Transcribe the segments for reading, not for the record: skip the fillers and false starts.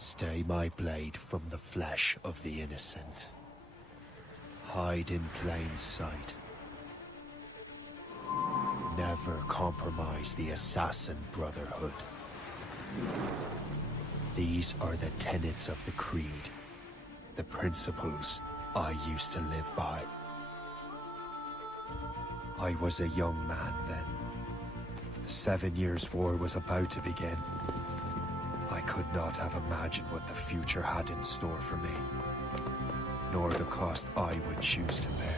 Stay my blade from the flesh of the innocent. Hide in plain sight. Never compromise the Assassin Brotherhood. These are the tenets of the Creed, the principles I used to live by. I was a young man then. The 7 Years' War was about to begin. I could not have imagined what the future had in store for me, nor the cost I would choose to bear.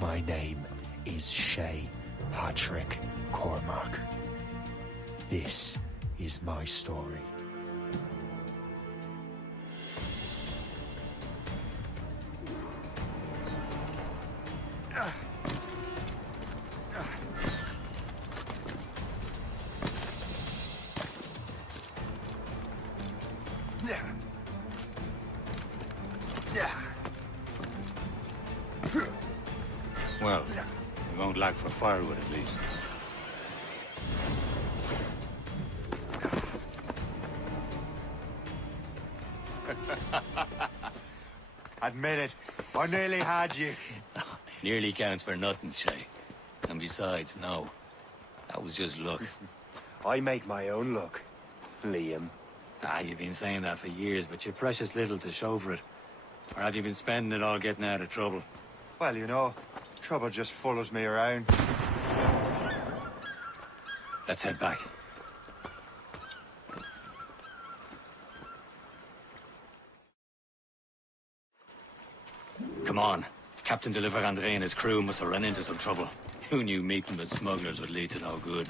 My name is Shay Patrick Cormac. This is my story. Well, we won't lack for firewood at least. Admit it, I nearly had you. Nearly counts for nothing, Shay. And besides, no. That was just luck. I make my own luck, Liam. You've been saying that for years, but you're precious little to show for it. Or have you been spending it all getting out of trouble? Well, you know, trouble just follows me around. Let's head back. Come on. Captain Deliver André and his crew must have run into some trouble. Who knew meeting with smugglers would lead to no good?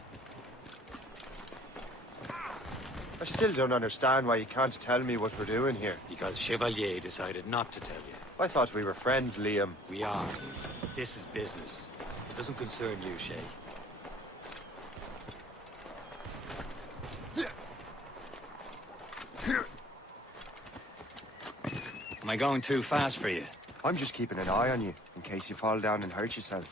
I still don't understand why you can't tell me what we're doing here. Because Chevalier decided not to tell you. I thought we were friends, Liam. We are. But this is business. It doesn't concern you, Shay. Am I going too fast for you? I'm just keeping an eye on you, in case you fall down and hurt yourself.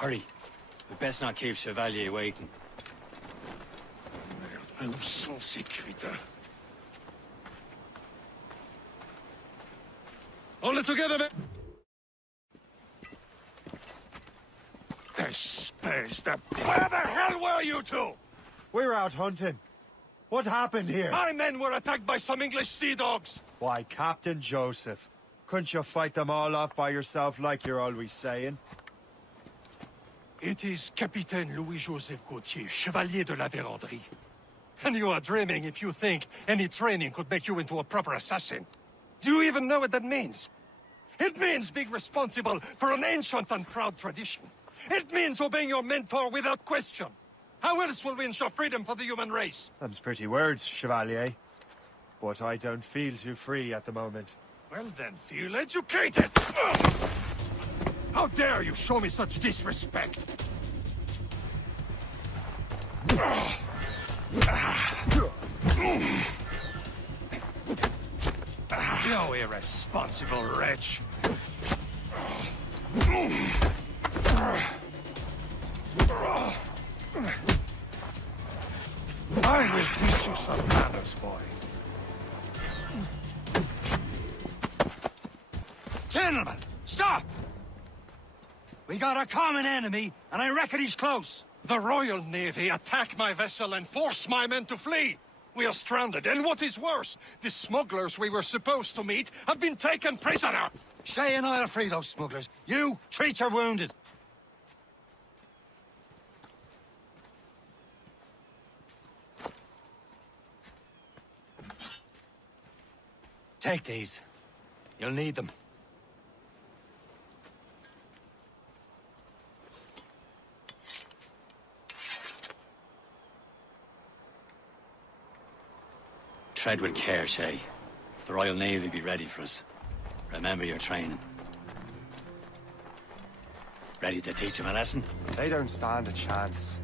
Hurry. We best not keep Chevalier waiting. Où sont ces crétins? Hold it together, man! Space the... Where the hell were you two? We're out hunting. What happened here? My men were attacked by some English sea dogs. Why, Captain Joseph. Couldn't you fight them all off by yourself like you're always saying? It is Capitaine Louis-Joseph Gauthier, Chevalier de la Vérendrye. And you are dreaming if you think any training could make you into a proper assassin. Do you even know what that means? It means being responsible for an ancient and proud tradition. It means obeying your mentor without question. How else will we ensure freedom for the human race? Them's pretty words, Chevalier. But I don't feel too free at the moment. Well then, feel educated! How dare you show me such disrespect? You irresponsible wretch! I will teach you some manners, boy. Gentlemen, stop! We got a common enemy, and I reckon he's close. The Royal Navy attack my vessel and force my men to flee. We are stranded, and what is worse, the smugglers we were supposed to meet have been taken prisoner. Shay and I'll free those smugglers. You, treat your wounded. Take these. You'll need them. Tread with care, Shay. The Royal Navy be ready for us. Remember your training. Ready to teach them a lesson? They don't stand a chance.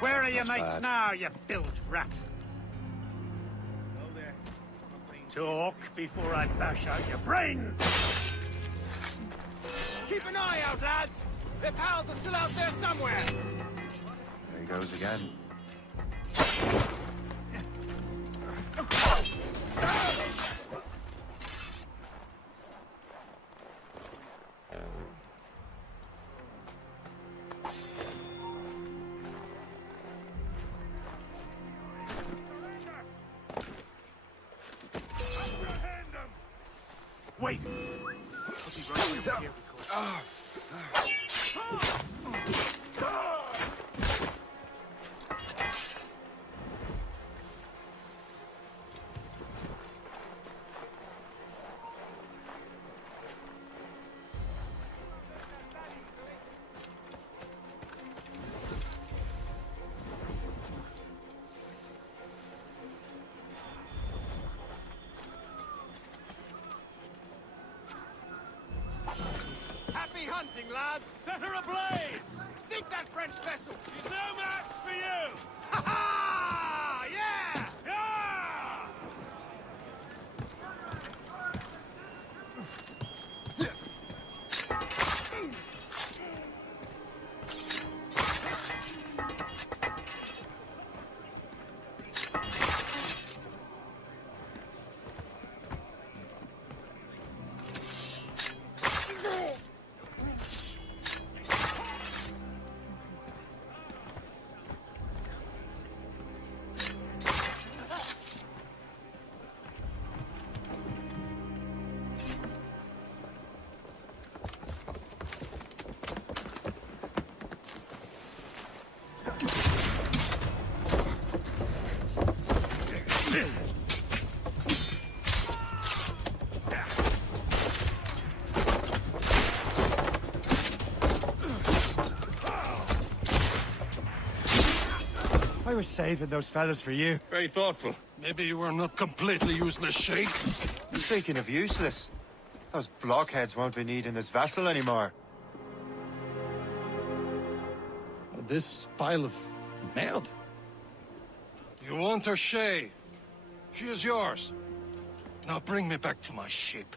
Where are your mates bad. now, you bilge rat? Talk before I bash out your brains! Keep an eye out, lads! Their pals are still out there somewhere! There he goes again. Wait! I'll be right over here, because... Happy hunting, lads! Set her ablaze! Sink that French vessel! She's no match for you! Ha ha! Yeah! Yeah! I was saving those fellas for you. Very thoughtful. Maybe you were not completely useless, Sheikh. Speaking of useless, those blockheads won't be needing this vessel anymore. This pile of mail? You want her, Shay? She is yours. Now bring me back to my ship.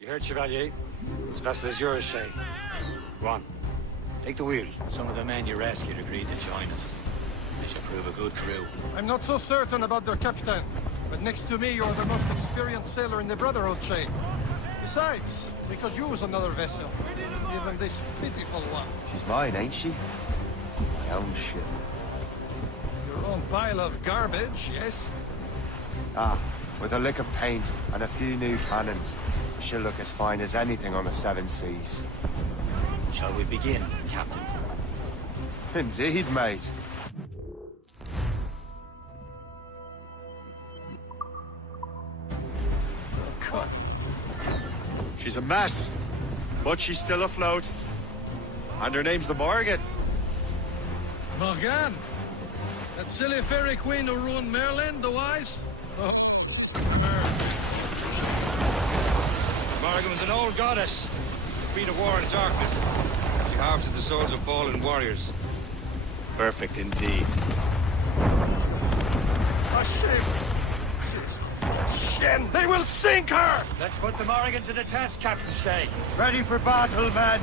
You heard, Chevalier? This vessel is yours, Shay. Go on. Take the wheel. Some of the men you rescued agreed to join us. They should prove a good crew. I'm not so certain about their captain, but next to me, you're the most experienced sailor in the Brotherhood, Shay. Besides, we could use another vessel, even this pitiful one. She's mine, ain't she? My own ship. Your own pile of garbage, yes? Ah, with a lick of paint and a few new cannons, she'll look as fine as anything on the Seven Seas. Shall we begin, Captain? Indeed, mate. God. She's a mess, but she's still afloat. And her name's the Morgan. Morgan? That silly fairy queen who ruined Merlin, the wise? Oh. Morgan was an old goddess. Defeat of war and darkness. She harvested the souls of fallen warriors. Perfect indeed. A ship! Shen! They will sink her! Let's put the Morrigan to the test, Captain Shay. Ready for battle, men!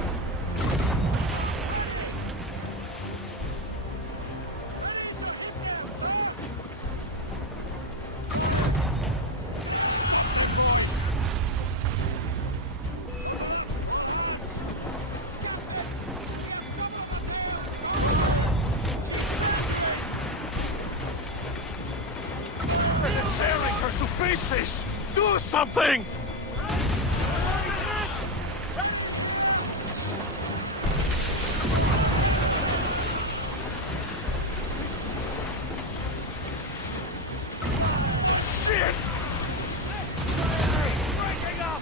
Tearing her to pieces! Do something! Shit! Breaking up!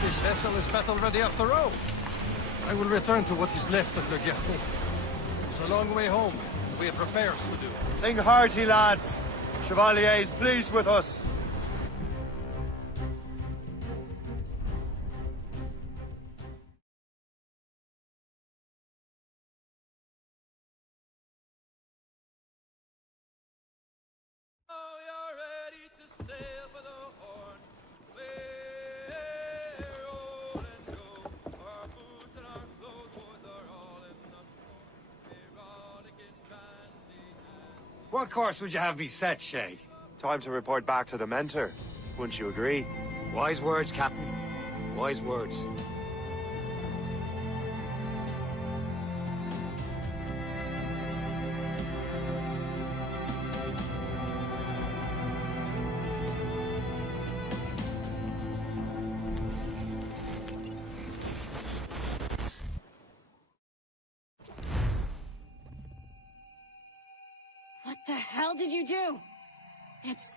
This vessel is battle-ready after all. I will return to what is left of Le Guerpot. It's a long way home. We have repairs to do. Sing hearty, lads. Chevalier is pleased with us. What course would you have me set, Shay? Time to report back to the mentor. Wouldn't you agree? Wise words, Captain. Wise words. What the hell did you do? It's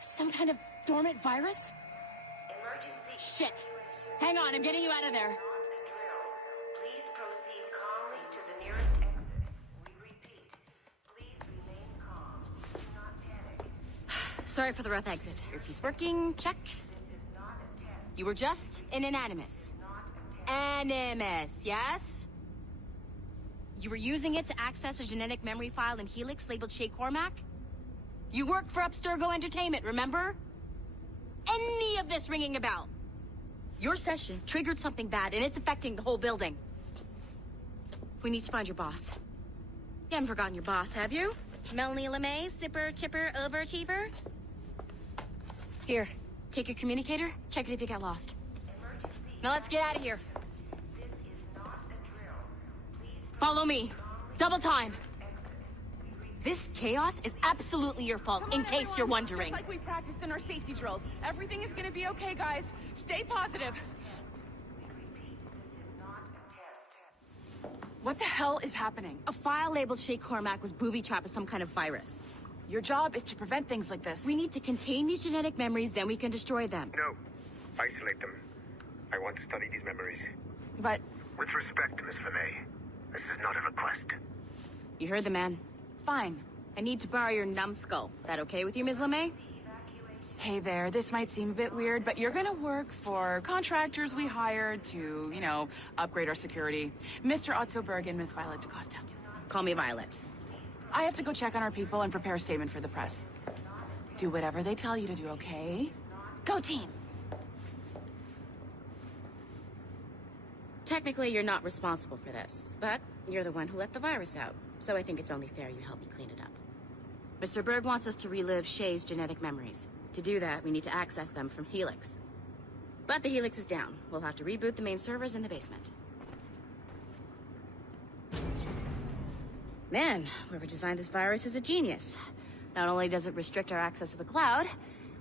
some kind of dormant virus? Emergency. Shit! Hang on, I'm getting you out of there. Not a drill. Please proceed calmly to the nearest exit. We repeat. Please remain calm. Do not panic. Sorry for the rough exit. Earpiece working, check. This is not a test. You were just in an animus. Not a test. Animus, yes? You were using it to access a genetic memory file in Helix labeled Shay Cormac? You work for Abstergo Entertainment, remember? Any of this ringing a bell? Your session triggered something bad, and it's affecting the whole building. We need to find your boss. You haven't forgotten your boss, have you? Melanie LeMay, zipper, chipper, overachiever? Here, take your communicator, check it if you got lost. Emergency. Now let's get out of here. This is not a drill. Please Follow me. Double time. This chaos is absolutely your fault, in case you're wondering. Just like we practiced in our safety drills. Everything is gonna be okay, guys. Stay positive. repeat. This is not a test. What the hell is happening? A file labeled Shay Cormac was booby-trapped with some kind of virus. Your job is to prevent things like this. We need to contain these genetic memories, then we can destroy them. No. Isolate them. I want to study these memories. But With respect, Miss LeMay, this is not a request. You heard the man. fine. I need to borrow your numbskull. That okay with you, Ms. LeMay? Hey there, this might seem a bit weird, but you're gonna work for contractors we hired to, you know, upgrade our security. Mr. Otto Berg and Miss Violet DaCosta. Call me Violet. I have to go check on our people and prepare a statement for the press. Do whatever they tell you to do, okay? Go team! Technically, you're not responsible for this, but you're the one who let the virus out, so I think it's only fair you help me clean it up. Mr. Berg wants us to relive Shay's genetic memories. To do that, we need to access them from Helix. But the Helix is down. We'll have to reboot the main servers in the basement. Man, whoever designed this virus is a genius. Not only does it restrict our access to the cloud,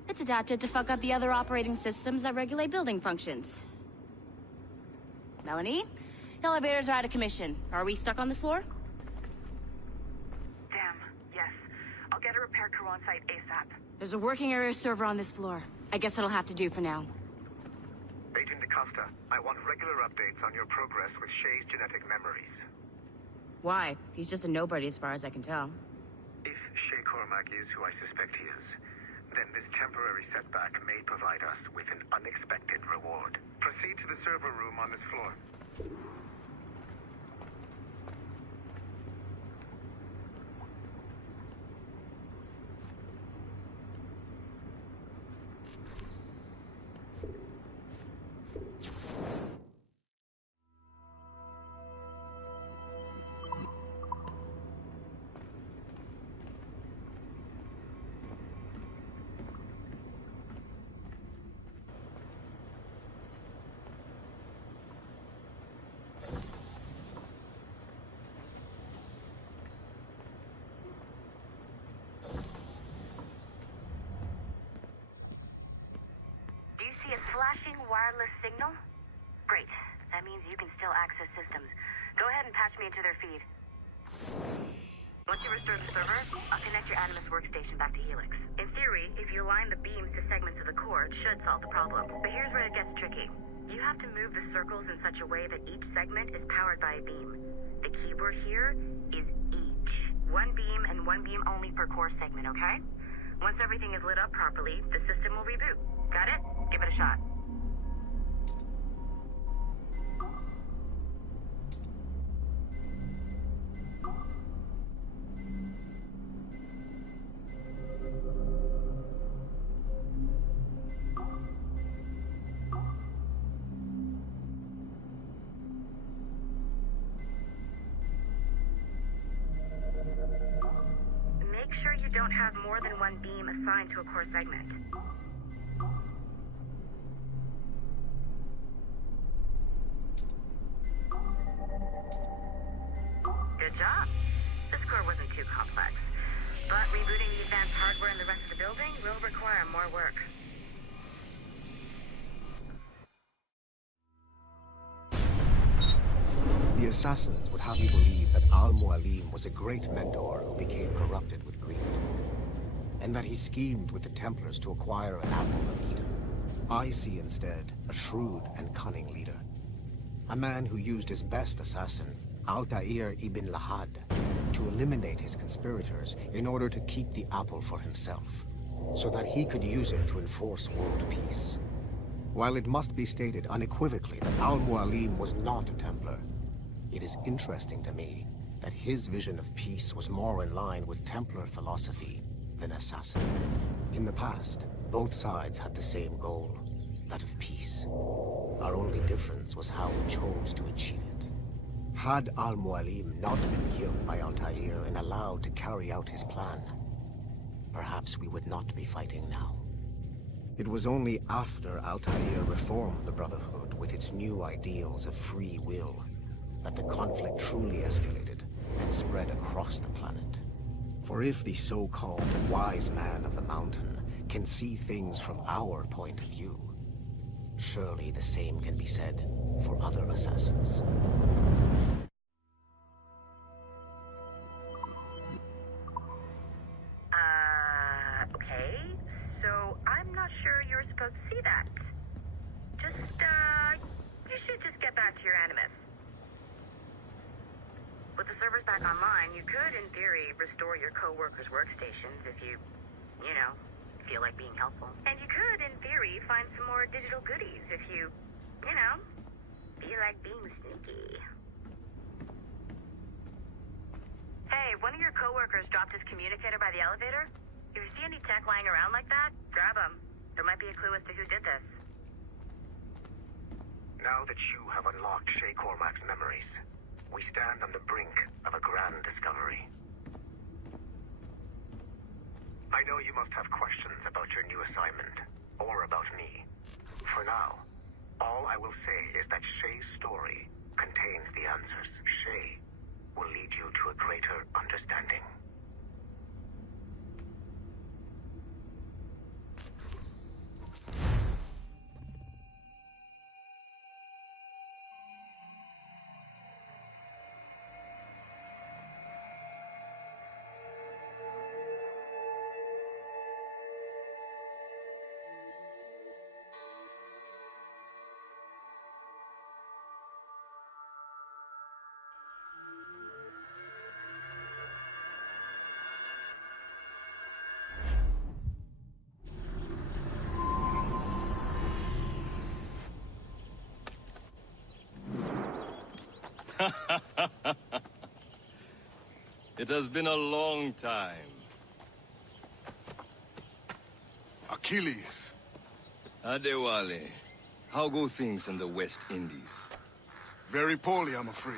it's adapted to fuck up the other operating systems that regulate building functions. Melanie? The elevators are out of commission. Are we stuck on this floor? Damn, yes. I'll get a repair crew on site ASAP. There's a working area server on this floor. I guess that'll have to do for now. Agent DaCosta, I want regular updates on your progress with Shay's genetic memories. Why? He's just a nobody as far as I can tell. If Shay Cormac is who I suspect he is, then this temporary setback may provide us with an unexpected reward. Proceed to the server room on this floor. See a flashing wireless signal? Great. That means you can still access systems. Go ahead and patch me into their feed. Once you restore the server, I'll connect your Animus workstation back to Helix. In theory, if you align the beams to segments of the core, it should solve the problem. But here's where it gets tricky. You have to move the circles in such a way that each segment is powered by a beam. The keyword here is each. One beam and one beam only per core segment, okay? Once everything is lit up properly, the system will reboot. Got it? Give it a shot. Make sure you don't have more than one beam assigned to a core segment. Good job. This core wasn't too complex, but rebooting the advanced hardware in the rest of the building will require more work. The assassins would have you believe that Al-Mualim was a great mentor who became corrupted with greed, and that he schemed with the Templars to acquire an apple of Eden. I see instead a shrewd and cunning leader, a man who used his best assassin, Altair ibn Lahad, to eliminate his conspirators in order to keep the apple for himself, so that he could use it to enforce world peace. While it must be stated unequivocally that Al-Mualim was not a Templar, it is interesting to me that his vision of peace was more in line with Templar philosophy than assassin. In the past, both sides had the same goal, that of peace. Our only difference was how we chose to achieve it. Had Al-Mualim not been killed by Altair and allowed to carry out his plan, perhaps we would not be fighting now. It was only after Altair reformed the Brotherhood with its new ideals of free will that the conflict truly escalated and spread across the planet. For if the so-called wise man of the mountain can see things from our point of view, surely the same can be said for other assassins. Okay, so I'm not sure you're supposed to see that. You should just get back to your animus. With the servers back online, you could, in theory, restore your co-workers' workstations if you feel like being helpful. And you could, in theory, find some more digital goodies if you feel like being sneaky. Hey, one of your co-workers dropped his communicator by the elevator. If you see any tech lying around like that, grab them. There might be a clue as to who did this. Now that you have unlocked Shay Cormac's memories, we stand on the brink of a grand discovery. I know you must have questions about your new assignment, or about me. For now, all I will say is that Shay's story contains the answers. Shay will lead you to a greater understanding. It has been a long time. Achilles. Adewale, how go things in the West Indies? Very poorly, I'm afraid.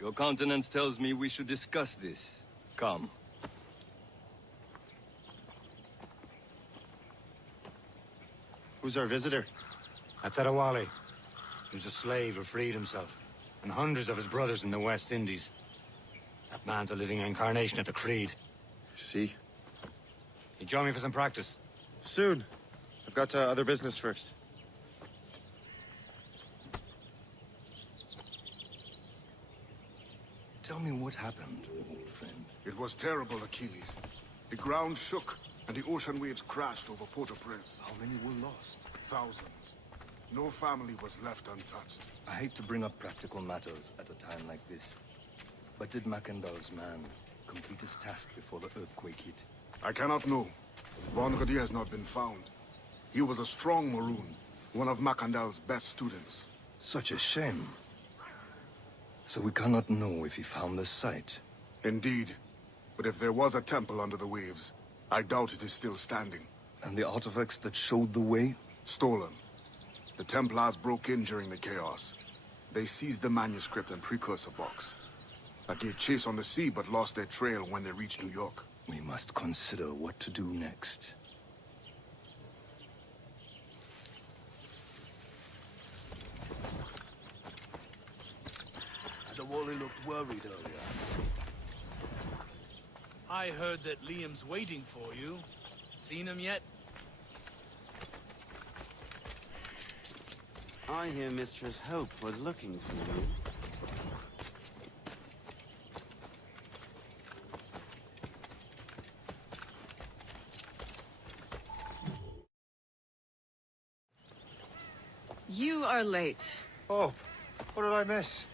Your countenance tells me we should discuss this. Come. Who's our visitor? That's Adewale. He was a slave who freed himself, and hundreds of his brothers in the West Indies. That man's a living incarnation of the Creed. See? You join me for some practice? Soon. I've got other business first. Tell me what happened, old friend. It was terrible, Achilles. The ground shook, and the ocean waves crashed over Port-au-Prince. How many were lost? Thousands. No family was left untouched. I hate to bring up practical matters at a time like this. But did Macandal's man complete his task before the earthquake hit? I cannot know. Bonradier has not been found. He was a strong Maroon, one of Macandal's best students. Such a shame. So we cannot know if he found the site. Indeed. But if there was a temple under the waves, I doubt it is still standing. And the artifacts that showed the way? Stolen. The Templars broke in during the chaos. They seized the manuscript and precursor box. That gave chase on the sea, but lost their trail when they reached New York. We must consider what to do next. The Wally looked worried earlier. I heard that Liam's waiting for you. Seen him yet? I hear Mistress Hope was looking for you. You are late. Oh, what did I miss?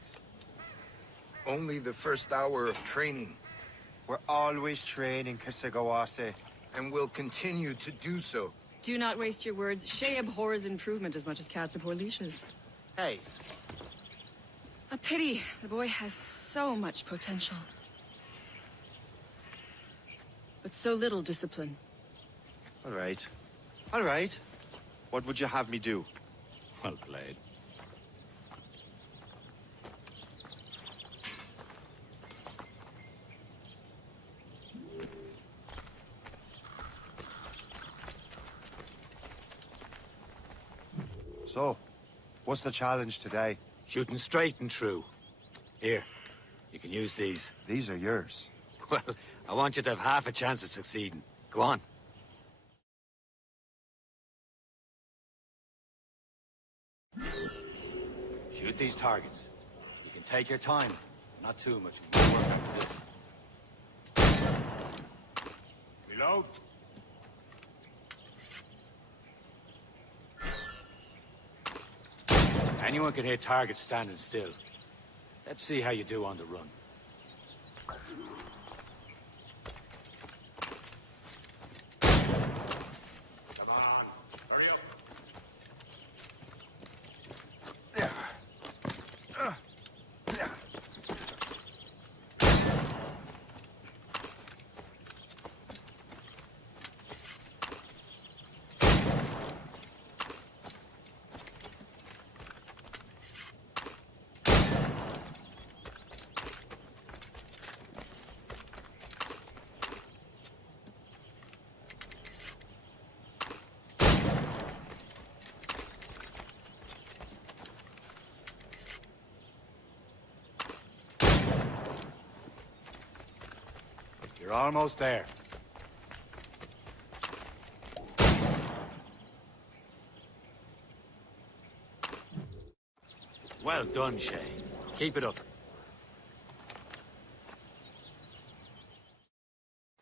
Only the first hour of training. We're always training, Kusagawase. And will continue to do so. Do not waste your words. Shay abhors improvement as much as cats abhor leashes. Hey. A pity. The boy has so much potential. But so little discipline. All right. All right. What would you have me do? Well played. So, what's the challenge today? Shooting straight and true. Here, you can use these. These are yours. Well, I want you to have half a chance of succeeding. Go on. Shoot these targets. You can take your time. Not too much. Work after this. Reload. Anyone can hit targets standing still. Let's see how you do on the run. Come on, hurry up. You're almost there. Well done, Shay. Keep it up.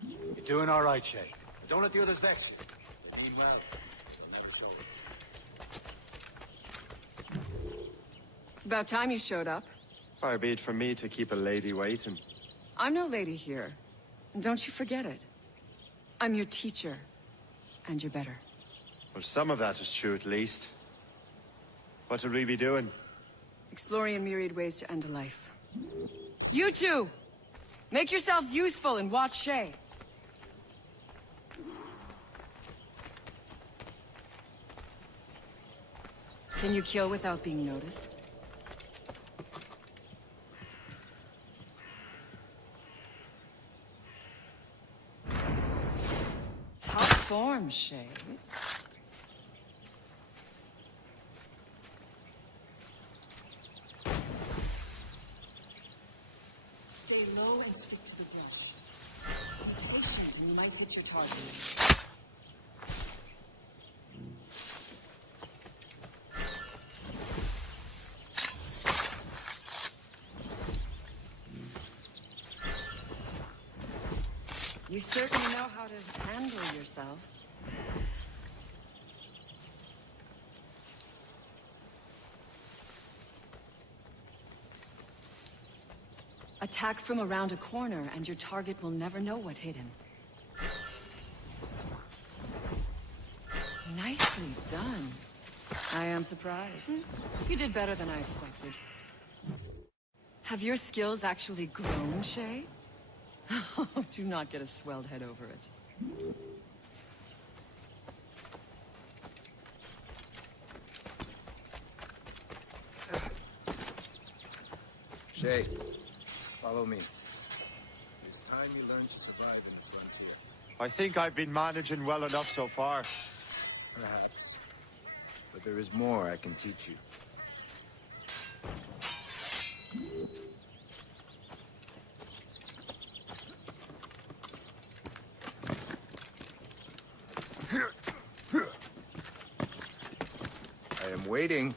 You're doing all right, Shay. But don't let the others vex you. They mean well. They'll never show it. It's about time you showed up. Far be it from me to keep a lady waiting. I'm no lady here. And don't you forget it. I'm your teacher. And you're better. Well, some of that is true at least. What would we be doing? Exploring a myriad ways to end a life. You two! Make yourselves useful and watch Shay. Can you kill without being noticed? Tough form, Shay. Stay low and stick to the bush. Patient, you might hit your target. You certainly know how to handle yourself. Attack from around a corner, and your target will never know what hit him. Nicely done. I am surprised. You did better than I expected. Have your skills actually grown, Shay? Do not get a swelled head over it. Shay, follow me. It's time you learn to survive in the frontier. I think I've been managing well enough so far. Perhaps. But there is more I can teach you. I am waiting.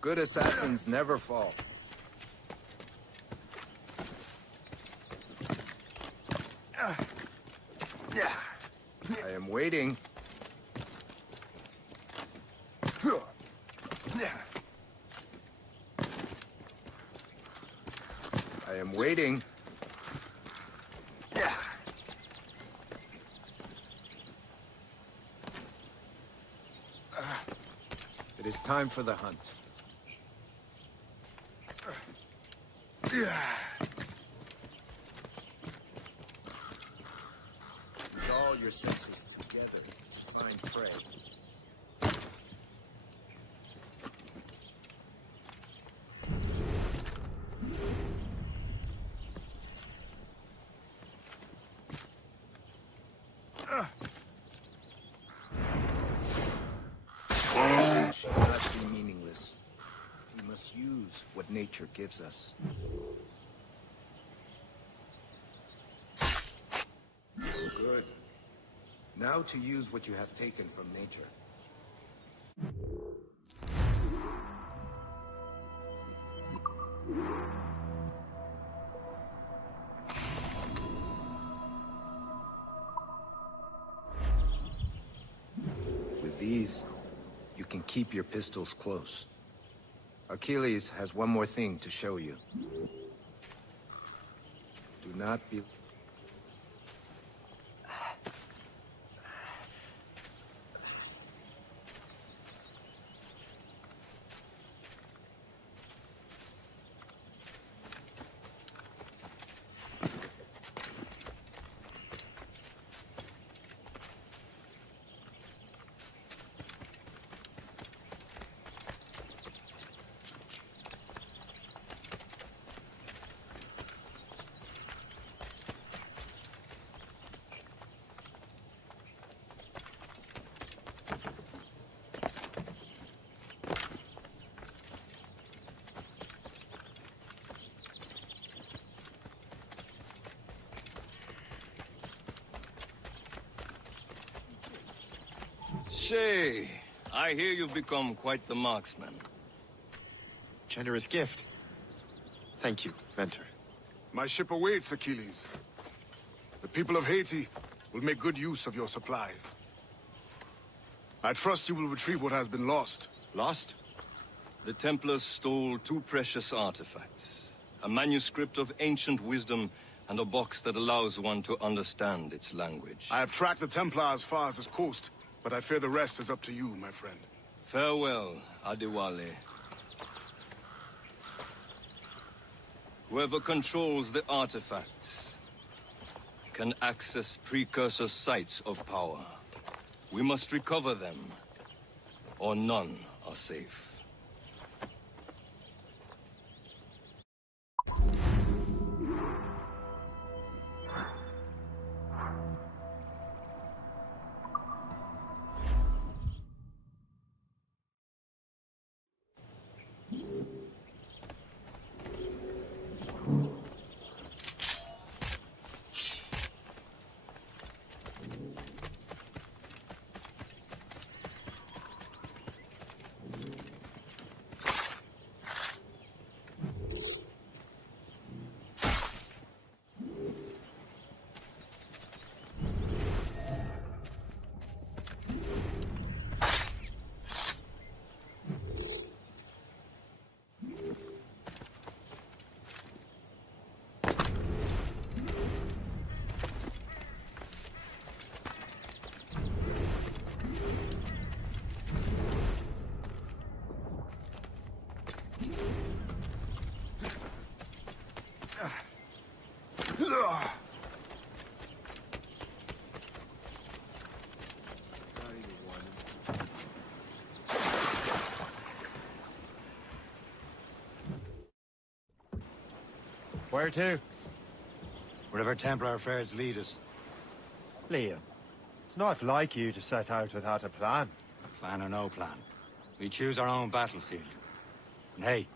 Good assassins never fall. I am waiting. I am waiting. It is time for the hunt. Use all your senses together to find prey. Should not be meaningless. We must use what nature gives us. Good. Now to use what you have taken from nature. With these, you can keep your pistols close. Achilles has one more thing to show you. Do not be... Shay, I hear you've become quite the marksman. Generous gift. Thank you, Mentor. My ship awaits, Achilles. The people of Haiti will make good use of your supplies. I trust you will retrieve what has been lost. Lost? The Templars stole two precious artifacts. A manuscript of ancient wisdom and a box that allows one to understand its language. I have tracked the Templar as far as this coast, but I fear the rest is up to you, my friend. Farewell, Adewale. Whoever controls the artifacts can access precursor sites of power. We must recover them, or none are safe. Where to? Wherever Templar affairs lead us. Liam, it's not like you to set out without a plan. Plan or no plan. We choose our own battlefield. And hey,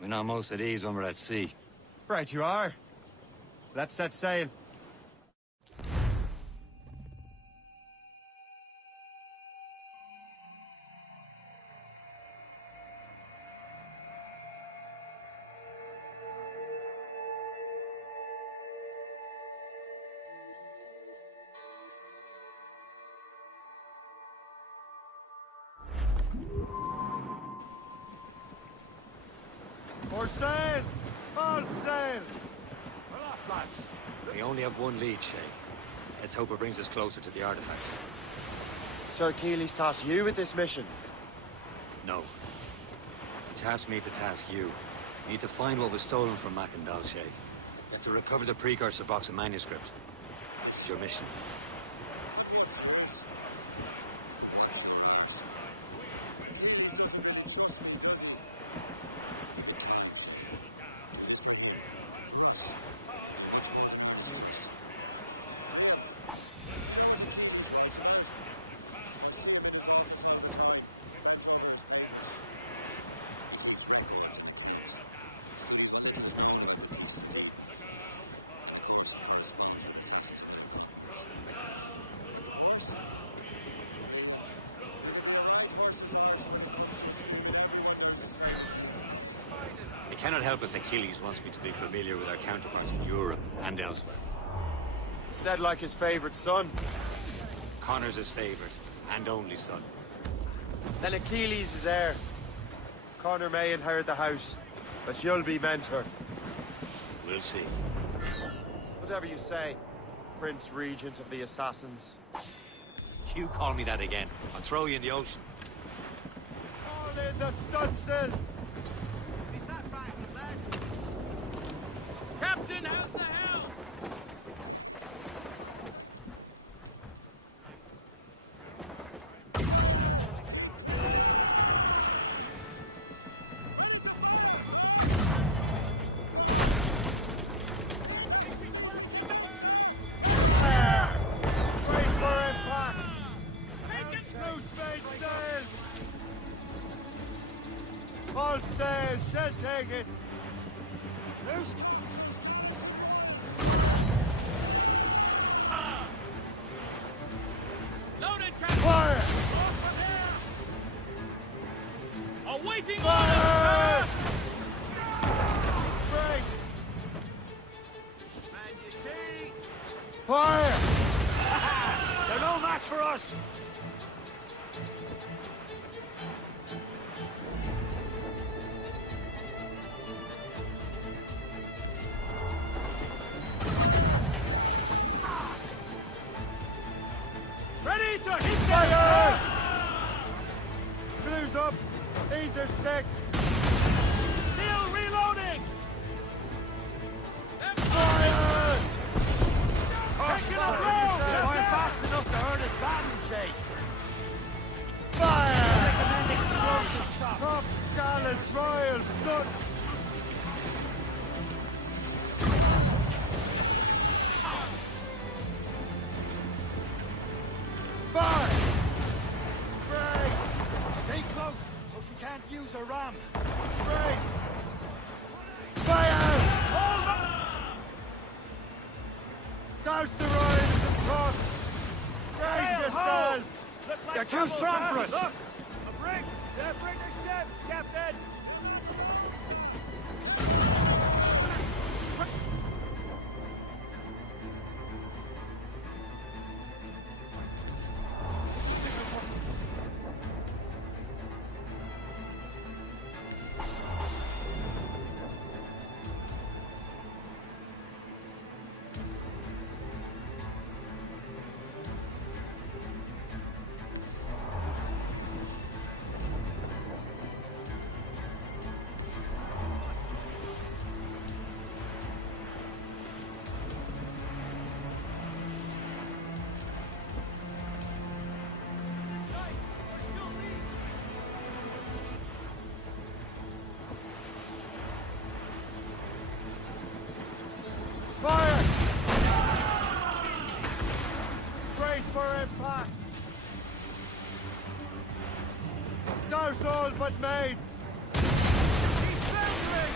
we know most at ease when we're at sea. Right you are. Let's set sail. For sail! All sail! We're off, lads. We only have one lead, Shay. Let's hope it brings us closer to the artifacts. Sir Keeley's tasked you with this mission. No. He tasked me to task you. You need to find what was stolen from Mackandal, Shay. You have to recover the precursor box of manuscript. It's your mission. I cannot help if Achilles wants me to be familiar with our counterparts in Europe and elsewhere. Said like his favorite son. Connor's his favorite and only son. Then Achilles is heir. Connor may inherit the house, but you'll be mentor. We'll see. Whatever you say, Prince Regent of the Assassins. You call me that again, I'll throw you in the ocean. All in the stunsails! Captain, how's the hell? Brace for impact! Loose mainsails! All sail, shall take it! Loosed! Loaded, Captain! Fire! Awaiting Fire! orders, Brace! sir! Man your seats! Fire! They're no match for us! Ready to hit Fire! Blues up! These are sticks! Still reloading! Fire! Taking a blow! They're going fast enough to hurt us bad and shake. Fire! Recommend explosive shot. Top gallant royal stun! Fire! Brace! Stay close, so she can't use her ram. Brace! Fire! Hold on! Douse the royals and cross! Brace yourselves! Looks like They're too trouble's strong for ahead. us. Look! A brig! They're British ships, Captain! Brace for impact! Douse all but maids! He's foundering!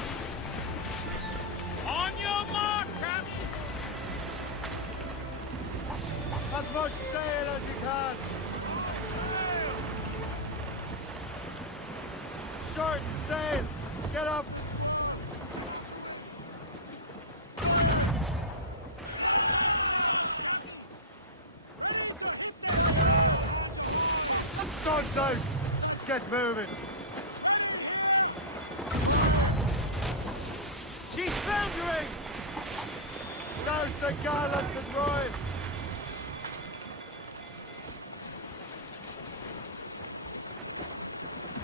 On your mark, Captain! As much sail as you can! Shorten sail! Get up! Studs out! Get moving! She's foundering! Douse the gallants and royals!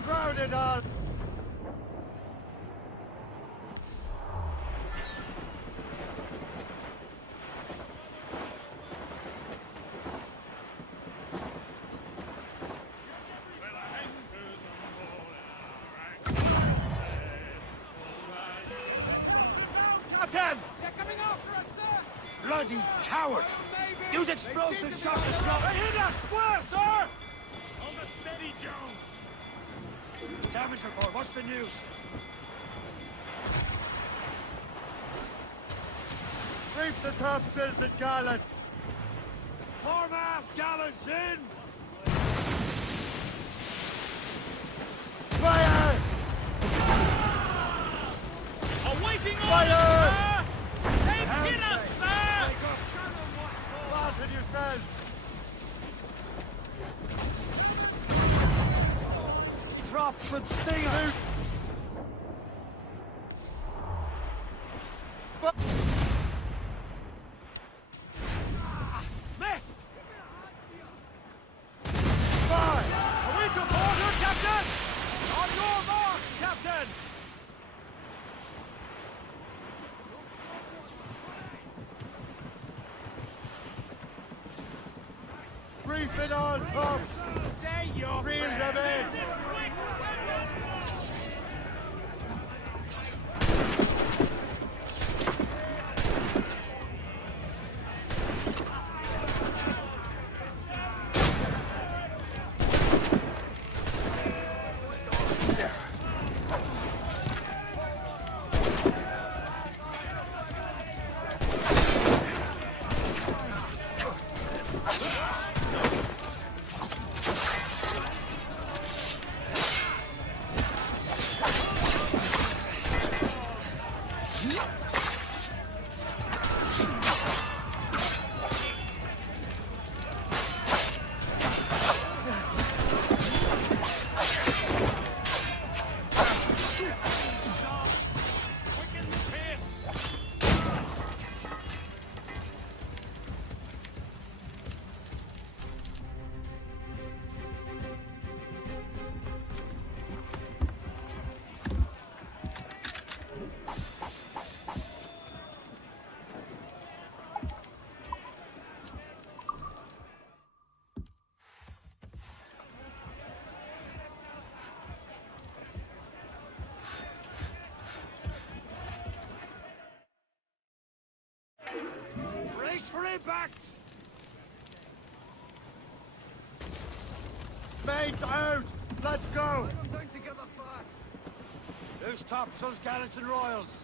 Crowd it on! Captain! They're coming after us, sir! Bloody cowards! Use explosive shock to slow. They hit us! Square, sir! Hold it steady, Jones! Damage report, what's the news? Reef the topsails and gallants! Foremast gallants in! Fire! A waiting Fire! order, sir! They've hit us, sir! Flatten yourselves! Drop should sting us! Missed! Fire! Are we to order, Captain? On your mark, Captain! Reef it on tops! Reel them in! Brace for impact! Mates out! Let's go! I'm going together fast! Loose topsails, gallants and royals!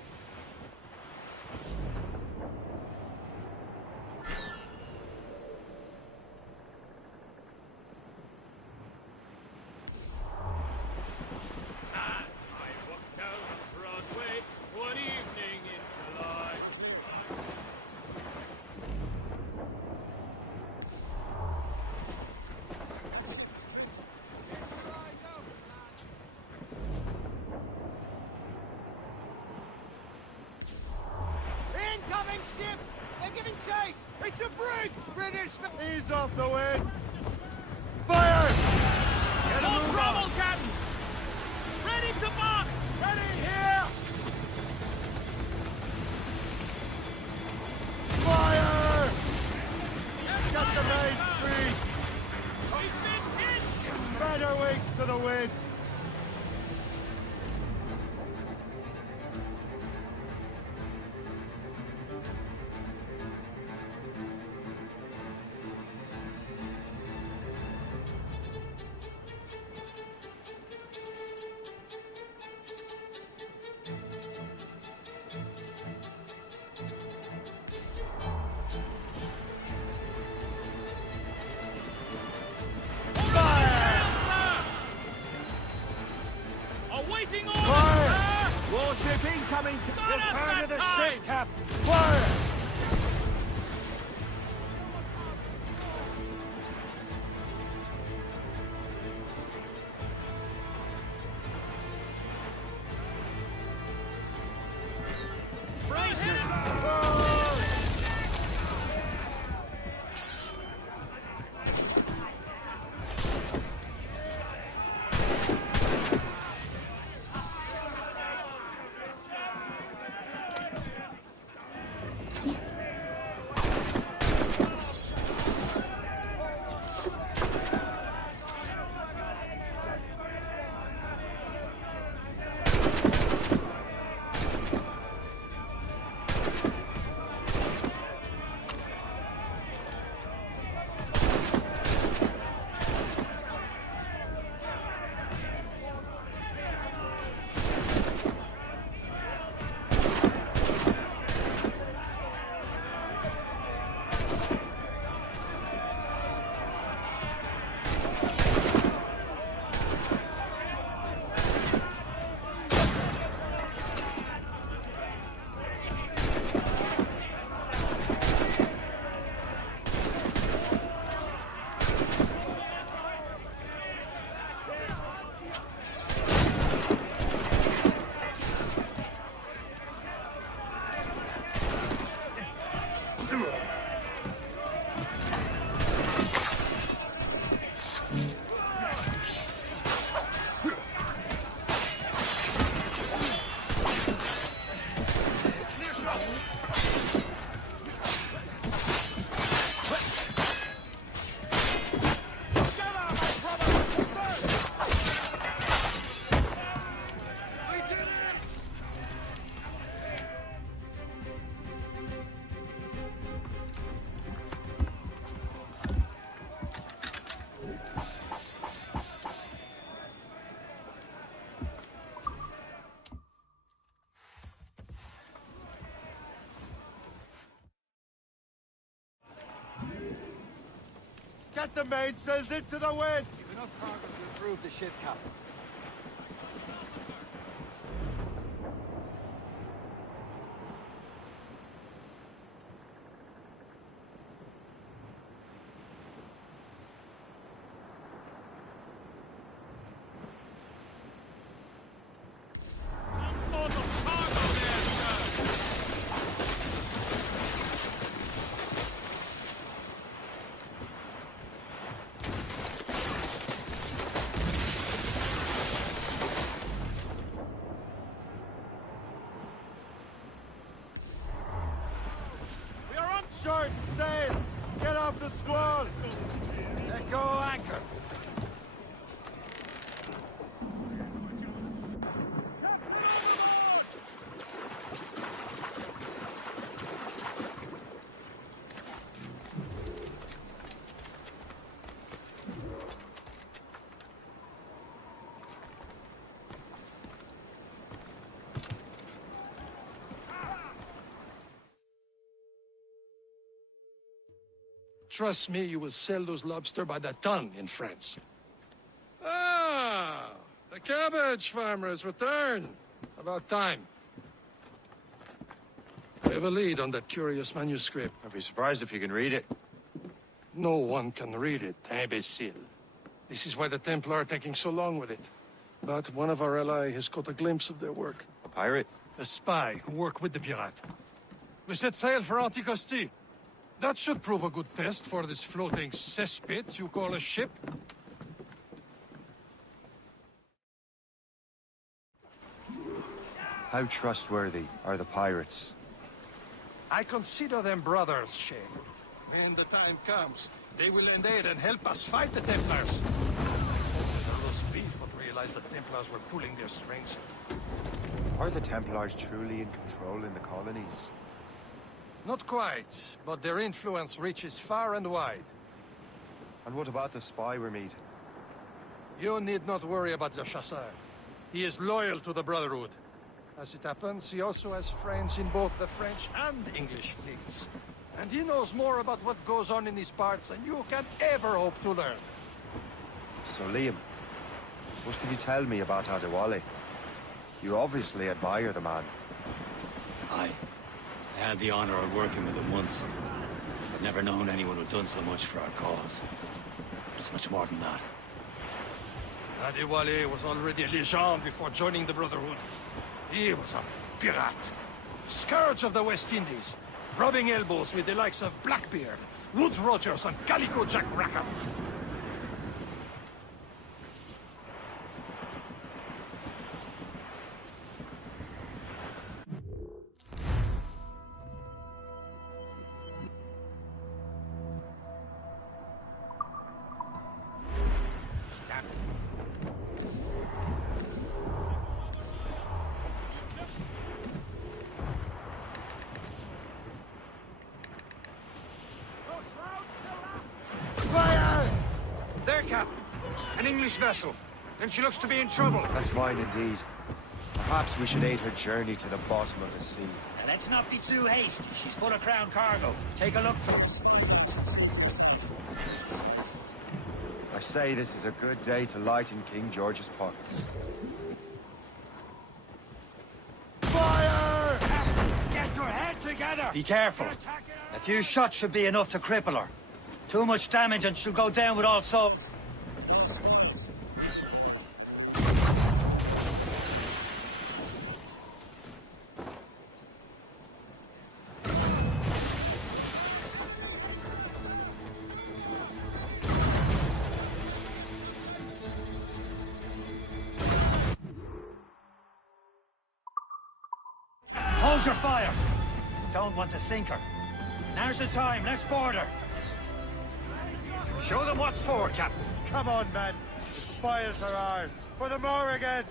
I walked down on Broadway one evening in July. Incoming ship! They're giving chase! It's a brig! British! Ease off the wind! Fire! Get on trouble, Captain! Ready to mark! Ready here! Fire! Get the mates free! We've been hit! Spread our wings to the wind! coming! Return to the ship, Captain! Fire! Brace yourself! Get the mainsails into the wind! You've enough cargo to improve the ship, Captain. Some sort of cargo there, sir! We are on Short sail! Get off the squall! Let go anchor! Trust me, you will sell those lobster by the ton in France. Ah, the cabbage farmer has returned. About time. We have a lead on that curious manuscript. I'd be surprised if you can read it. No one can read it, imbecile. This is why the Templar are taking so long with it. But one of our allies has caught a glimpse of their work. A pirate? A spy who worked with the pirate. We set sail for Anticosti. That should prove a good test for this floating cesspit you call a ship. How trustworthy are the pirates? I consider them brothers, Shay. When the time comes, they will lend aid and help us fight the Templars. Hopefully the roast beef would realize the Templars were pulling their strings. Are the Templars truly in control in the colonies? Not quite, but their influence reaches far and wide. And what about the spy we're meeting? You need not worry about Le Chasseur. He is loyal to the Brotherhood. As it happens, he also has friends in both the French and English fleets. And he knows more about what goes on in these parts than you can ever hope to learn. So, Liam, what can you tell me about Adewale? You obviously admire the man. I had the honor of working with him once. I've never known anyone who'd done so much for our cause. It's much more than that. Adewale was already a legend before joining the Brotherhood. He was a pirate. The scourge of the West Indies. Rubbing elbows with the likes of Blackbeard, Woodes Rogers, and Calico Jack Rackham. There, Cap. An English vessel. And she looks to be in trouble. That's fine indeed. Perhaps we should aid her journey to the bottom of the sea. Now, let's not be too hasty. She's full of crown cargo. Take a look through. I say this is a good day to lighten King George's pockets. Fire! Get your head together! Be careful. A few shots should be enough to cripple her. Too much damage and she'll go down with all so. Hold your fire! Don't want to sink her. Now's the time, let's board her. Show them what's for, Captain. Come on, men. The spoils are ours. For the Morrigan!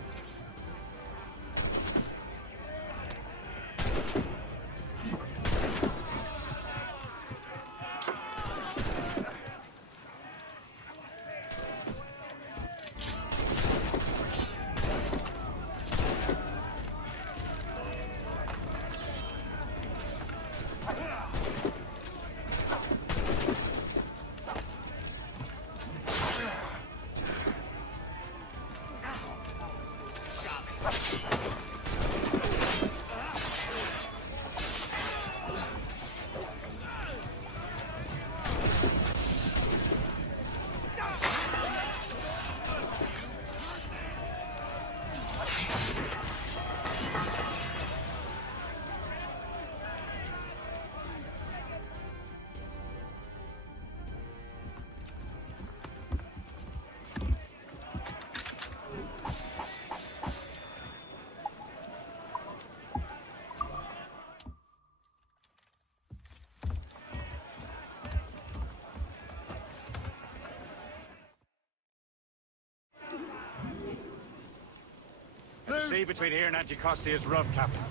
The sea between here and Anticosti is rough, Captain.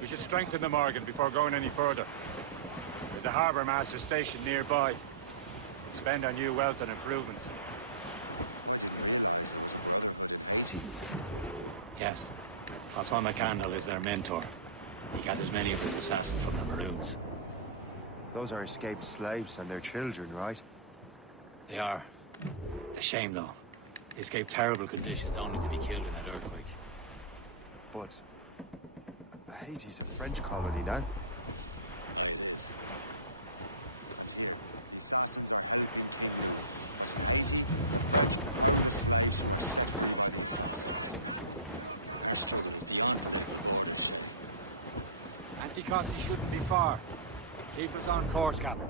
We should strengthen the Morgan before going any further. There's a harbour master station nearby. Spend our new wealth on improvements. Yes. Francois McCandle is their mentor. He gathers many of his assassins from the Maroons. Those are escaped slaves and their children, right? They are. It's a shame, though. They escaped terrible conditions only to be killed in that earthquake. But Haiti's a French colony now. Anticosti shouldn't be far. Keep us on course, Captain.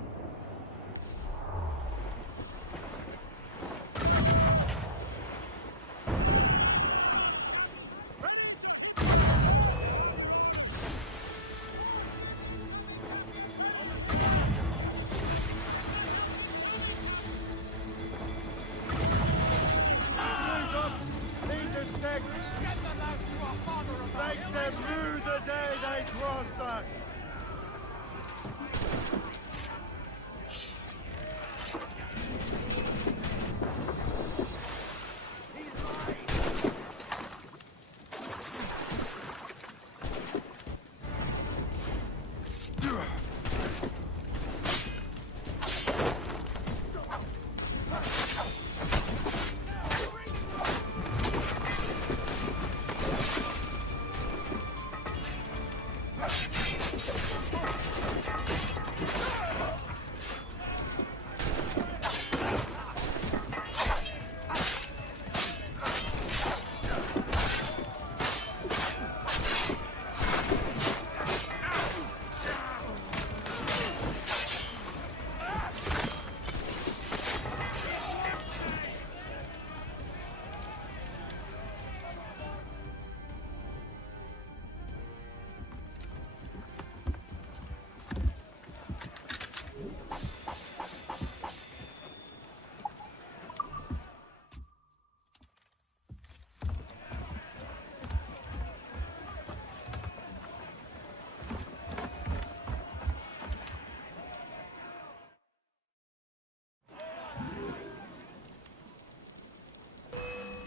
Make them rue the day they crossed us!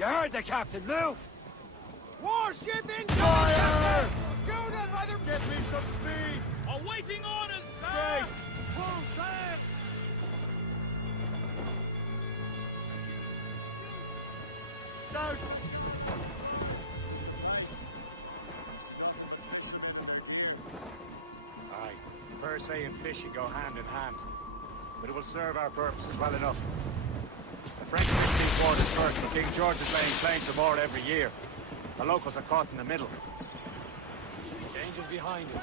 You heard the captain, move! Warship in fire! Schooner, brother! Get me some speed! Awaiting orders, sir! Grace! Full sail! Douse! Aye, per se and fishing go hand in hand. But it will serve our purposes well enough. The French fish these waters first, but King George is laying claim to more every year. The locals are caught in the middle. Danger's behind us.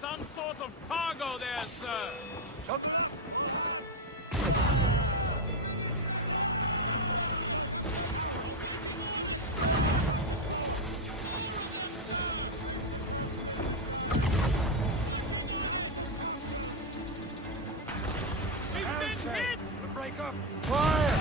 Some sort of cargo there, sir! Shut. We've been hit! Break up! Fire!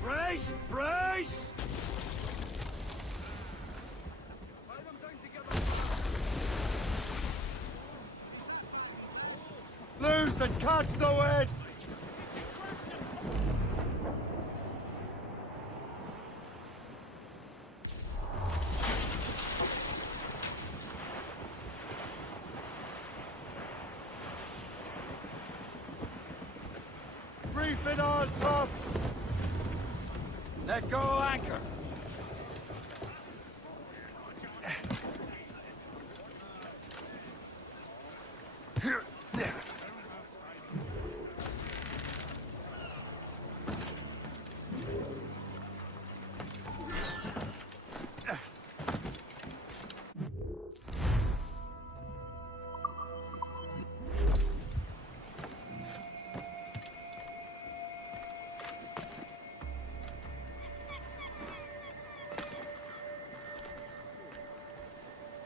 Brace! Brace! Loose and catch the wind! Reef it on tops! Let go anchor!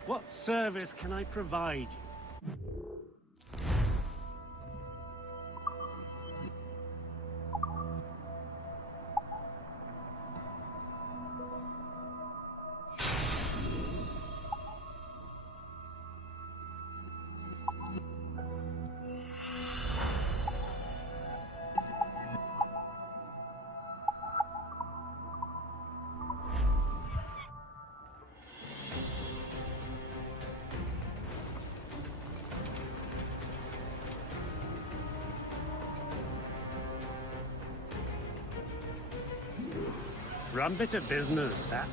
What service can I provide? Rum bit of business, that.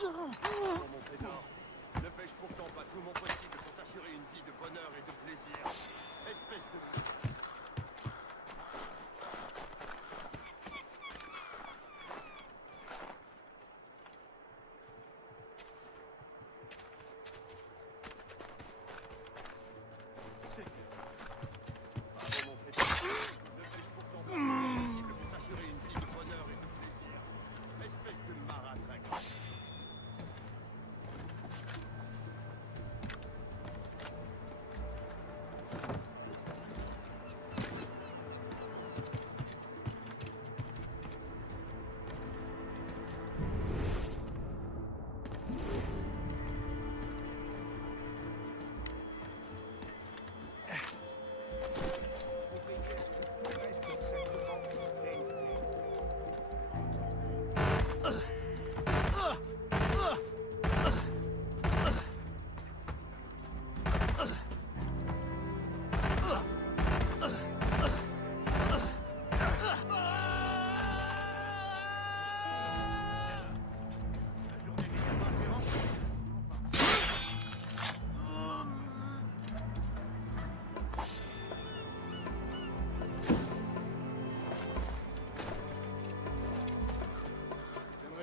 Mon trésor, ne fais-je pourtant pas tout mon possible pour t'assurer une vie de bonheur et de plaisir? Espèce de...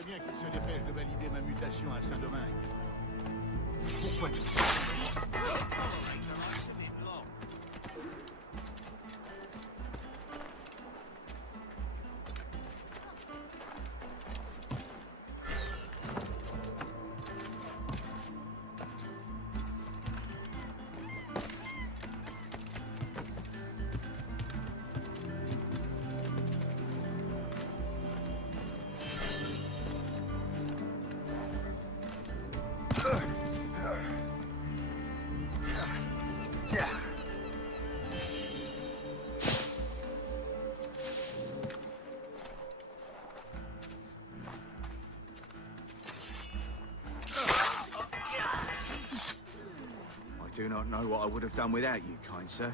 Bien qu'il se dépêche de valider ma mutation à Saint-Domingue. Pourquoi tu... I do not know what I would have done without you, kind sir.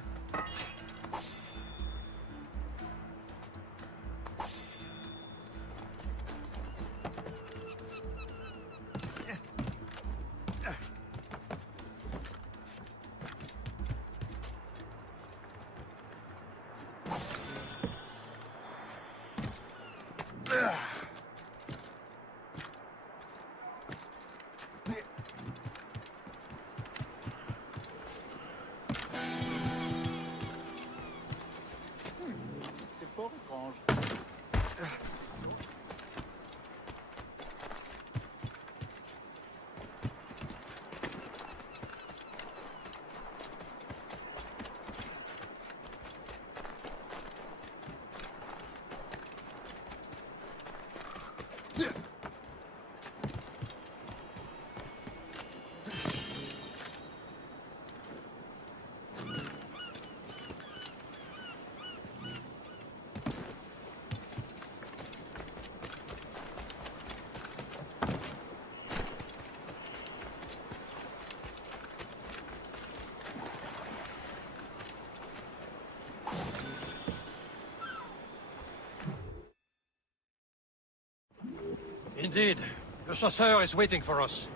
Indeed. Le chasseur is waiting for us.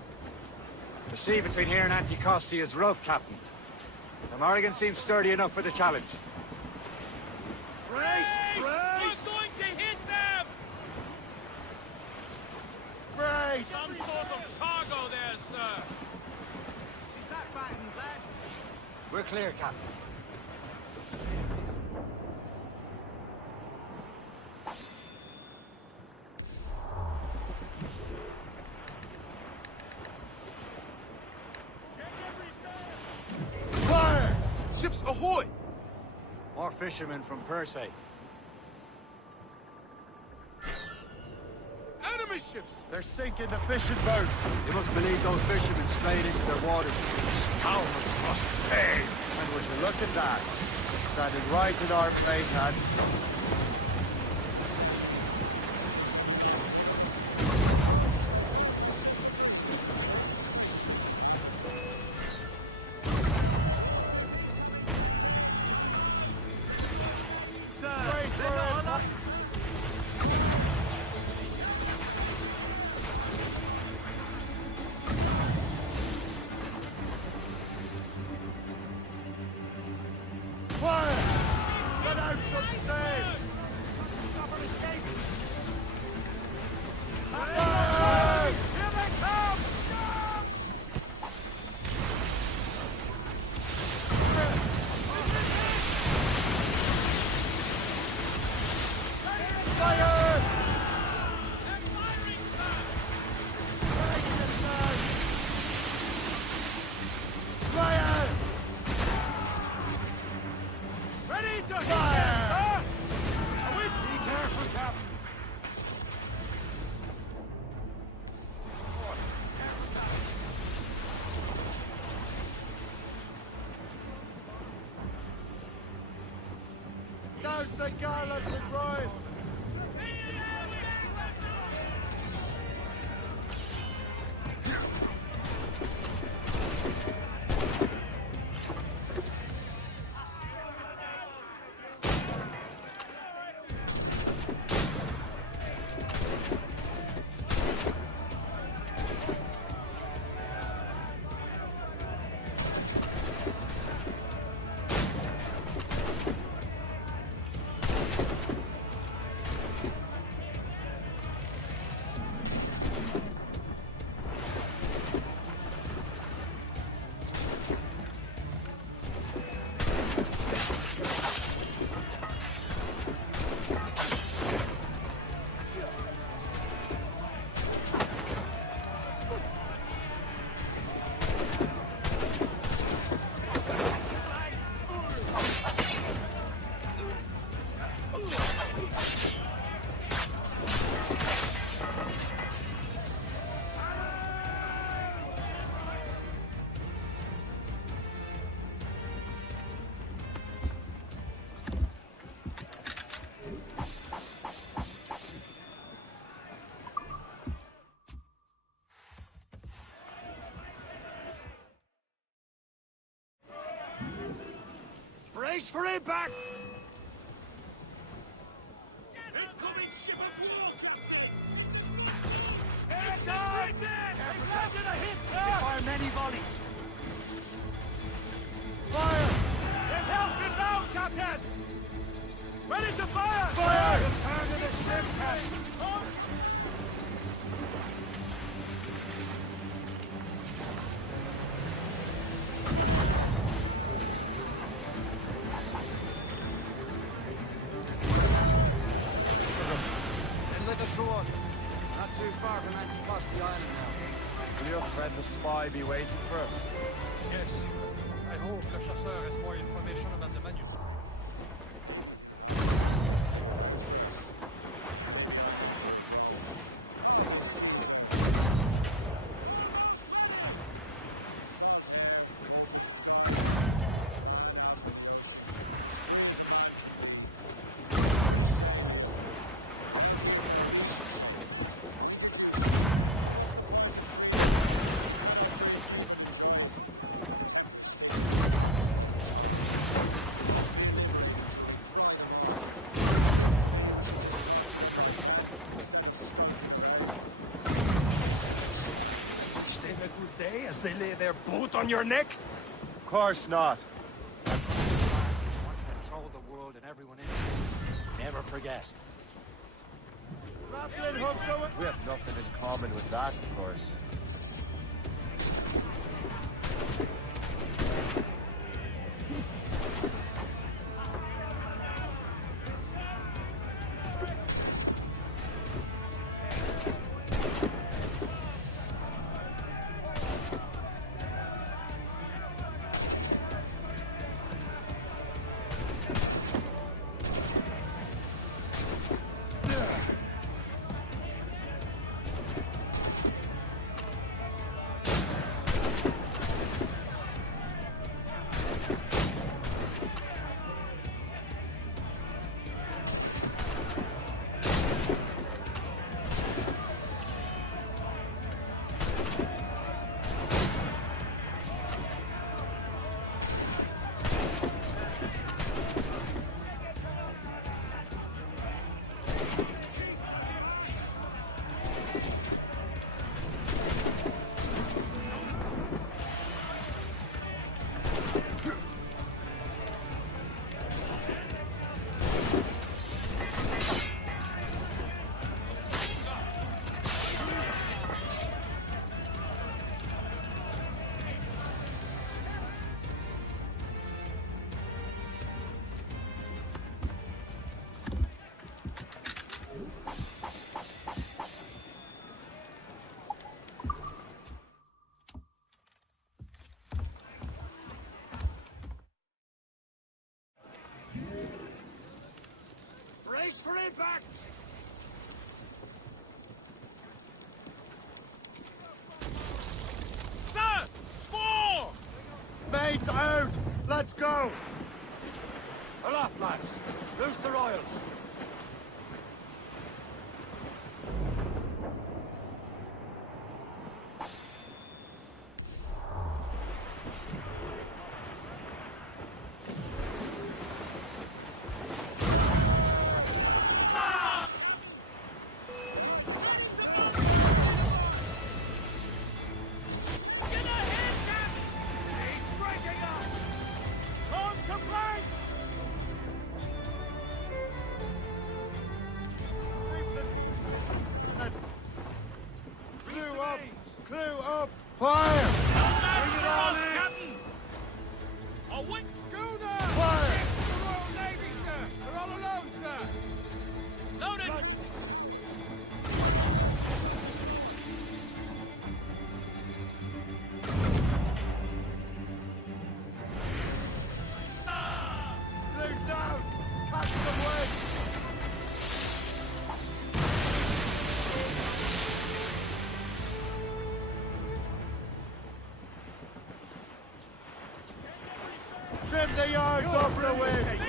The sea between here and Anticosti is rough, Captain. The Morrigan seems sturdy enough for the challenge. Brace! Brace! We're going to hit them! Brace! Some sort of cargo there, sir. Is that batten, lad? We're clear, Captain. Fire! Ships ahoy! More fishermen from Persay. Enemy ships! They're sinking the fishing boats. They must believe those fishermen strayed into their waters. Scoundrels must pay. And would you look at that? Standing right in our face, hand. Fire! Let out some sails! Stop an escape! Fire! Here they come! Fire! They're firing, sir! Fire! Ready to hit Fire! them, sir! Be careful, Captain. Douse the gallops and rhymes! Brace for impact! Incoming ship of war! It's done! They've landed a hit, sir! They fire many volleys. Fire! Get help inbound, Captain! Ready to fire! Fire! Return to the ship, Captain! from Anticosti Island now. Will your friend the spy be waiting for us? Yes. I hope Le Chasseur has more information about the manuscript. As they lay their boot on your neck? Of course not. Control the world and everyone in it. Never forget. We have nothing in common with that, of course. Brace for impact! Sir! Four! Mates out! Let's go! Aloft, lads! Loose the royals! Clue up! Fire! Bring it on in! Captain! A wind schooner! Fire! The Royal Navy, sir! We're all alone, sir! Loaded! Blue's down! Catch some wind! Trim the yards off the wind!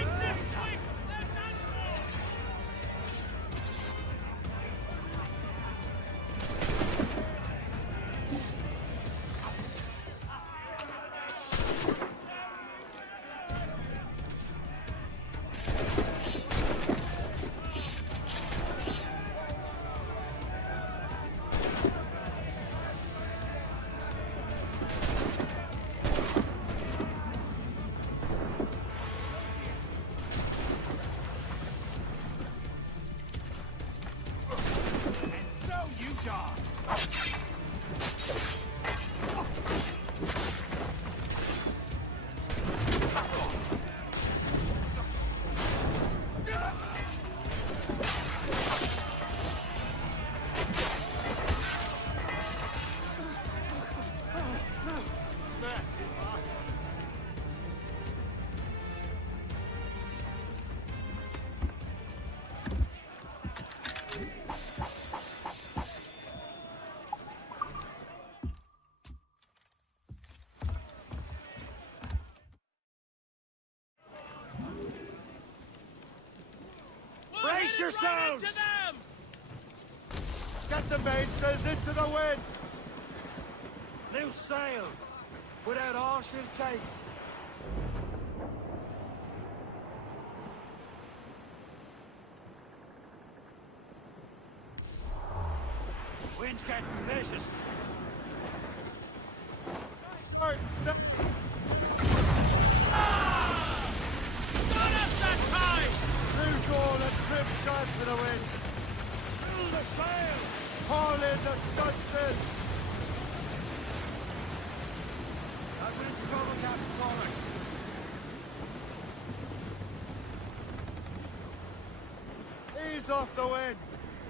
yourselves! Get the mainsails into the wind! Loose sail! Put out all she'll take! Wind's getting vicious. Loose all and trim sharp to the wind! Fill the sail! Haul in the stunsail! That wind's trouble, Captain Cormac. Ease off the wind!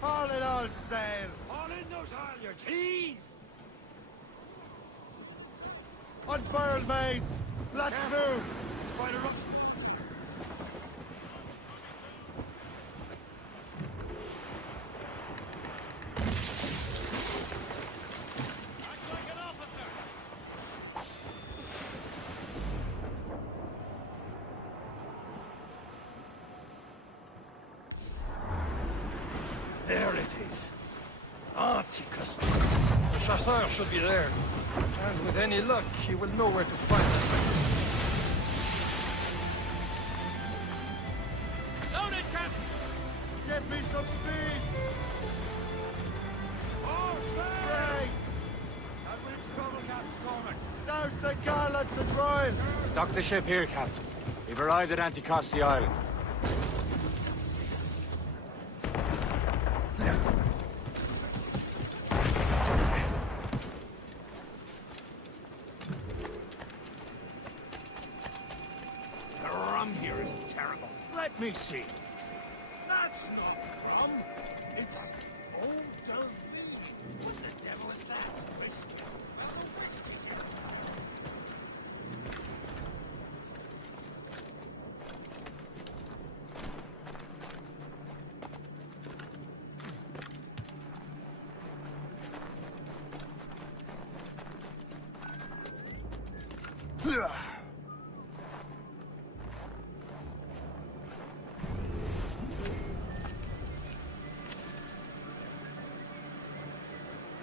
Haul in all sail! Haul in those halyards! Heave! Unfurl mains! Let's move! It's quite a rough... There it is. Anticus. The chasseur should be there. And with any luck, he will know where to find it. Loaded, Captain! Give me some speed! All sail! Brace! That wind's trouble, Captain Cormac. Douse the gallants and royals! Dock the ship here, Captain. We've arrived at Anticosti Island. The rum here is terrible. Let me see. That's not rum. It's old Delphine. What the devil is that?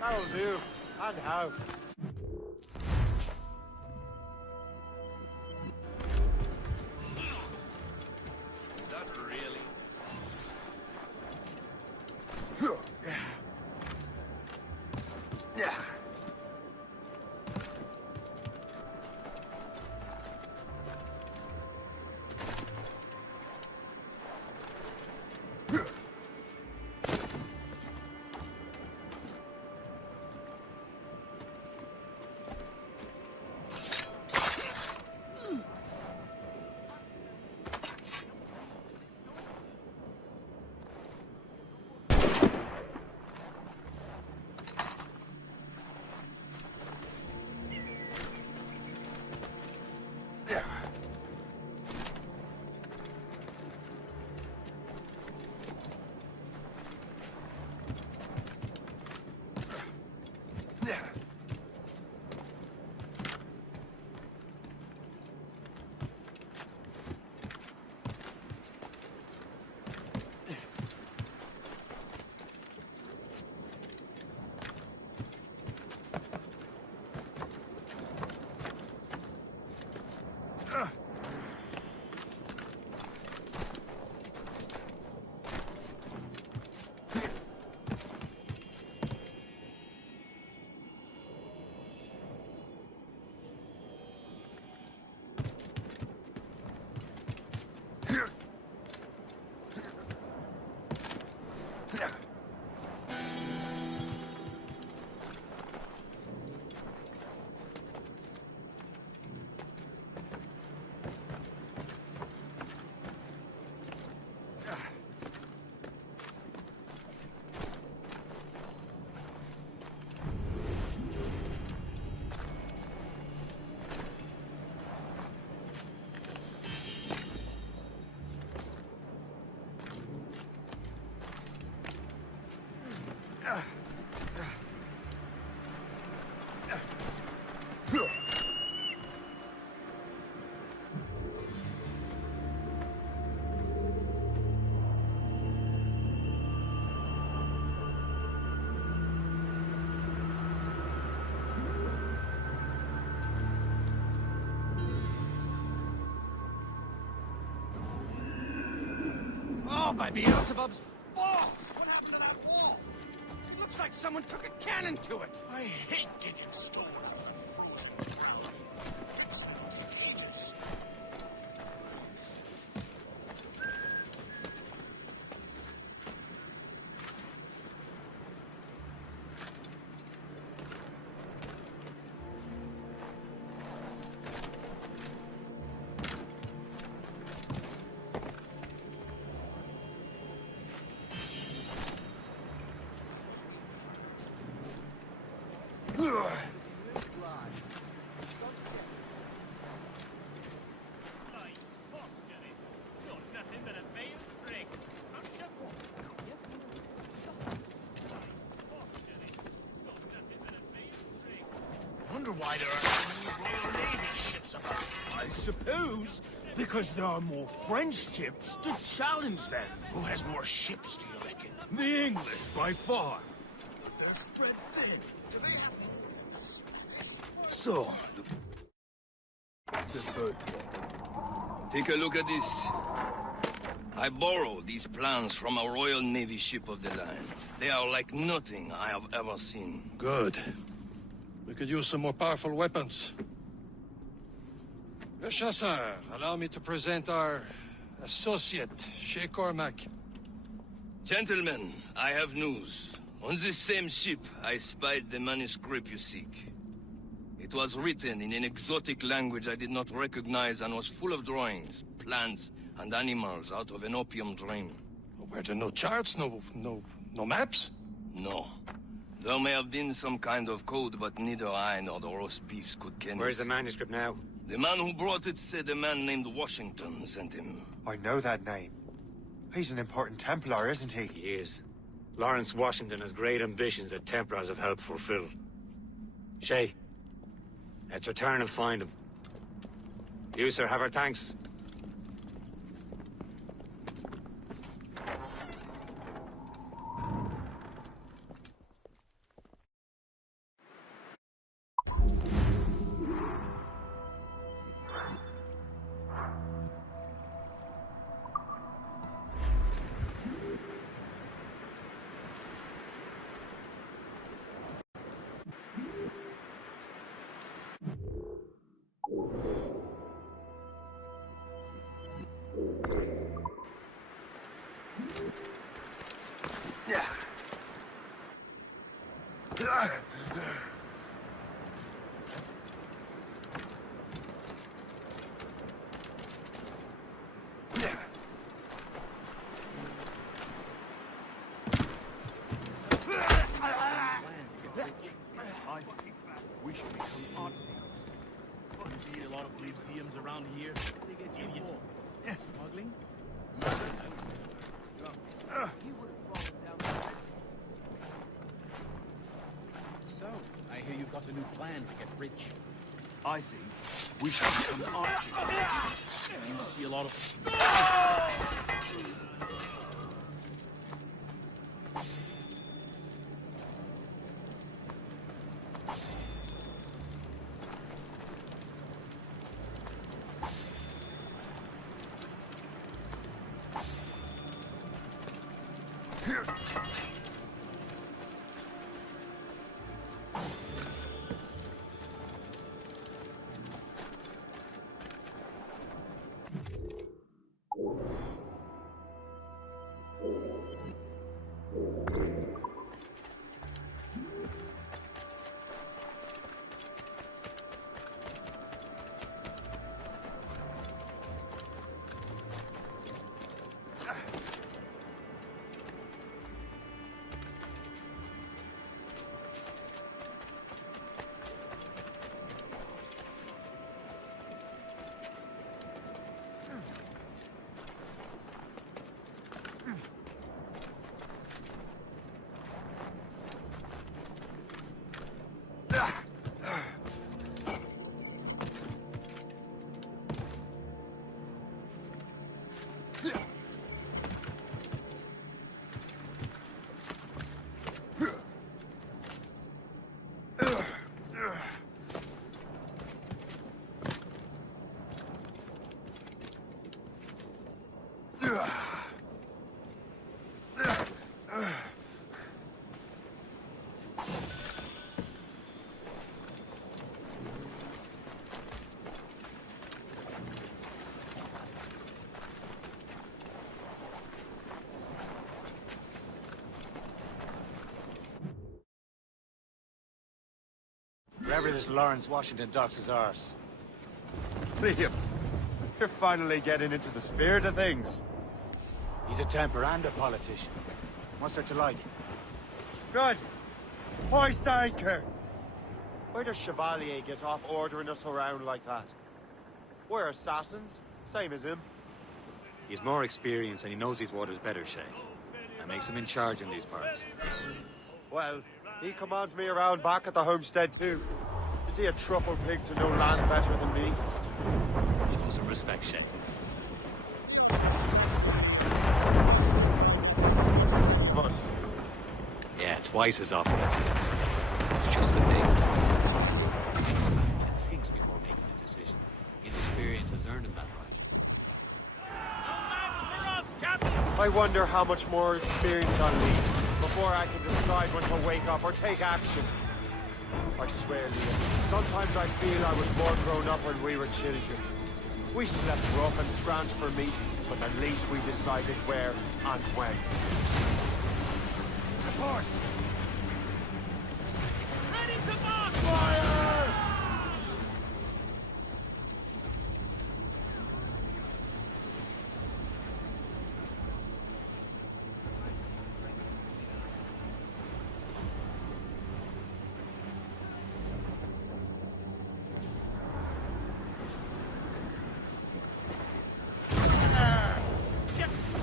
That'll do. And how? Is that really? Yeah. Oh, by Beelzebub's balls! What happened to that wall? It looks like someone took a cannon to it. I hate digging stone out of the frozen ground. Ages. Wonder why there aren't any Royal Navy ships about. I suppose because there are more French ships to challenge them. Who has more ships, do you reckon? The English, by far. They're spread thin. Do they have... So, the third. Take a look at this. I borrowed these plans from a Royal Navy ship of the line. They are like nothing I have ever seen. Good. We could use some more powerful weapons. Le Chasseur, allow me to present our associate, Shay Cormac. Gentlemen, I have news. On this same ship, I spied the manuscript you seek. It was written in an exotic language I did not recognize and was full of drawings, plants, and animals out of an opium dream. Were there no charts, no maps? No. There may have been some kind of code, but neither I nor the roast beefs could ken it. Where's the manuscript now? The man who brought it said a man named Washington sent him. I know that name. He's an important Templar, isn't he? He is. Lawrence Washington has great ambitions that Templars have helped fulfill. Shay, let's return and find him. You, sir, have our thanks. We should become art figures. You see a lot of museums around here. They get you for smuggling. So, I hear you've got a new plan to get rich. I think we should become art figures. You see a lot of... Whoever this Lawrence Washington Docks is ours. Liam, you're finally getting into the spirit of things. He's a temper and a politician. What's there to like? Good. Hoist anchor! Where does Chevalier get off ordering us around like that? We're assassins, same as him. He's more experienced and he knows these waters better, Shay. That makes him in charge in these parts. Well, he commands me around back at the homestead too. Is he a truffle pig to know land better than me? Show some respect, Shay. But yeah, twice as often as it. It's just a thing. He thinks before making a decision. His experience has earned him that right. I wonder how much more experience I'll need before I can decide when to wake up or take action. I swear, Liam, sometimes I feel I was more grown up when we were children. We slept rough and scrounged for meat, but at least we decided where and when. Report! Ready to march! Fire!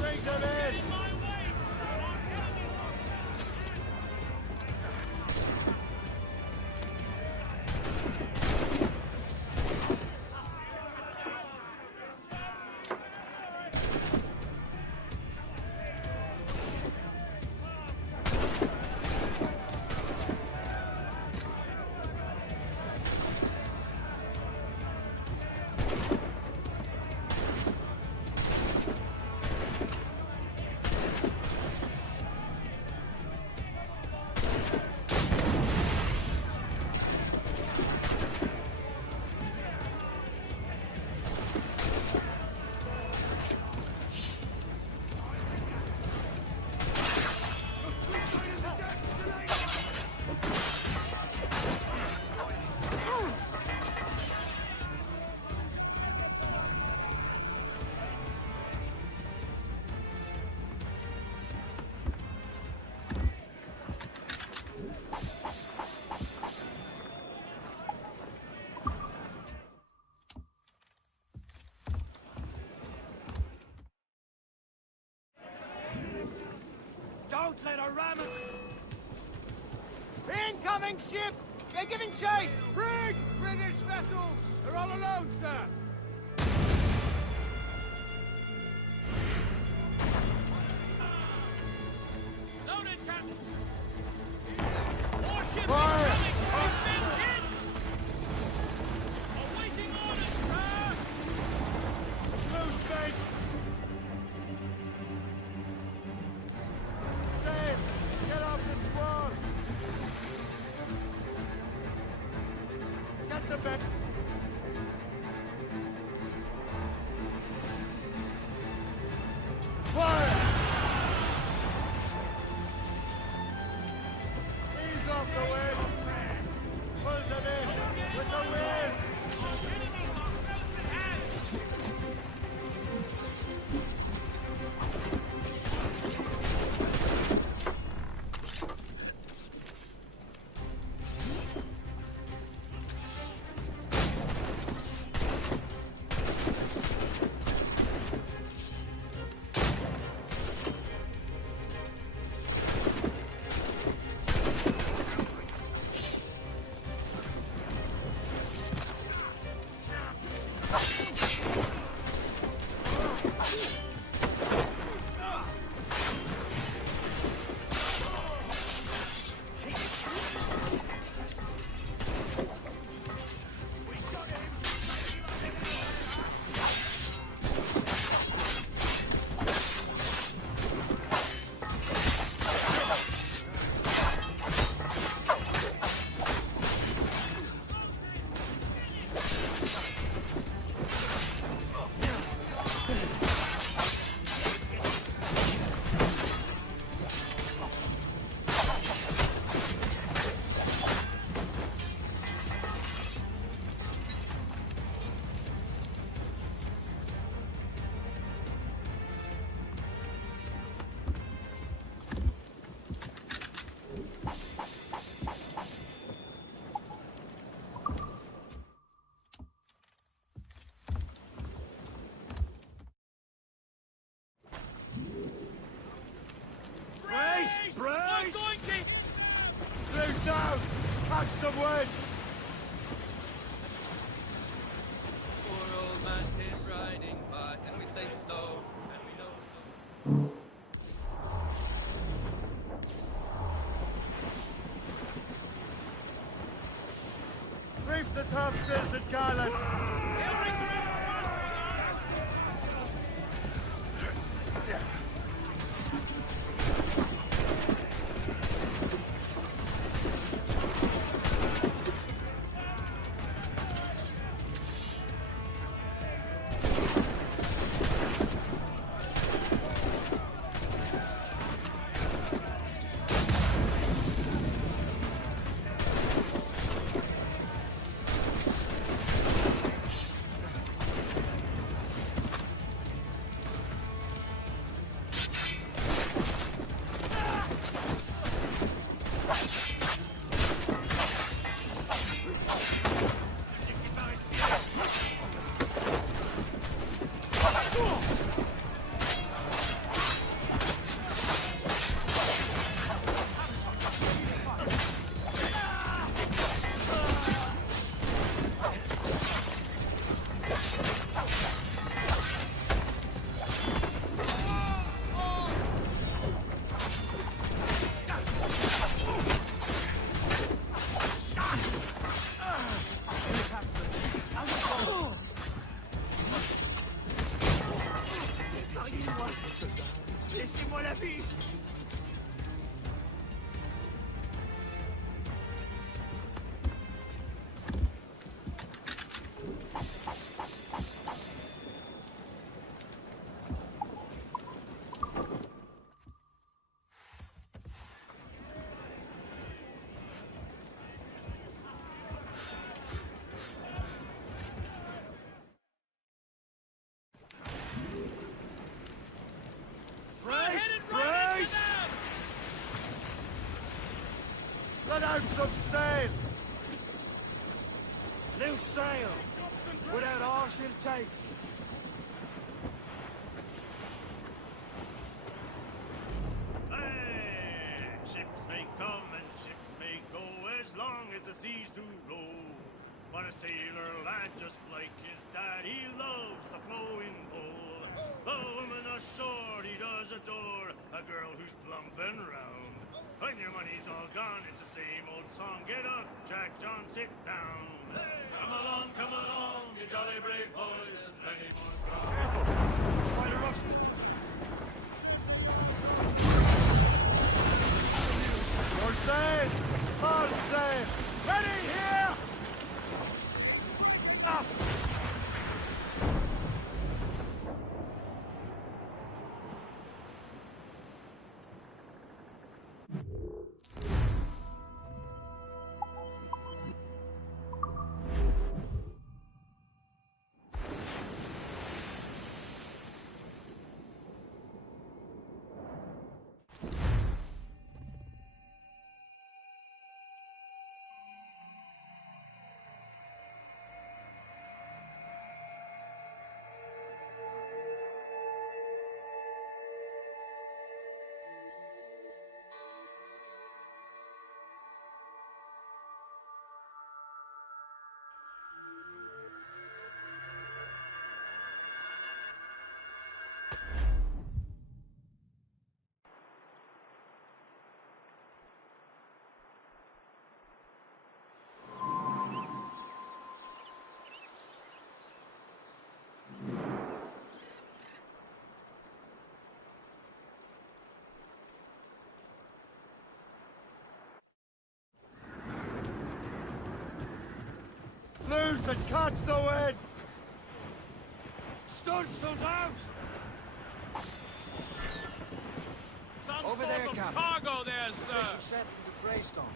Bring them in! Don't let her ram it! Incoming ship! They're giving chase! Brig! British vessels! They're all alone, sir! Loaded, Captain! Warship coming! In! Awaiting orders, sir! Loose, mate! Safe! Get off the squad! Get the bed! Fire! win! Poor old man came riding by, and we say so, and we know so. Reef the topsails and gallants! Laissez-moi la vie! Let out some sail! Loose sail! Without all she'll take! Hey! Ships may come and ships may go as long as the seas do roll. But a sailor lad just like his dad, he loves the flowing pole. The woman ashore he does adore, a girl who's plump and round. When your money's all gone, it's the same old song. Get up, Jack John, sit down. Come along, you jolly brave boys. There's plenty more ground. Careful! It's quite a rush. More sail! All sail! Ready here! Up! Loose and catch the wind! Stunsails out! Some Over sort there, of Captain. cargo there, sir. Fishing set from the Greystone.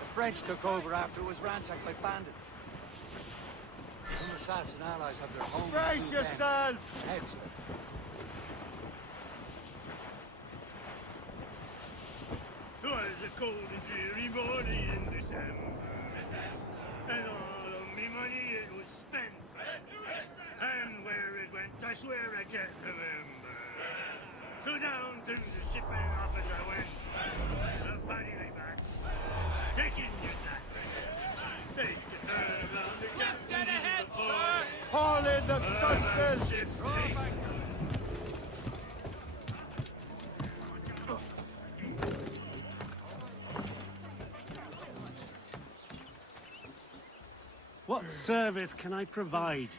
The French took over after it was ransacked by bandits. Some assassin allies have their home. Brace yourselves! Heads up. Twas a cold and dreary morning in December, and all of me money it was spent. And where it went, I swear I can't remember. So down to the shipping office I went, a body lay back, taking your sack. Dead ahead, sir! Haul in the stunsail! What service can I provide?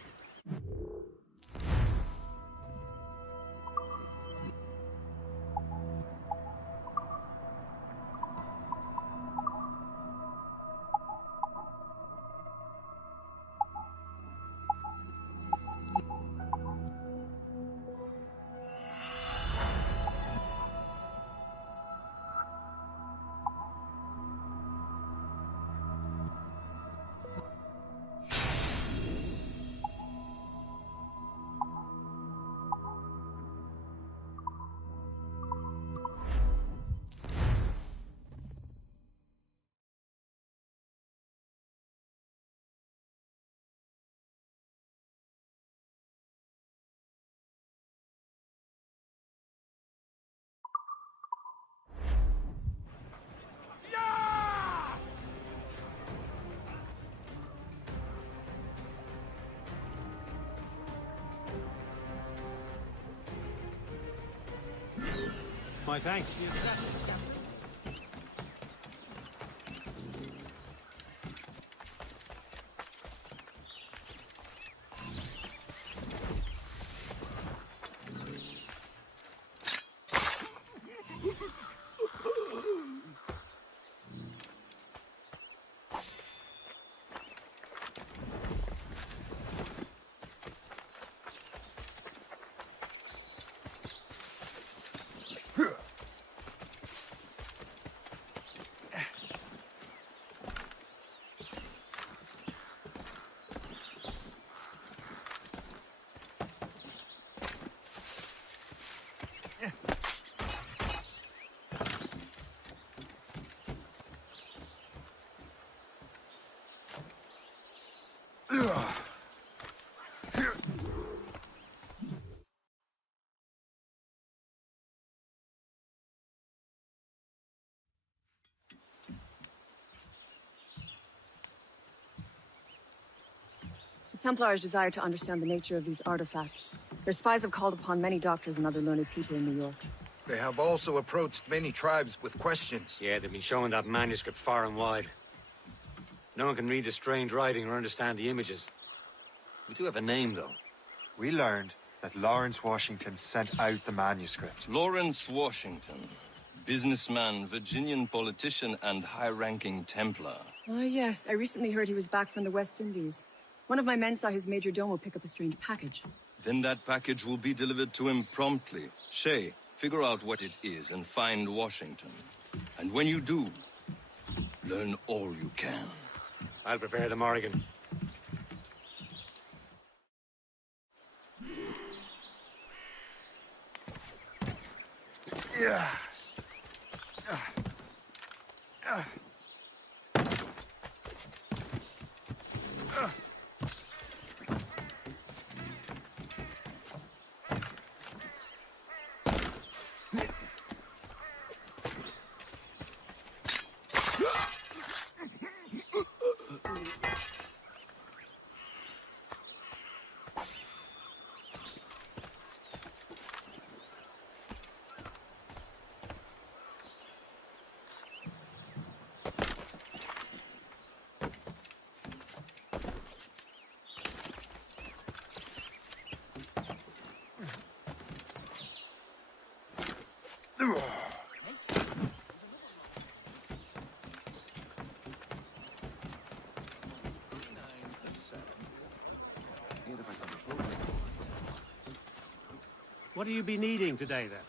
My thanks. The Templars desire to understand the nature of these artifacts. Their spies have called upon many doctors and other learned people in New York. They have also approached many tribes with questions. Yeah, they've been showing that manuscript far and wide. No one can read the strange writing or understand the images. We do have a name, though. We learned that Lawrence Washington sent out the manuscript. Lawrence Washington. Businessman, Virginian politician, and high-ranking Templar. Oh, yes. I recently heard he was back from the West Indies. One of my men saw his major domo pick up a strange package. Then that package will be delivered to him promptly. Shay, figure out what it is and find Washington. And when you do, learn all you can. I'll prepare the Morrigan. Yeah. What do you be needing today, then?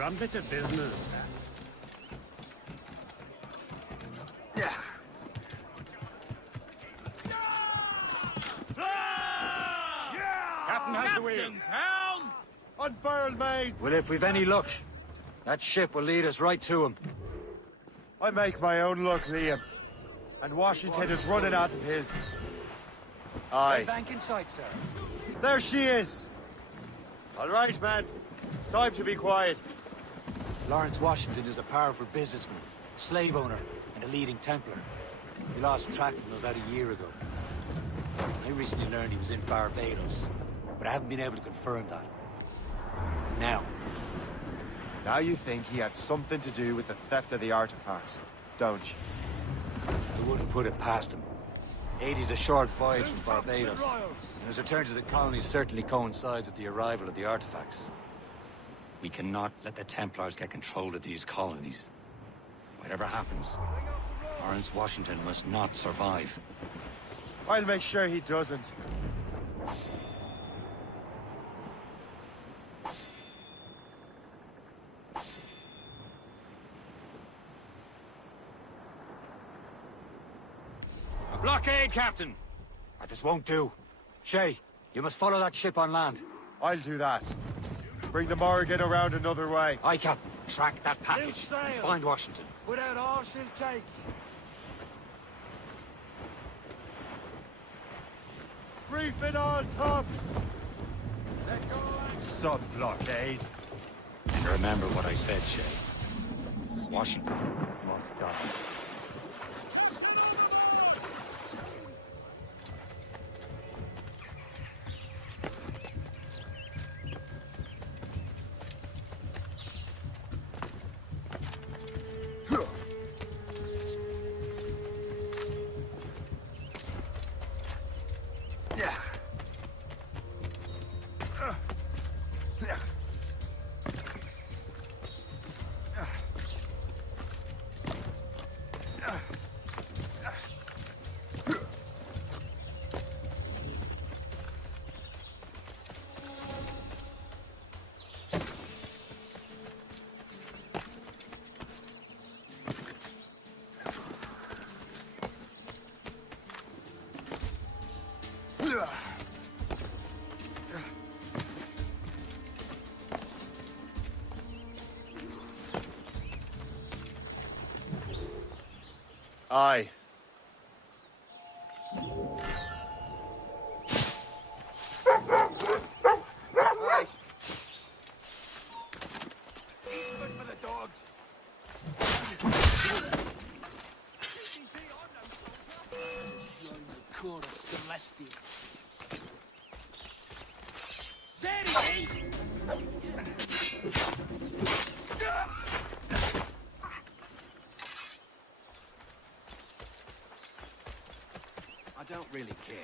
Rum bit of business. Captain has the wheel. Captain's helm! Unfurled, mates! Well, if we've any luck, that ship will lead us right to him. I make my own luck, Liam. And Washington is running out of his. Aye. Bank in sight, sir. There she is! All right, man. Time to be quiet. Lawrence Washington is a powerful businessman, slave owner, and a leading Templar. We lost track of him about a year ago. I recently learned he was in Barbados, but I haven't been able to confirm that. Now you think he had something to do with the theft of the artifacts, don't you? I wouldn't put it past him. 80's a short voyage from Barbados, and his return to the colonies certainly coincides with the arrival of the artifacts. We cannot let the Templars get control of these colonies. Whatever happens, Lawrence Washington must not survive. I'll make sure he doesn't. A blockade, Captain! This won't do. Shay, you must follow that ship on land. I'll do that. Bring the Morrigan around another way. Aye, Captain. Track that package and find Washington. Put out all she'll take. Reef it all tops! Sub-blockade. And remember what I said, Shay. Washington must die. Aye. Right. Good for the dogs. I don't really care.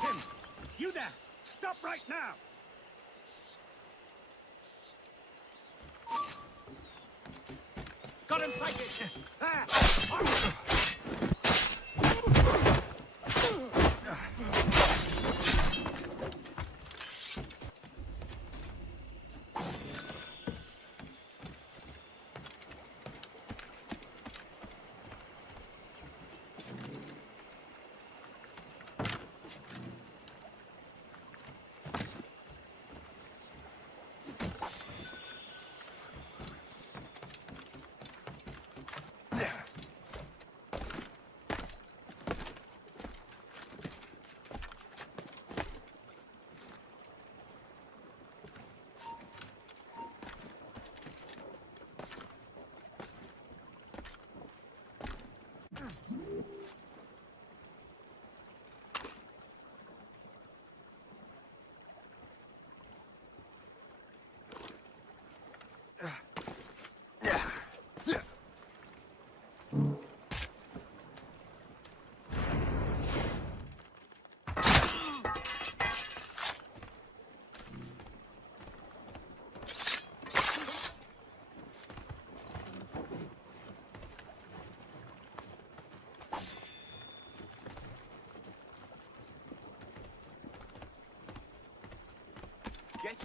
Him! You there! Stop right now! Got him sighted!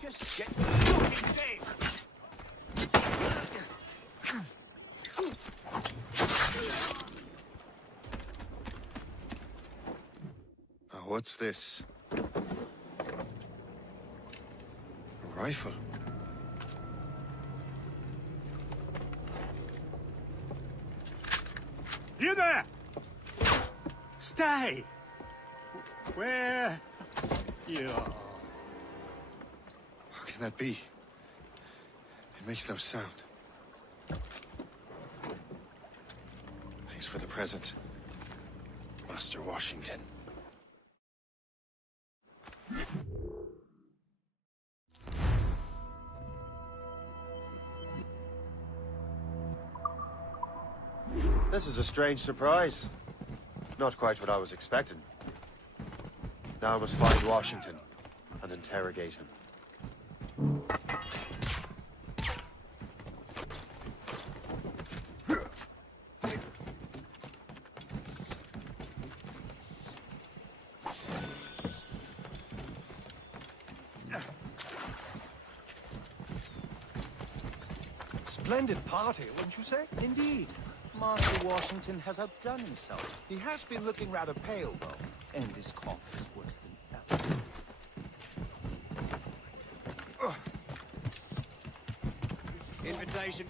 Just get fucking dead! Oh, what's this? A rifle. You there! Stay! Where you are? How can that be? It makes no sound. Thanks for the present, Master Washington. This is a strange surprise. Not quite what I was expecting. Now I must find Washington and interrogate him. Splendid party, wouldn't you say? Indeed. Master Washington has outdone himself. He has been looking rather pale, though. And his cough is worse than ever. Invitation.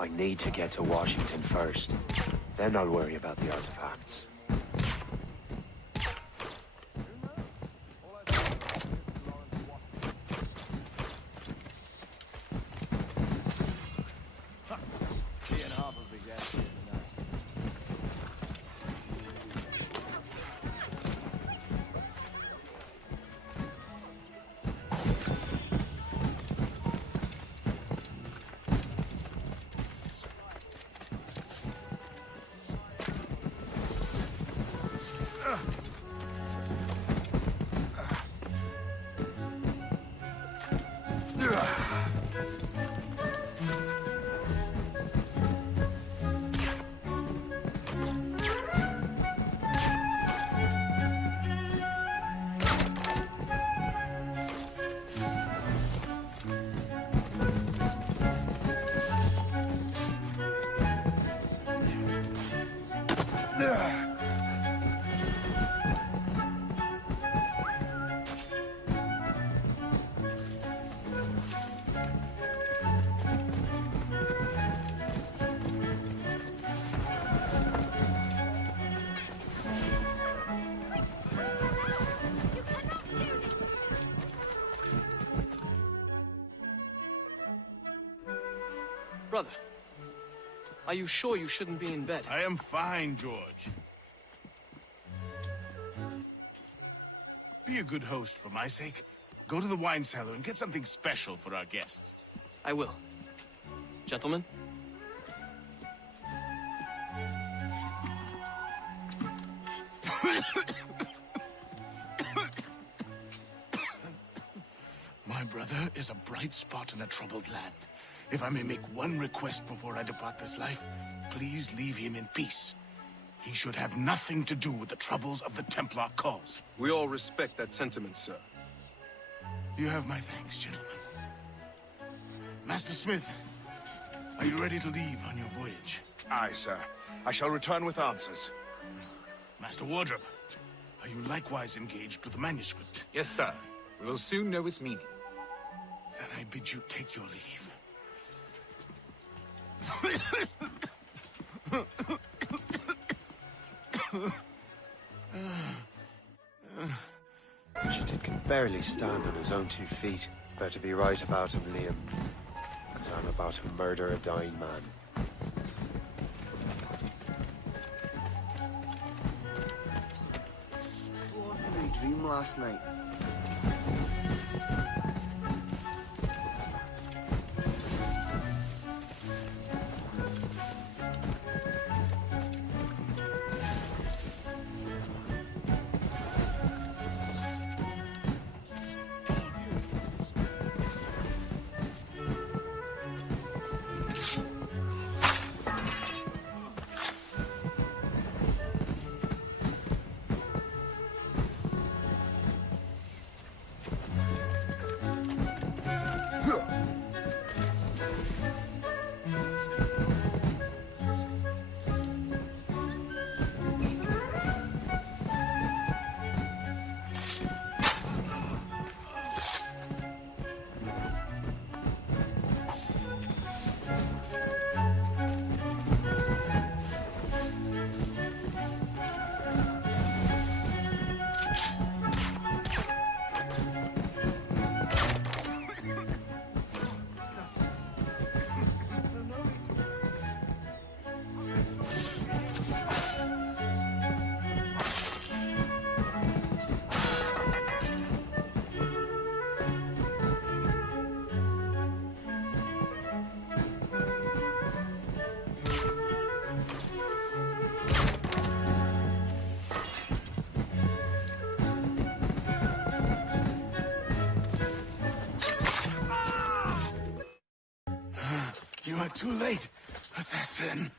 I need to get to Washington first. Then I'll worry about the artifacts. Brother, are you sure you shouldn't be in bed? I am fine, George. Be a good host for my sake. Go to the wine cellar and get something special for our guests. I will. Gentlemen? My brother is a bright spot in a troubled land. If I may make one request before I depart this life, please leave him in peace. He should have nothing to do with the troubles of the Templar cause. We all respect that sentiment, sir. You have my thanks, gentlemen. Master Smith, are you ready to leave on your voyage? Aye, sir. I shall return with answers. Master Wardrop, are you likewise engaged with the manuscript? Yes, sir. We will soon know its meaning. Then I bid you take your leave. Washington can barely stand on his own 2 feet. Better be right about him, Liam. Because I'm about to murder a dying man. Extraordinary dream last night. You are too late, assassin.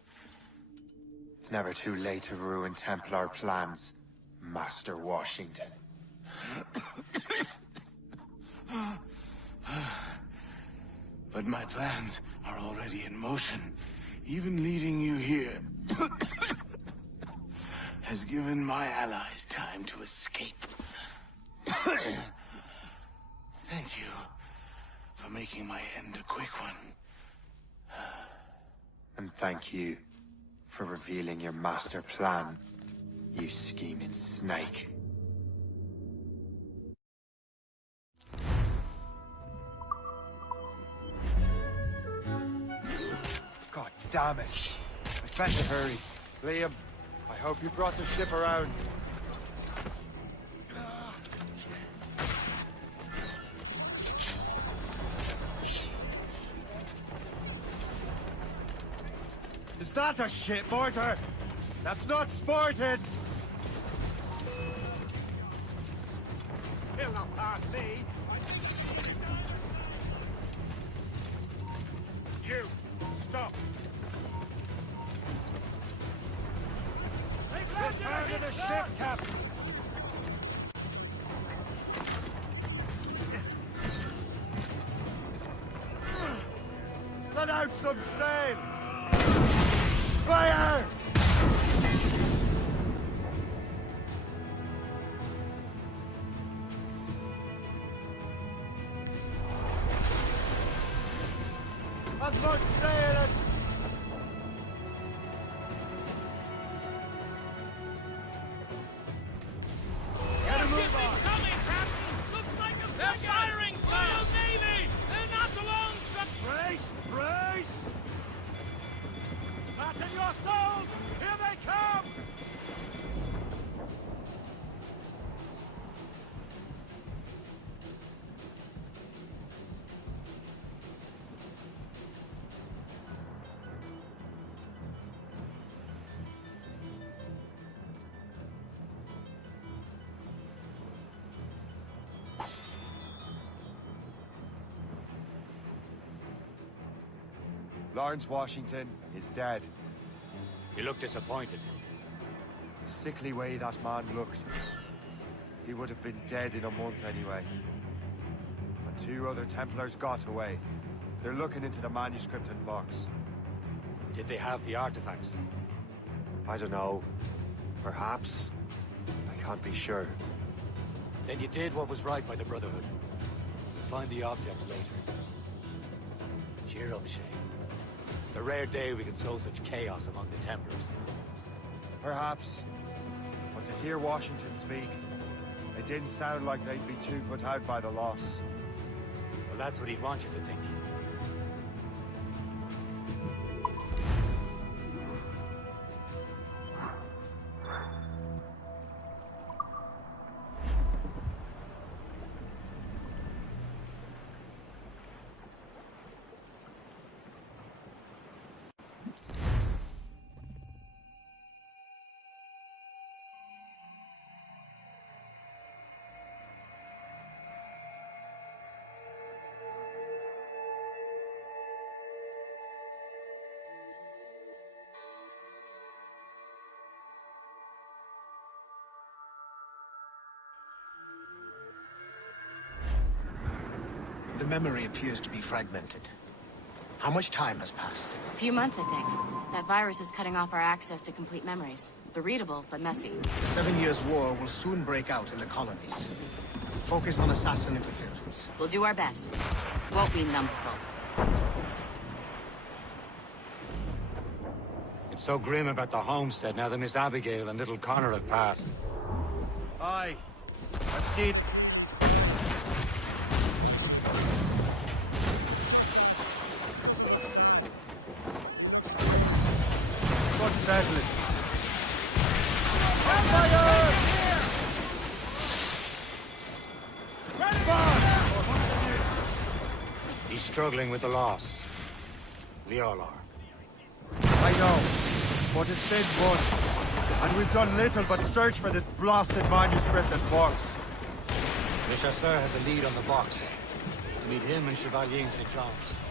It's never too late to ruin Templar plans, Master Washington. But my plans are already in motion. Even leading you here has given my allies time to escape. Thank you for making my end a quick one. And thank you for revealing your master plan, you scheming snake. God damn it. I'd better hurry. Liam, I hope you brought the ship around. Is that a ship mortar? That's not sported! He'll not pass me. You, stop. Return to the ship, Captain. Let out some sail! Fire! As much sailing! Get a move on! Coming, Captain! Looks like they're firing, Royal Navy! They're not alone, sir! Brace! Brace! Lawrence Washington is dead. You look disappointed. The sickly way that man looked. He would have been dead in a month anyway. And 2 other Templars got away. They're looking into the manuscript and box. Did they have the artifacts? I don't know. Perhaps. I can't be sure. Then you did what was right by the Brotherhood. We'll find the objects later. Cheer up, Shay. It's a rare day we can sow such chaos among the Templars. Perhaps. But to hear Washington speak, it didn't sound like they'd be too put out by the loss. Well, that's what he'd want you to think. The memory appears to be fragmented. How much time has passed? A few months, I think. That virus is cutting off our access to complete memories. They're readable, but messy. The 7 Years' War will soon break out in the colonies. Focus on assassin interference. We'll do our best. Won't be, numbskull. It's so grim about the homestead now that Miss Abigail and little Connor have passed. Aye. I've seen... Unsettling. He's struggling with the loss. We all are. I know, but it's been months, and we've done little but search for this blasted manuscript and box. Le Chasseur has a lead on the box. Meet him and Chevalier in St. John's.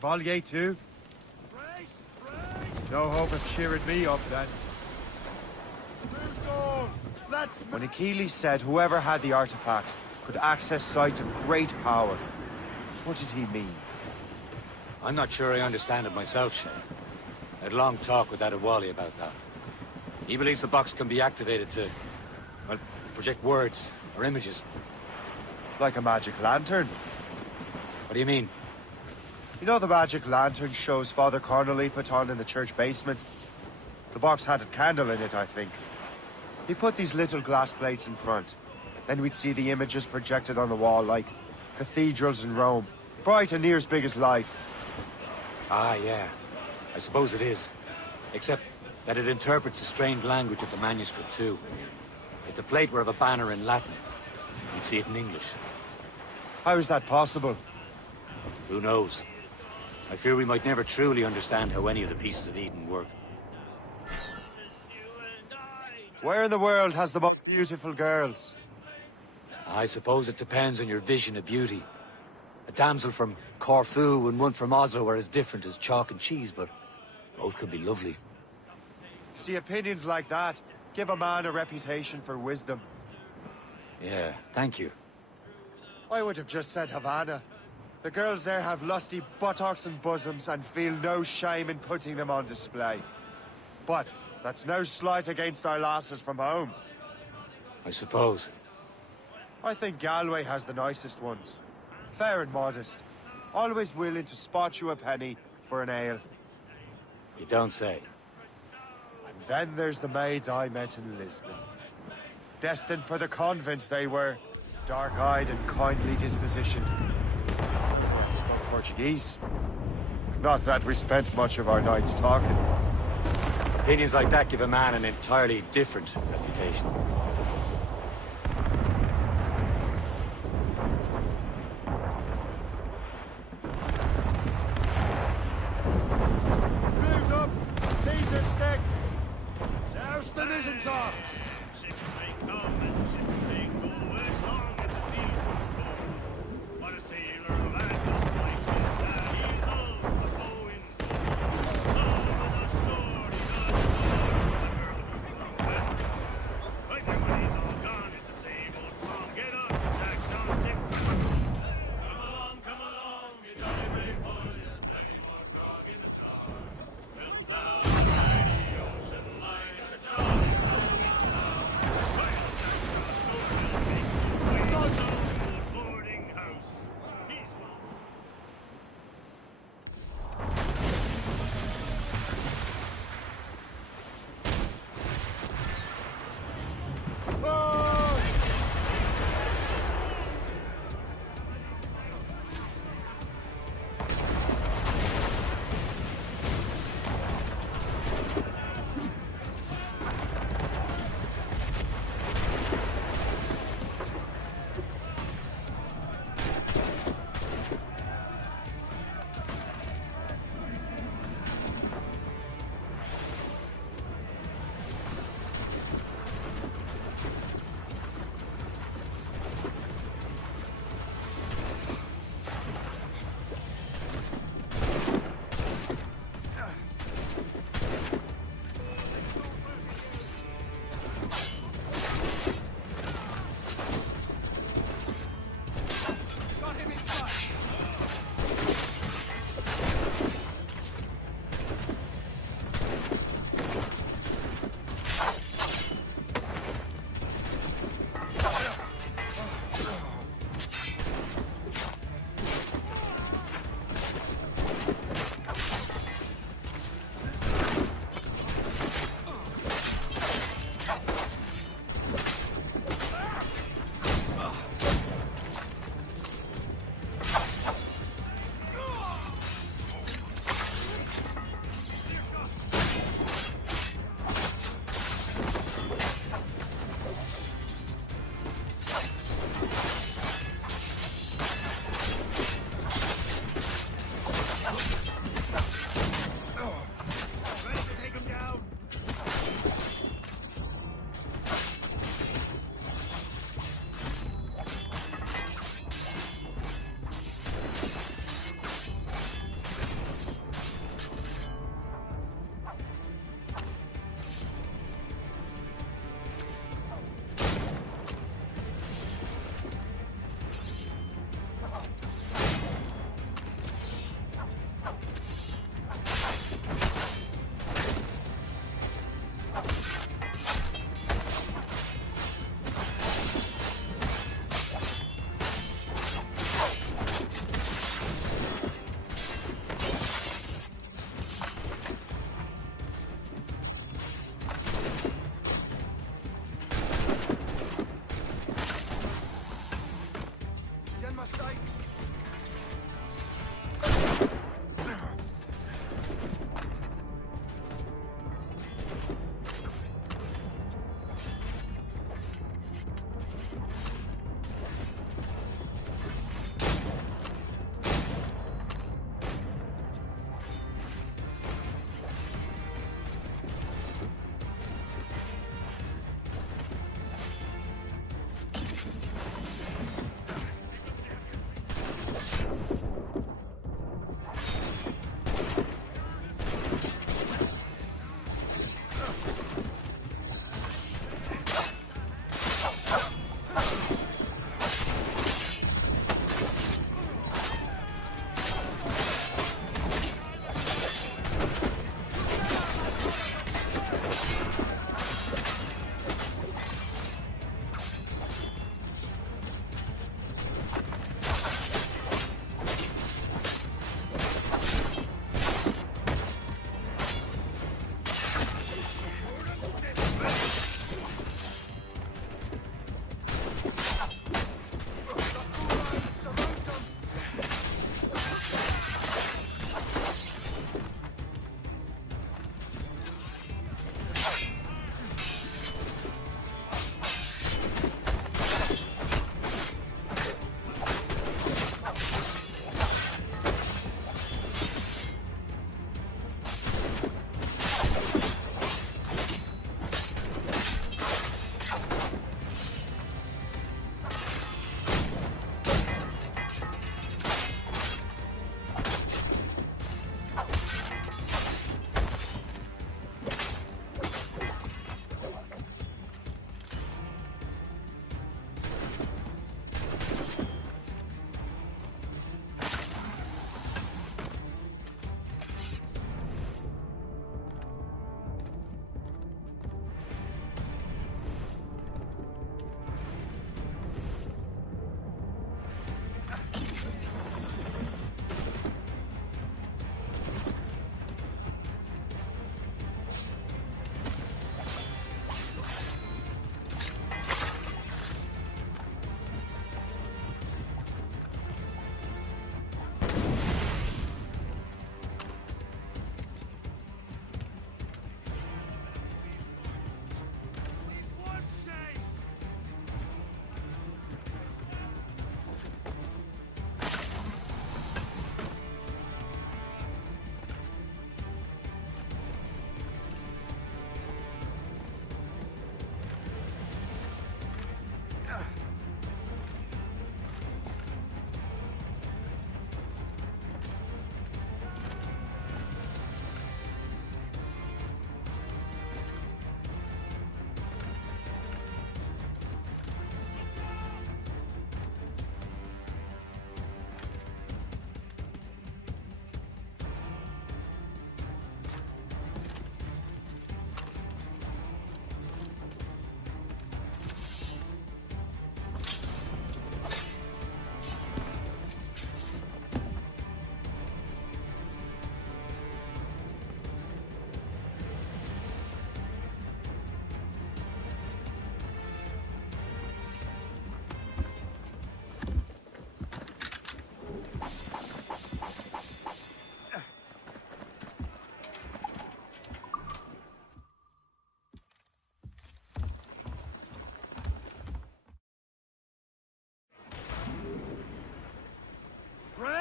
Chevalier too? No hope of cheering me up then. When Achilles said whoever had the artifacts could access sites of great power, what did he mean? I'm not sure I understand it myself, Shay. I had a long talk with Adewale about that. He believes the box can be activated to, well, project words or images. Like a magic lantern? What do you mean? You know the magic lantern shows Father Connolly put on in the church basement? The box had a candle in it, I think. He put these little glass plates in front. Then we'd see the images projected on the wall like cathedrals in Rome. Bright and near as big as life. Ah, yeah. I suppose it is. Except that it interprets the strained language of the manuscript, too. If the plate were of a banner in Latin, you'd see it in English. How is that possible? Who knows? I fear we might never truly understand how any of the pieces of Eden work. Where in the world has the most beautiful girls? I suppose it depends on your vision of beauty. A damsel from Corfu and one from Oslo are as different as chalk and cheese, but both can be lovely. See, opinions like that give a man a reputation for wisdom. Yeah, thank you. I would have just said Havana. The girls there have lusty buttocks and bosoms and feel no shame in putting them on display. But that's no slight against our lasses from home. I suppose. I think Galway has the nicest ones. Fair and modest. Always willing to spot you a penny for an ale. You don't say. And then there's the maids I met in Lisbon. Destined for the convent they were. Dark-eyed and kindly dispositioned. Spoke Portuguese. Not that we spent much of our nights talking. Opinions like that give a man an entirely different reputation. Blues up! These are sticks! Douse the mizzen tops! Ships may come and ships may go as long as the seas don't roll. But a sailor lad just like his daddy loves the flowing gold. Love of the shore, he does love the girl who's from that. Like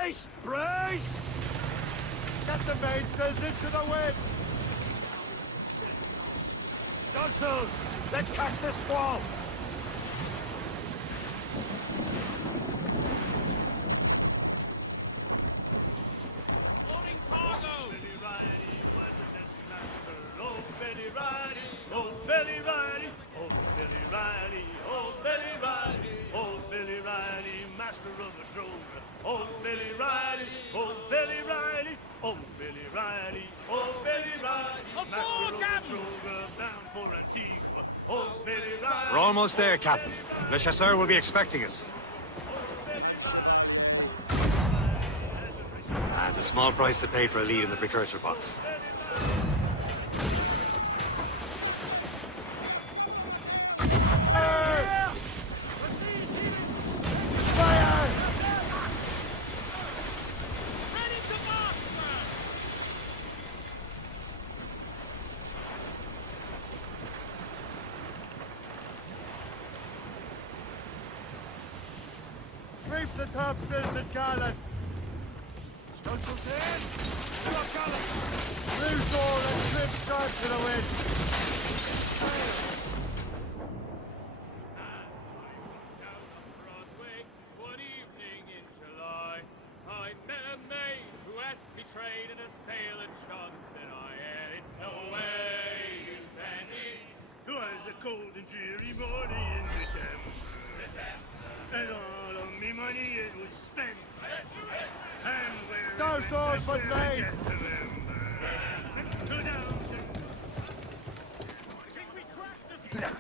Brace! Brace! Get the mainsails into the wind! Stunsails! Let's catch this squall! Loading cargo! Oh, Billy Riley was a dance master. Oh, Billy Riley! Oh, Billy Riley! Oh, Billy Riley! Oh, Billy Riley! Oh, Billy Riley, master of a drover. Oh, Billy Riley! Oh, Billy Riley! Oh, Billy Riley! Oh, Billy Riley, master of a drover, bound for Antigua. Oh, Billy Riley! We're almost there, Captain. Le Chasseur will be expecting us. It's a small price to pay for a lead in the precursor box. Reef the topsails and gallants! Stunsails in! Fill up gallants! Loose all and trim sharp to the wind! One evening in July, I met a maid who asked me trade in a sail at Johnson. I and it's away, you Sandy. 'Twas a cold and dreary morning in December. And all of me money it was spent. And where Douse all but maid! Think we cracked this?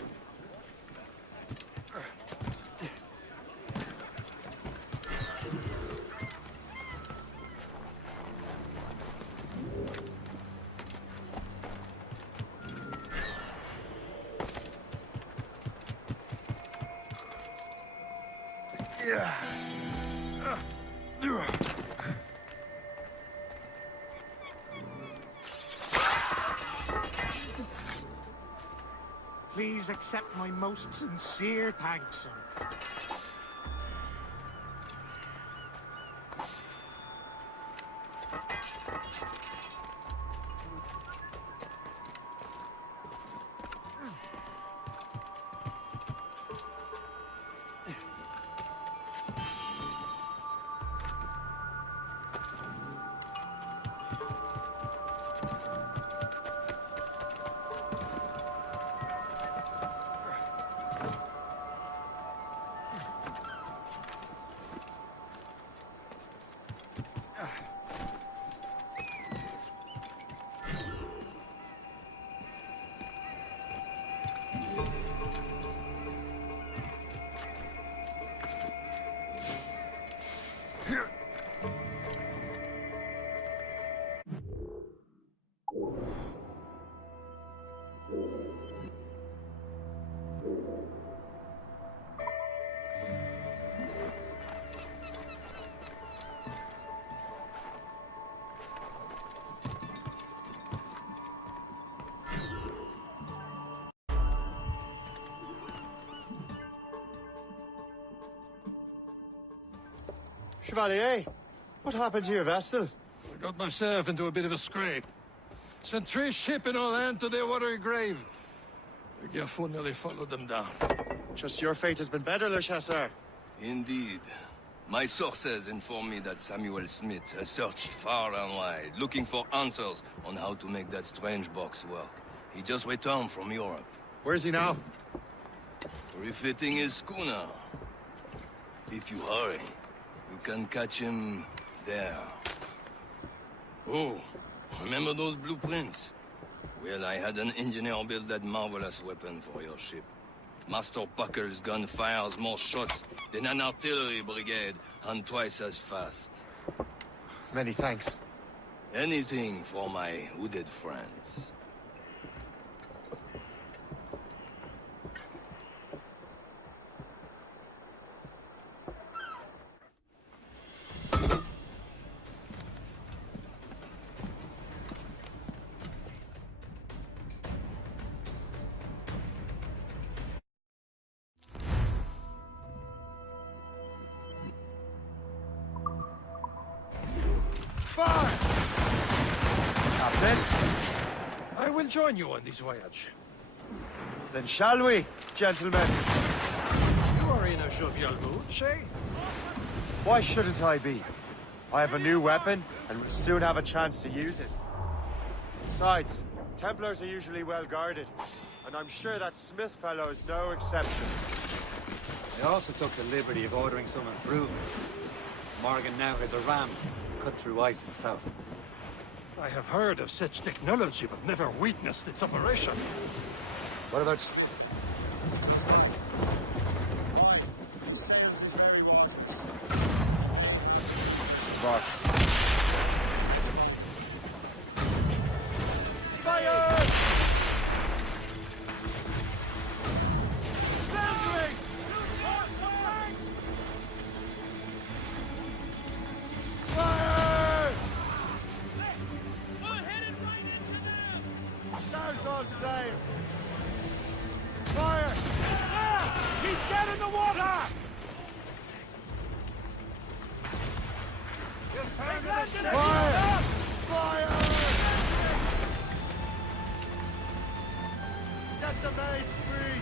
Please accept my most sincere thanks, sir. Chevalier, what happened to your vessel? I got myself into a bit of a scrape. Sent 3 ships in all hand to their watery grave. The Garfou nearly followed them down. Just your fate has been better, Le Chasseur. Indeed. My sources inform me that Samuel Smith has searched far and wide, looking for answers on how to make that strange box work. He just returned from Europe. Where's he now? Refitting his schooner. If you hurry, you can catch him there. Oh, remember those blueprints? Well, I had an engineer build that marvelous weapon for your ship. Master Buckle's gun fires more shots than an artillery brigade, and twice as fast. Many thanks. Anything for my hooded friends. Fire! Captain, I will join you on this voyage. Then shall we, gentlemen? You are in a jovial mood, Shay? Why shouldn't I be? I have a new weapon, and will soon have a chance to use it. Besides, Templars are usually well guarded, and I'm sure that Smith fellow is no exception. I also took the liberty of ordering some improvements. Morgan now has a ram cut through ice and south. I have heard of such technology, but never witnessed its operation. What about... Box. Fire! Fire! Stars on sail! Fire! He's dead in the water! Fire! Fire! Get the mates free!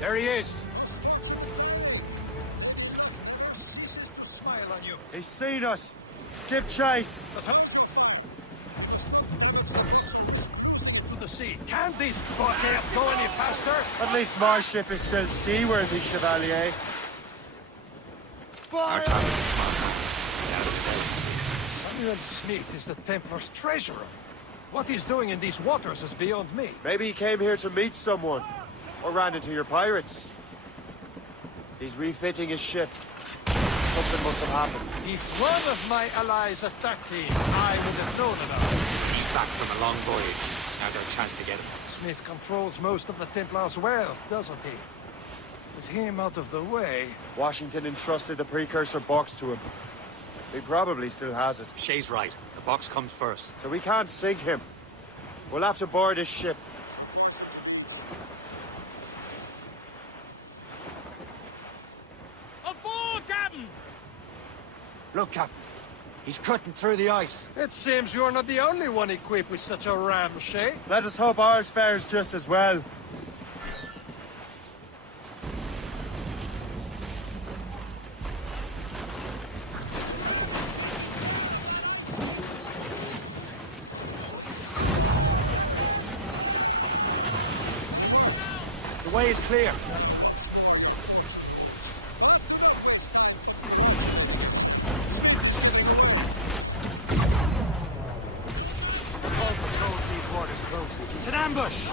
There he is! He's seen us! Give chase! To the sea. Can this blockade go any faster? At least my ship is still seaworthy, Chevalier. Fire! Samuel Smith is the Templar's treasurer. What he's doing in these waters is beyond me. Maybe he came here to meet someone. Or ran into your pirates. He's refitting his ship. Something must have happened. If one of my allies attacked him, I would have known about it. He's back from a long voyage. Now there's a chance to get him. Smith controls most of the Templars' wealth, doesn't he? With him out of the way... Washington entrusted the precursor box to him. He probably still has it. Shay's right. The box comes first. So we can't sink him. We'll have to board his ship. Look, Captain. He's cutting through the ice. It seems you're not the only one equipped with such a ram, Shay. Let us hope ours fares just as well. The way is clear. It's an ambush!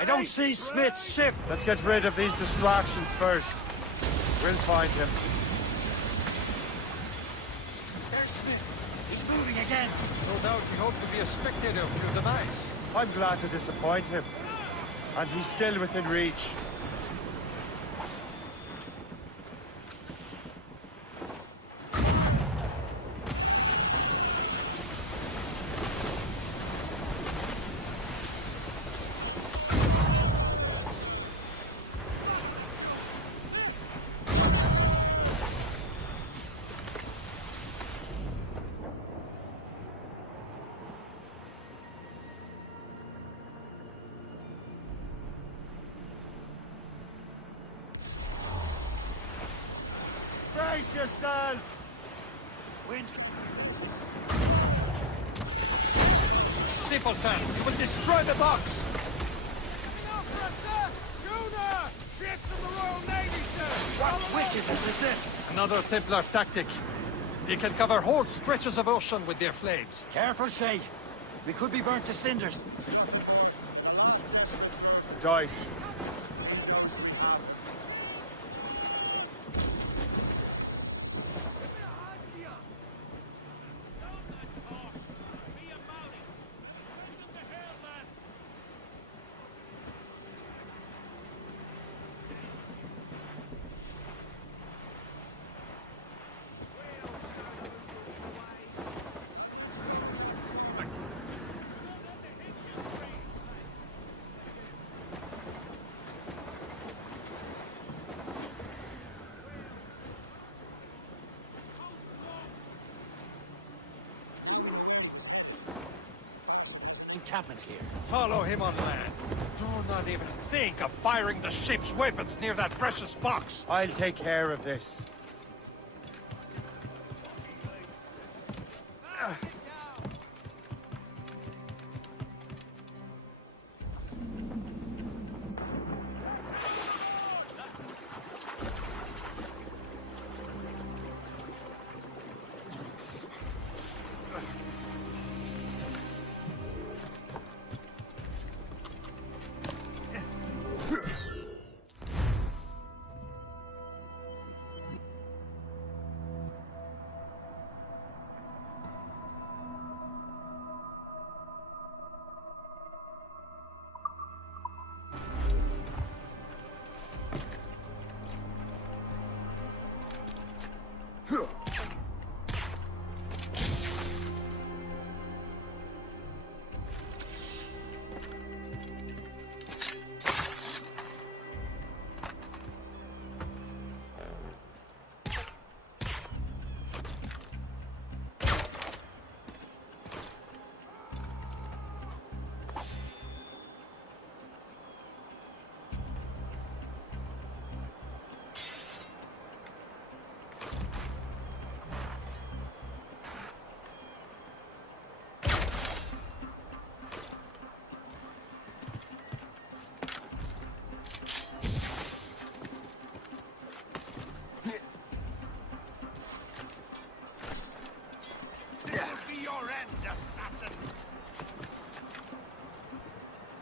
I don't see Smith's ship! Let's get rid of these distractions first. We'll find him. There's Smith! He's moving again! No doubt he hoped to be a spectator of your demise. I'm glad to disappoint him. And he's still within reach. Brace yourselves! Wind! Simpleton, you will destroy the box! Ship from the Royal Navy, sir! What wickedness is this? Another Templar tactic. They can cover whole stretches of ocean with their flames. Careful, Shay. We could be burnt to cinders. Dice. Encampment here. Follow him on land. Do not even think of firing the ship's weapons near that precious box. I'll take care of this.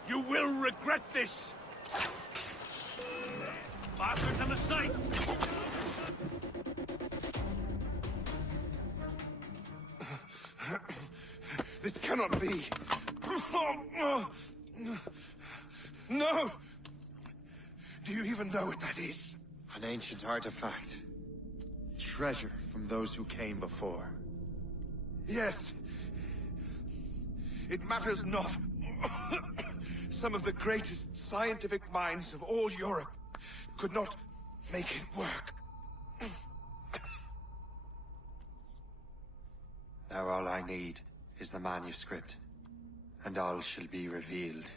You will regret this! Bastards in the sights! This cannot be. No! Do you even know what that is? An ancient artifact. Treasure from those who came before. Yes. It matters not. Some of the greatest scientific minds of all Europe could not make it work. Now all I need is the manuscript, and all shall be revealed.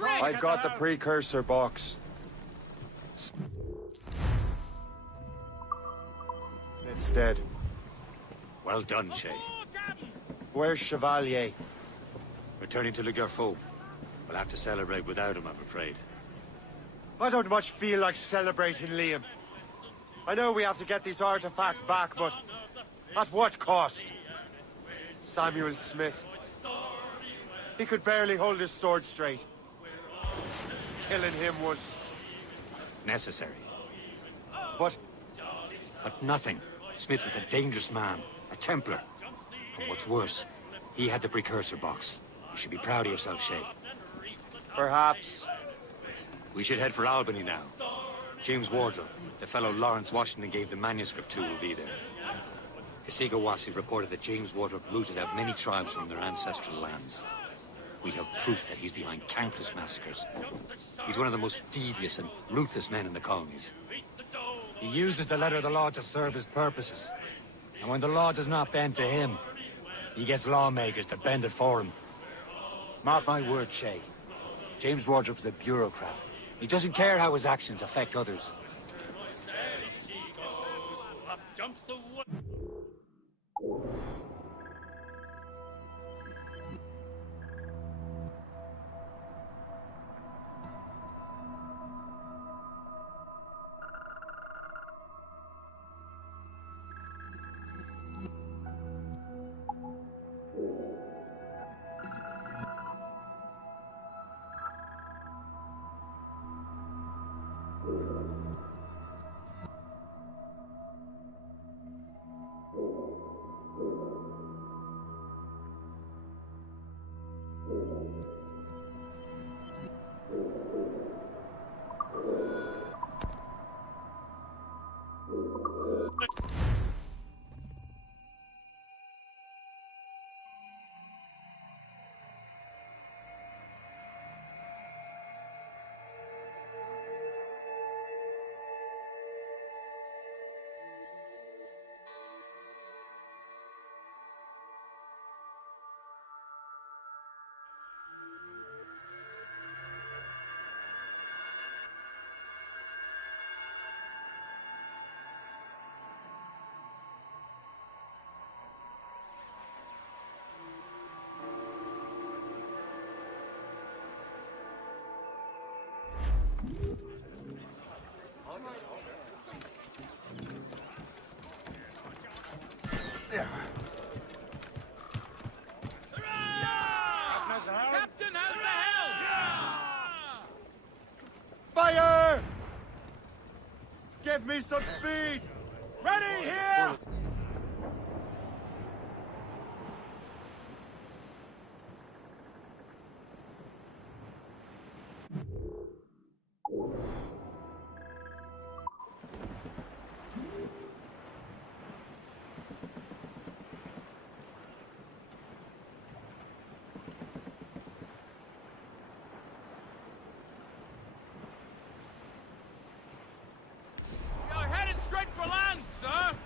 I've got the precursor box. It's dead. Well done, Shay. Where's Chevalier? Returning to Le Garfaux. We'll have to celebrate without him, I'm afraid. I don't much feel like celebrating, Liam. I know we have to get these artifacts back, but at what cost? Samuel Smith. He could barely hold his sword straight. Killing him was... necessary. But nothing. Smith was a dangerous man, a Templar. And what's worse, he had the precursor box. You should be proud of yourself, Shay. Perhaps. We should head for Albany now. James Wardle, the fellow Lawrence Washington gave the manuscript to, will be there. Kasigo Wasi reported that James Wardle rooted out many tribes from their ancestral lands. We have proof that he's behind countless massacres. He's one of the most devious and ruthless men in the colonies. He uses the letter of the law to serve his purposes. And when the law does not bend to him, he gets lawmakers to bend it for him. Mark my words, Shay. James Wardrop's a bureaucrat. He doesn't care how his actions affect others. Captain, how's the helm? Fire! Give me some speed! Ready here! You're headed straight for land, sir!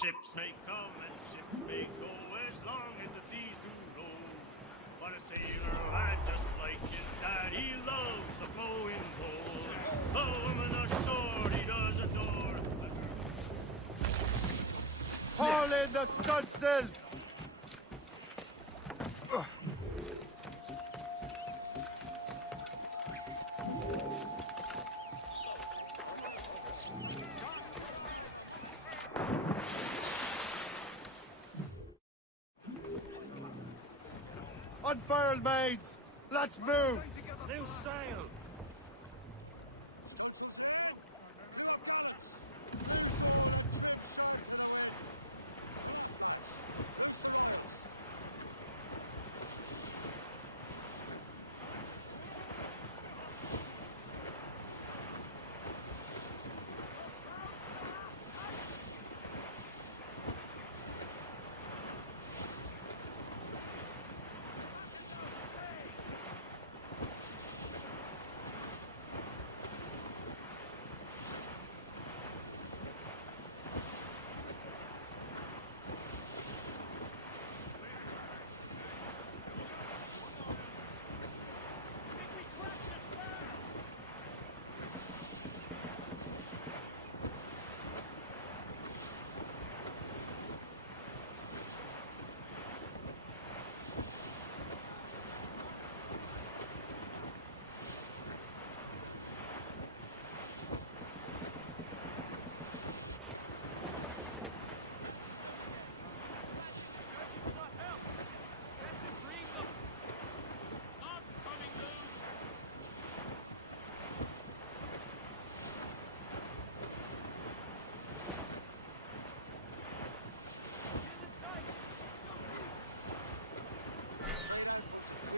Ships may come and ships may go as long as the seas do roll. But a sailor lad just like his daddy loves the flowing pole. The woman ashore he does adore. Haul in the stunsails! Unfurl, mates! Let's move! Loose sail!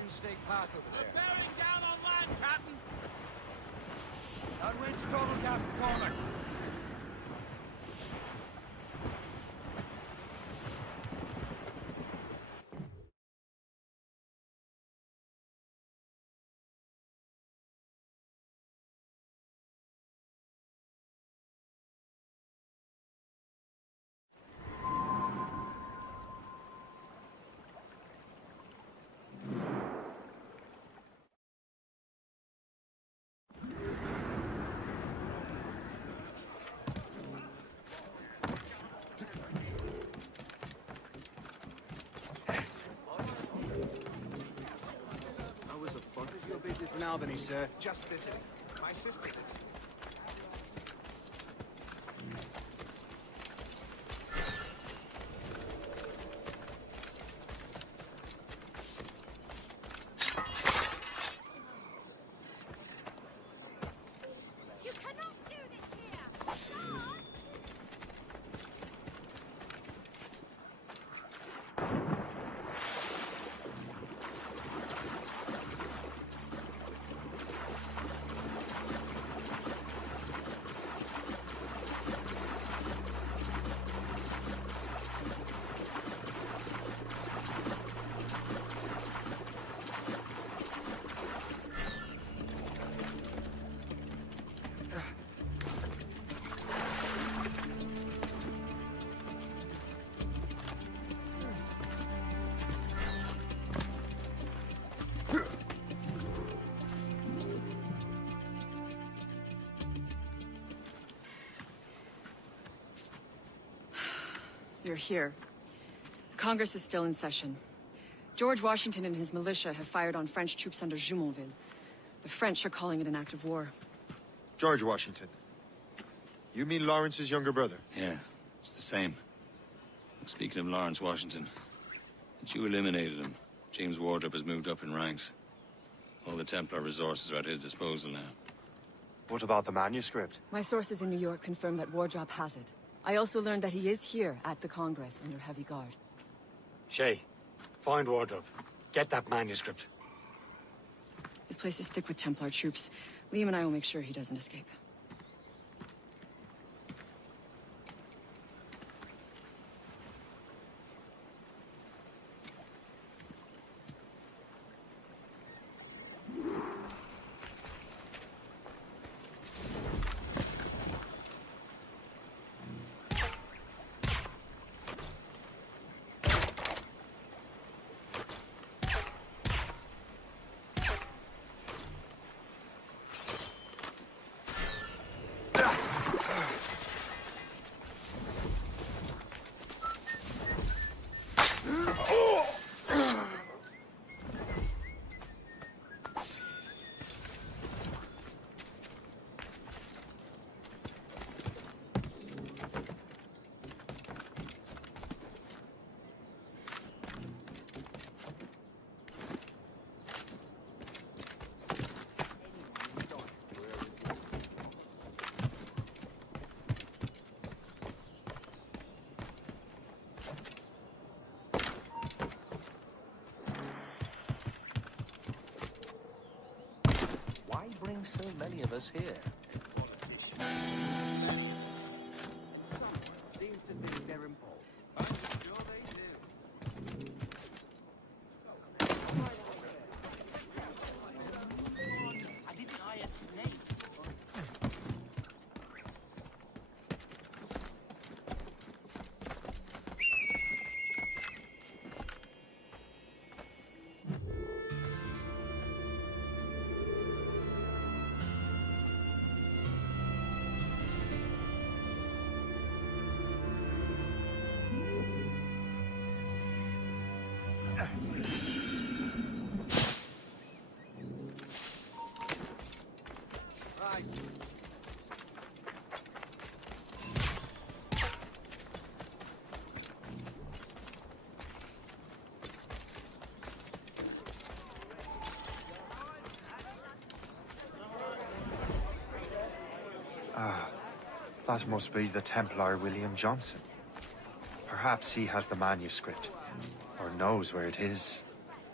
Snake Park over there. We're bearing down on land, Captain! That wind's trouble, Captain Cormac. Business in Albany, sir. Just visiting. My sister. You cannot do this here! You're here. Congress is still in session. George Washington and his militia have fired on French troops under Jumonville. The French are calling it an act of war. George Washington. You mean Lawrence's younger brother? Yeah, it's the same. Speaking of Lawrence Washington, since you eliminated him, James Wardrop has moved up in ranks. All the Templar resources are at his disposal now. What about the manuscript? My sources in New York confirm that Wardrop has it. I also learned that he is here at the Congress under heavy guard. Shay, find Wardrop. Get that manuscript. This place is thick with Templar troops. Liam and I will make sure he doesn't escape. running so many of us here? Seems to think they're important. I'm sure they do. I didn't eye a snake. That must be the Templar William Johnson. Perhaps he has the manuscript, or knows where it is.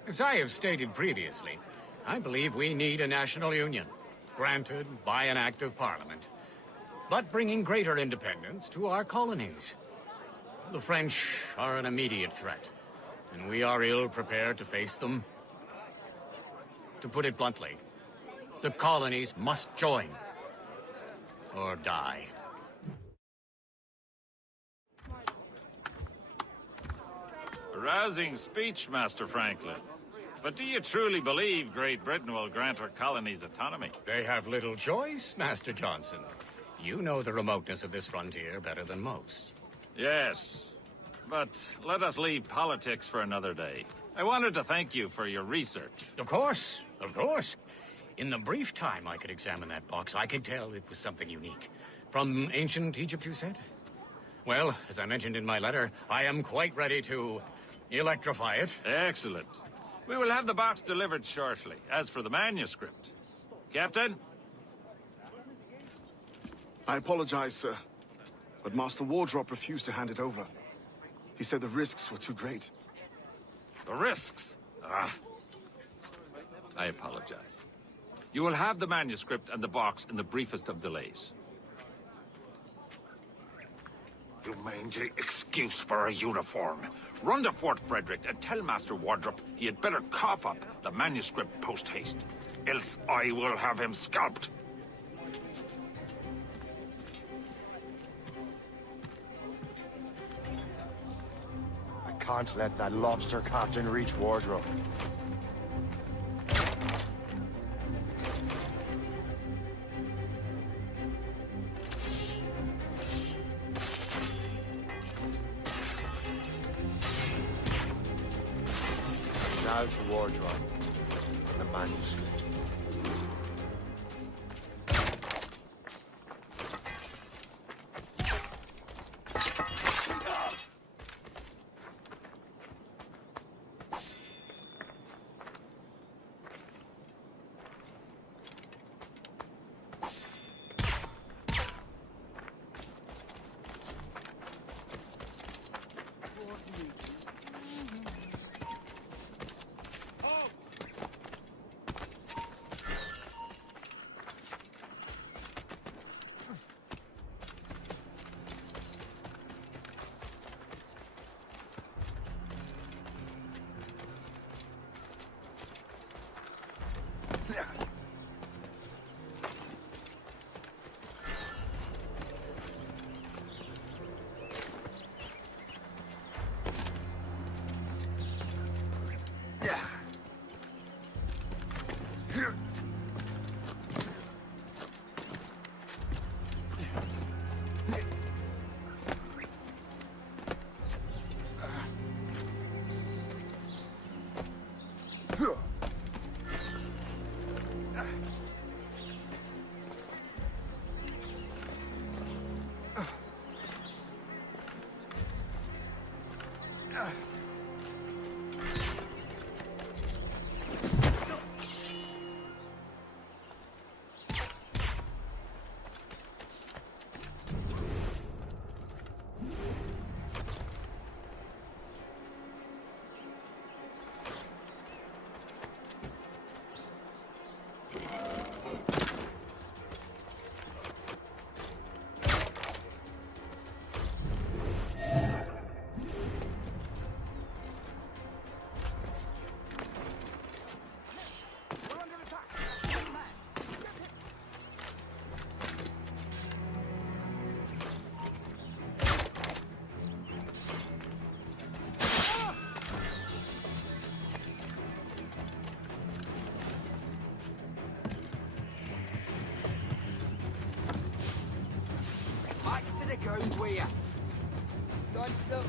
As I have stated previously, I believe we need a national union, granted by an act of parliament, but bringing greater independence to our colonies. The French are an immediate threat, and we are ill prepared to face them. To put it bluntly, the colonies must join, or die. A rousing speech, Master Franklin. But do you truly believe Great Britain will grant her colonies autonomy? They have little choice, Master Johnson. You know the remoteness of this frontier better than most. Yes, but let us leave politics for another day. I wanted to thank you for your research. Of course, of course. In the brief time I could examine that box, I could tell it was something unique. From ancient Egypt, you said? Well, as I mentioned in my letter, I am quite ready to electrify it. Excellent. We will have the box delivered shortly. As for the manuscript... Captain? I apologize, sir. But Master Wardrop refused to hand it over. He said the risks were too great. The risks? Ah. I apologize. You will have the manuscript and the box in the briefest of delays. You mangy excuse for a uniform. Run to Fort Frederick and tell Master Wardrop he had better cough up the manuscript post-haste. Else I will have him scalped. I can't let that lobster captain reach Wardrobe. Now to Wardrobe and the manuscript. ground with you. Stand still.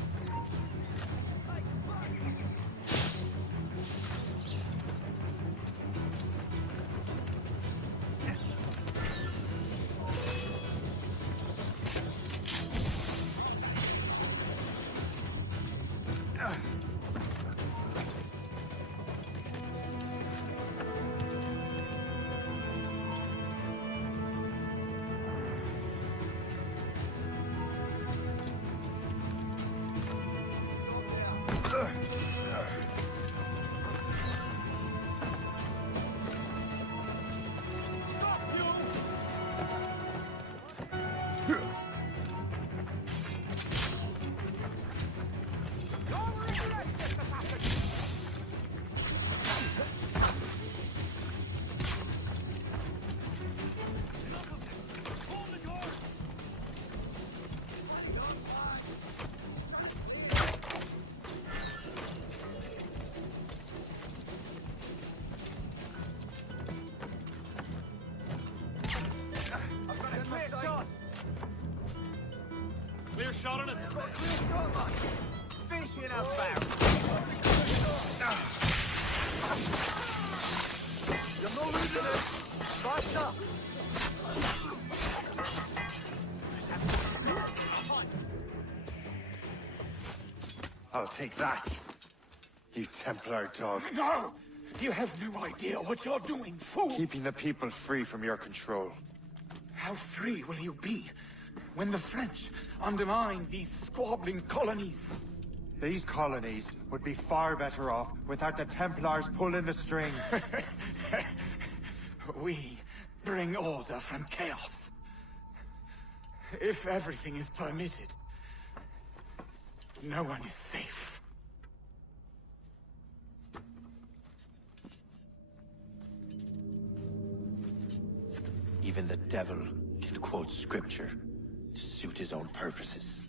Clear shot on it. Got a clear shot, man. Fish in our barrel. You're not losing it. Faster. I'll take that, you Templar dog. No! You have no idea what you're doing, fool! Keeping the people free from your control. How free will you be when the French undermine these squabbling colonies? These colonies would be far better off without the Templars pulling the strings. We bring order from chaos. If everything is permitted, no one is safe. Even the devil can quote scripture to suit his own purposes.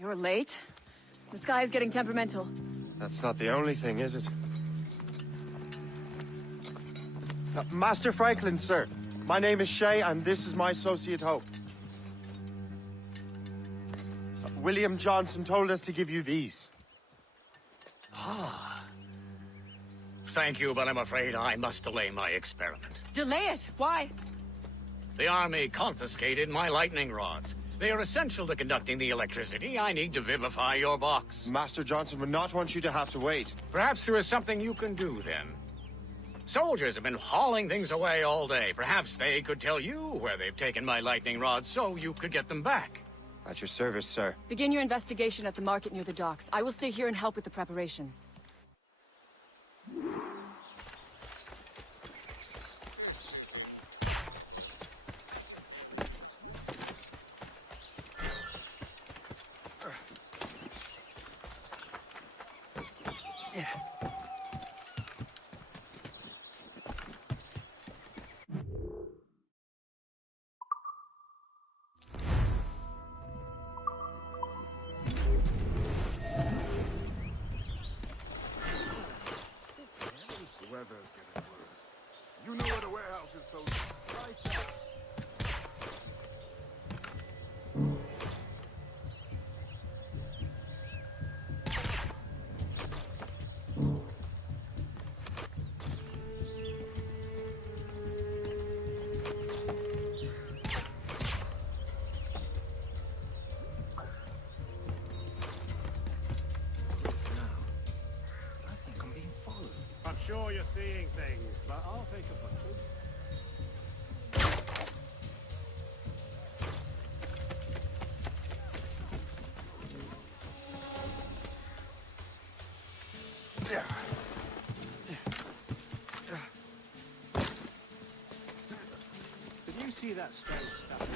You're late. The sky is getting temperamental. That's not the only thing, is it? Master Franklin, sir. My name is Shay, and this is my associate Hope. William Johnson told us to give you these. Ah. Thank you, but I'm afraid I must delay my experiment. Delay it? Why? The army confiscated my lightning rods. They are essential to conducting the electricity I need to vivify your box. Master Johnson would not want you to have to wait. Perhaps there is something you can do, then. Soldiers have been hauling things away all day. Perhaps they could tell you where they've taken my lightning rods so you could get them back. At your service, sir. Begin your investigation at the market near the docks. I will stay here and help with the preparations. You know where the warehouse is, soldier. Right there. I'm sure you're seeing things, but I'll take a picture. Did you see that strange stuff?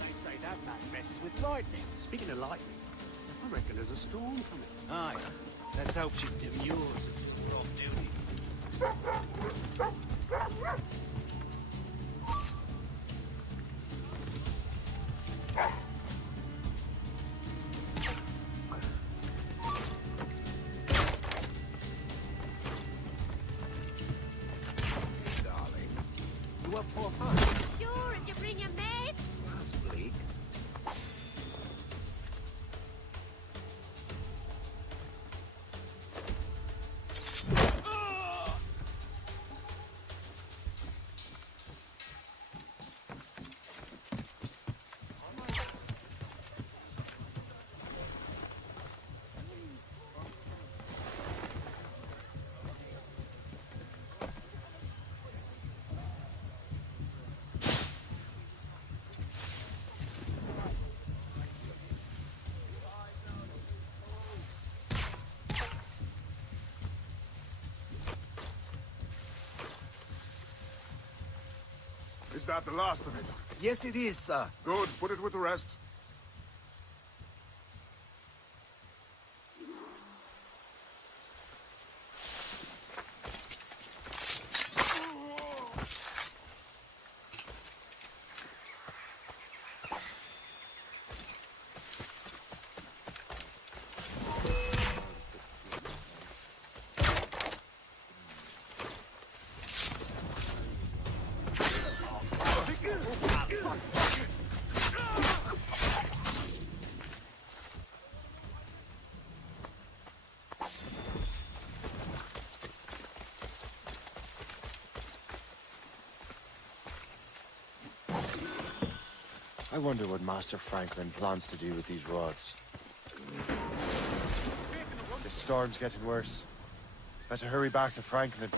They say that man messes with lightning. Speaking of lightning, I reckon there's a storm coming. Aye. Let's hope she demurs until we're off duty. Darling, you up for fun? Sure, if you bring your mates. That's bleak. Is that the last of it? Yes, it is, sir. Good. Put it with the rest. I wonder what Master Franklin plans to do with these rods. The storm's getting worse. Better hurry back to Franklin.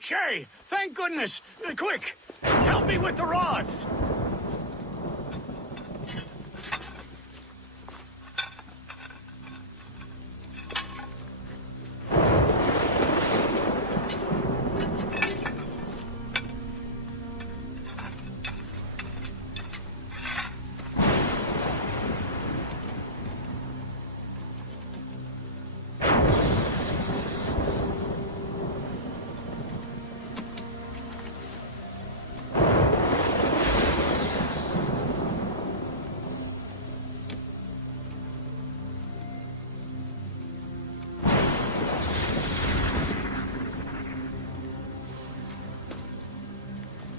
Shay, thank goodness! Quick! Help me with the rods!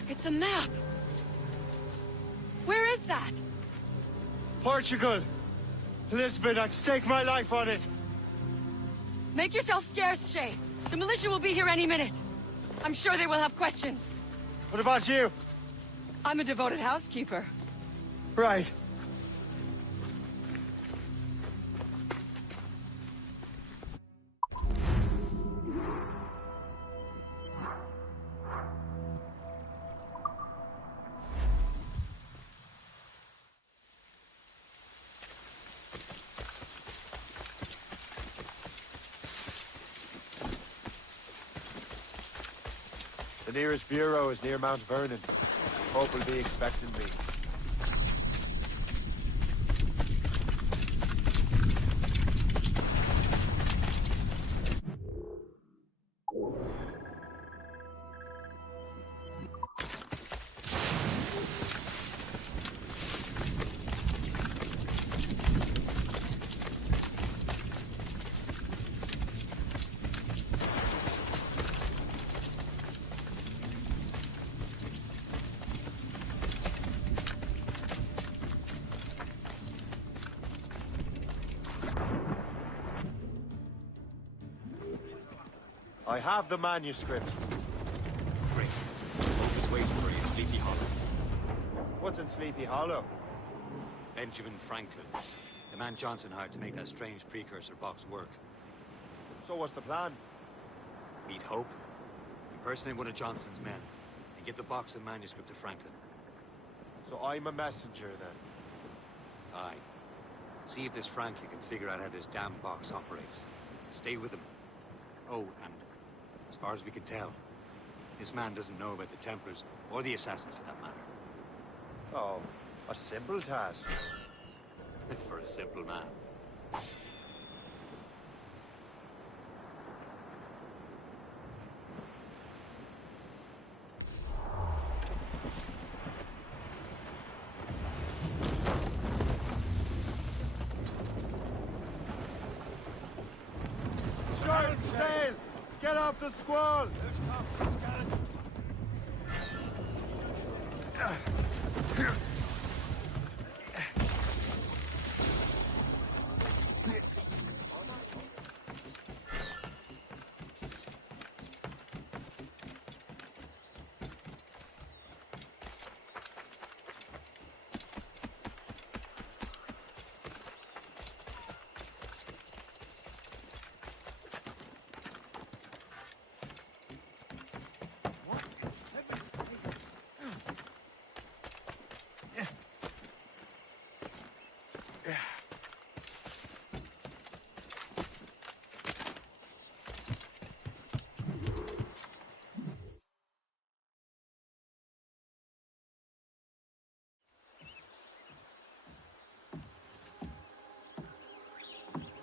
It's a map! Where is that? Portugal! Lisbon, I'd stake my life on it! Make yourself scarce, Shay. The militia will be here any minute. I'm sure they will have questions. What about you? I'm a devoted housekeeper. Right. The nearest bureau is near Mount Vernon. Hope will be expecting me. I have the manuscript. Great. He's waiting for you in Sleepy Hollow. What's in Sleepy Hollow? Benjamin Franklin, the man Johnson hired to make that strange precursor box work. So what's the plan? Meet Hope, impersonate one of Johnson's men, and get the box and manuscript to Franklin. So I'm a messenger, then? Aye. See if this Franklin can figure out how this damn box operates. Stay with him. Oh, and as far as we can tell, this man doesn't know about the Templars, or the Assassins for that matter. Oh, a simple task. For a simple man. the squall!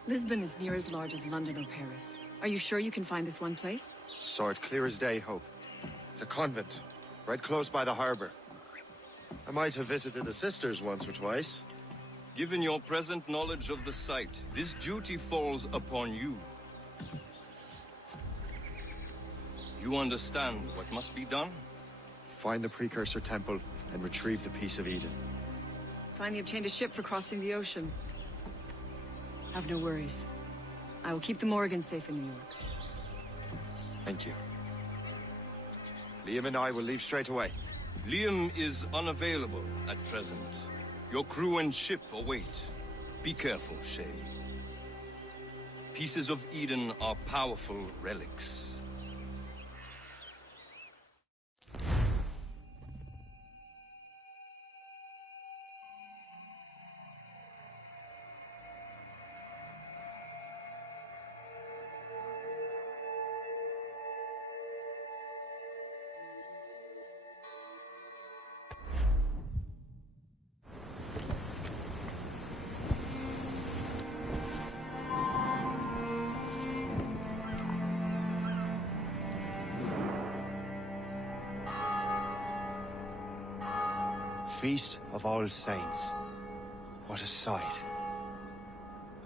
Lisbon is near as large as London or Paris. Are you sure you can find this one place? Saw it clear as day, Hope. It's a convent, right close by the harbor. I might have visited the sisters once or twice. Given your present knowledge of the site, this duty falls upon you. You understand what must be done? Find the Precursor Temple and retrieve the Piece of Eden. Finally obtained a ship for crossing the ocean. Have no worries. I will keep the Morgans safe in New York. Thank you. Liam and I will leave straight away. Liam is unavailable at present. Your crew and ship await. Be careful, Shay. Pieces of Eden are powerful relics. Feast of All Saints. What a sight.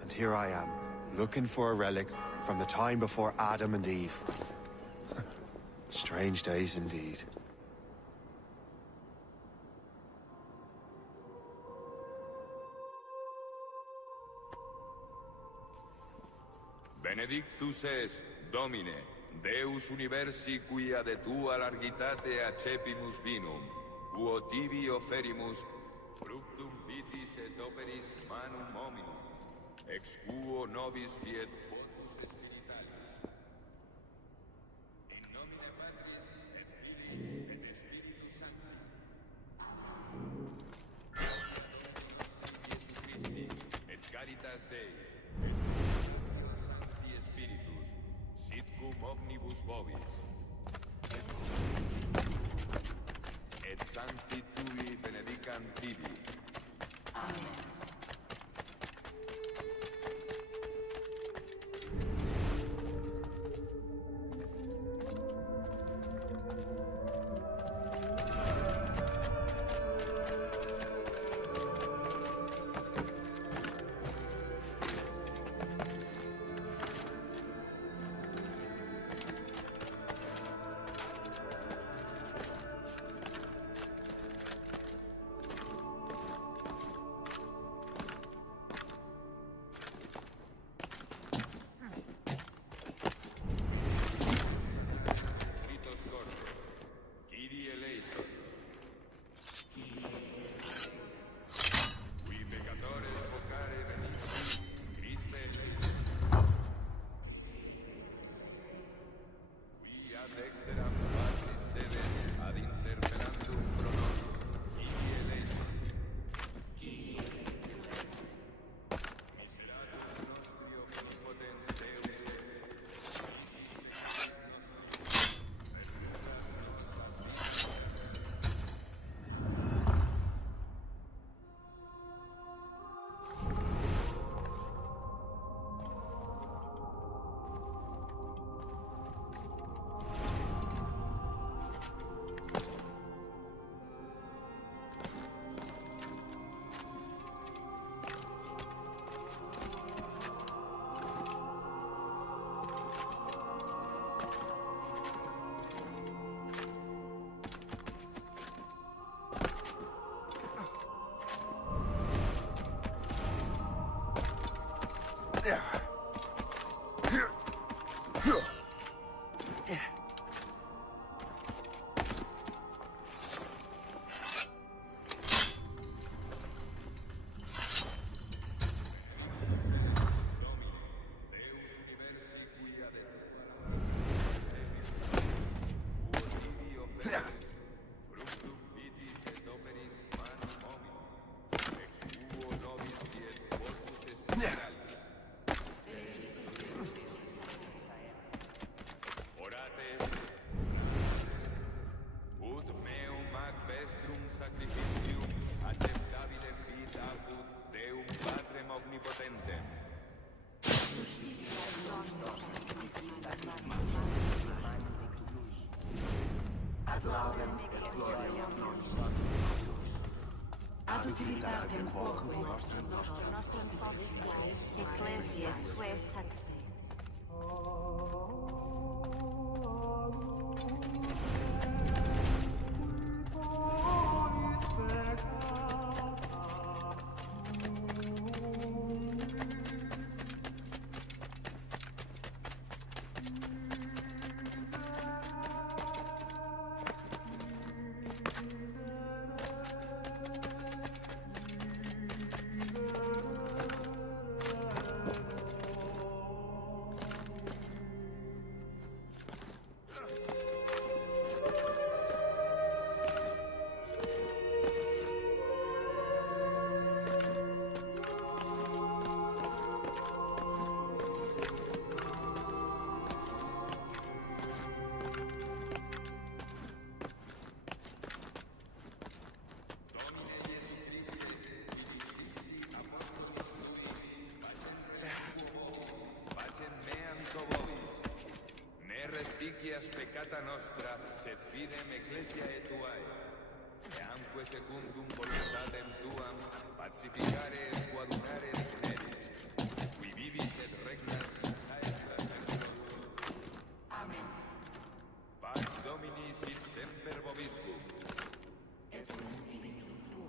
And here I am, looking for a relic from the time before Adam and Eve. Strange days indeed. Benedictus es, Domine, Deus universi quia de tua largitate accepimus vinum, uo tibi oferimus fructum vitis et operis manum hominum, ex quo nobis fiet votus spiritualis. In nomine Patris et Filii et Spiritus Sancti. Jesu Christi et caritas Dei. Sancti Spiritus, sit cum omnibus vobis. Et sancti tui benedicant tibi. Amen. Ad utilitatem quoque nostrum ecclesiae sue sanctae. Respicias peccata nostra, sed fidem ecclesiae tuae, eamque secundum voluntatem tuam, pacificare et coadunare dignedis, qui vivis et regnas in saecula saeculorum. Amen. Pax Domini sit semper vobiscum. Et cum spiritu tuo.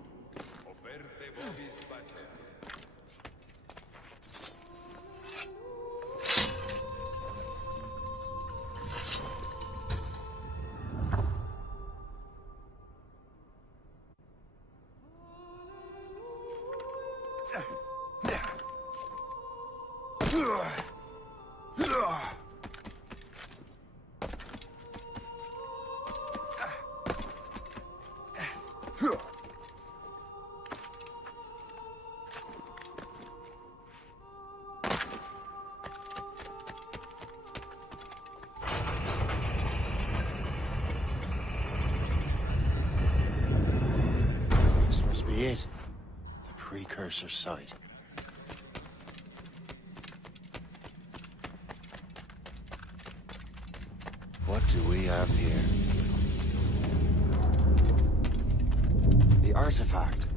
Offerte vobis pacem. This must be it. The precursor site. What do we have here? The artifact.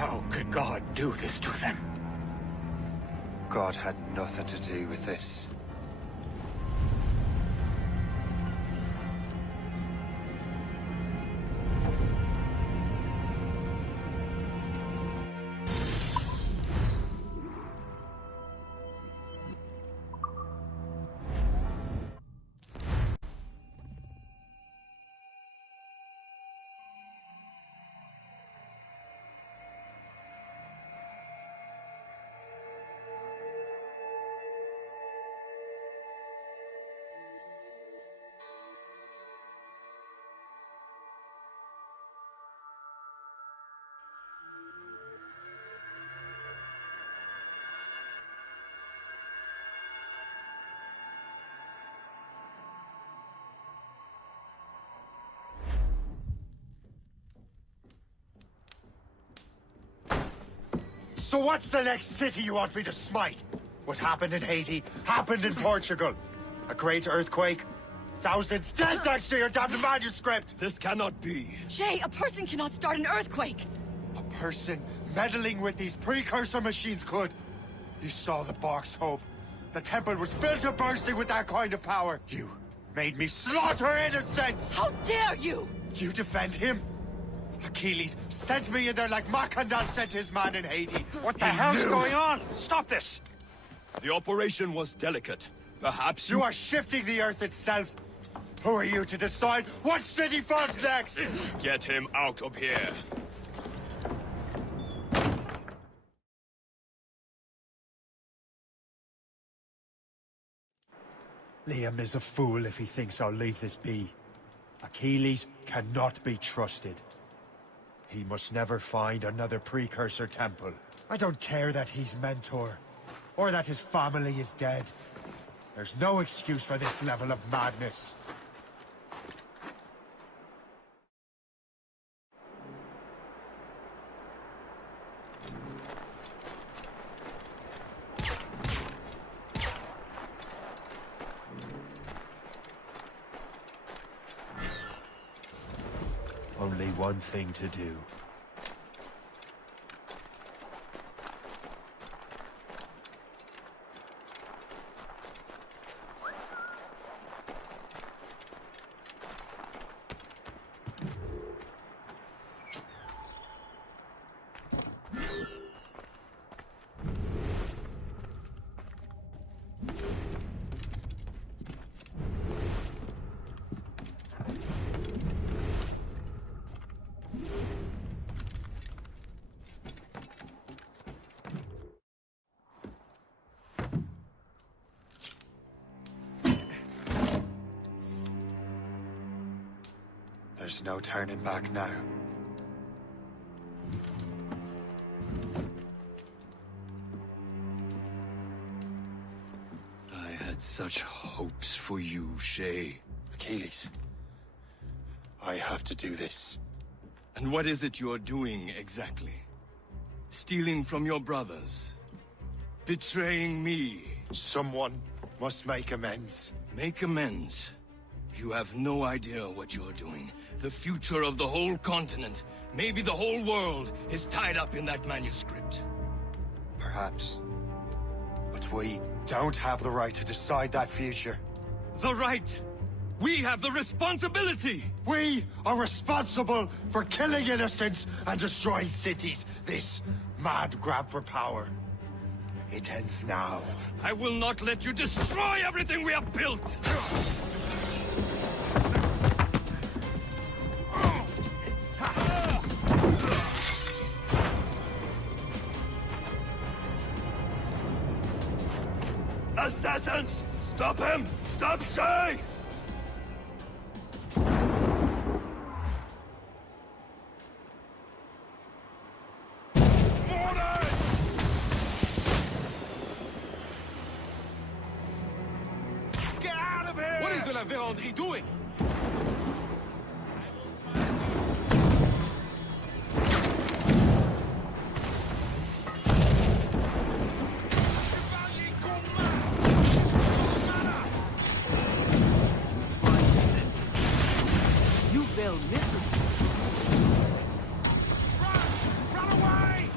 How could God do this to them? God had nothing to do with this. So what's the next city you want me to smite? What happened in Haiti happened in Portugal. A great earthquake. Thousands dead thanks to your damned manuscript! This cannot be. Shay, a person cannot start an earthquake! A person meddling with these precursor machines could. You saw the box, Hope. The temple was filled to bursting with that kind of power. You made me slaughter innocents! How dare you! You defend him? Achilles sent me in there like Macandal sent his man in Haiti. What the hell's going on? Stop this! The operation was delicate. Perhaps You are shifting the earth itself. Who are you to decide what city falls next? Get him out of here. Liam is a fool if he thinks I'll leave this be. Achilles cannot be trusted. He must never find another precursor temple. I don't care that he's mentor, or that his family is dead. There's no excuse for this level of madness. Only one thing to do. There's no turning back now. I had such hopes for you, Shay. Achilles, I have to do this. And what is it you're doing exactly? Stealing from your brothers? Betraying me? Someone must make amends. Make amends? You have no idea what you're doing. The future of the whole continent, maybe the whole world, is tied up in that manuscript. Perhaps. But we don't have the right to decide that future. The right! We have the responsibility! We are responsible for killing innocents and destroying cities. This mad grab for power. It ends now. I will not let you destroy everything we have built! Assassins! Stop him! Stop Shay! Get out of here! What is La Vérendrye doing? You failed miserably. Run! Run away!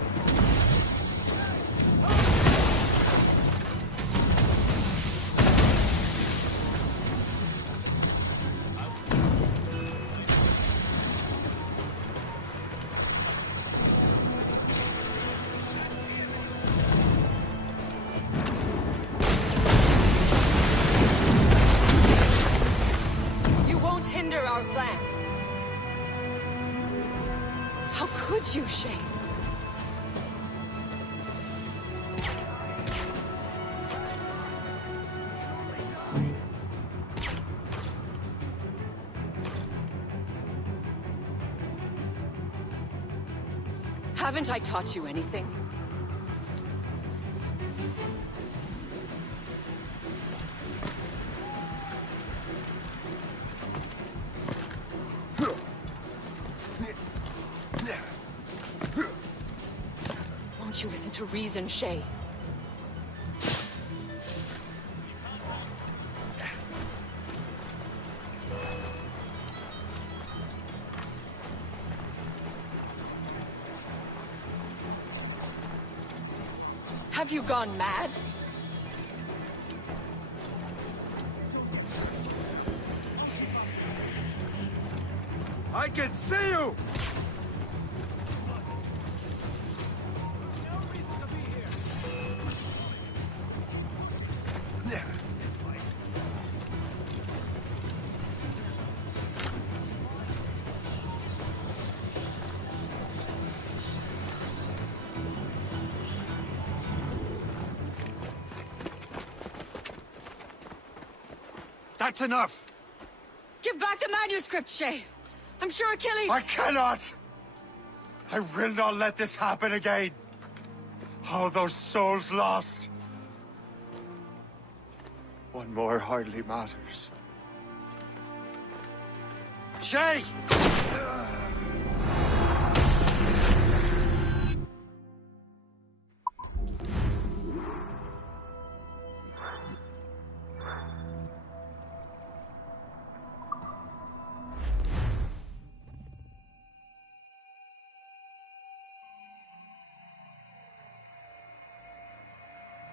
got you, Shay. Haven't I taught you anything? Won't you listen to reason, Shay? Have you gone mad? I can see you! That's enough! Give back the manuscript, Shay! I'm sure Achilles— I cannot! I will not let this happen again! All those souls lost! One more hardly matters. Shay!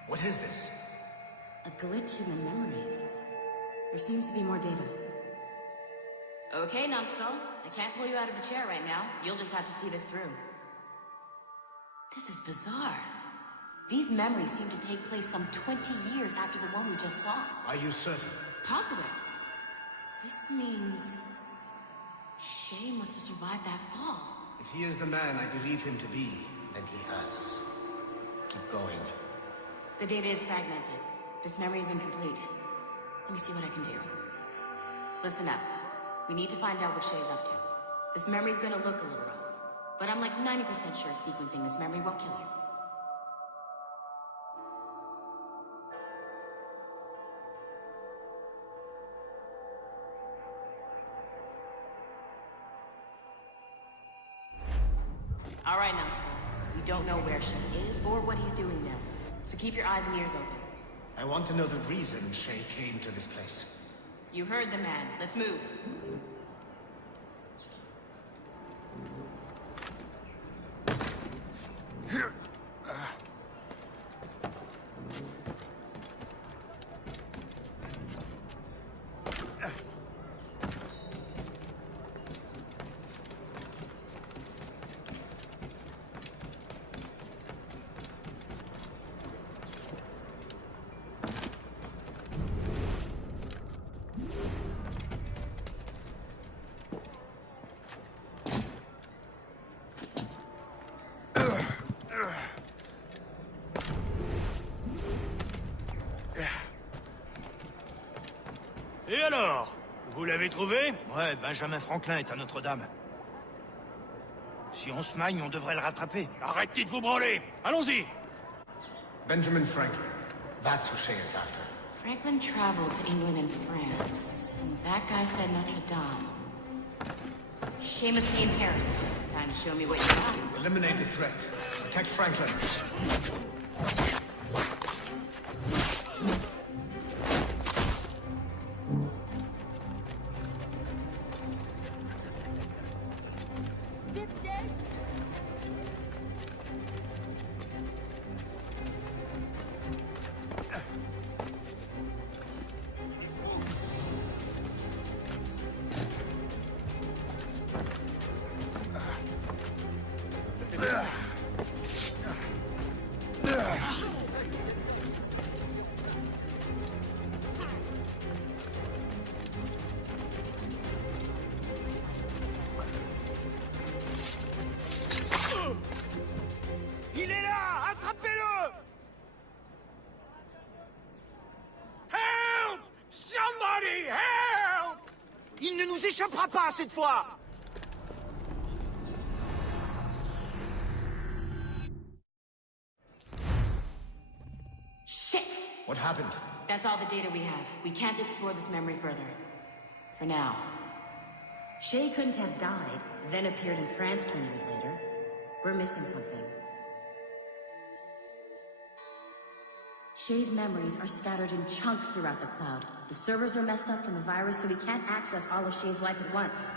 What is this? A glitch in the memories. There seems to be more data. Okay, Numbskull. I can't pull you out of the chair right now. You'll just have to see this through. This is bizarre. These memories seem to take place some 20 years after the one we just saw. Are you certain? Positive. This means... Shay must have survived that fall. If he is the man I believe him to be, then he has. Keep going. The data is fragmented. This memory is incomplete. Let me see what I can do. Listen up. We need to find out what Shay's up to. This memory's gonna look a little rough, but I'm like 90% sure sequencing this memory won't kill you. All right, Numbskull. We don't know where Shay is or what he's doing now. So keep your eyes and ears open. I want to know the reason Shay came to this place. You heard the man. Let's move. Et alors? Vous l'avez trouvé? Ouais, Benjamin Franklin est à Notre-Dame. Si on se magne, on devrait le rattraper. Arrêtez de vous branler! Allons-y! Benjamin Franklin. That's who Shay is after. Franklin traveled to England and France, and that guy said Notre Dame. Shay must be in Paris. Time to show me what you got. Eliminate the threat. Protect Franklin. nous échappera pas cette fois! Shit! What happened? That's all the data we have. We can't explore this memory further. For now. Shay couldn't have died, then appeared in France 20 years later. We're missing something. Shay's memories are scattered in chunks throughout the cloud. The servers are messed up from the virus, so we can't access all of Shay's life at once.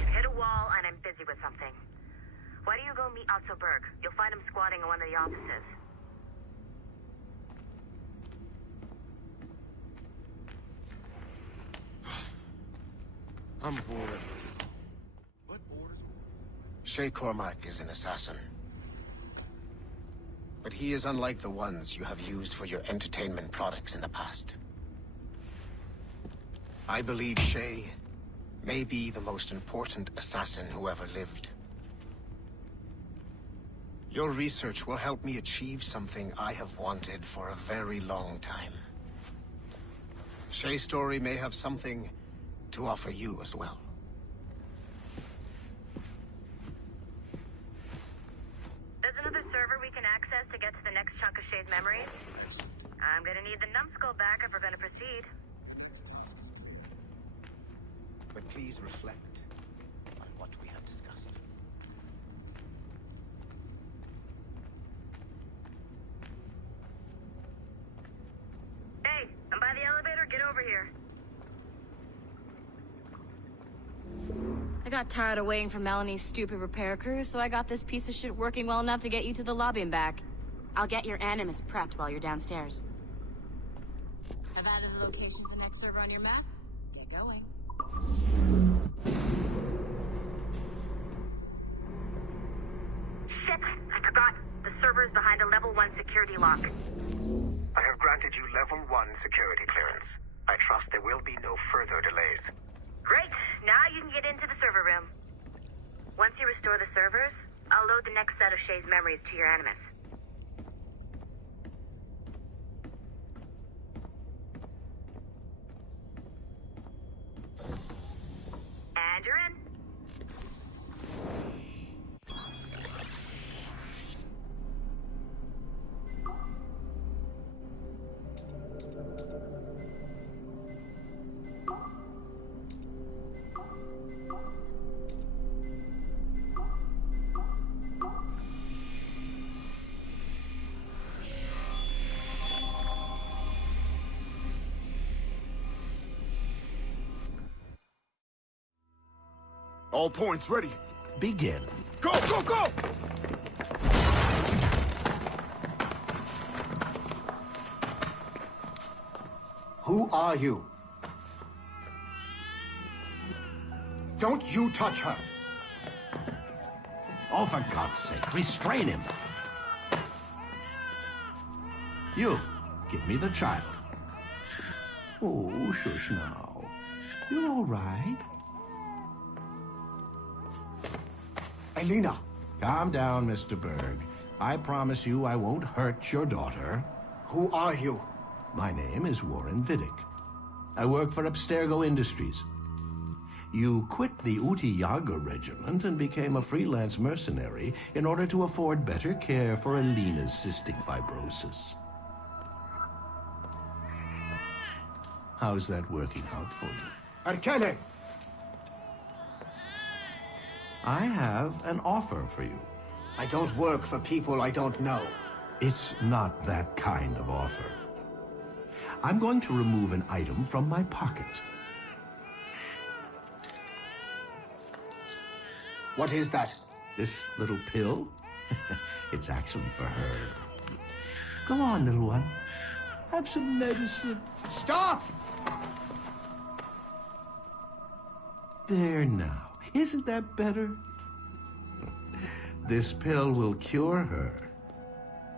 You've hit a wall, and I'm busy with something. Why don't you go meet Otto Berg? You'll find him squatting in one of the offices. I'm bored of this. Shay Cormac is an assassin. But he is unlike the ones you have used for your entertainment products in the past. I believe Shay may be the most important assassin who ever lived. Your research will help me achieve something I have wanted for a very long time. Shay's story may have something to offer you as well. There's another server we can access to get to the next chunk of Shay's memories. I'm gonna need the numbskull back if we're gonna proceed. But please reflect on what we have discussed. Hey, I'm by the elevator. Get over here. I got tired of waiting for Melanie's stupid repair crew, so I got this piece of shit working well enough to get you to the lobby and back. I'll get your Animus prepped while you're downstairs. I've added the location of the next server on your map. Get going. Shit! I forgot. The server is behind a level 1 security lock. I have granted you level 1 security clearance. I trust there will be no further delays. Great! Now you can get into the server room. Once you restore the servers, I'll load the next set of Shay's memories to your Animus. And you're in. All points ready. Begin. Go, go, go! Who are you? Don't you touch her! Oh, for God's sake, restrain him. You, give me the child. Oh, shush now. You're all right. Elena! Calm down, Mr. Berg. I promise you I won't hurt your daughter. Who are you? My name is Warren Vidic. I work for Abstergo Industries. You quit the Uti Yaga regiment and became a freelance mercenary in order to afford better care for Elena's cystic fibrosis. How's that working out for you? Arkele! I have an offer for you. I don't work for people I don't know. It's not that kind of offer. I'm going to remove an item from my pocket. What is that? This little pill? It's actually for her. Go on, little one. Have some medicine. Stop! There now. Isn't that better? This pill will cure her.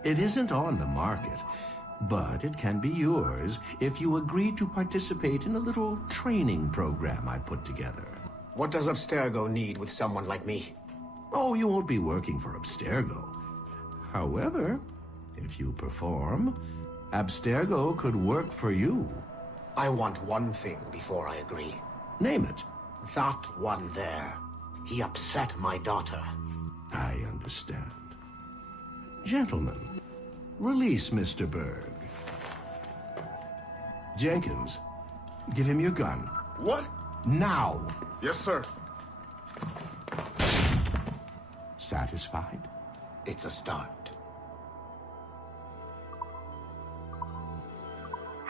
It isn't on the market, but it can be yours if you agree to participate in a little training program I put together. What does Abstergo need with someone like me? Oh, you won't be working for Abstergo. However, if you perform, Abstergo could work for you. I want one thing before I agree. Name it. That one there. He upset my daughter. I understand. Gentlemen, release Mr. Berg. Jenkins, give him your gun. What? Now! Yes, sir. Satisfied? It's a start.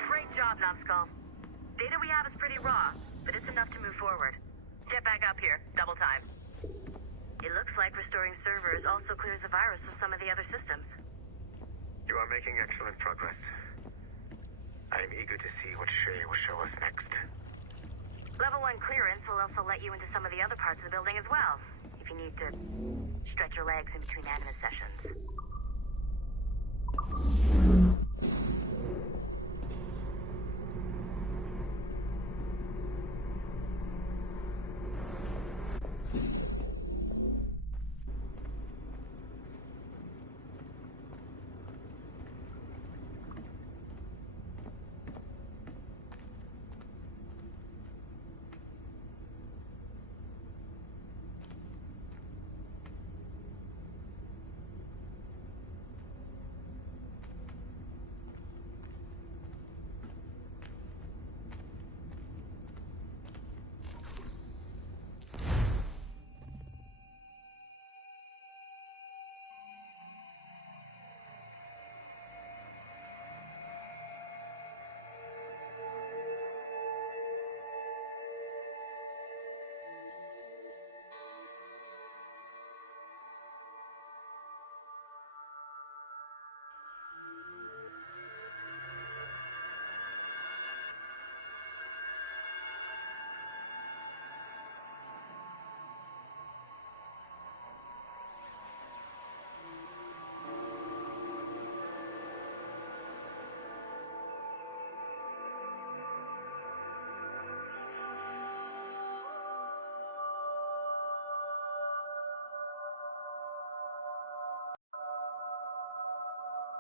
Great job, Numbskull. Data we have is pretty raw, but it's enough to move forward. Get back up here. Double time. It looks like restoring servers also clears the virus from some of the other systems. You are making excellent progress. I am eager to see what Shay will show us next. Level 1 clearance will also let you into some of the other parts of the building as well, if you need to stretch your legs in between animus sessions.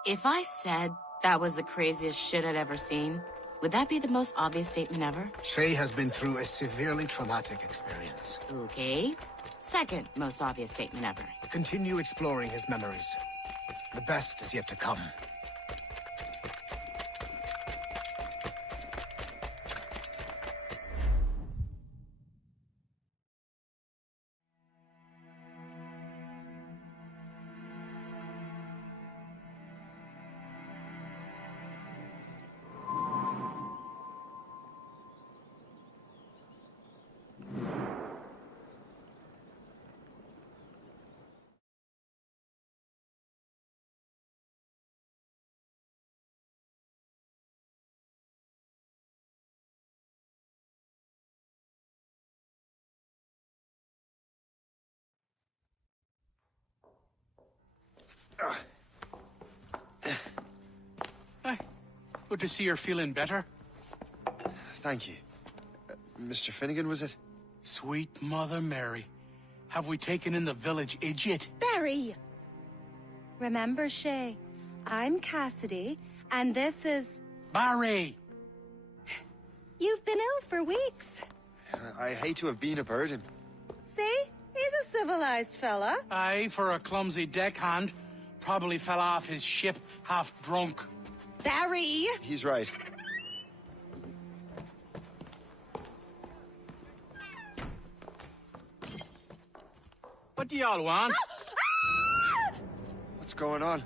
If I said that was the craziest shit I'd ever seen, would that be the most obvious statement ever? Shay has been through a severely traumatic experience. Okay. Second most obvious statement ever. Continue exploring his memories. The best is yet to come. Good to see you're feeling better. Thank you. Mr. Finnegan, was it? Sweet Mother Mary. Have we taken in the village idiot? Barry! Remember, Shay, I'm Cassidy, and this is... Barry! You've been ill for weeks. I hate to have been a burden. See? He's a civilized fella. Aye, for a clumsy deckhand. Probably fell off his ship half drunk. Barry! He's right. What do y'all want? What's going on?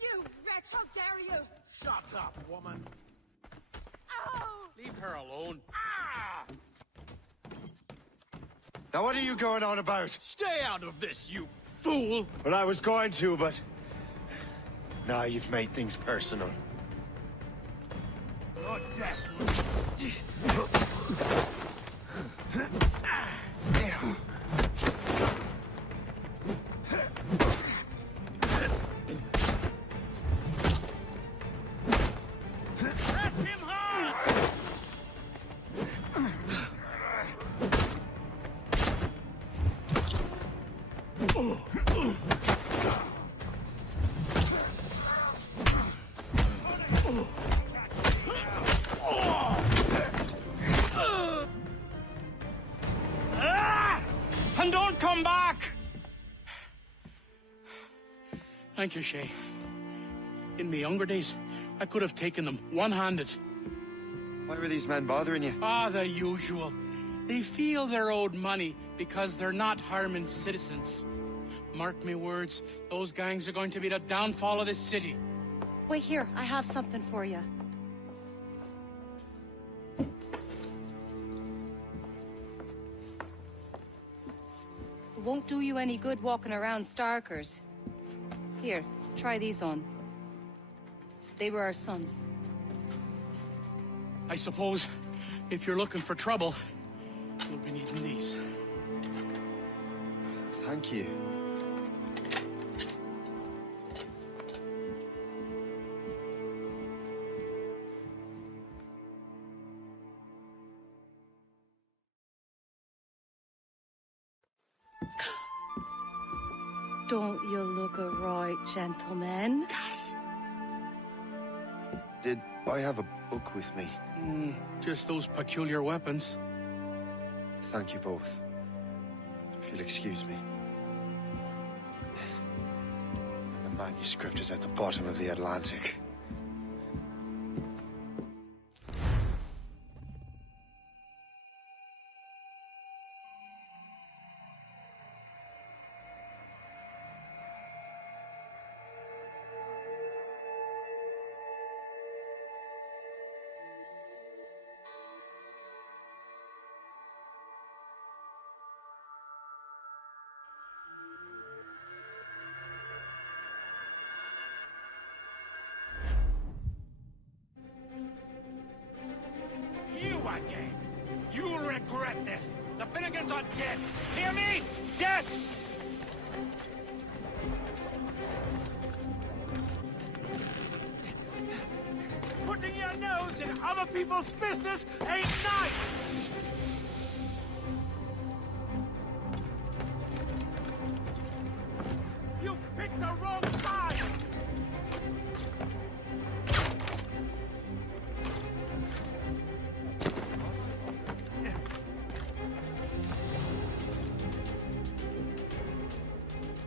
You wretch, how dare you! Shut up, woman. Oh! Leave her alone. Now what are you going on about? Stay out of this, you fool! Well, I was going to, but... Now you've made things personal. Your death Press him hard! Thank you, Shay. In my younger days, I could have taken them one-handed. Why were these men bothering you? Ah, the usual. They feel they're owed money because they're not harming citizens. Mark me words, those gangs are going to be the downfall of this city. Wait here, I have something for you. It won't do you any good walking around Starkers. Here, try these on. They were our sons. I suppose, if you're looking for trouble, you'll be needing these. Thank you. Don't you look a right, gentlemen? Gas. Did I have a book with me? Just those peculiar weapons. Thank you both. If you'll excuse me. The manuscript is at the bottom of the Atlantic. You again! You'll regret this! The Finnegans are dead! Hear me? Dead! Putting your nose in other people's business ain't nice! You picked the wrong side!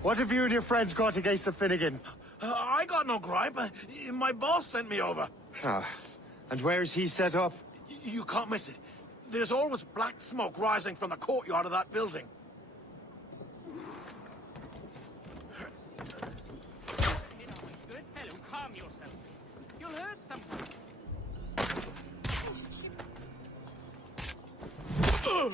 What have you and your friends got against the Finnegans? I got no gripe. My boss sent me over. Ah, and where's he set up? You can't miss it. There's always black smoke rising from the courtyard of that building. Good fellow, calm yourself. You'll hurt someone. Oh!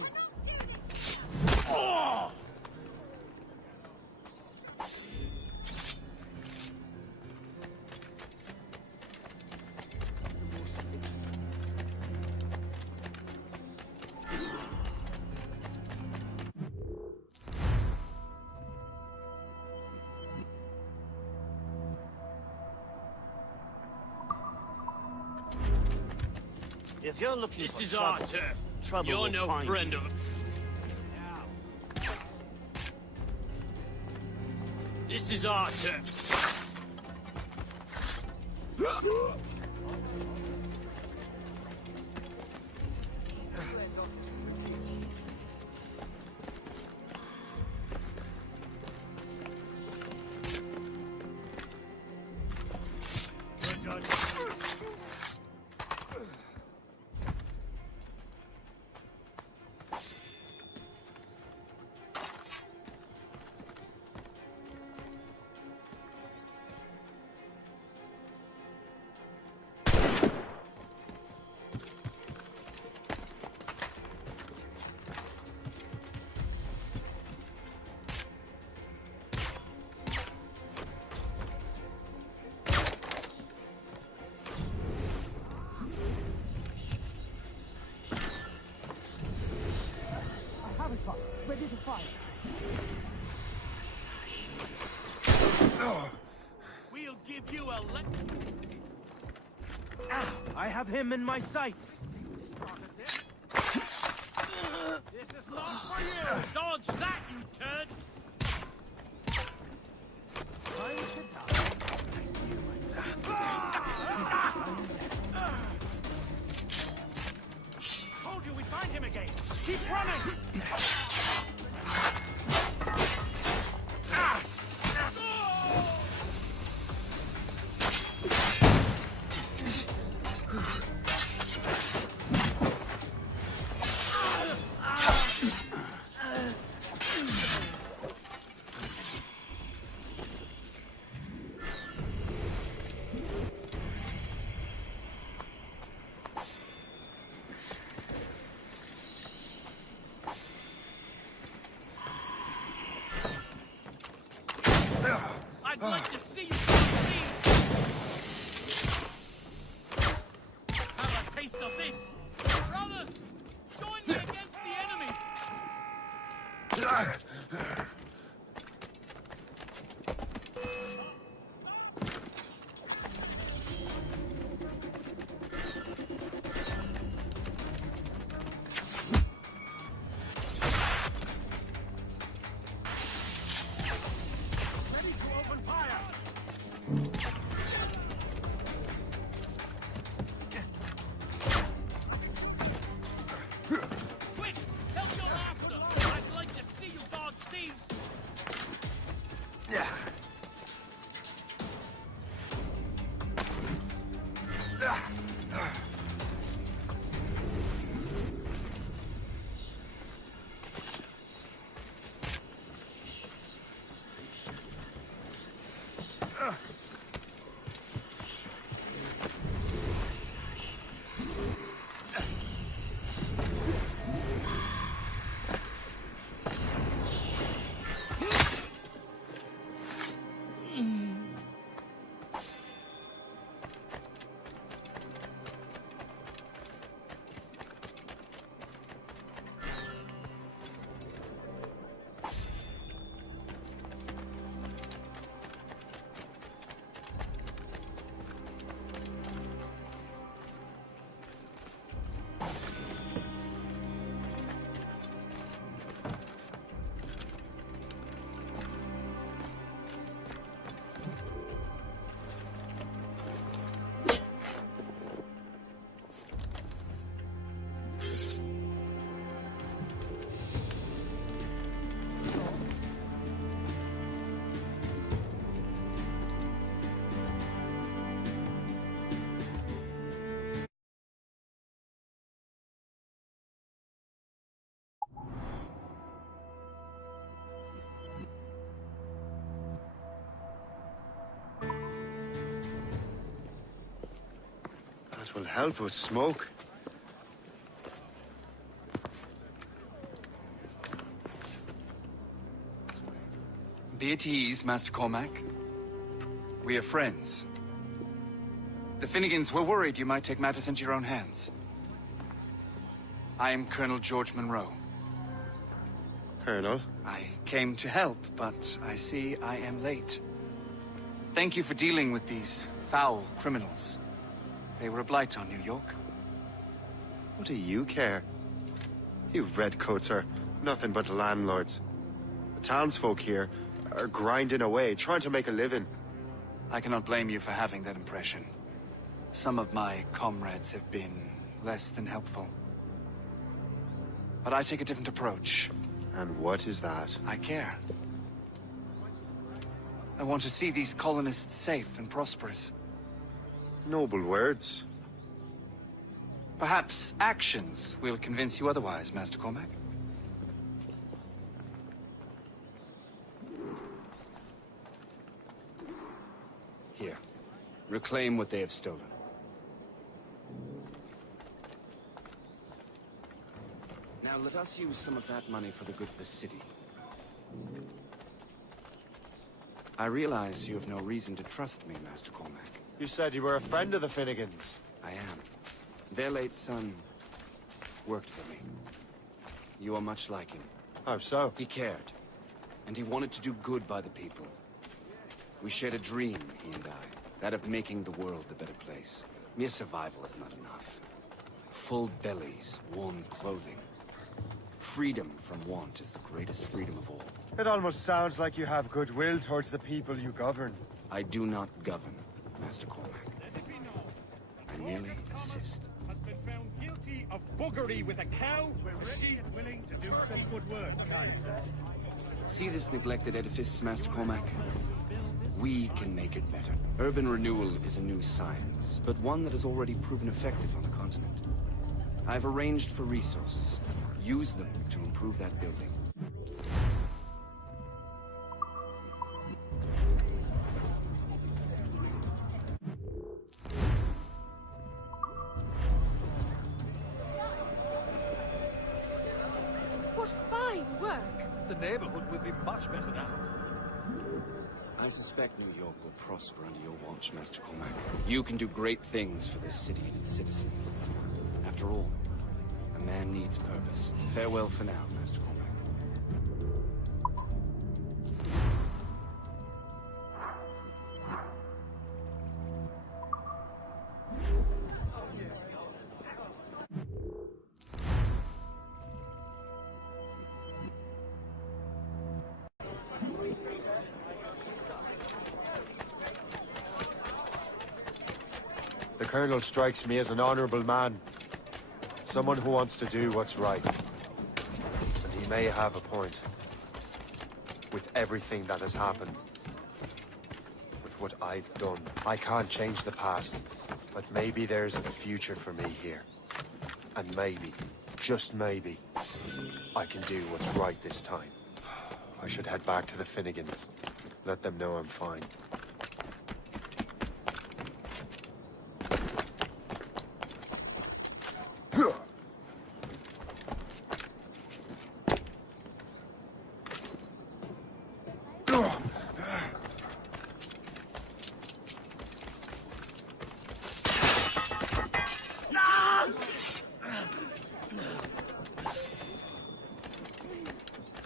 If you're looking This for is trouble, our turf. trouble You're will no find friend you. of... This is our turf. Ready to fire. We'll give you a I have him in my sights. This is not for you. Dodge that, you turd. Told you we'd find him again. Keep running. I'd like to see you succeed! Have a taste of this! Brothers, join me against the enemy! Quick! Help your master! I'd like to see you dodge thieves! That will help us smoke. Be at ease, Master Cormac. We are friends. The Finnegans were worried you might take matters into your own hands. I am Colonel George Monroe. Colonel? I came to help, but I see I am late. Thank you for dealing with these foul criminals. They were a blight on New York. What do you care? You redcoats are nothing but landlords. The townsfolk here are grinding away, trying to make a living. I cannot blame you for having that impression. Some of my comrades have been less than helpful. But I take a different approach. And what is that? I care. I want to see these colonists safe and prosperous. Noble words. Perhaps actions will convince you otherwise, Master Cormac. Here. Reclaim what they have stolen. Now let us use some of that money for the good of the city. I realize you have no reason to trust me, Master Cormac. You said you were a friend of the Finnegans. I am. Their late son worked for me. You are much like him. How so? He cared, and he wanted to do good by the people. We shared a dream, he and I, that of making the world a better place. Mere survival is not enough. Full bellies, warm clothing. Freedom from want is the greatest freedom of all. It almost sounds like you have goodwill towards the people you govern. I do not govern, Master Cormac. I merely assist. Has been found guilty of buggery with a cow, a sheep, willing to do some good work, kind sir. See this neglected edifice, Master Cormac? We can make it better. Urban renewal is a new science, but one that has already proven effective on the continent. I've arranged for resources. Use them to improve that building. What fine work! The neighborhood will be much better now. I suspect New York will prosper under your watch, Master Cormac. You can do great things for this city and its citizens. After all, a man needs purpose. Farewell for now, Master Cormac. The Colonel strikes me as an honorable man. Someone who wants to do what's right. And he may have a point. With everything that has happened. With what I've done. I can't change the past. But maybe there's a future for me here. And maybe, just maybe, I can do what's right this time. I should head back to the Finnegans. Let them know I'm fine.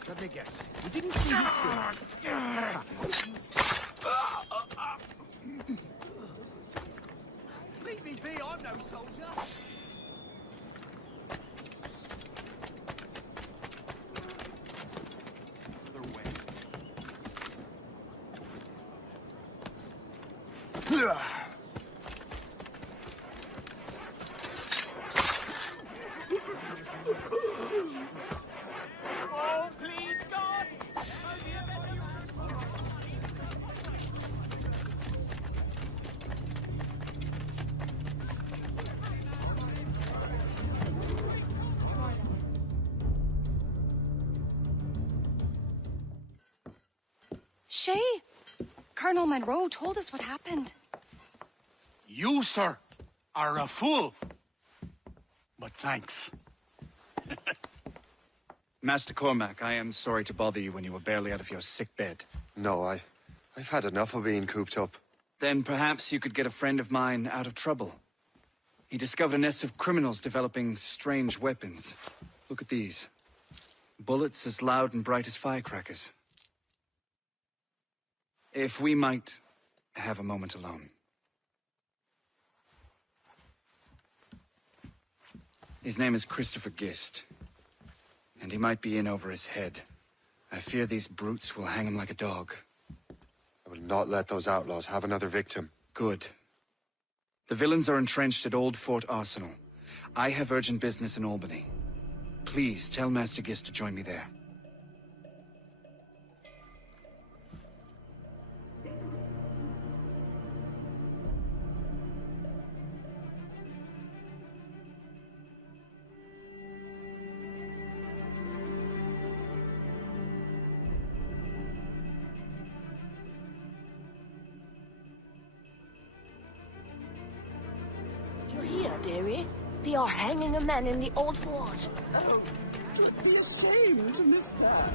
Let me guess. You didn't see me. Leave me be, I'm no soldier. Oh, please, God! Shay, Colonel Monroe told us what happened. You, sir, are a fool. But thanks. Master Cormac, I am sorry to bother you when you were barely out of your sick bed. No, I've had enough of being cooped up. Then perhaps you could get a friend of mine out of trouble. He discovered a nest of criminals developing strange weapons. Look at these. Bullets as loud and bright as firecrackers. If we might have a moment alone. His name is Christopher Gist. And he might be in over his head. I fear these brutes will hang him like a dog. I will not let those outlaws have another victim. Good. The villains are entrenched at Old Fort Arsenal. I have urgent business in Albany. Please tell Master Gist to join me there. You're here, dearie. They are hanging a man in the old fort. Oh, don't be ashamed to miss that.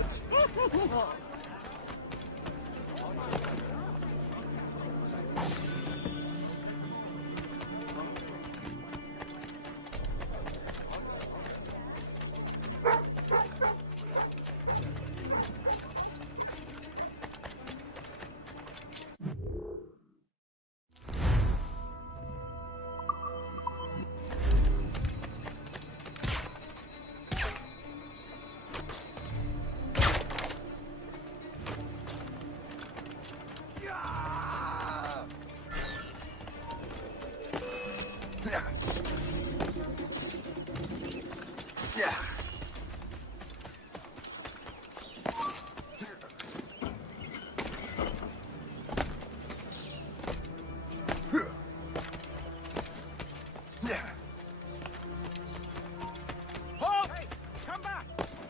Halt! Hey, come back!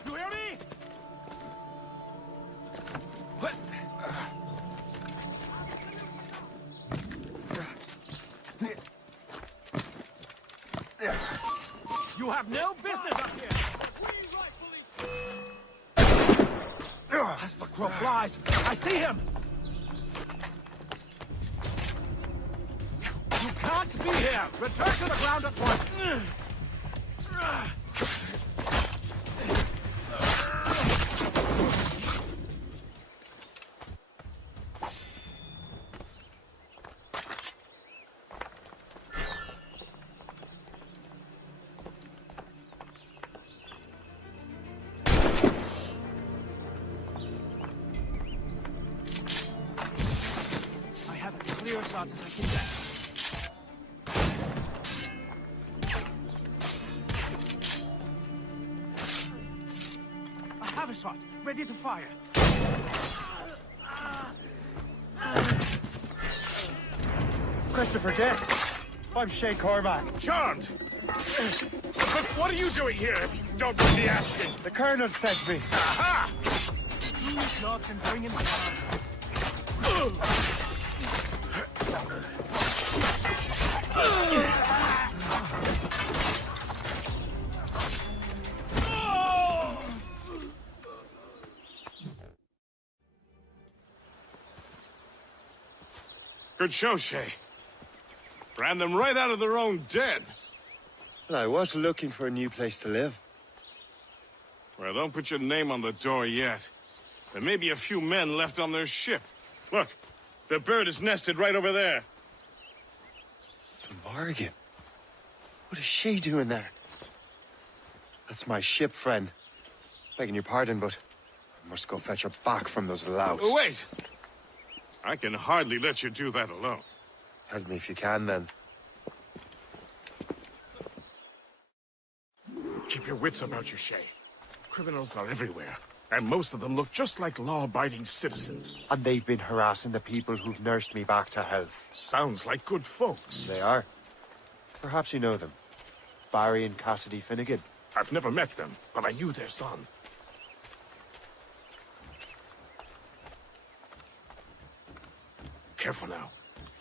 You hear me? You have no business up here! As the crow flies, I see him! not to be here! Return to the ground at once! I have as clear a shot as I can get. I have a shot, ready to fire. Christopher Guest. I'm Shay Cormac. Charmed! But what are you doing here, if you don't mind me asking? The Colonel sent me. Aha! Use dogs and bring him down. Good show, Shay. Ran them right out of their own den. Well, I was looking for a new place to live. Well, don't put your name on the door yet. There may be a few men left on their ship. Look, the bird is nested right over there. The Morgan. What is she doing there? That's my ship, friend. Begging your pardon, but I must go fetch her back from those louts. Wait! I can hardly let you do that alone. Help me if you can, then. Keep your wits about you, Shay. Criminals are everywhere, and most of them look just like law-abiding citizens. And they've been harassing the people who've nursed me back to health. Sounds like good folks. They are. Perhaps you know them. Barry and Cassidy Finnegan. I've never met them, but I knew their son. Careful now.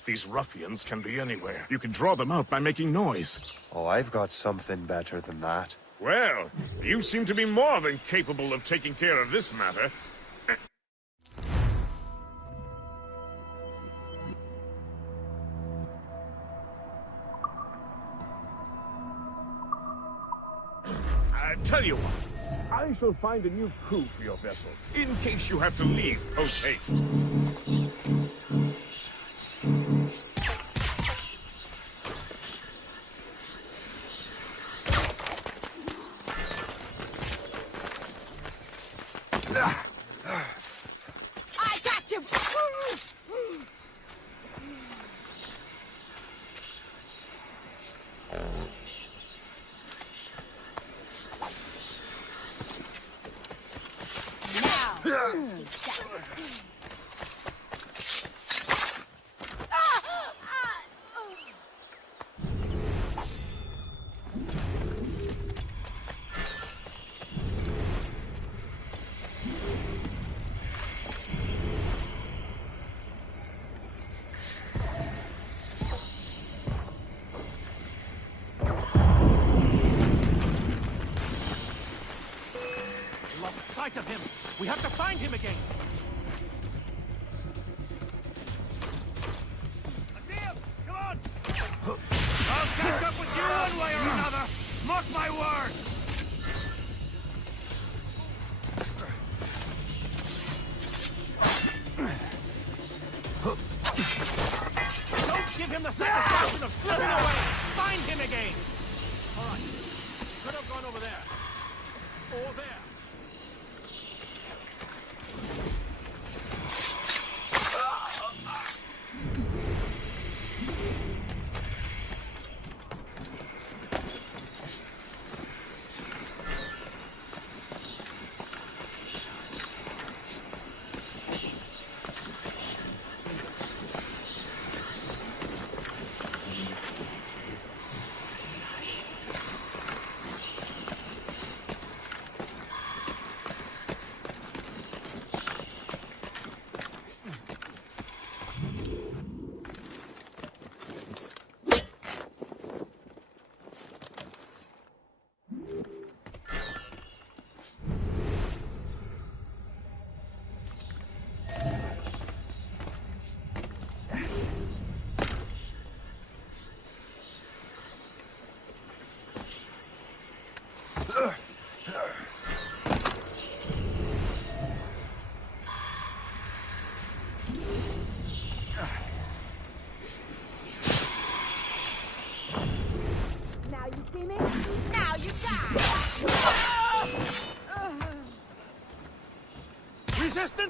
These ruffians can be anywhere. You can draw them out by making noise. Oh, I've got something better than that. Well, you seem to be more than capable of taking care of this matter. Tell you what, I shall find a new crew for your vessel, in case you have to leave post-haste. I got you! Sight of him. We have to find him again. I see him. Come on. I'll catch up with you one way or another. Mark my word. Don't give him the satisfaction of slipping away. Find him again. All right. Could have gone over there. Or there.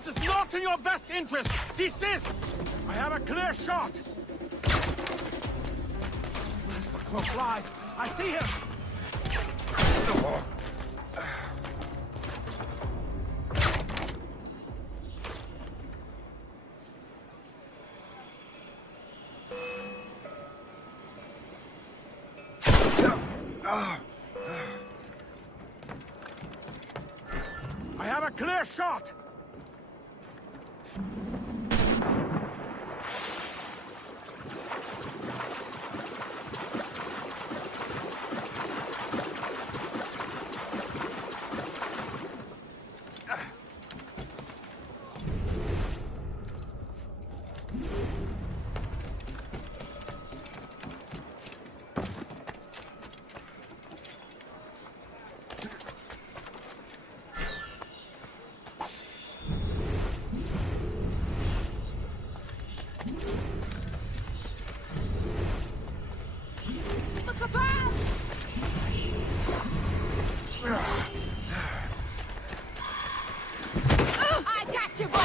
Resistance is not in your best interest! Desist! I have a clear shot! As the crow flies, I see him! I have a clear shot! I got you, boy!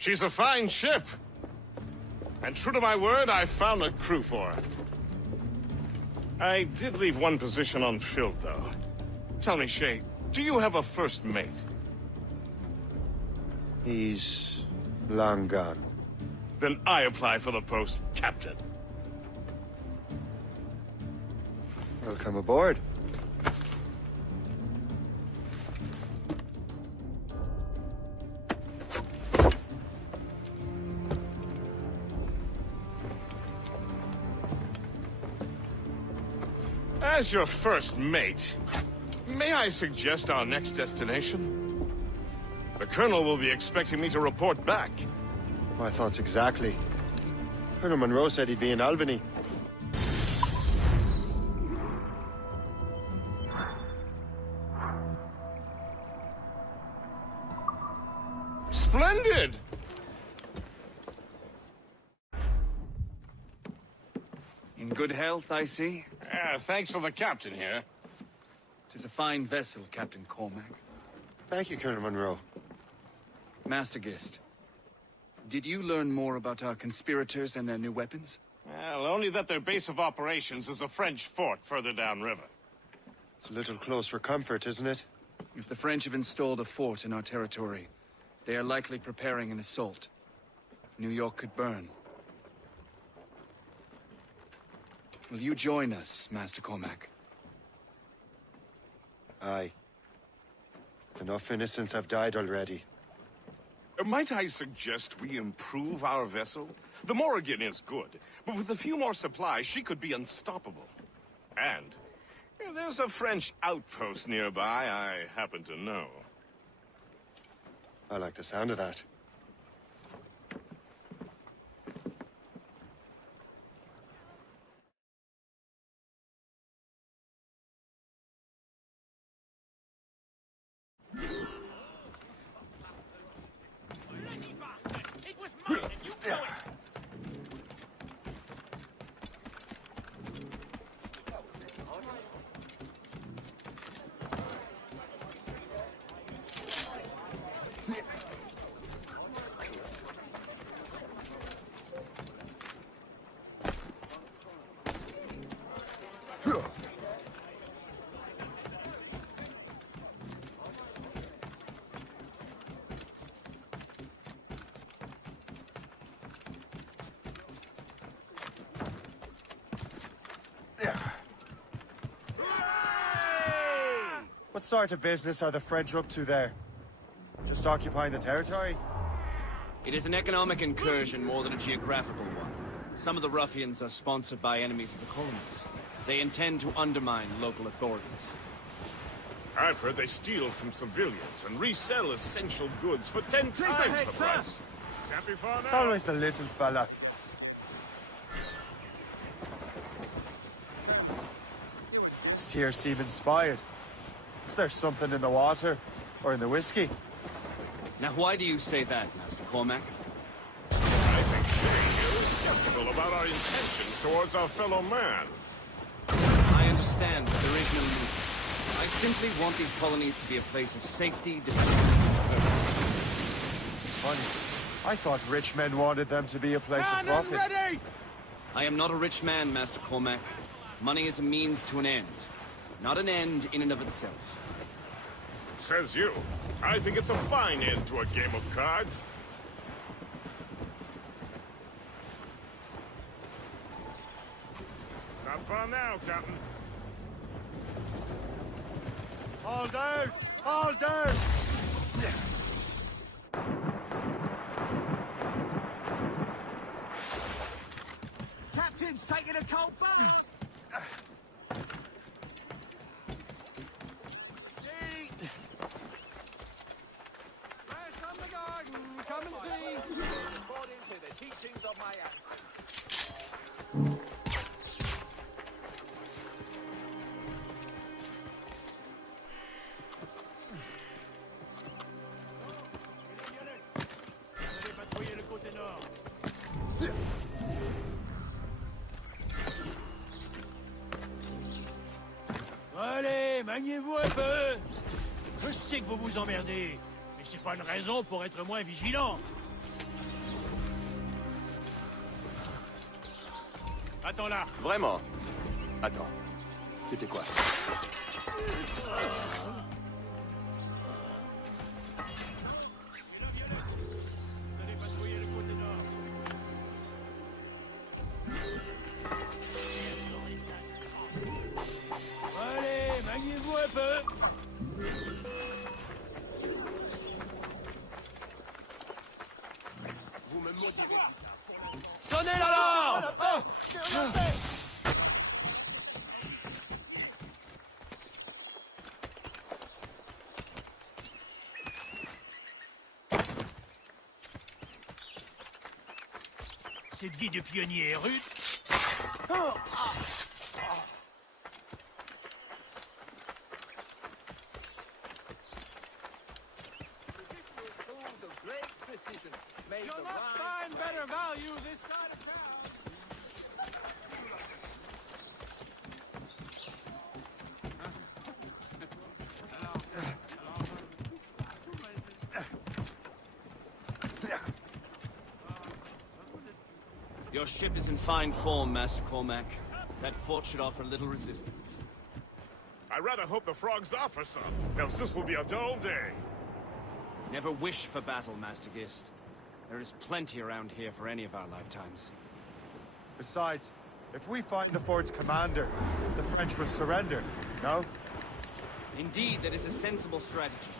She's a fine ship. And true to my word, I found a crew for her. I did leave one position unfilled, though. Tell me, Shay, do you have a first mate? He's long gone. Then I apply for the post, Captain. Welcome aboard. As your first mate, may I suggest our next destination? The Colonel will be expecting me to report back. My thoughts exactly. Colonel Monroe said he'd be in Albany. Splendid! In good health, I see. Thanks to the captain here. 'Tis a fine vessel, Captain Cormac. Thank you, Colonel Monroe. Master Gist, did you learn more about our conspirators and their new weapons? Well, only that their base of operations is a French fort further downriver. It's a little close for comfort, isn't it? If the French have installed a fort in our territory, they are likely preparing an assault. New York could burn. Will you join us, Master Cormac? Aye. Enough innocents have died already. Might I suggest we improve our vessel? The Morrigan is good, but with a few more supplies, she could be unstoppable. And there's a French outpost nearby I happen to know. I like the sound of that. It was mine, and you know it! What sort of business are the French up to there? Just occupying the territory? It is an economic incursion more than a geographical one. Some of the ruffians are sponsored by enemies of the colonies. They intend to undermine local authorities. I've heard they steal from civilians and resell essential goods for 10 times the price. It's always the little fella. This tier seem inspired. Is there something in the water? Or in the whiskey? Now why do you say that, Master Cormac? I think Shay here is skeptical about our intentions towards our fellow man. I understand, but there is no need. I simply want these colonies to be a place of safety, development, and purpose. Funny. I thought rich men wanted them to be a place of profit. Ready! I am not a rich man, Master Cormac. Money is a means to an end, not an end in and of itself. Says you. I think it's a fine end to a game of cards. Not fun now, Captain. All down! All down! Captain's taking a cold bath. From the garden, come and see. According to the teachings of my Allez, maniez-vous un peu. Je sais que vous vous emmerdez, mais c'est pas une raison pour être moins vigilant. Attends là. Vraiment? Attends. C'était quoi? Allez, maniez-vous un peu. Vous me maudirez plus tard. Sonnez l'alarme! Cette vie de pionnier est rude. Of great precision made You'll the not rhyme. find better value this side of town. Your ship is in fine form, Master Cormac. That fort should offer little resistance. I rather hope the frogs offer some, else this will be a dull day. Never wish for battle, Master Gist. There is plenty around here for any of our lifetimes. Besides, if we find the fort's commander, the French will surrender, no? Indeed, that is a sensible strategy.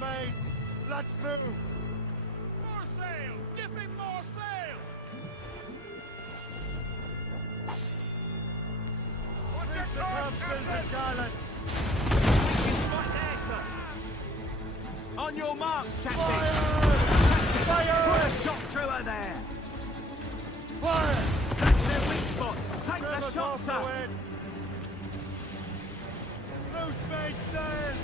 mates! Let's move! More sail! Give me more sail! What's your course, Captain? Gallants! Right there, sir. On your mark, Captain! Fire! Fire! Put a shot through her there! Fire! That's their weak spot! Take Trim the us shot, off sir! the wind. Loose mainsail!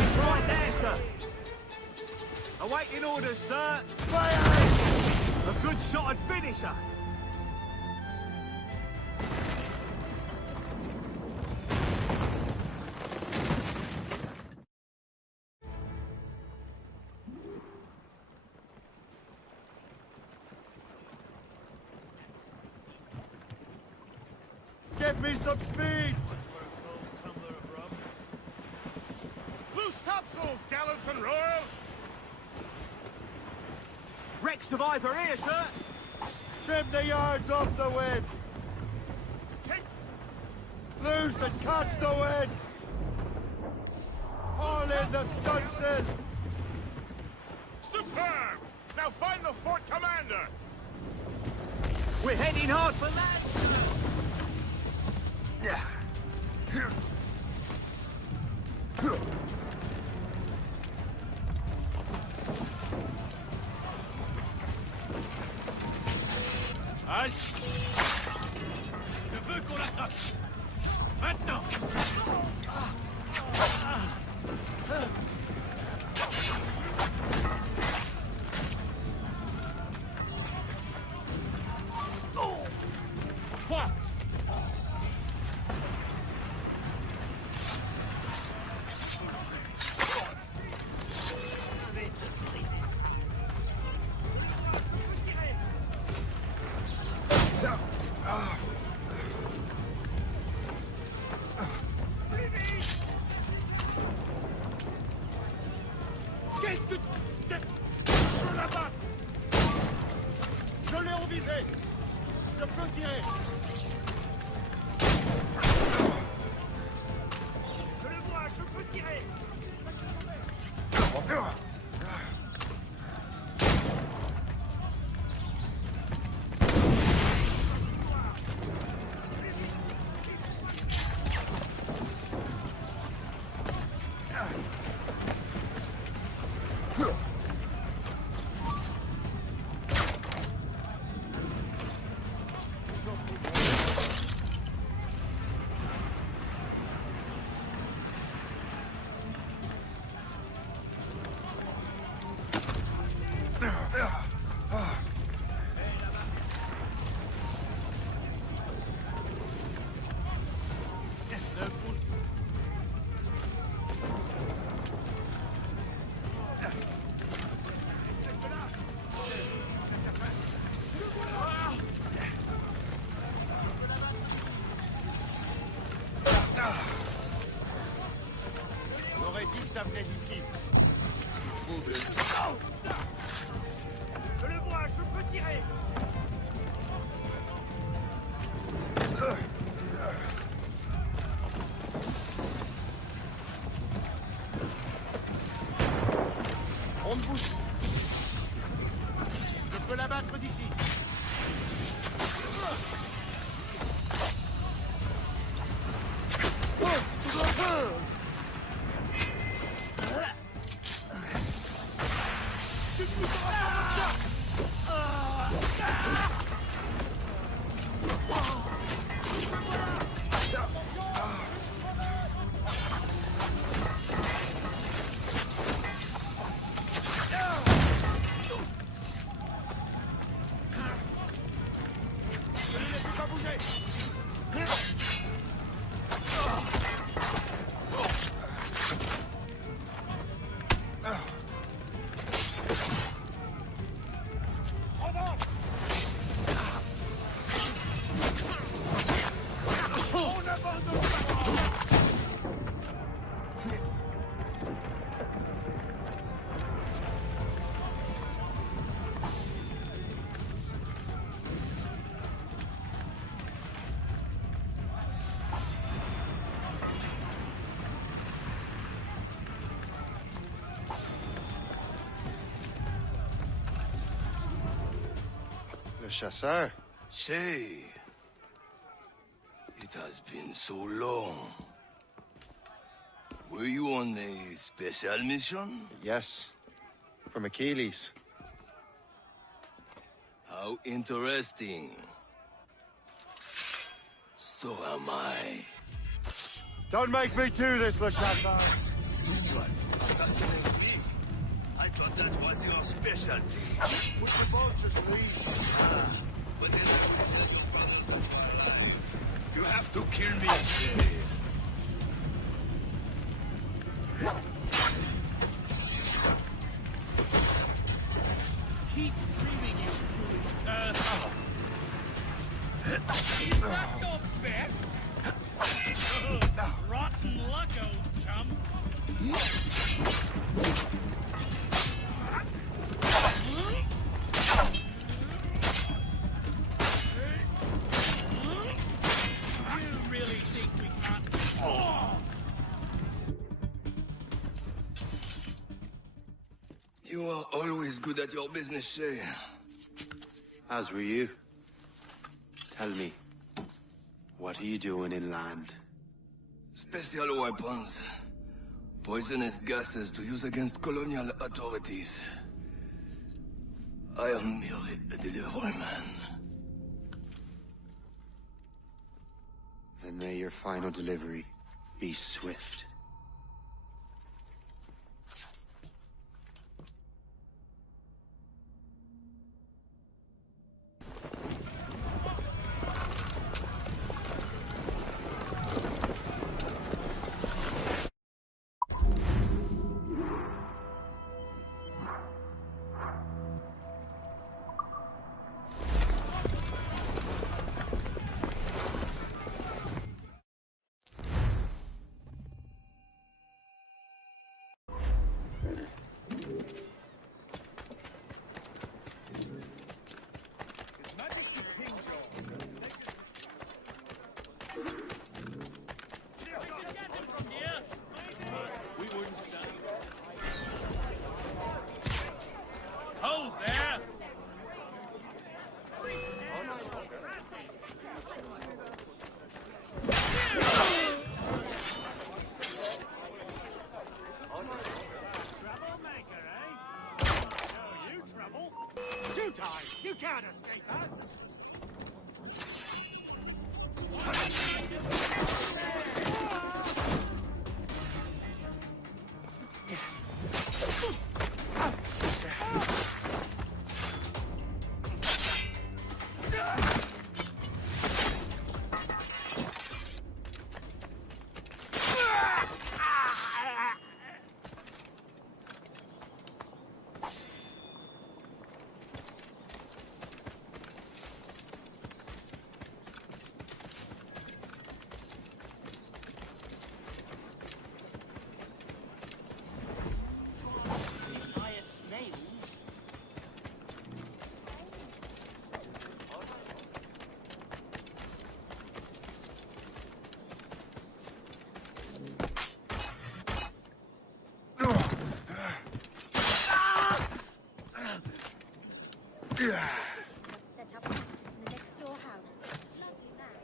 It's right there, sir! Awaiting orders, sir! Fire! A good shot and finish her! Give me some speed! Loose topsails, gallants and royals! Wreck survivor here, sir! Trim the yards off the wind! Take... Loose and catch the wind! Haul in the stunsails! Superb! Now find the fort commander! We're heading hard for land, sir! Halte! Je veux qu'on l'attrape! Maintenant! Quoi? Je l'ai en visée! Je peux tirer! Je le vois, je peux tirer! On aurait dit que ça venait d'ici. Je le vois, je peux tirer! On ne bouge. Je peux l'abattre d'ici. Le chasseur. Say, it has been so long. Were you on a special mission? Yes. From Achilles. How interesting. So am I. Don't make me do this, Le Chasseur! What? Assassinate me? I thought that was your specialty. Would the vultures leave? But then I would let your brothers alive. You have to kill me, Say. Keep dreaming, you foolish cur. Is that your best? Rotten luck, old chum. You really think we can't... You are always good at your business, Shay. As were you. Tell me, what are you doing inland? Special weapons. Poisonous gases to use against colonial authorities. I am merely a delivery man. Then may your final delivery be swift. Hold there! Troublemaker, eh? No, you trouble. Two times! You can't escape us! Set up in the next door house. Lovely man.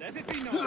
Let it be known.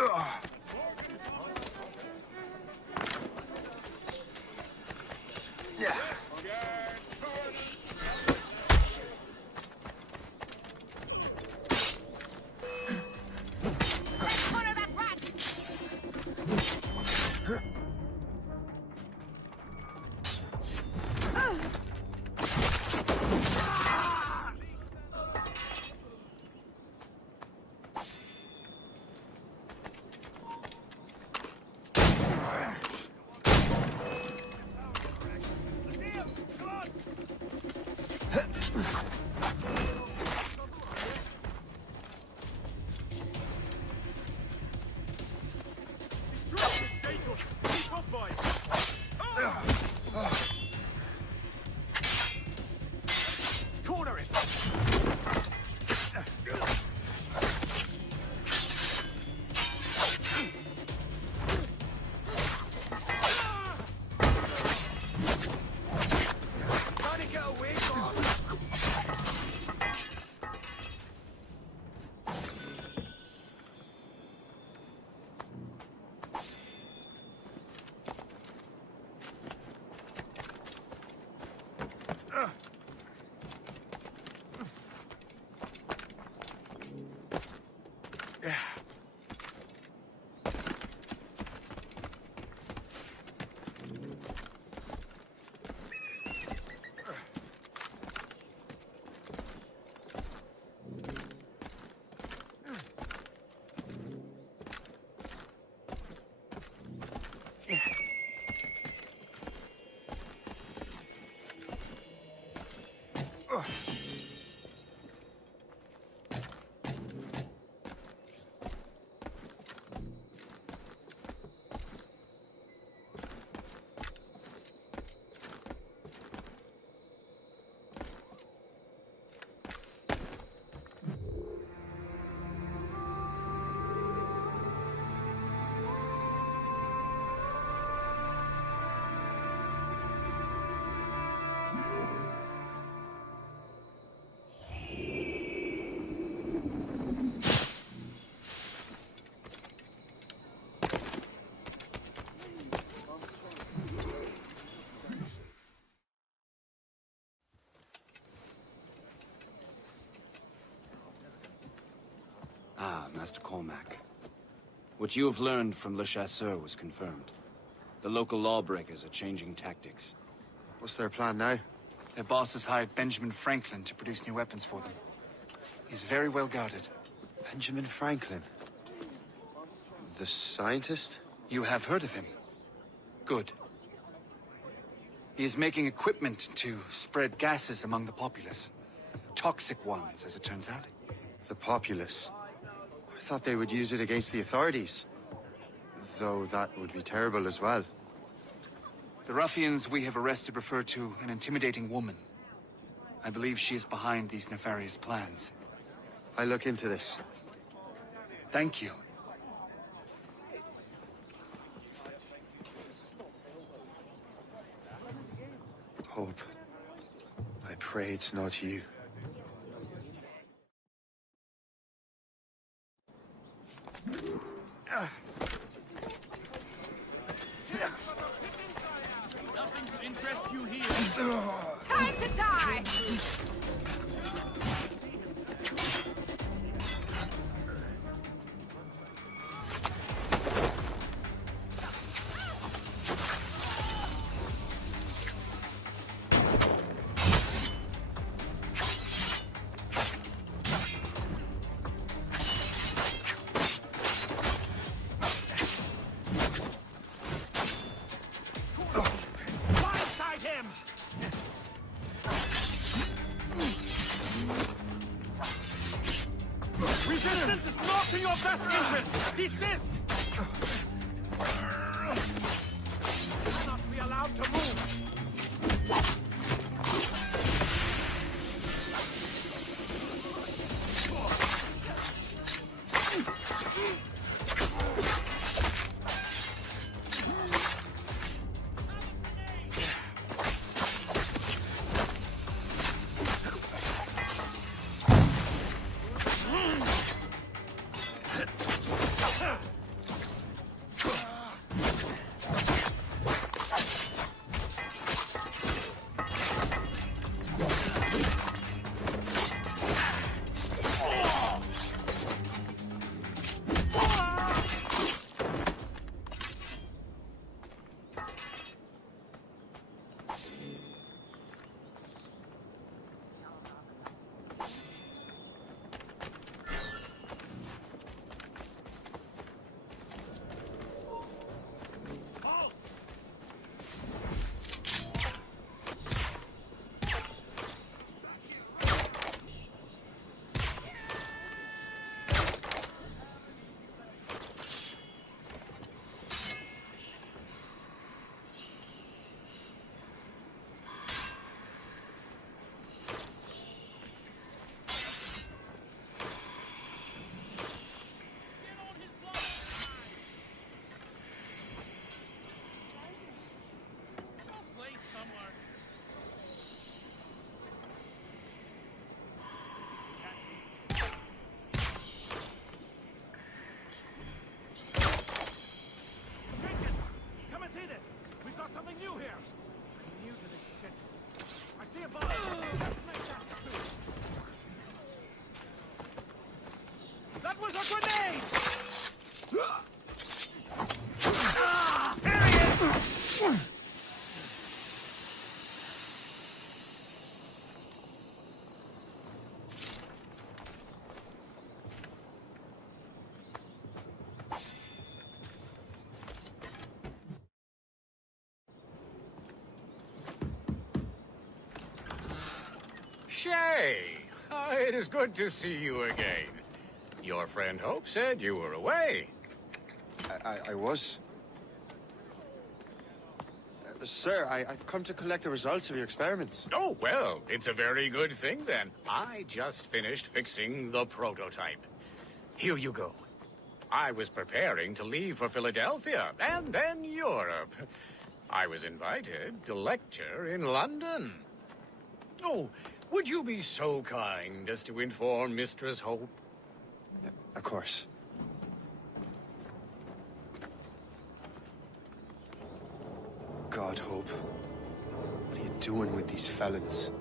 Ah, Master Cormac. What you have learned from Le Chasseur was confirmed. The local lawbreakers are changing tactics. What's their plan now? Their boss has hired Benjamin Franklin to produce new weapons for them. He's very well guarded. Benjamin Franklin? The scientist? You have heard of him? Good. He is making equipment to spread gases among the populace. Toxic ones, as it turns out. The populace? I thought they would use it against the authorities. Though that would be terrible as well. The ruffians we have arrested refer to an intimidating woman. I believe she is behind these nefarious plans. I'll look into this. Thank you. Hope. I pray it's not you. Nothing to interest you here. Time to die! Resistance is not in your best interest! Desist! You'll not be allowed to move! Something new here. I'm new to this shit. I see a body. Let's make that two. That was a grenade! Ah! There he is! Shay! It is good to see you again. Your friend Hope said you were away. I was. Sir, I've come to collect the results of your experiments. Oh, well, it's a very good thing then. I just finished fixing the prototype. Here you go. I was preparing to leave for Philadelphia, and then Europe. I was invited to lecture in London. Oh, would you be so kind as to inform Mistress Hope? Of course. God, Hope. What are you doing with these felons?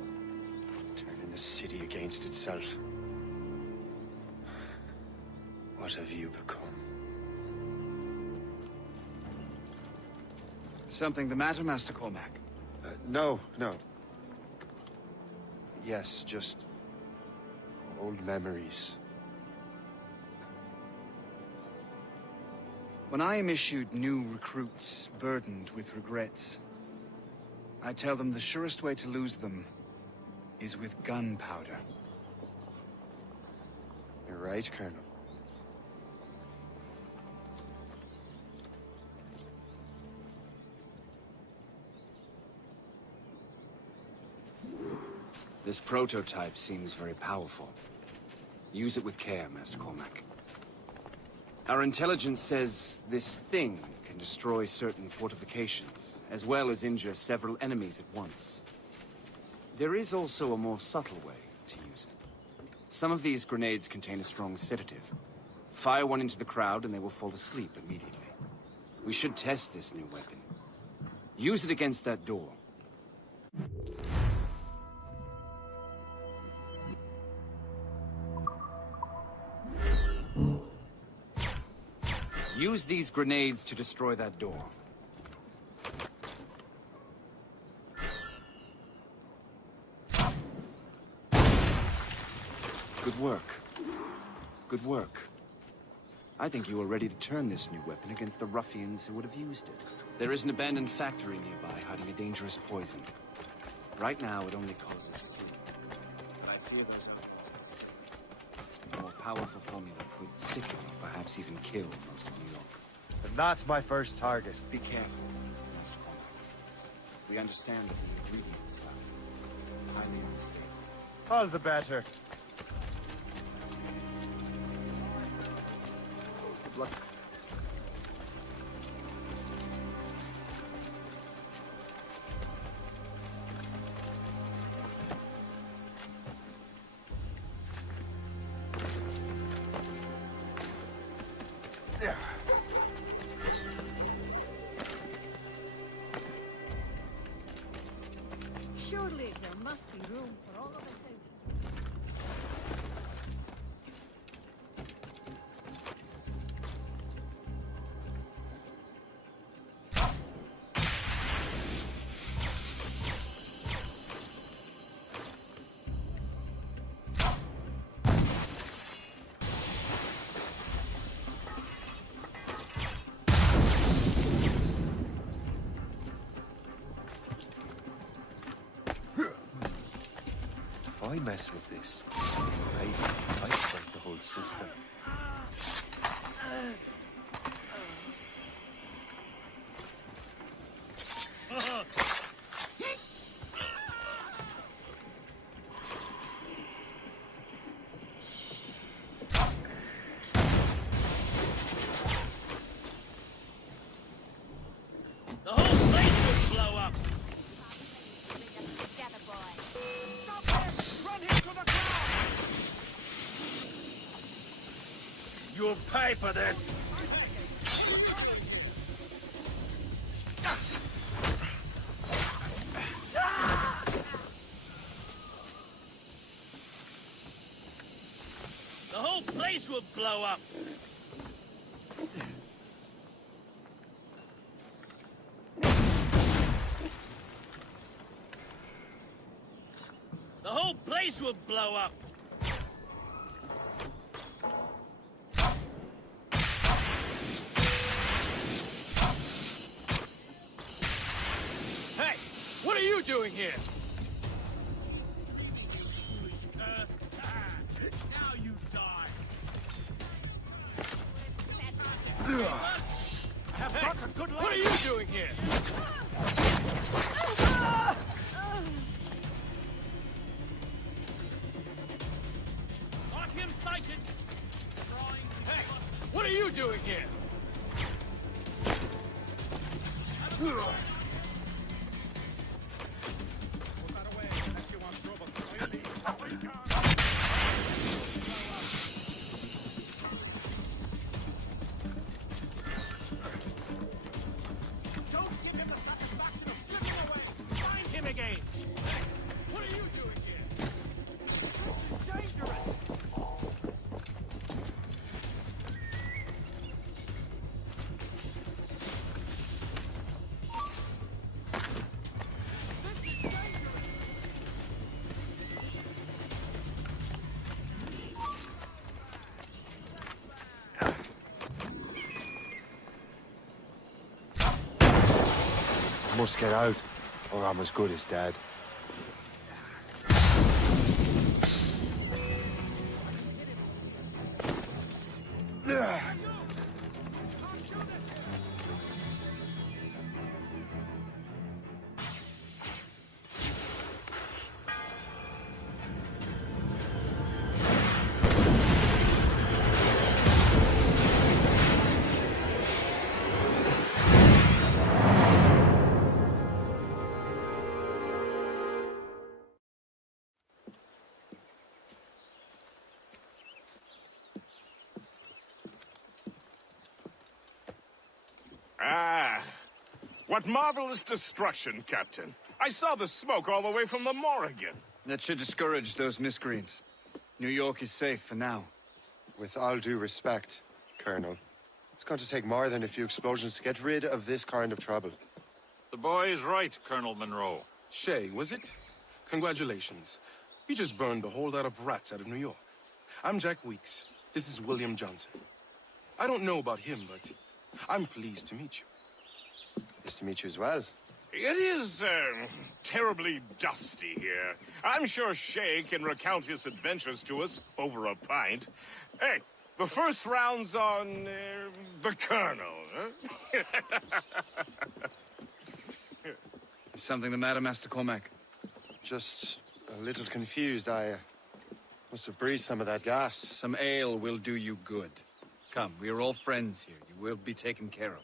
Turning the city against itself. What have you become? Something the matter, Master Cormac? No. Yes, just old memories. When I am issued new recruits burdened with regrets, I tell them the surest way to lose them is with gunpowder. You're right, Colonel. This prototype seems very powerful. Use it with care, Master Cormac. Our intelligence says this thing can destroy certain fortifications, as well as injure several enemies at once. There is also a more subtle way to use it. Some of these grenades contain a strong sedative. Fire one into the crowd and they will fall asleep immediately. We should test this new weapon. Use it against that door. Use these grenades to destroy that door. Good work. Good work. I think you are ready to turn this new weapon against the ruffians who would have used it. There is an abandoned factory nearby hiding a dangerous poison. Right now, it only causes sleep. I fear there's a more powerful formula could sicken or perhaps even kill most of New York. And that's my first target. Be careful, Master Cormac. We understand that the ingredients are highly unstable. All the better. Blood. Surely there must be room for all of us out. If I mess with this, maybe I break the whole system. The whole place will blow up! Together, boy. Stop him! Run him to the ground! You'll pay for this! The whole place will blow up! The whole place will blow up! Hey! What are you doing here? Now you die! Have got a good life. What are you doing here? Got him sighted! Hey! What are you doing here? Don't give him the satisfaction of slipping away! Find him again! Hey, what are you doing here? This is dangerous! must get out, or I'm as good as dead. Ah, what marvelous destruction, Captain. I saw the smoke all the way from the Morrigan. That should discourage those miscreants. New York is safe for now. With all due respect, Colonel, it's going to take more than a few explosions to get rid of this kind of trouble. The boy is right, Colonel Monroe. Shay, was it? Congratulations. You just burned a whole lot of rats out of New York. I'm Jack Weeks. This is William Johnson. I don't know about him, but I'm pleased to meet you. Nice to meet you as well. It is, terribly dusty here. I'm sure Shay can recount his adventures to us over a pint. Hey, the first round's on, the Colonel, huh? Is something the matter, Master Cormac? Just a little confused. I must have breathed some of that gas. Some ale will do you good. Come, we are all friends here. You will be taken care of.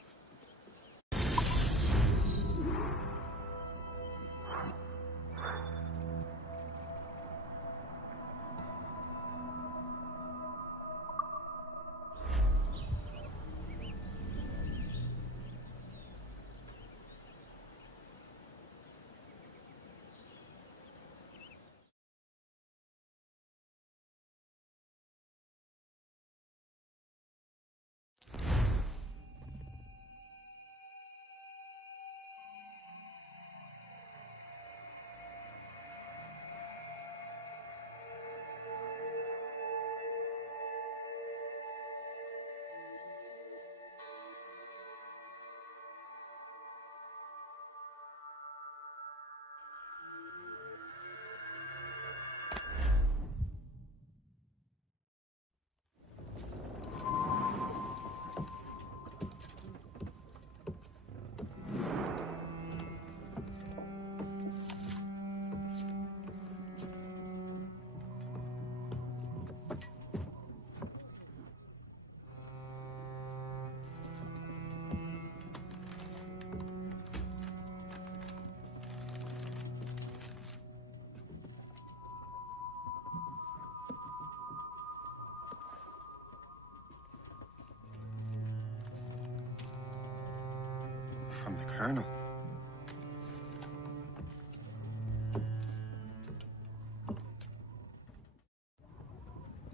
From the Colonel.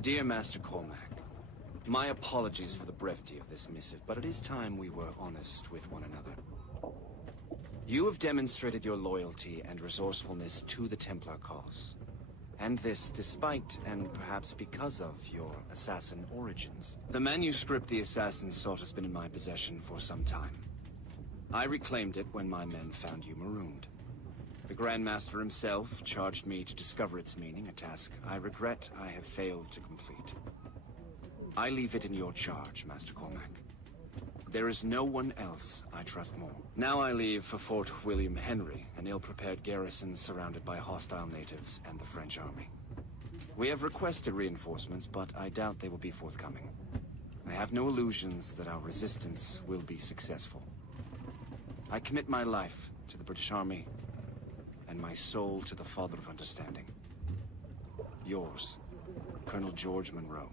Dear Master Cormac, my apologies for the brevity of this missive, but it is time we were honest with one another. You have demonstrated your loyalty and resourcefulness to the Templar cause. And this despite, and perhaps because of, your assassin origins. The manuscript the assassin sought has been in my possession for some time. I reclaimed it when my men found you marooned. The Grand Master himself charged me to discover its meaning, a task I regret I have failed to complete. I leave it in your charge, Master Cormac. There is no one else I trust more. Now I leave for Fort William Henry, an ill-prepared garrison surrounded by hostile natives and the French army. We have requested reinforcements, but I doubt they will be forthcoming. I have no illusions that our resistance will be successful. I commit my life to the British Army, and my soul to the Father of Understanding. Yours, Colonel George Monroe.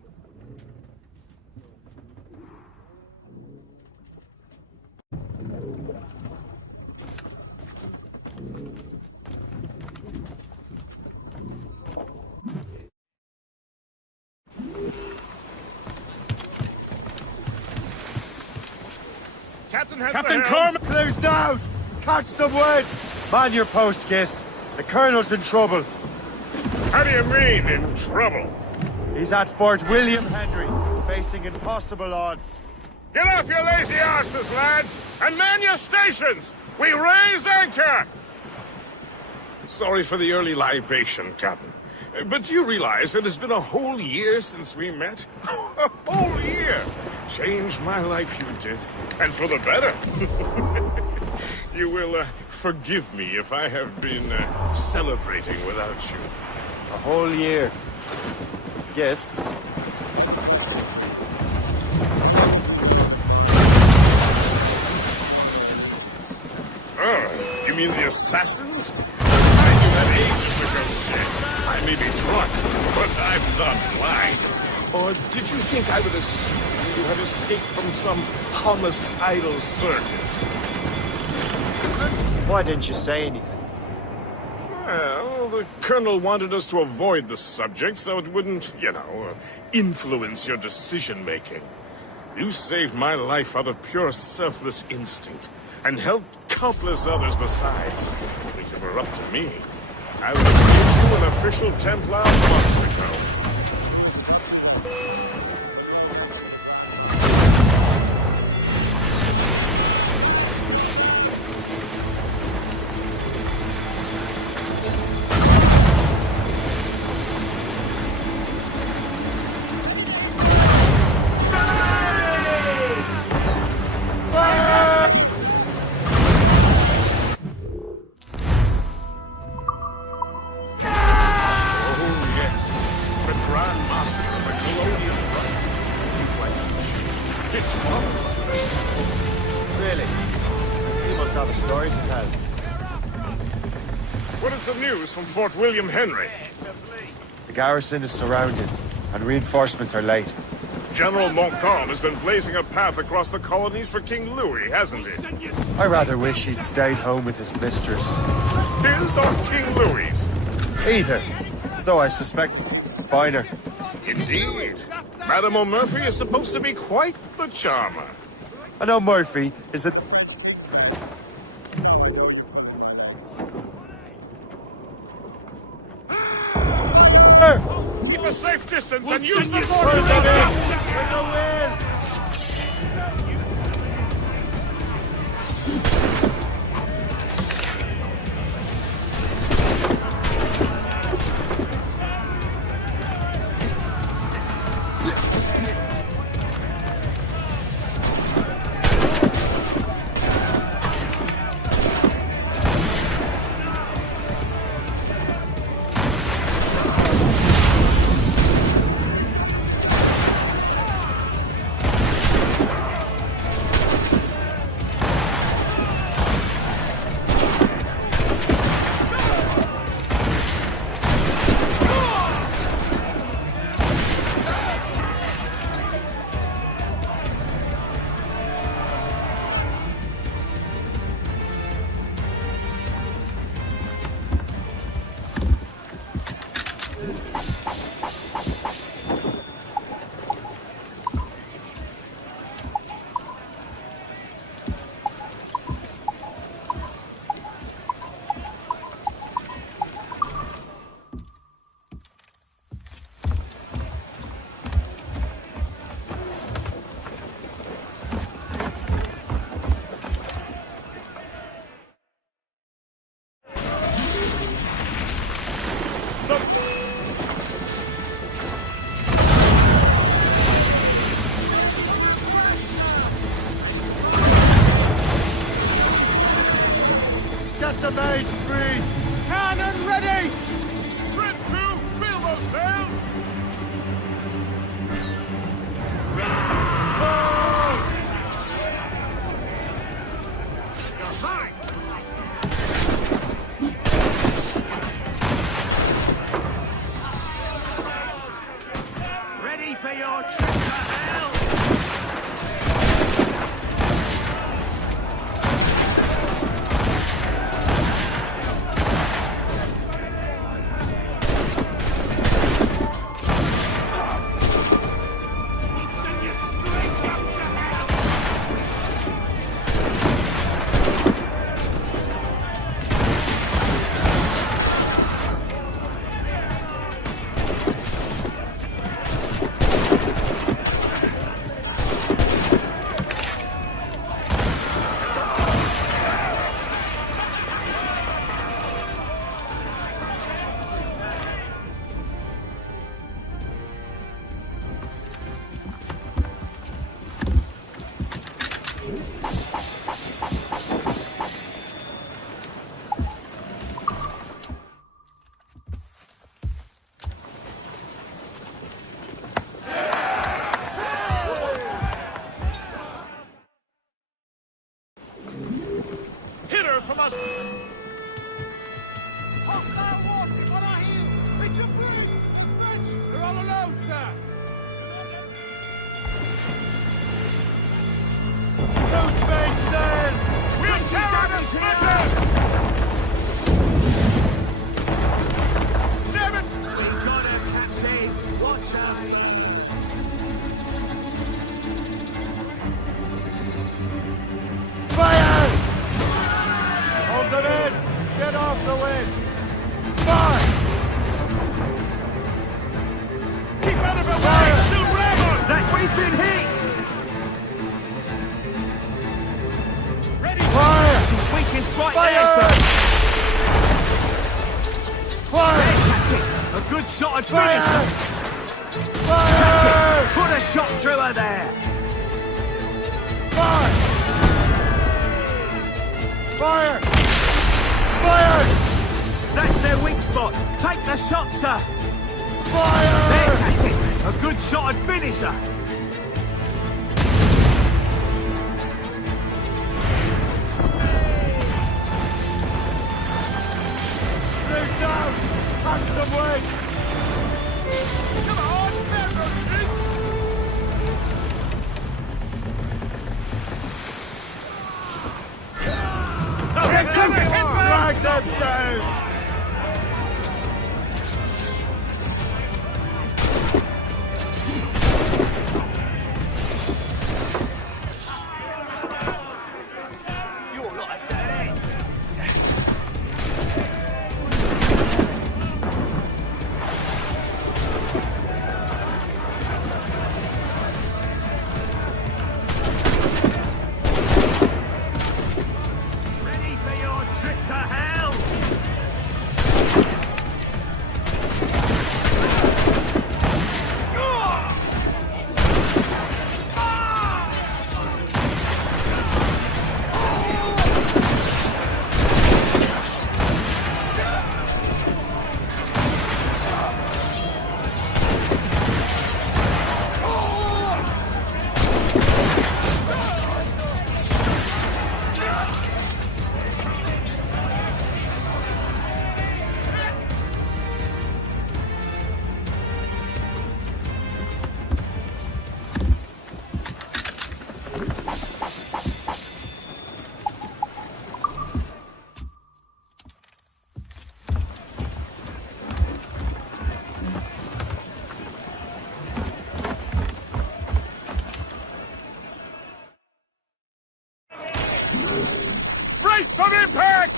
Captain Cormac! Clears down! Catch some wind! Man your post, Gist. The Colonel's in trouble. How do you mean, in trouble? He's at Fort William Henry, facing impossible odds. Get off your lazy arses, lads, and man your stations! We raise anchor! Sorry for the early libation, Captain. But do you realize it has been a whole year since we met? A whole year! Changed my life, you did. And for the better. You will forgive me if I have been celebrating without you. A whole year. Yes. Oh, you mean the assassins? I knew that ages ago, Jim. I may be drunk, but I'm not blind. Or did you think I would assume you had escaped from some homicidal circus? Why didn't you say anything? Well, the Colonel wanted us to avoid the subject so it wouldn't, influence your decision-making. You saved my life out of pure selfless instinct, and helped countless others besides. If it were up to me, I would have made you an official Templar months ago. Really? You must have a story to tell. What is the news from Fort William Henry? The garrison is surrounded, and reinforcements are late. General Montcalm has been blazing a path across the colonies for King Louis, hasn't he? I rather wish he'd stayed home with his mistress. His or King Louis's? Either, though I suspect finer. Indeed. Madame O'Murphy is supposed to be quite the charmer. I know Murphy is a... Keep a safe distance and use the Where's force! that in? Get the mates free! Cannon ready! Trim to! Fill those sails! Ready for your trip to hell! Fire! Hold them in! Get off the wind! Fire! Keep out of her way! She'll ram us! That we've been hit! Ready! Fire! She's weakest right Fire! there, sir! Fire! There, Captain! A good shot at Fire! finish! Fire! Captain, put a shot through her there! Fire! Fire! Fire! That's their weak spot! Take the shot, sir! Fire! There, Captain! A good shot at finisher! Cruise down! Have some weight! Come on, Membership! Drag them down! You're like that, eh? Ready for your trip to hell? Brace for impact!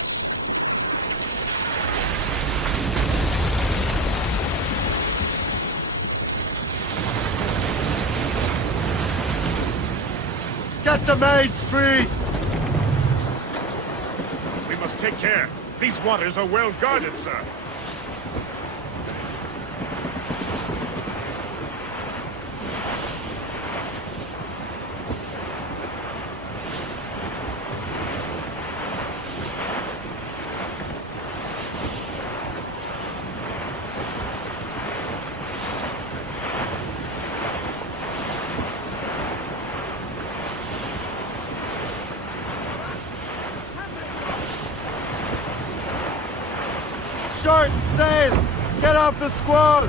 Get the maids free! We must take care. These waters are well guarded, sir. Short sail! Get off the squall!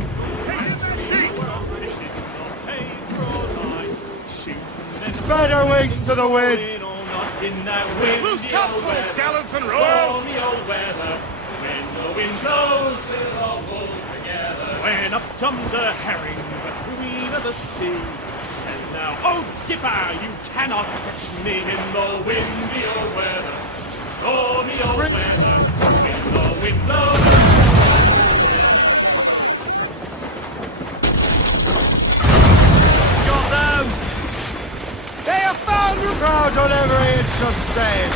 Spread our wings to the wind! Loose topsails, gallants and royals! When the wind blows, we'll all pull together. When up comes a herring, the queen of the sea, says now, "Old skipper, you cannot catch me In the windy old weather, stormy old weather, when the wind blows. Got them! They have found you! Crowd on every inch of stain!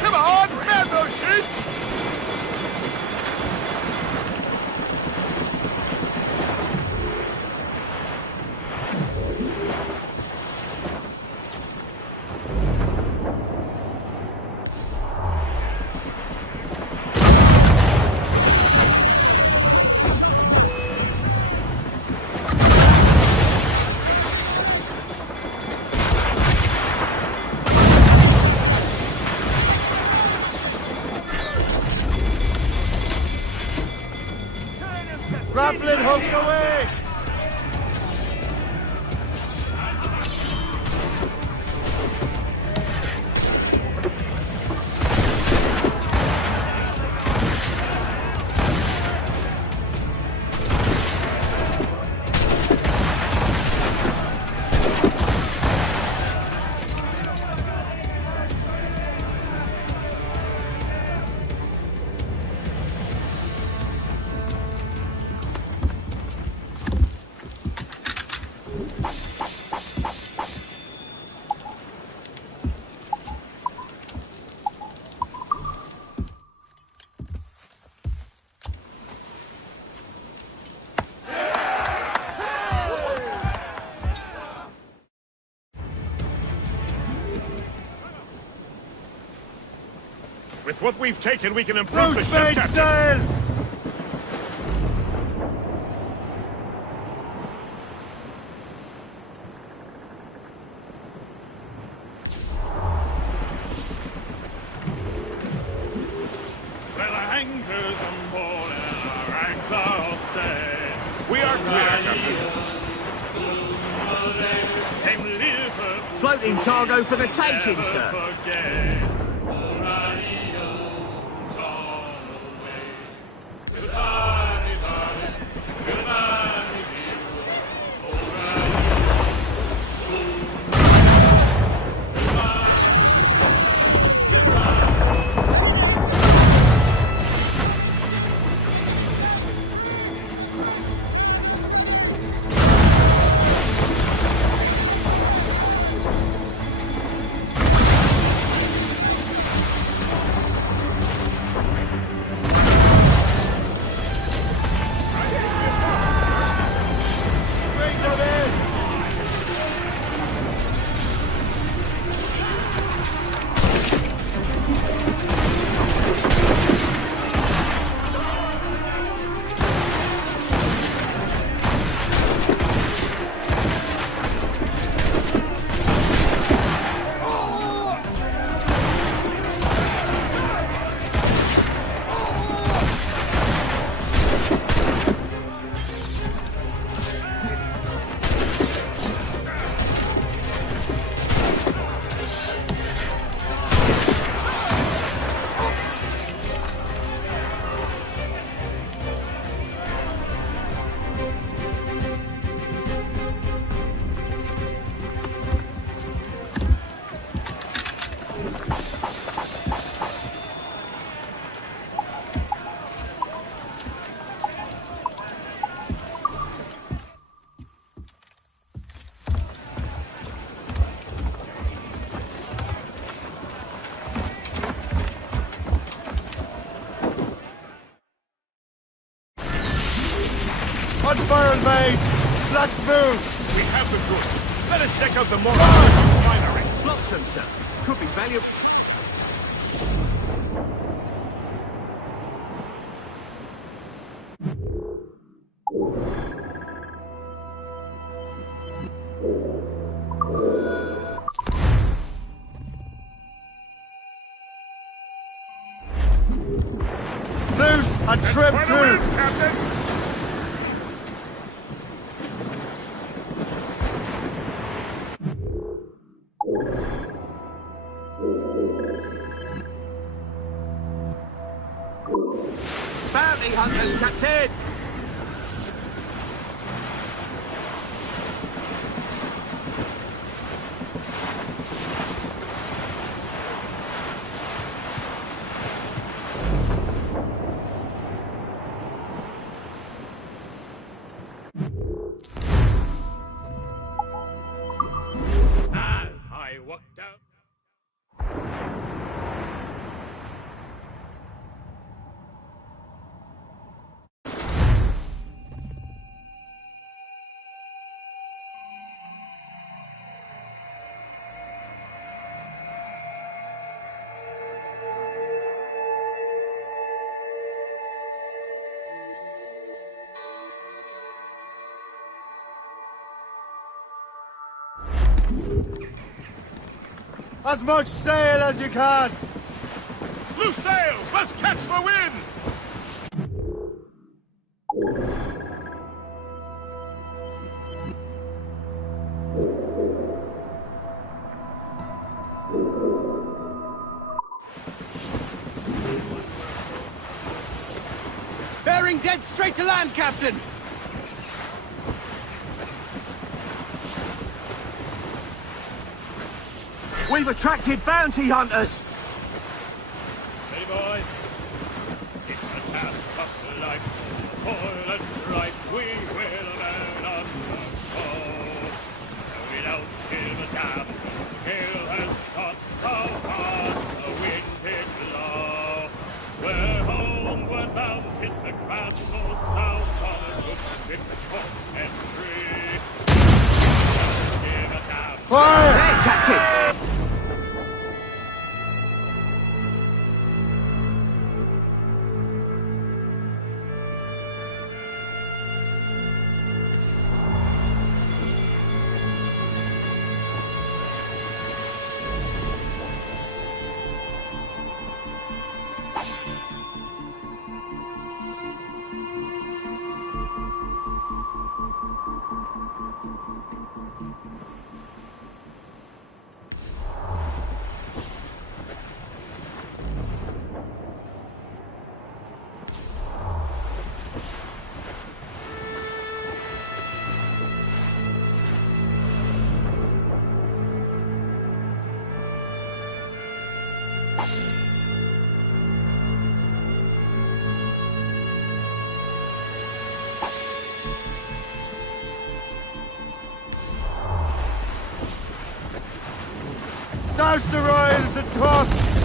Come on, man those sheets! With what we've taken, we can improve the ship, Captain. sails! Well, our anchors on board and our ranks are all set. We are clear, Captain. Floating cargo for the taking, sir. Forget. Unfurled, mates! Let's move! We have the goods. Let us deck out the more refinery. Flotsam, sir. Could be valuable. Loose and trim too! Captain! Bounty hunters, Captain! As I walked out. As much sail as you can! Loose sails! Let's catch the wind! Bearing dead straight to land, Captain! We've attracted bounty hunters! Hey boys, it's the path of life. For that's right, we will learn on the go. We don't give a damn. The gale has stopped. How hard the wind did blow. We're homeward bound. 'Tis a grand old sound on a good ship for entry. Don't give a damn. Fire! There, Captain! Douse the royals and tops!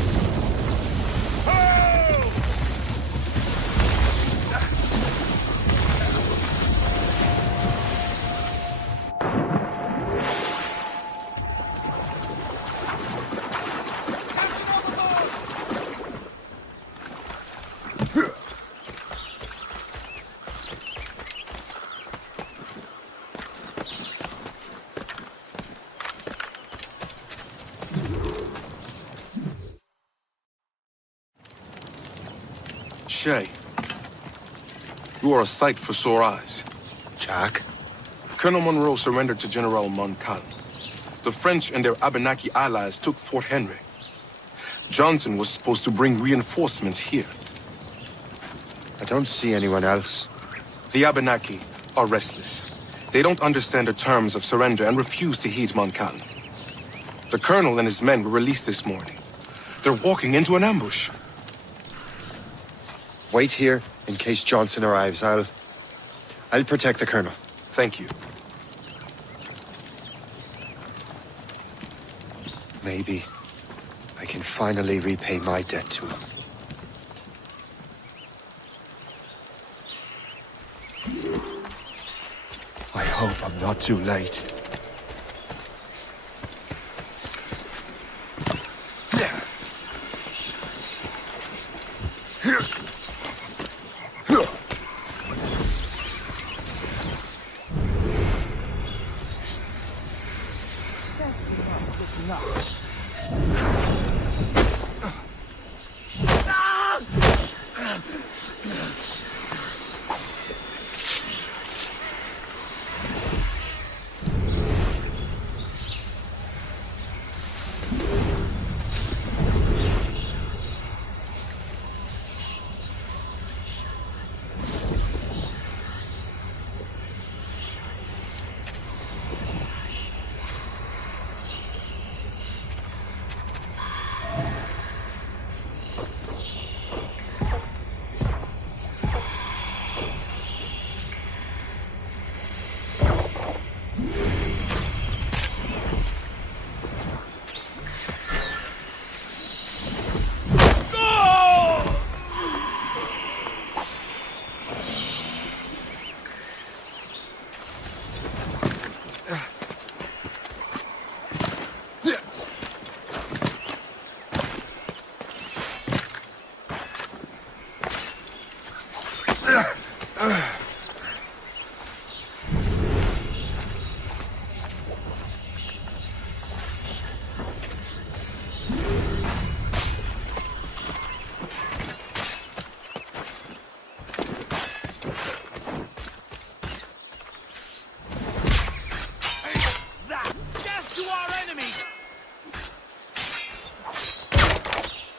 Shay, you are a sight for sore eyes. Jack? Colonel Monroe surrendered to General Montcalm. The French and their Abenaki allies took Fort Henry. Johnson was supposed to bring reinforcements here. I don't see anyone else. The Abenaki are restless. They don't understand the terms of surrender and refuse to heed Montcalm. The colonel and his men were released this morning. They're walking into an ambush. Wait here in case Johnson arrives. I'll protect the colonel. Thank you. Maybe I can finally repay my debt to him. I hope I'm not too late.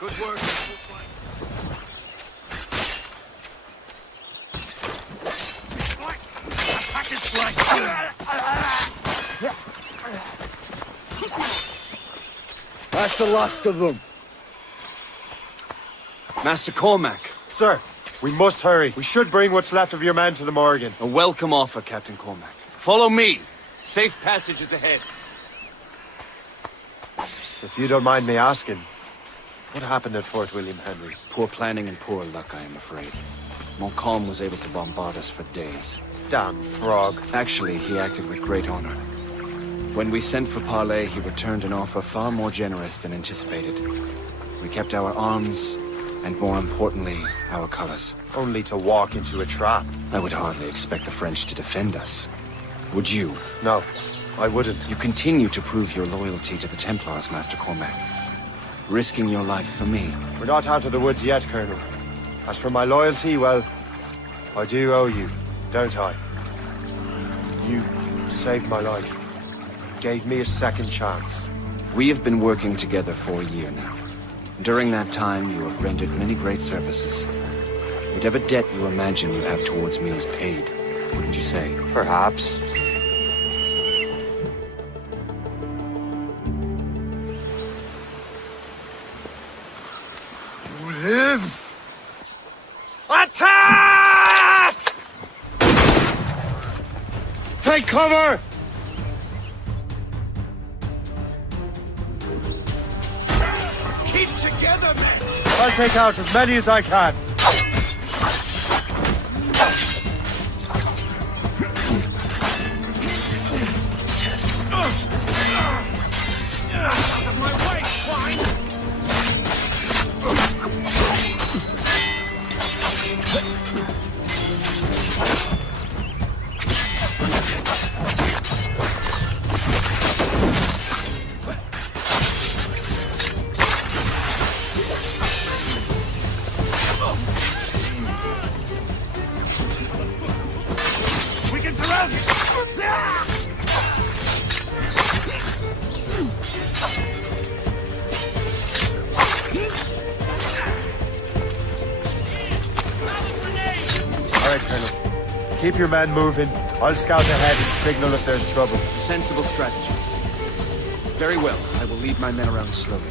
Good work. That's the last of them. Master Cormac. Sir, we must hurry. We should bring what's left of your men to the Morrigan. A welcome offer, Captain Cormac. Follow me. Safe passage is ahead. If you don't mind me asking, what happened at Fort William Henry? Poor planning and poor luck, I am afraid. Montcalm was able to bombard us for days. Damn frog. Actually, he acted with great honor. When we sent for parley, he returned an offer far more generous than anticipated. We kept our arms, and more importantly, our colors. Only to walk into a trap. I would hardly expect the French to defend us. Would you? No, I wouldn't. You continue to prove your loyalty to the Templars, Master Cormac. Risking your life for me. We're not out of the woods yet, Colonel. As for my loyalty, well, I do owe you, don't I? You saved my life. Gave me a second chance. We have been working together for a year now. During that time, you have rendered many great services. Whatever debt you imagine you have towards me is paid, wouldn't you say? Perhaps. You live! Attack! Take cover! Keep together, man! I'll take out as many as I can. Out of my way, swine! We can surround it! All right, Colonel. Keep your men moving. I'll scout ahead and signal if there's trouble. Sensible strategy. Very well. I will lead my men around slowly.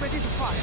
Ready to fire.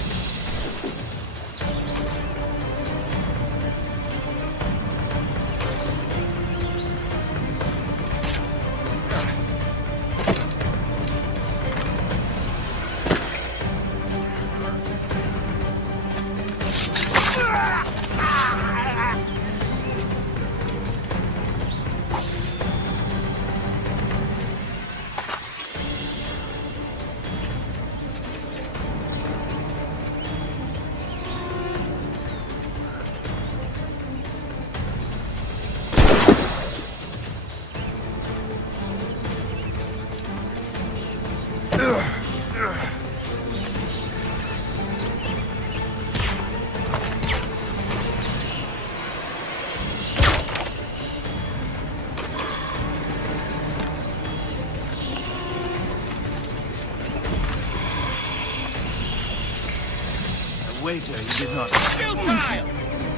Waiter, you did not... Futile!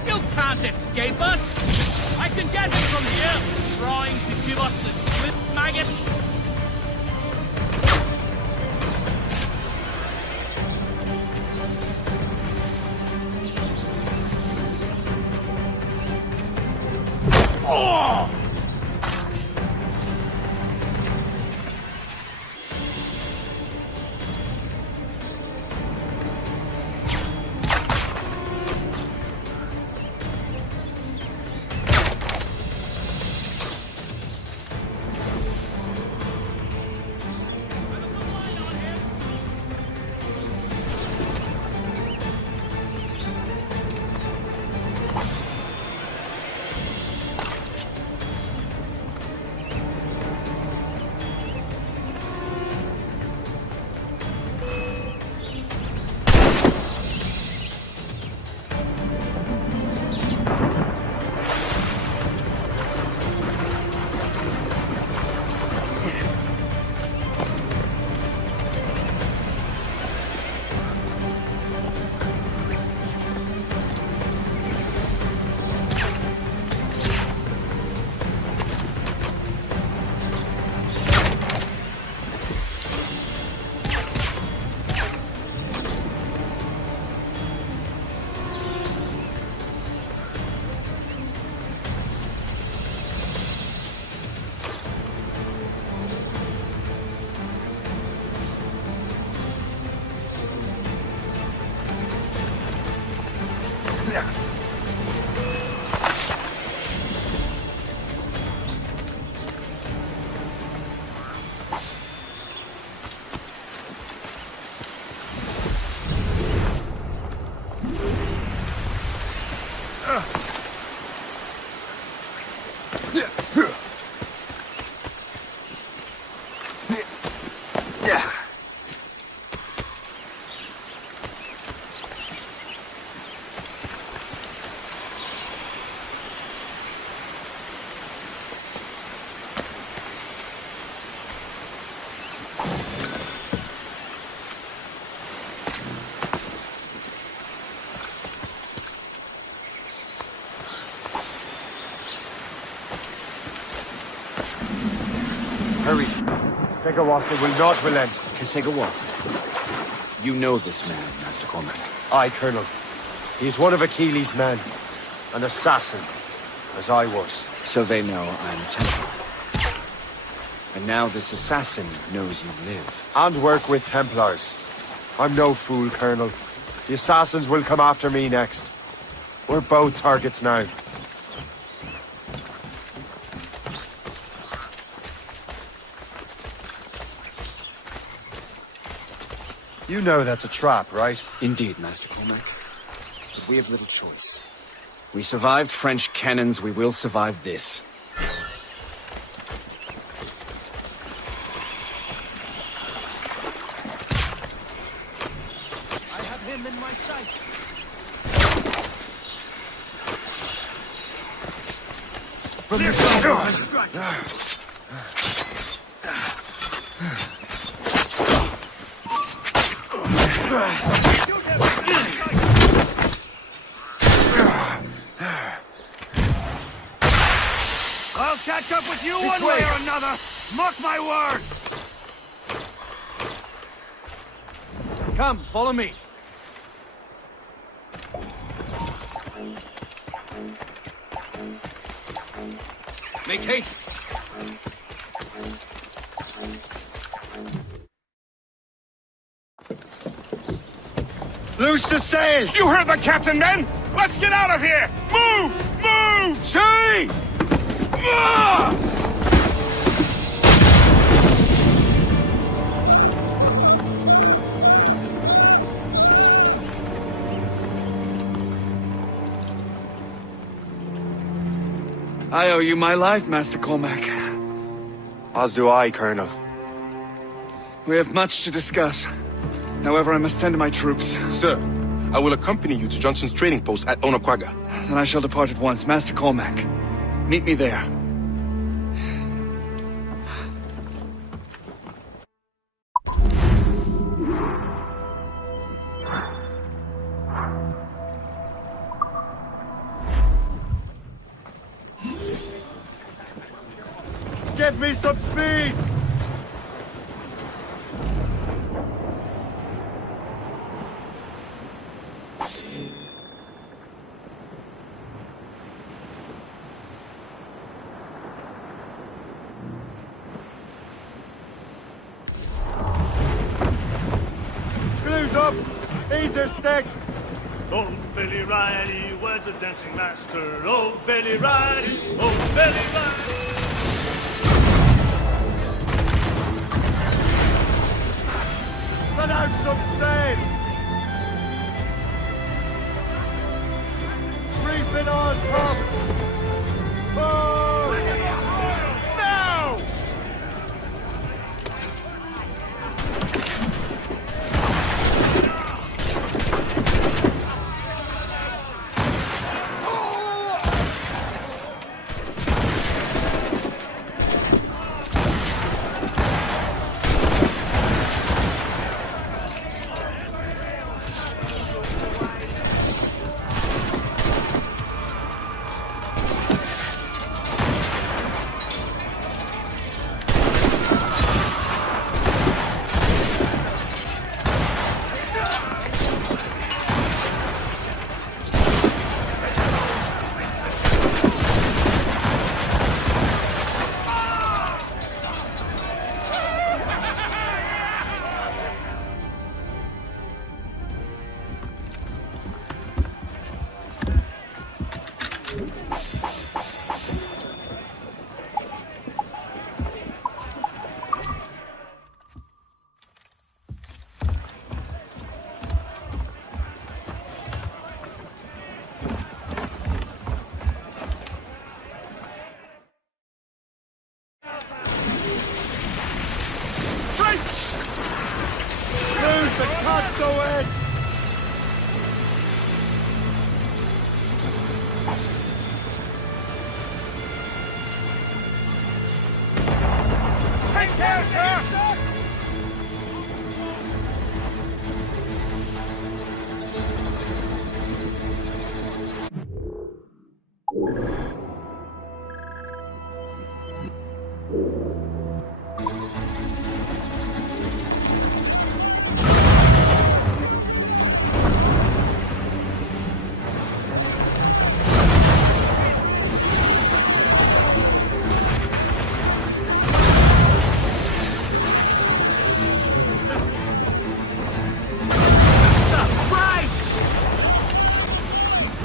You can't escape us! I can get him from here, trying to give us the slip, maggot! Oh! Hurry. Segawasa will not relent. Kesegawasa. You know this man, Master Cormac. Aye, Colonel. He is one of Achilles' men. An assassin, as I was. So they know I'm a Templar. And now this assassin knows you live. And work with Templars. I'm no fool, Colonel. The assassins will come after me next. We're both targets now. You know that's a trap, right? Indeed, Master Cormac. But we have little choice. We survived French cannons, we will survive this. I have him in my sight. From your shoulders I'll catch up with you one way or another! Mark my word! Come, follow me. Make haste! Loose the sails! You heard the captain, men! Let's get out of here! Move! Move! See! Ah! I owe you my life, Master Cormac. As do I, Colonel. We have much to discuss. However, I must tend to my troops. Sir, I will accompany you to Johnson's trading post at Onakwaga. Then I shall depart at once. Master Cormac, meet me there. Give me some speed! Glue's up! Ease their sticks! Oh, Billy Riley was a dancing master. Oh, Billy Riley, oh, Billy Riley. Let out some sail! Reef it on tops! Oh! Now! Watch the wind! Take care, sir!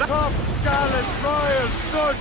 Top gallants, royal studs!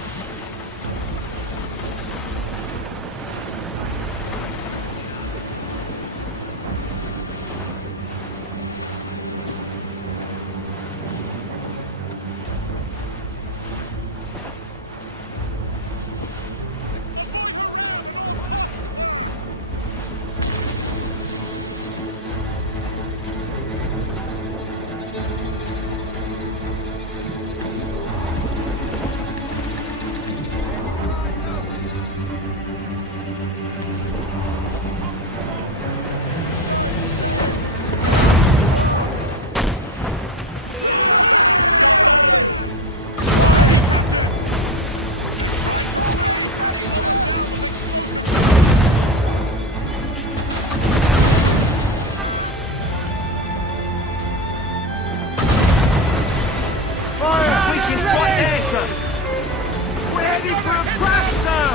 Ready for a blast, sir!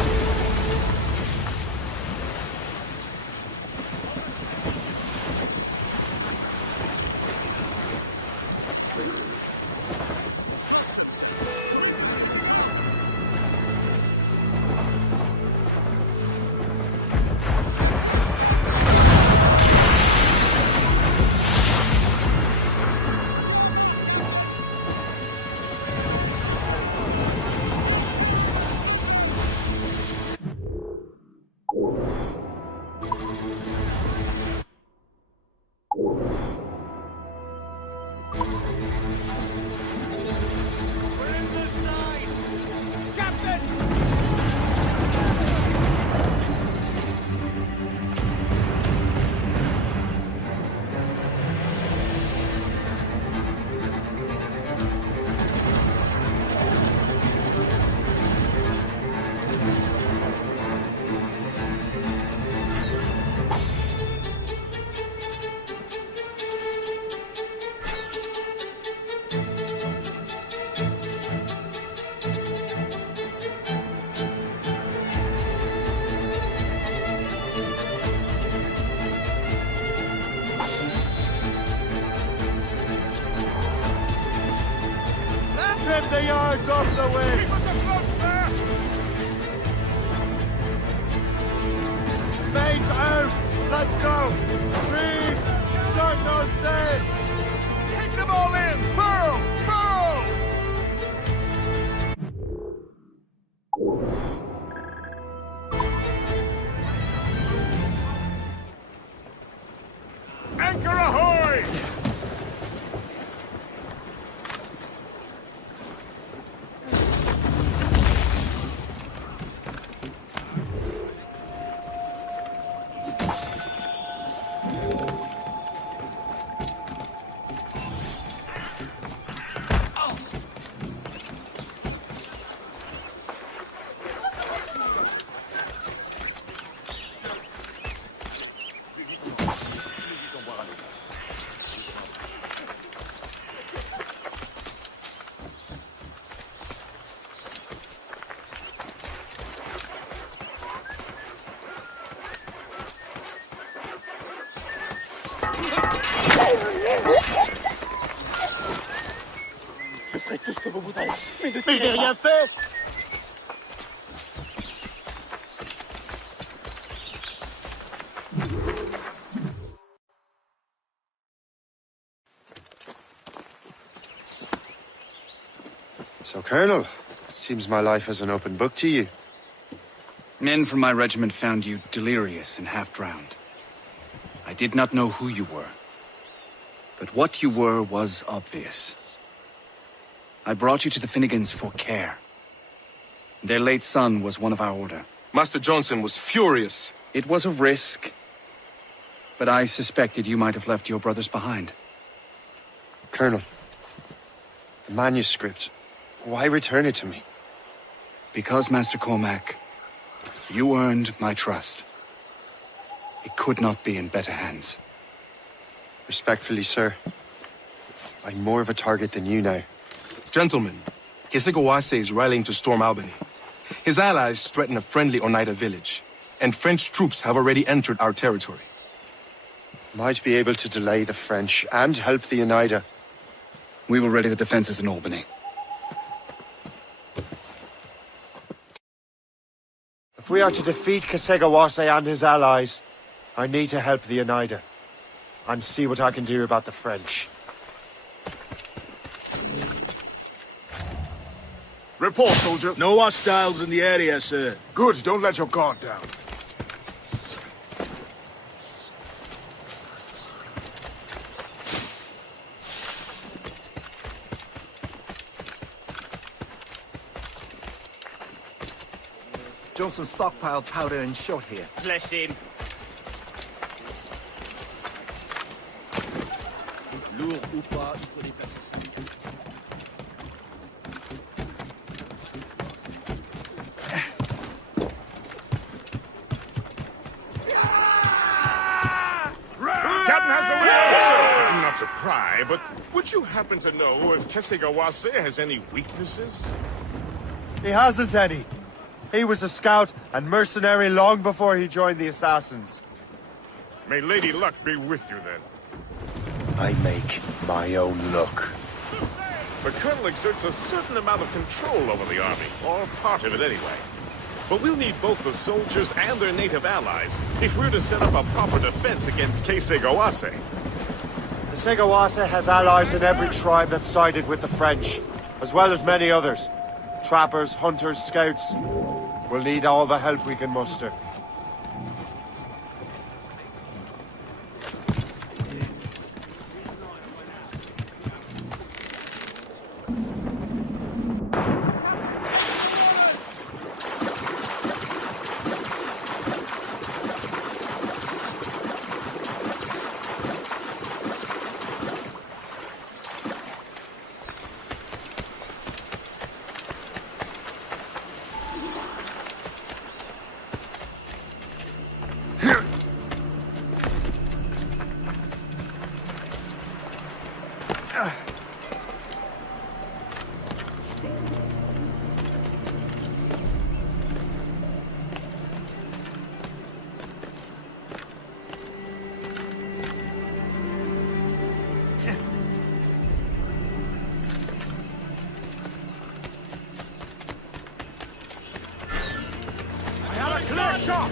Trim the yards off the wind! Keep us afloat, sir! Mates out! Let's go! Reed! Short no sail! Take them all in! Furl! Furl! Anchor ahoy! Je ferai tout ce que vous voudrez, mais je n'ai rien fait. So, Colonel, it seems my life is an open book to you. Men from my regiment found you delirious and half-drowned. I did not know who you were. But what you were was obvious. I brought you to the Finnegans for care. Their late son was one of our order. Master Johnson was furious. It was a risk, but I suspected you might have left your brothers behind. Colonel, the manuscript, why return it to me? Because, Master Cormac, you earned my trust. It could not be in better hands. Respectfully, sir, I'm more of a target than you now. Gentlemen, Kesekawase is rallying to storm Albany. His allies threaten a friendly Oneida village, and French troops have already entered our territory. Might be able to delay the French and help the Oneida. We will ready the defenses in Albany. If we are to defeat Kesekawase and his allies, I need to help the Oneida and see what I can do about the French. Report, soldier. No hostiles in the area, sir. Good, don't let your guard down. Johnson stockpiled powder and shot here. Bless him. Lourd ou pas, il faut déplacer ça. Captain has the wheel! Not to pry, but would you happen to know if Kesekawase has any weaknesses? He hasn't any. He was a scout and mercenary long before he joined the Assassins. May Lady Luck be with you then. I make my own luck. The Colonel exerts a certain amount of control over the army, or part of it anyway. But we'll need both the soldiers and their native allies if we're to set up a proper defense against Kesekawase. Kesekawase has allies in every tribe that sided with the French, as well as many others. Trappers, hunters, scouts. We'll need all the help we can muster. Clear shot!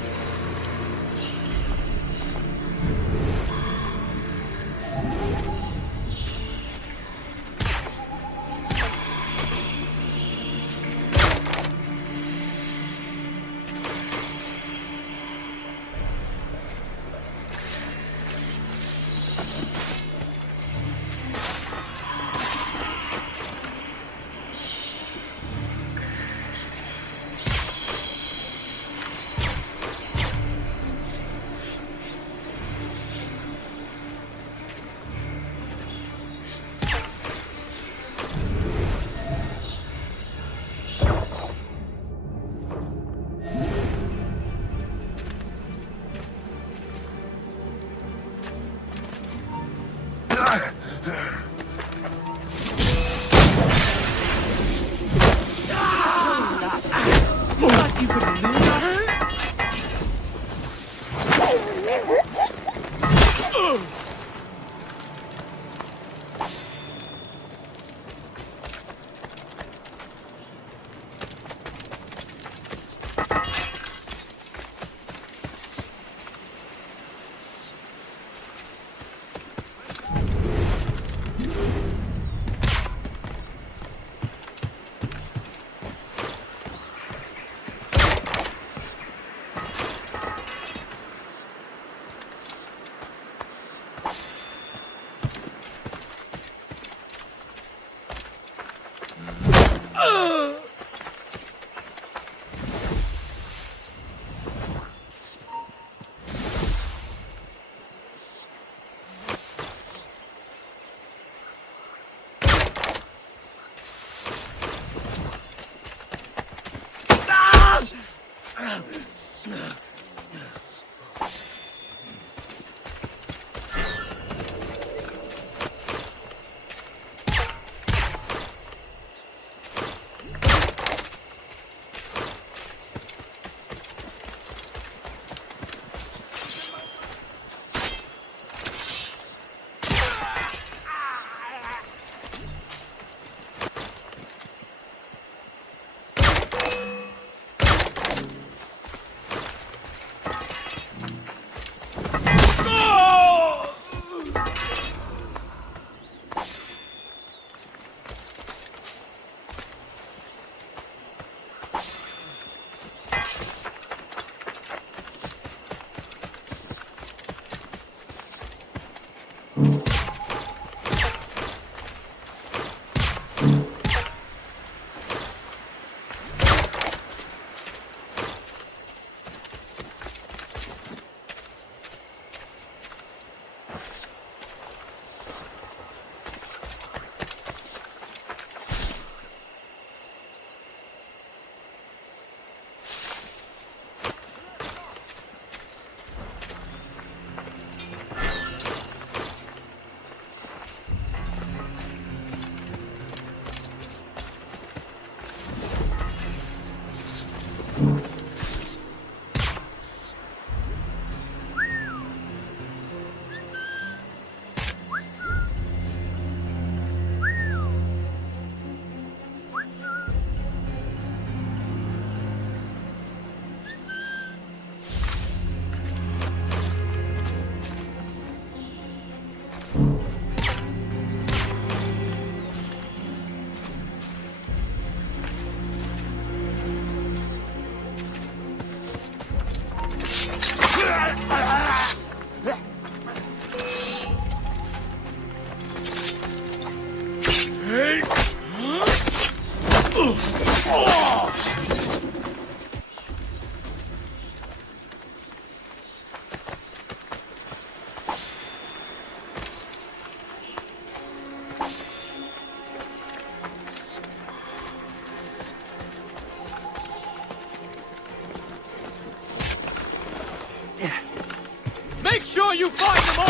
Make sure you find them all!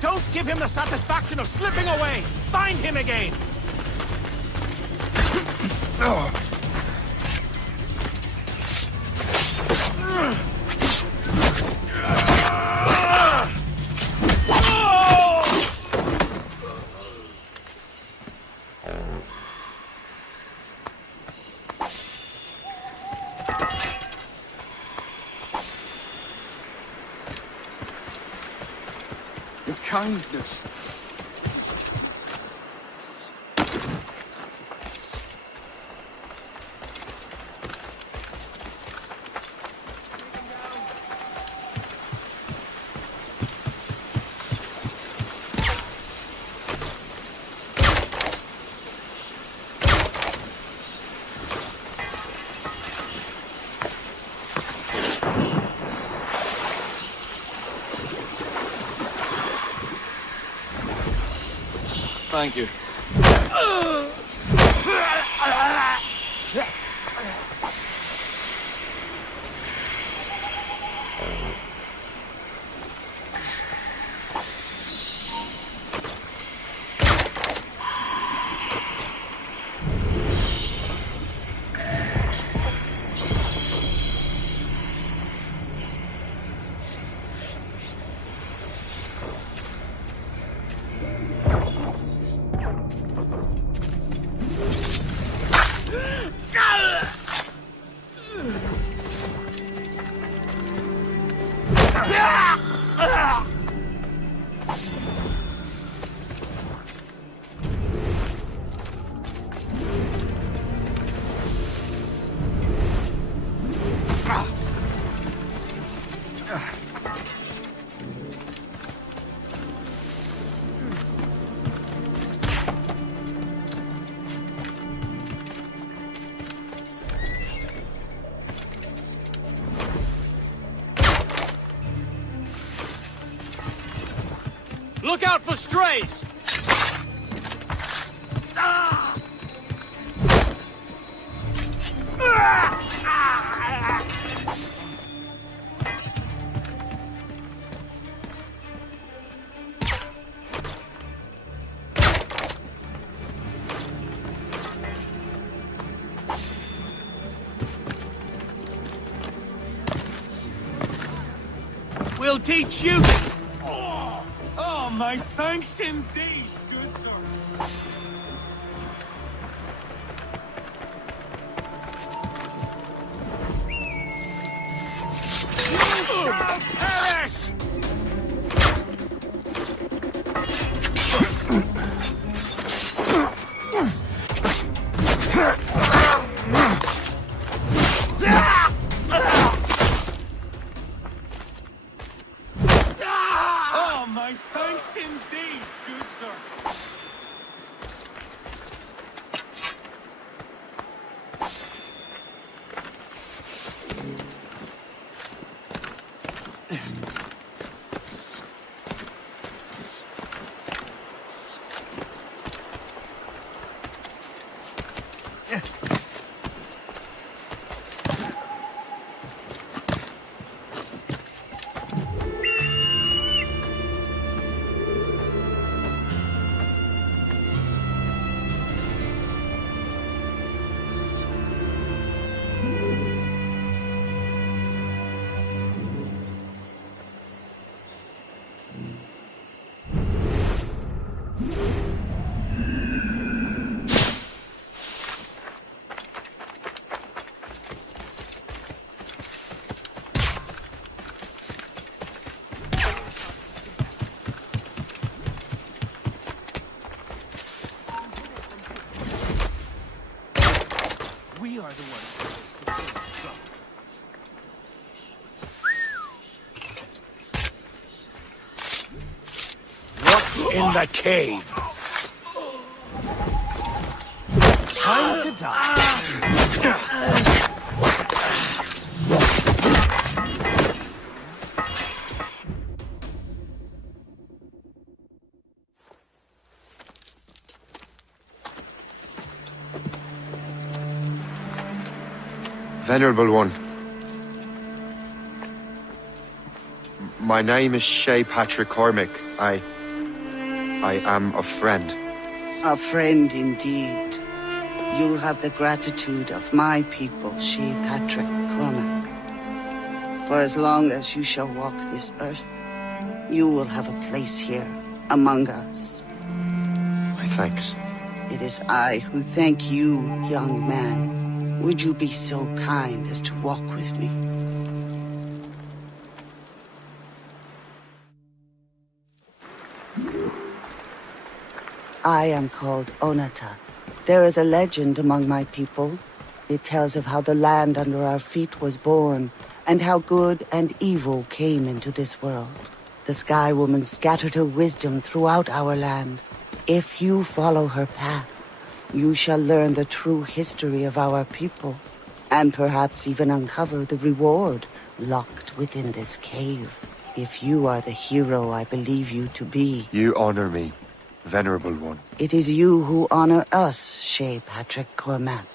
Don't give him the satisfaction of slipping away! Find him again! Your kindness. Thank you. Look out for strays! We'll teach you. Oh, my thanks indeed, good sir. You shall perish! Oh, my thanks indeed, good sir. We are the ones. What's in the cave? Time to die. Venerable One. My name is Shay Patrick Cormac. I am a friend. A friend indeed. You have the gratitude of my people, Shay Patrick Cormac. For as long as you shall walk this earth, you will have a place here, among us. My thanks. It is I who thank you, young man. Would you be so kind as to walk with me? I am called Onata. There is a legend among my people. It tells of how the land under our feet was born, and how good and evil came into this world. The Sky Woman scattered her wisdom throughout our land. If you follow her path, you shall learn the true history of our people, and perhaps even uncover the reward locked within this cave. If you are the hero I believe you to be. You honor me, Venerable One. It is you who honor us, Shay Patrick Cormac.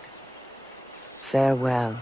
Farewell.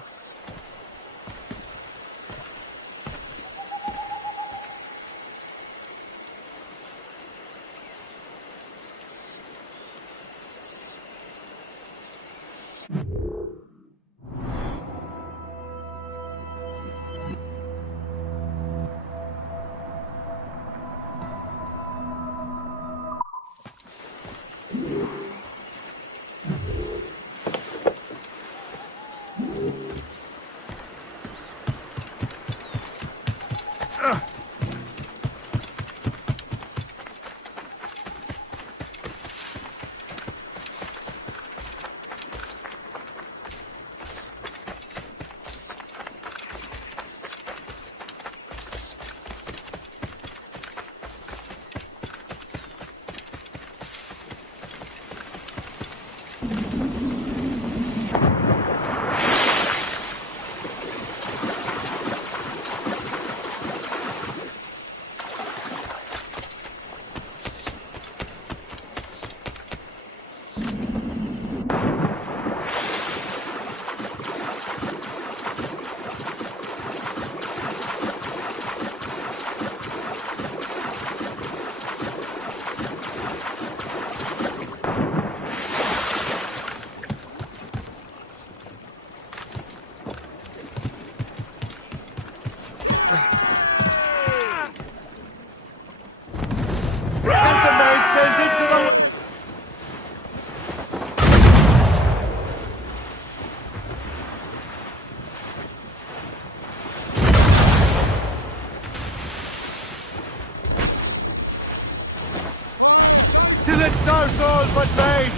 house all but made!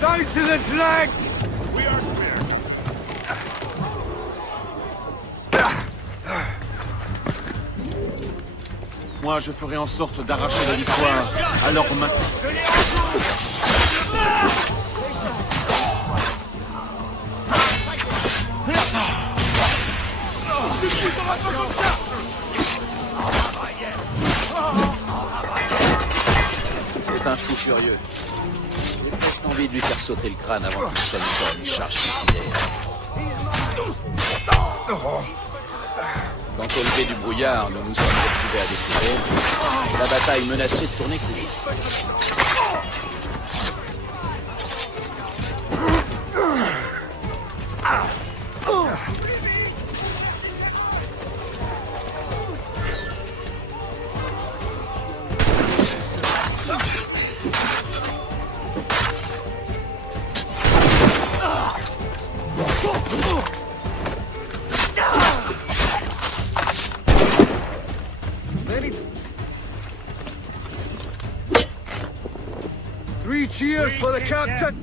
Down to the drag! We are clear. Moi, je ferai en sorte d'arracher la victoire à leurs mains. C'est un fou furieux. J'ai presque envie de lui faire sauter le crâne avant qu'il soit mis sur une charge suicidaire. Quant au lever du brouillard, nous nous sommes retrouvés à découvrir. La bataille menaçait de tourner court. Three cheers for the captain!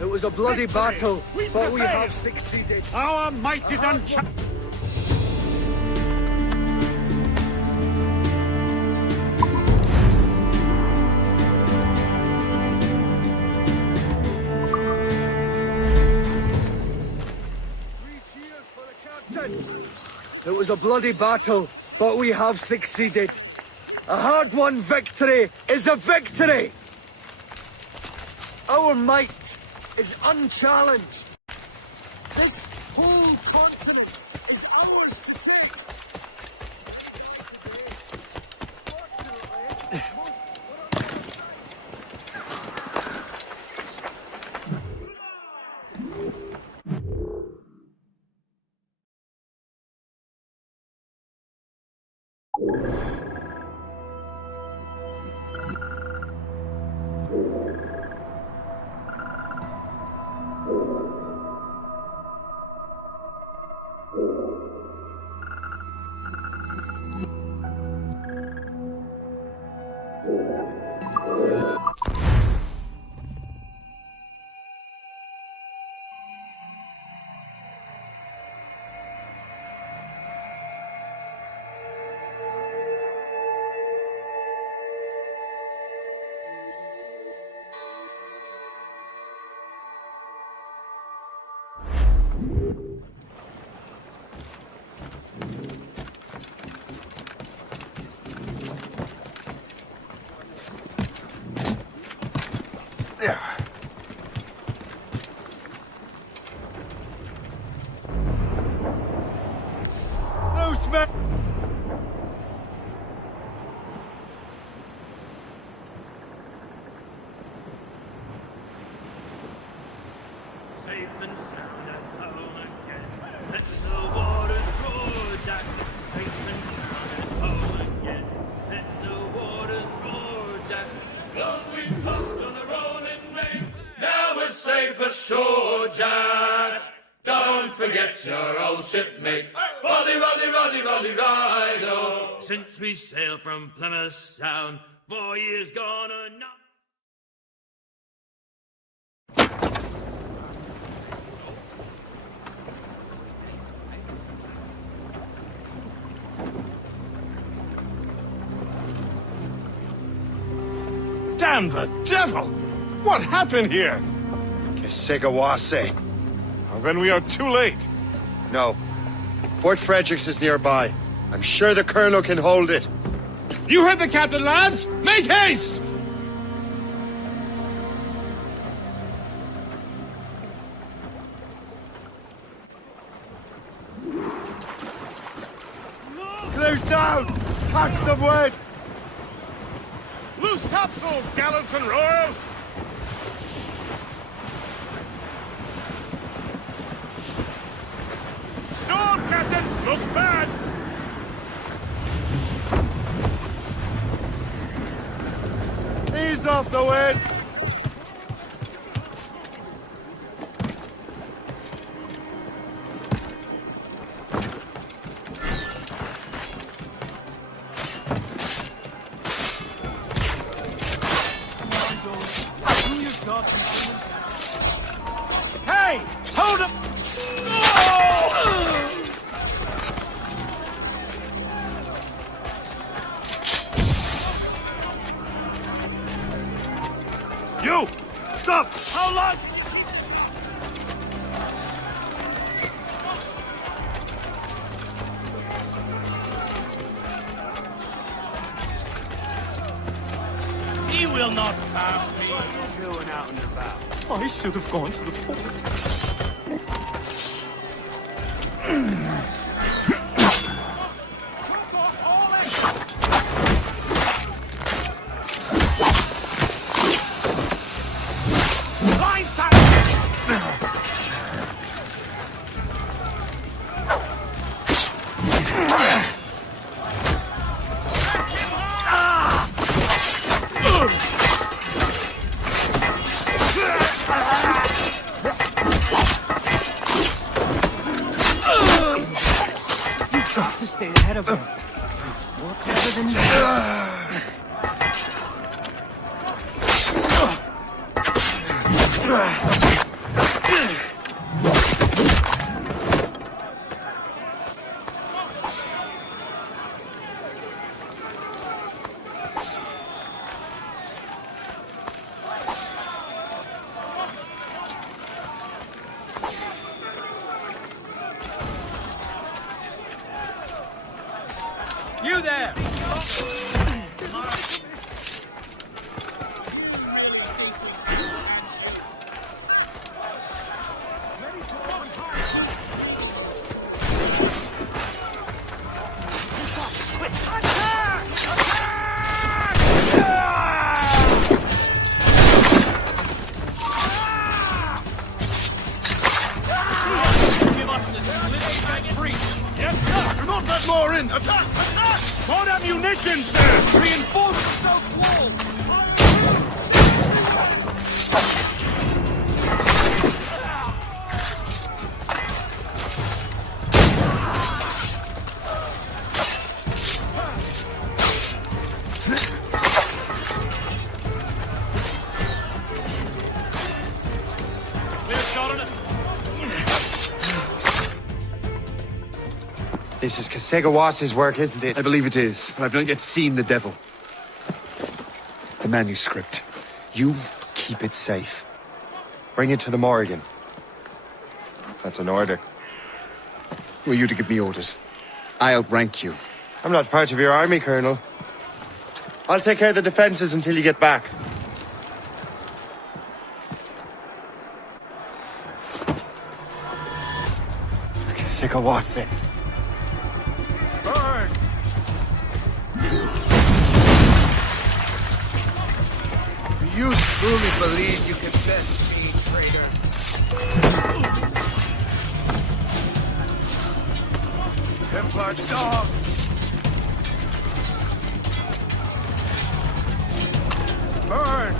It was a bloody battle, but we have succeeded. Our might is unchallenged. It was a bloody battle, but we have succeeded. A hard-won victory is a victory! Our might is unchallenged. This whole continent is ours to take. Loose, man! Safe and sound at home again. Let the waters roar, Jack. Safe and sound at home again. Let the waters roar, Jack. Long we tossed on the rolling main. Now we're safe ashore, Jack. Don't forget your old shipmate. Roddy, Roddy, Roddy, Roddy, Rido. Since we sailed from Plymouth Sound, 4 years gone or not. Damn the devil! What happened here? Kesigawase. Well, then we are too late. No. Fort Fredericks is nearby. I'm sure the Colonel can hold it. You heard the captain, lads! Make haste! Clears down! Catch some wind! Loose topsails, gallants and royals! Storm, Captain! Looks bad! Ease off the wind! Hey! Hold up! You! Stop! How long? He will not pass me. What are you doing out and about? I should have gone to the fort. To stay ahead of him. He's more clever than you. You there! Yes, sir! Do not let more in! Attack! Attack! More ammunition, sir! Reinforce the south wall! Clear shot on it. This is Kasegawas's work, isn't it? I believe it is, but I've not yet seen the devil. The manuscript. You keep it safe. Bring it to the Morrigan. That's an order. Who are you to give me orders? I outrank you. I'm not part of your army, Colonel. I'll take care of the defenses until you get back. Kasegawase. Burn! Do you truly believe you can best me, traitor? Templar dog! Burn!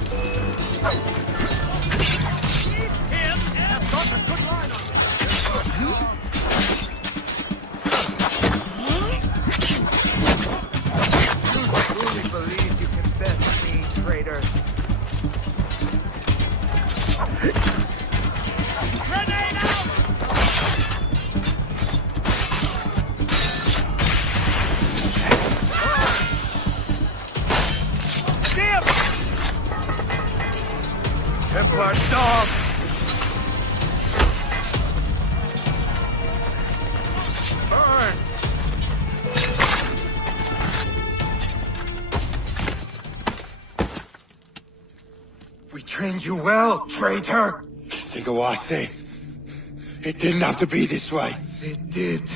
Keep him and got a good line on him. Truly believe you can best me, traitor? Grenade out! Jim! Templar dog! Burn! We trained you well, traitor! Kasegawase. It didn't have to be this way. It did.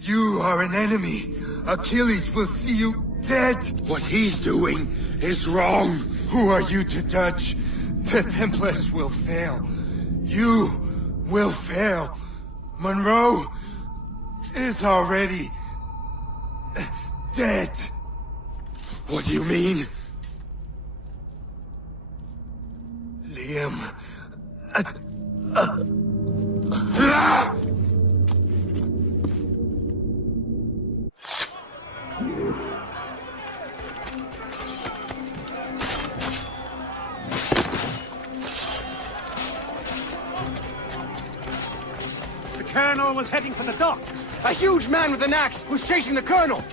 You are an enemy. Achilles will see you dead. What he's doing is wrong. Who are you to judge? The Templars will fail. You will fail. Monroe is already dead. What do you mean? Liam. Colonel was heading for the docks. A huge man with an axe was chasing the Colonel!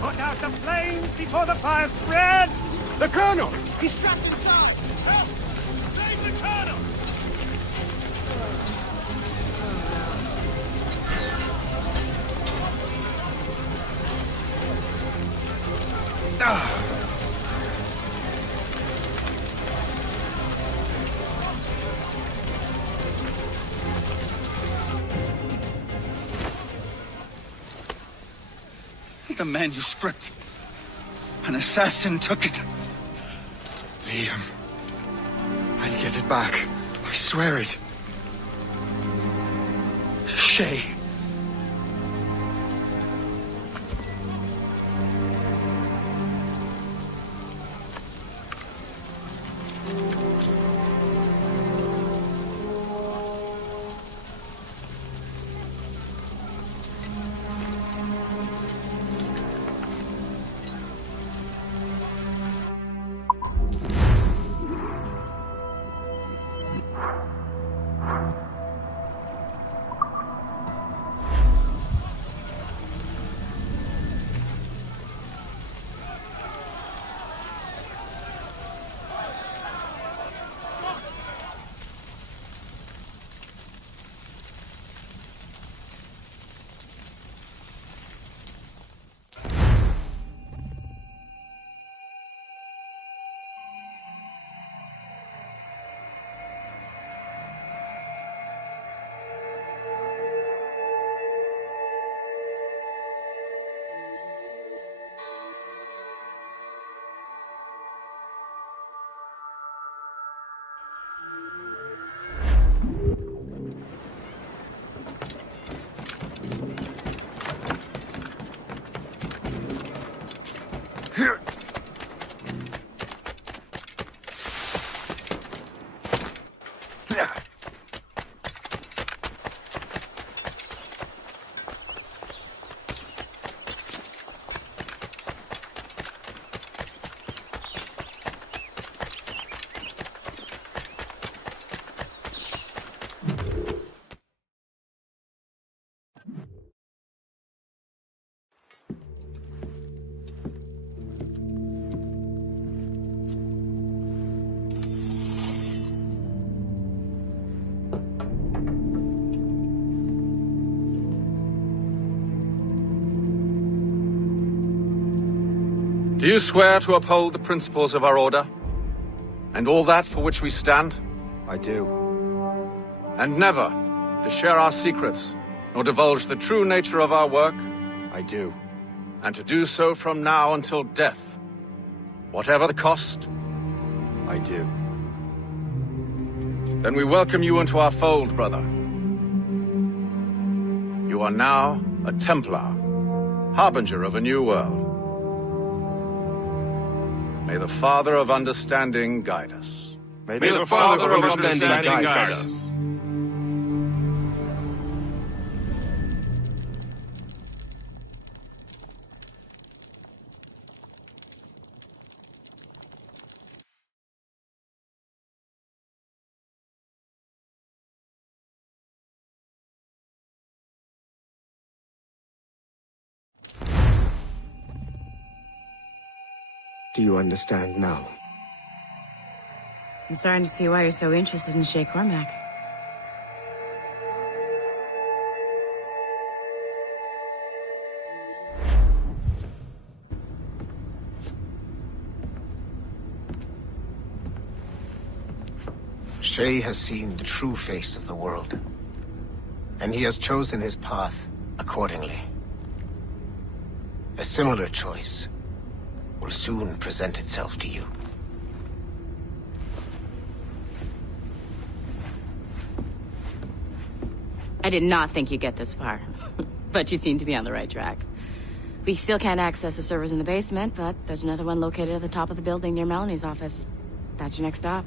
Put out the flames before the fire spreads! The Colonel! He's trapped inside! Help! Save the Colonel! The manuscript. An assassin took it. Liam. I'll get it back. I swear it. Shay. Do you swear to uphold the principles of our order? And all that for which we stand? I do. And never to share our secrets, nor divulge the true nature of our work? I do. And to do so from now until death, whatever the cost? I do. Then we welcome you into our fold, brother. You are now a Templar, harbinger of a new world. May the Father of Understanding guide us. May the Father of Understanding guide us. Do you understand now? I'm starting to see why you're so interested in Shay Cormac. Shay has seen the true face of the world, and he has chosen his path accordingly. A similar choice will soon present itself to you. I did not think you'd get this far, but you seem to be on the right track. We still can't access the servers in the basement, but there's another one located at the top of the building near Melanie's office. That's your next stop.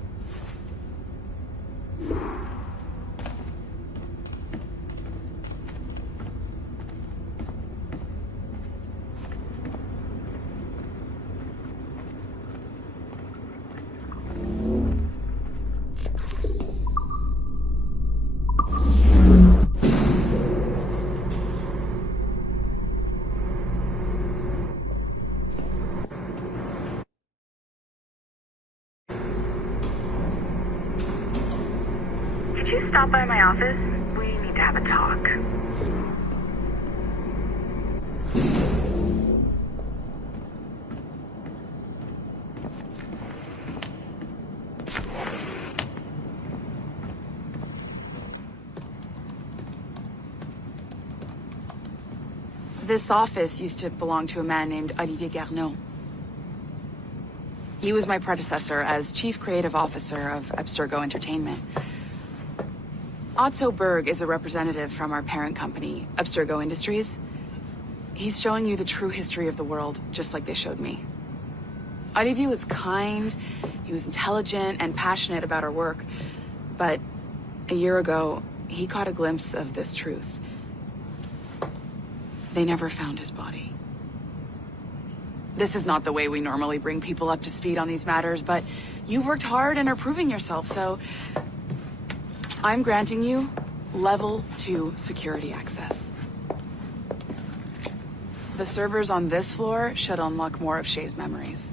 Could you stop by my office? We need to have a talk. This office used to belong to a man named Olivier Garneau. He was my predecessor as Chief Creative Officer of Abstergo Entertainment. Otto Berg is a representative from our parent company, Abstergo Industries. He's showing you the true history of the world, just like they showed me. Olivier was kind, he was intelligent and passionate about our work. But a year ago, he caught a glimpse of this truth. They never found his body. This is not the way we normally bring people up to speed on these matters, but you've worked hard and are proving yourself, so I'm granting you level 2 security access. The servers on this floor should unlock more of Shay's memories.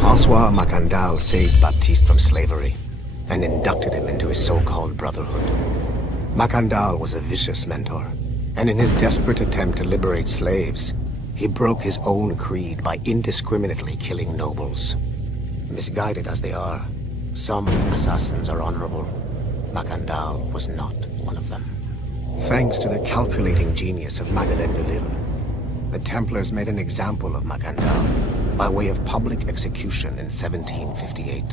François Macandal saved Baptiste from slavery and inducted him into his so-called brotherhood. Macandal was a vicious mentor, and in his desperate attempt to liberate slaves, he broke his own creed by indiscriminately killing nobles. Misguided as they are, some assassins are honorable. Macandal was not one of them. Thanks to the calculating genius of Madeleine de Lille, the Templars made an example of Macandal by way of public execution in 1758.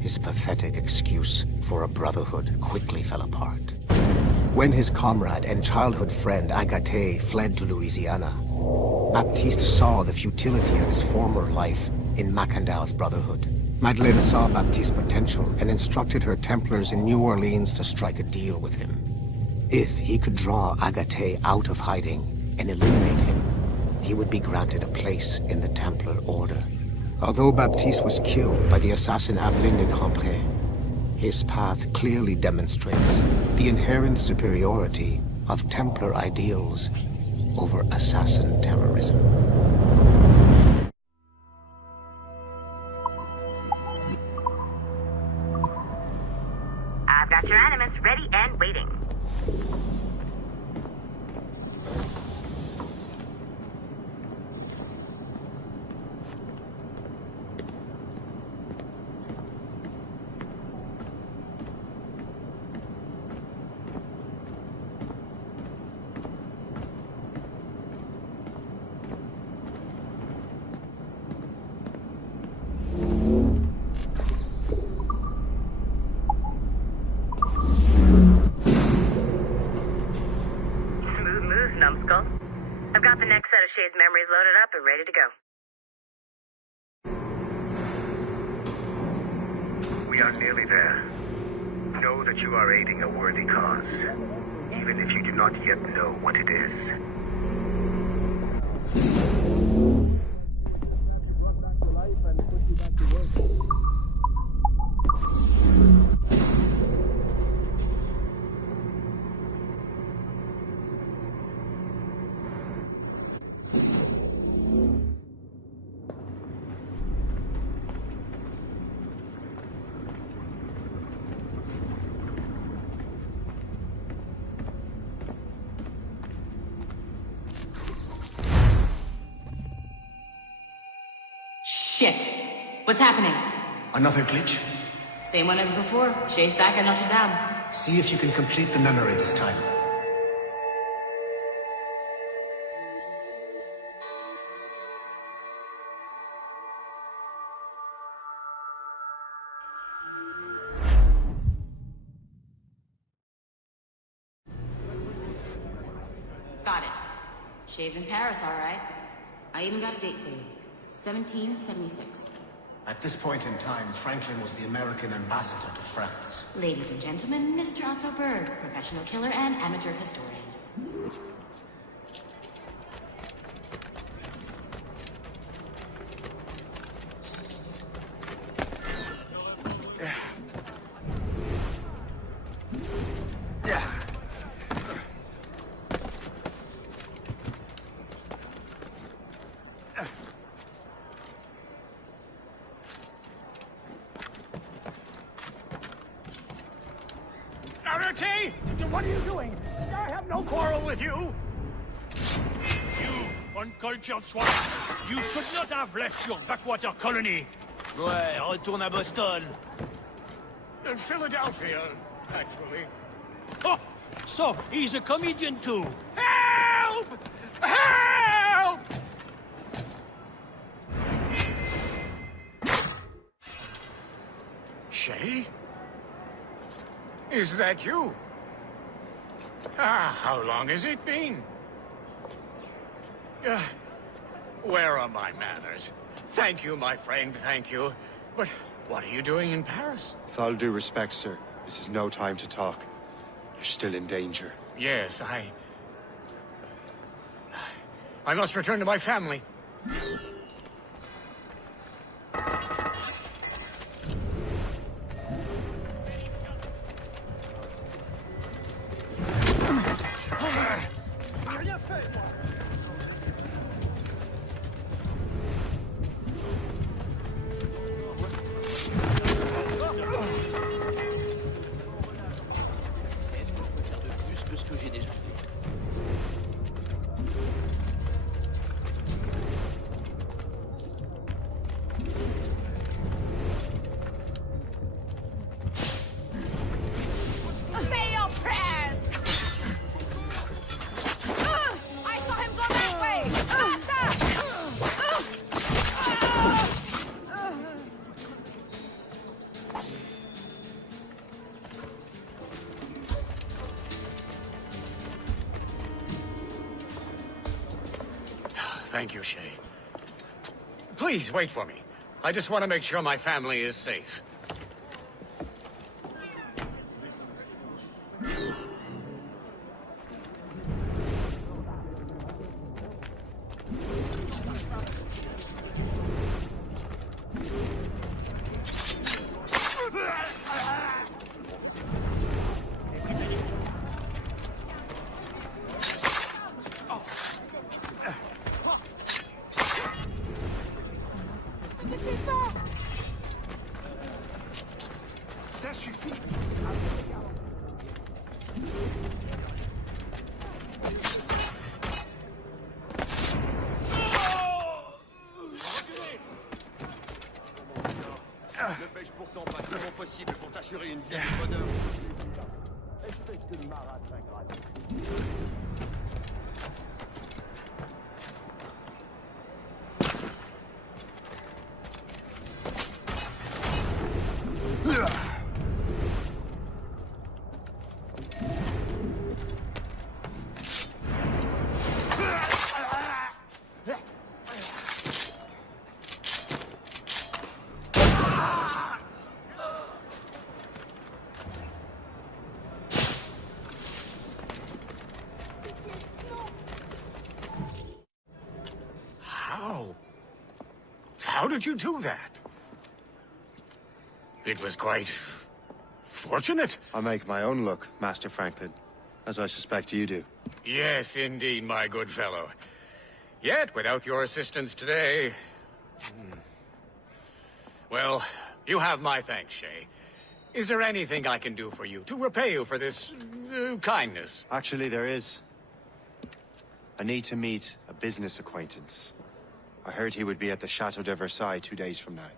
His pathetic excuse for a brotherhood quickly fell apart. When his comrade and childhood friend Agathe fled to Louisiana, Baptiste saw the futility of his former life in Macandal's brotherhood. Madeleine saw Baptiste's potential and instructed her Templars in New Orleans to strike a deal with him. If he could draw Agathe out of hiding and eliminate him, he would be granted a place in the Templar Order. Although Baptiste was killed by the assassin Aveline de Grandpré, his path clearly demonstrates the inherent superiority of Templar ideals over assassin terrorism. I've got your Animus ready and waiting. Numbskull. I've got the next set of Shay's memories loaded up and ready to go. We are nearly there. Know that you are aiding a worthy cause, even if you do not yet know what it is. Shit. What's happening? Another glitch? Same one as before. Shay's back at Notre Dame. See if you can complete the memory this time. Got it. Shay's in Paris, all right. I even got a date for you. 1776. At this point in time, Franklin was the American ambassador to France. Ladies and gentlemen, Mr. Otto Berg, professional killer and amateur historian. What are you doing? I have no quarrel with you. You uncultured swine. You should not have left your backwater colony. Ouais, retourne à Boston. Philadelphia, actually. Oh, so he's a comedian too. Help! Help! Shay? Is that you? How long has it been? Where are my manners? Thank you, my friend, thank you. But what are you doing in Paris? With all due respect, sir, this is no time to talk. You're still in danger. Yes, I must return to my family. Thank you, Shay. Please, wait for me. I just want to make sure my family is safe. Ça suffit. Ne fais-je pourtant pas tout mon possible pour t'assurer une vie de bonheur? Espèce de marâtre ingrate. How did you do that? It was quite... fortunate. I make my own luck, Master Franklin, as I suspect you do. Yes, indeed, my good fellow. Yet, without your assistance today... Well, you have my thanks, Shay. Is there anything I can do for you, to repay you for this... kindness? Actually, there is. I need to meet a business acquaintance. I heard he would be at the Chateau de Versailles 2 days from now.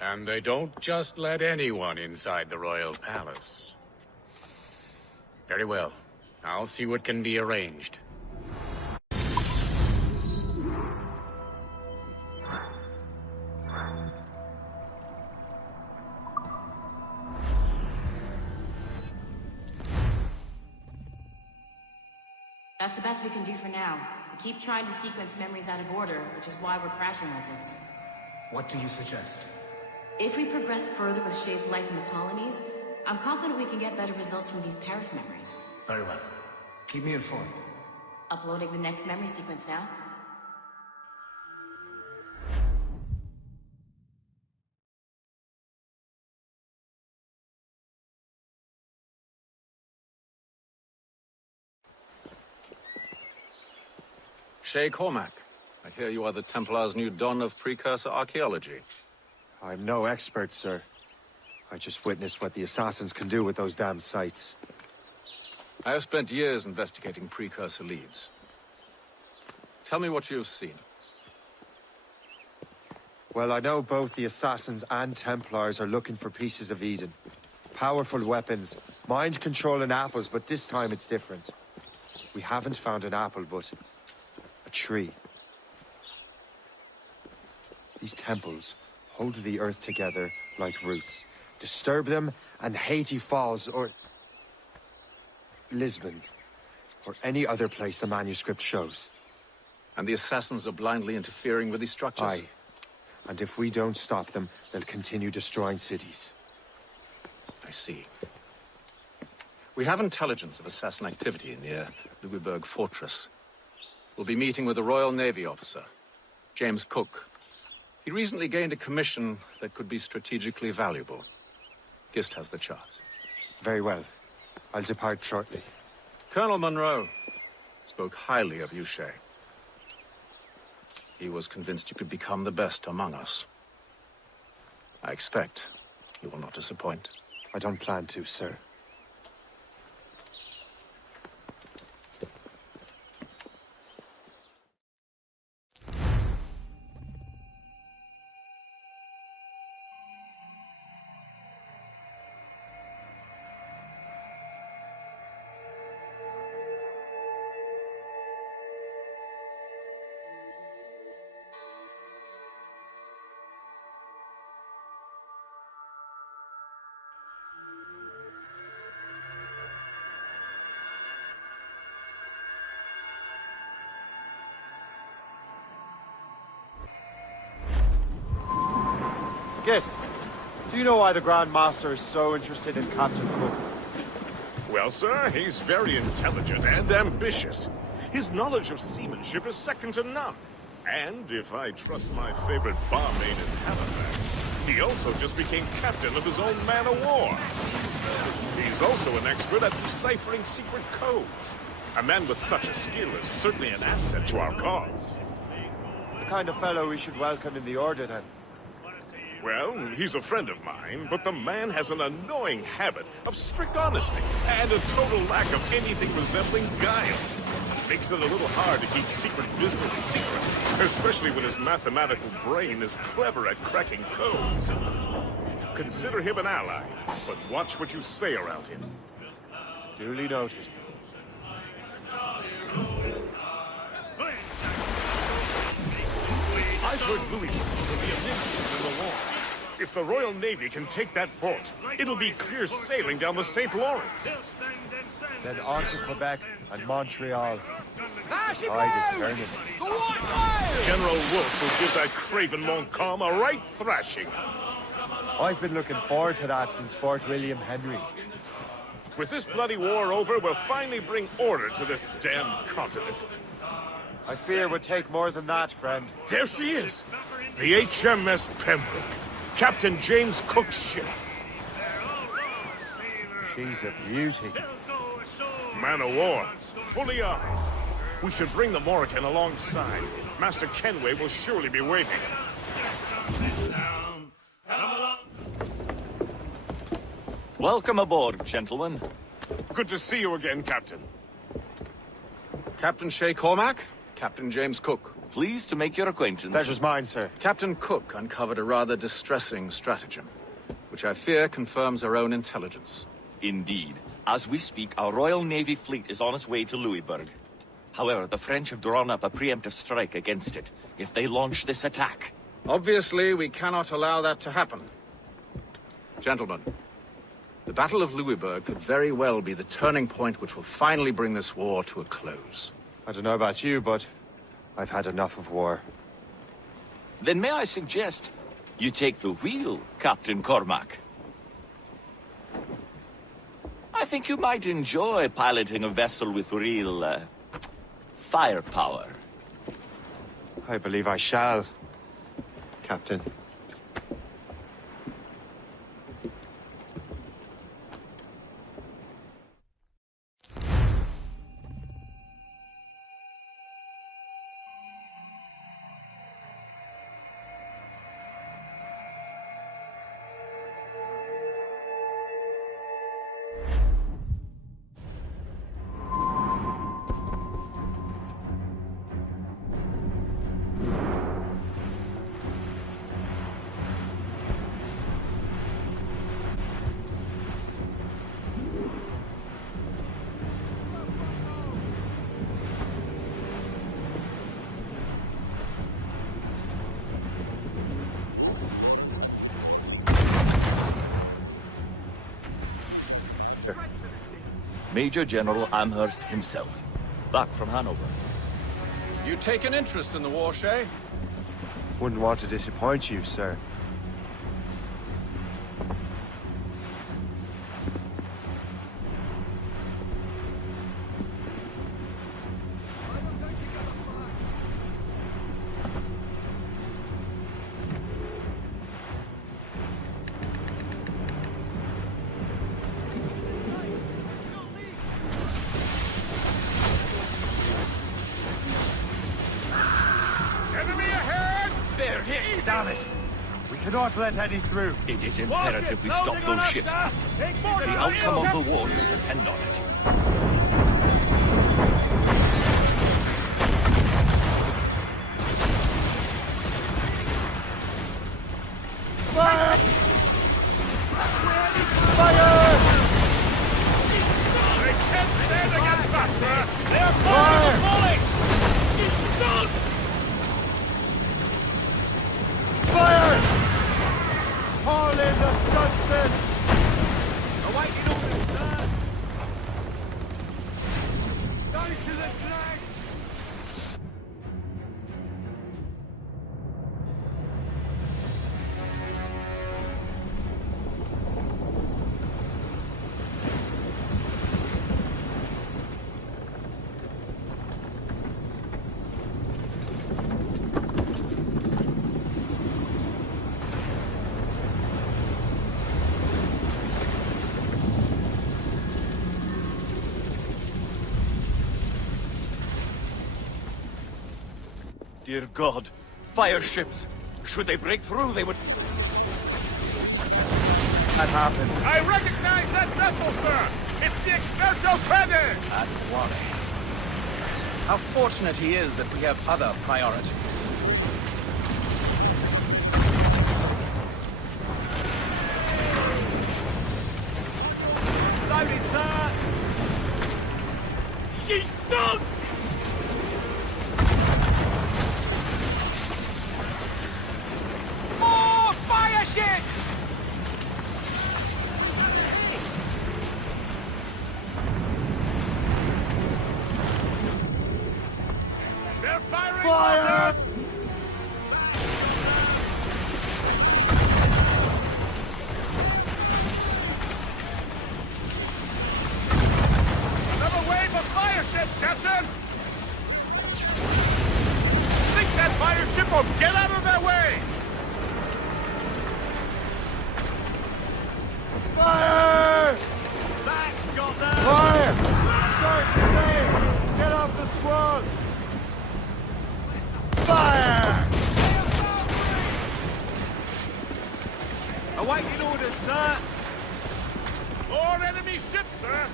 And they don't just let anyone inside the royal palace. Very well. I'll see what can be arranged. That's the best we can do for now. We keep trying to sequence memories out of order, which is why we're crashing like this. What do you suggest? If we progress further with Shay's life in the colonies, I'm confident we can get better results from these Paris memories. Very well. Keep me informed. Uploading the next memory sequence now. Shay Cormac, I hear you are the Templar's new don of precursor archaeology. I'm no expert, sir. I just witnessed what the assassins can do with those damn sites. I have spent years investigating precursor leads. Tell me what you've seen. Well, I know both the assassins and Templars are looking for pieces of Eden. Powerful weapons, mind-controlling apples, but this time it's different. We haven't found an apple, but a tree. These temples hold the earth together like roots. Disturb them, and Haiti falls, or Lisbon, or any other place the manuscript shows. And the assassins are blindly interfering with these structures? Aye. And if we don't stop them, they'll continue destroying cities. I see. We have intelligence of assassin activity near Louisburg Fortress. We'll be meeting with a Royal Navy officer, James Cook. He recently gained a commission that could be strategically valuable. Gist has the charts. Very well. I'll depart shortly. Colonel Monroe spoke highly of you, Shay. He was convinced you could become the best among us. I expect you will not disappoint. I don't plan to, sir. Gist, do you know why the Grand Master is so interested in Captain Cook? Well, sir, he's very intelligent and ambitious. His knowledge of seamanship is second to none. And if I trust my favorite barmaid in Halifax, he also just became captain of his own man-of-war. He's also an expert at deciphering secret codes. A man with such a skill is certainly an asset to our cause. The kind of fellow we should welcome in the Order, then. Well, he's a friend of mine, but the man has an annoying habit of strict honesty and a total lack of anything resembling guile. Makes it a little hard to keep secret business secret, especially when his mathematical brain is clever at cracking codes. Consider him an ally, but watch what you say around him. Duly noted. I've heard Louisburg will be a niche in the war. If the Royal Navy can take that fort, it'll be clear sailing down the St. Lawrence. Then on to Quebec and Montreal. I discern it. General Wolfe will give that craven Montcalm a right thrashing. I've been looking forward to that since Fort William Henry. With this bloody war over, we'll finally bring order to this damned continent. I fear it would take more than that, friend. There she is! The HMS Pembroke, Captain James Cook's ship. She's a beauty. Man of war, fully armed. We should bring the Morrigan alongside. Master Kenway will surely be waiting. Welcome aboard, gentlemen. Good to see you again, Captain. Captain Shay Cormac, Captain James Cook. Pleased to make your acquaintance. Pleasure's mine, sir. Captain Cook uncovered a rather distressing stratagem, which I fear confirms our own intelligence. Indeed. As we speak, our Royal Navy fleet is on its way to Louisburg. However, the French have drawn up a preemptive strike against it if they launch this attack. Obviously, we cannot allow that to happen. Gentlemen, the Battle of Louisburg could very well be the turning point which will finally bring this war to a close. I don't know about you, but I've had enough of war. Then may I suggest you take the wheel, Captain Cormac? I think you might enjoy piloting a vessel with real, firepower. I believe I shall, Captain. Major General Amherst himself, back from Hanover. You take an interest in the war, Shay? Wouldn't want to disappoint you, sir. Damn it! We cannot let any through. It is imperative we stop those ships, Captain. The outcome of the war will depend on it. Fire! Fire! They can't stand against us, sir! They are Fire! falling! She's sunk! Fire! Call in the Stunson! Awaiting orders, sir! Go to the flag! Dear God, fire ships! Should they break through, they would... That happened. I recognize that vessel, sir! It's the Experto Treasure! At worry. How fortunate he is that we have other priorities. Loading, sir! She's sunk! More fire ships! They're firing! Fire! Another wave of fire ships, Captain! Think that that fire ship or get out of their way! Fire! That's got them! Fire! Short sail! Get off the squall! Fire! Awaiting orders, sir! More enemy ships, sir!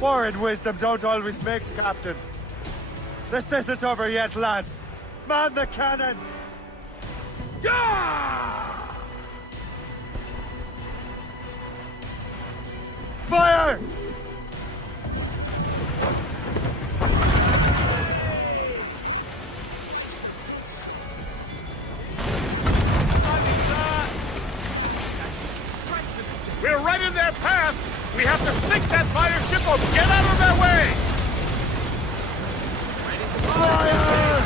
War and wisdom don't always mix, Captain. This isn't over yet, lads. Man the cannons! Fire! We're right in their path! We have to sink that fire ship or get out of their way! Fire!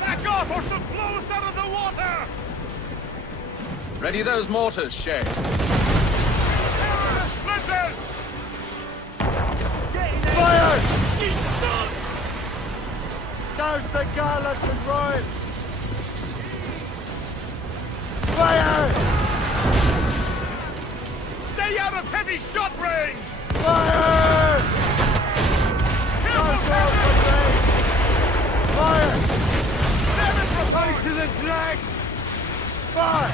Back off or she'll blow us out of the water! Ready those mortars, Shay. Splinters! Fire! Douse the gallants and royals! Fire! Stay out of heavy shot range! Fire! Fire! Fight to the drag! Fire!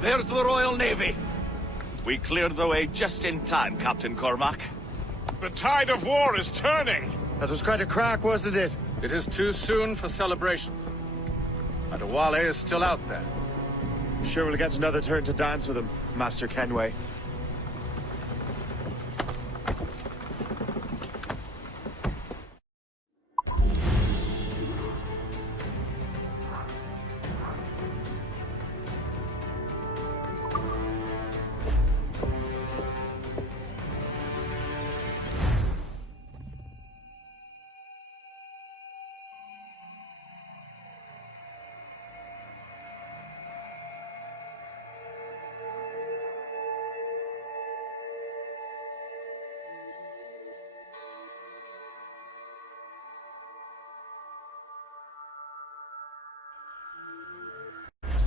There's the Royal Navy. We cleared the way just in time, Captain Cormac. The tide of war is turning. That was quite a crack, wasn't it? It is too soon for celebrations. Adewale is still out there. I'm sure we'll get another turn to dance with him, Master Kenway.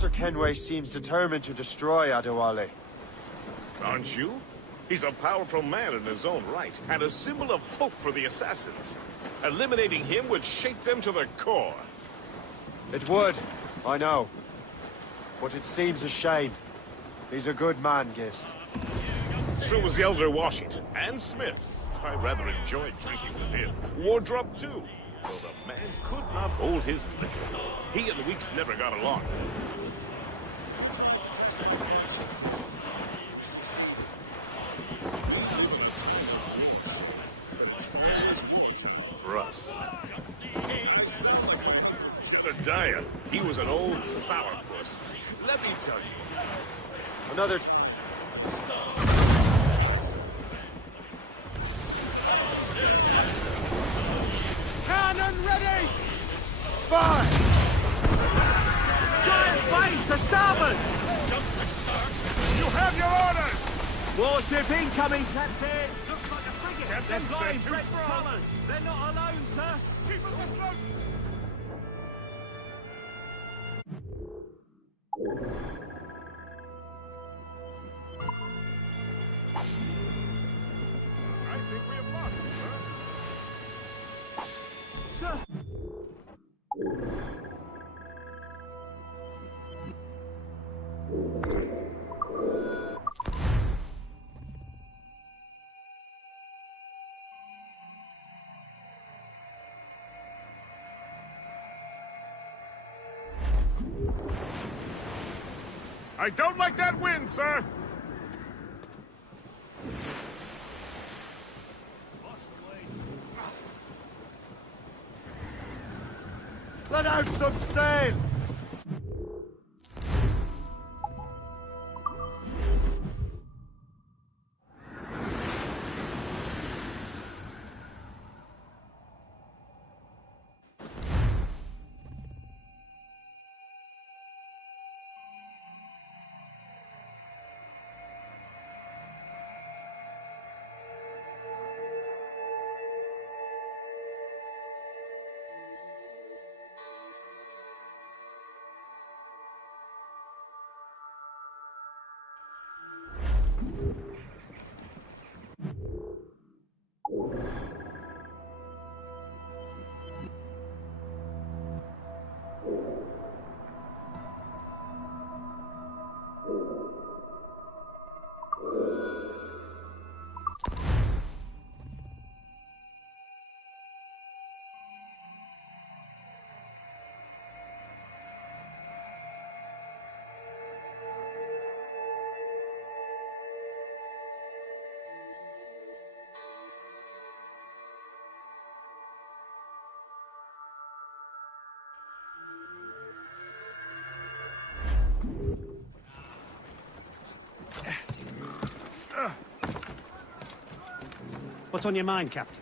Master Kenway seems determined to destroy Adewale. Aren't you? He's a powerful man in his own right, and a symbol of hope for the assassins. Eliminating him would shake them to their core. It would, I know. But it seems a shame. He's a good man, Gist. So was the Elder Washington, and Smith. I rather enjoyed drinking with him. Wardrop, too. Though the man could not hold his liquor. He and the Weeks never got along. Russ. Dyer, he was an old sourpuss. Let me tell you. Another... Cannon ready! Fire! Giant plane to starboard! You have your orders! Warship incoming, Captain! Looks like a frigate! Captain, They're flying they're too French strong. colours! They're not alone, sir! Keep us afloat! I think we have lost him, sir. Sir! I don't like that wind, sir! Let out some sail! What's on your mind, Captain?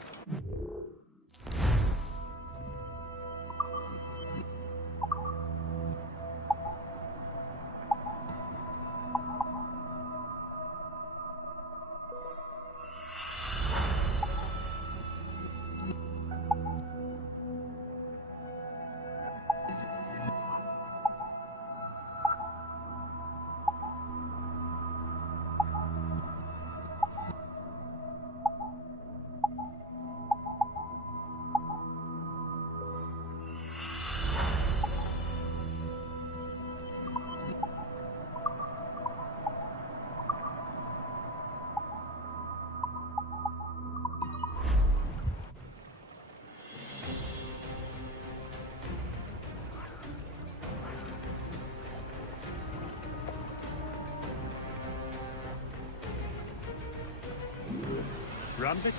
Run, bitte.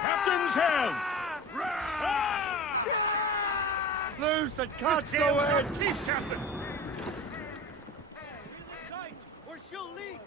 Captain's helm! Loose and catch the Got wind! teeth, Captain! Tight, or she'll leak!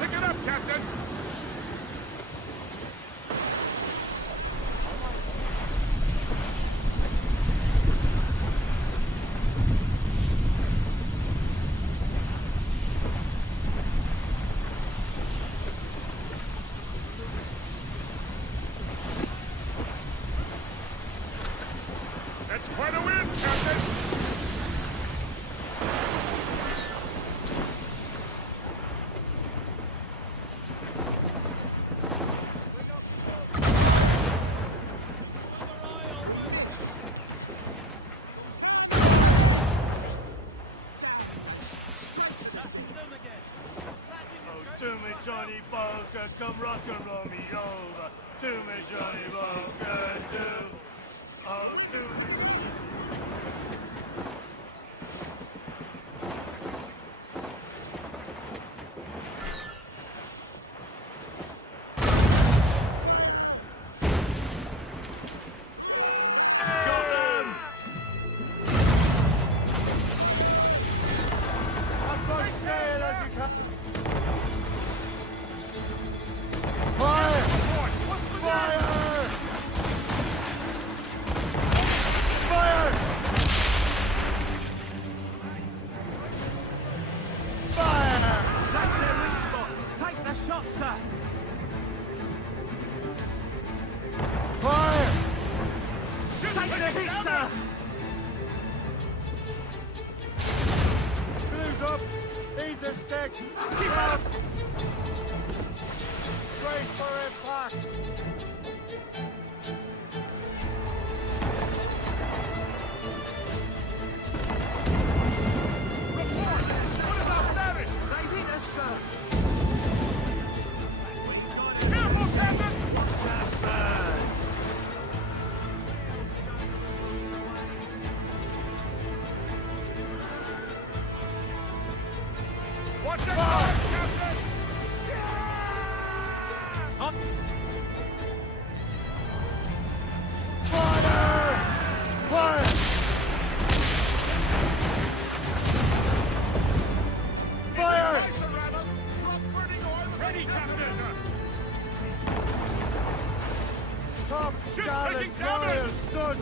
Pick it up, Captain! That's quite a win, Captain! To me, Johnny Bunker, come rock and roll me over. To me, Johnny Bunker, do. Oh, to me. As much sail as you can! Fire! Fire! Fire! Keep up! Brace for impact! Report! What is our status? They hit us, sir! Careful, Captain! Watch out, bird! Watch your fire, Captain! Up! Fire! Fire! Fire! Ready, Captain! Top Ship's gallant taking damage! royal studs!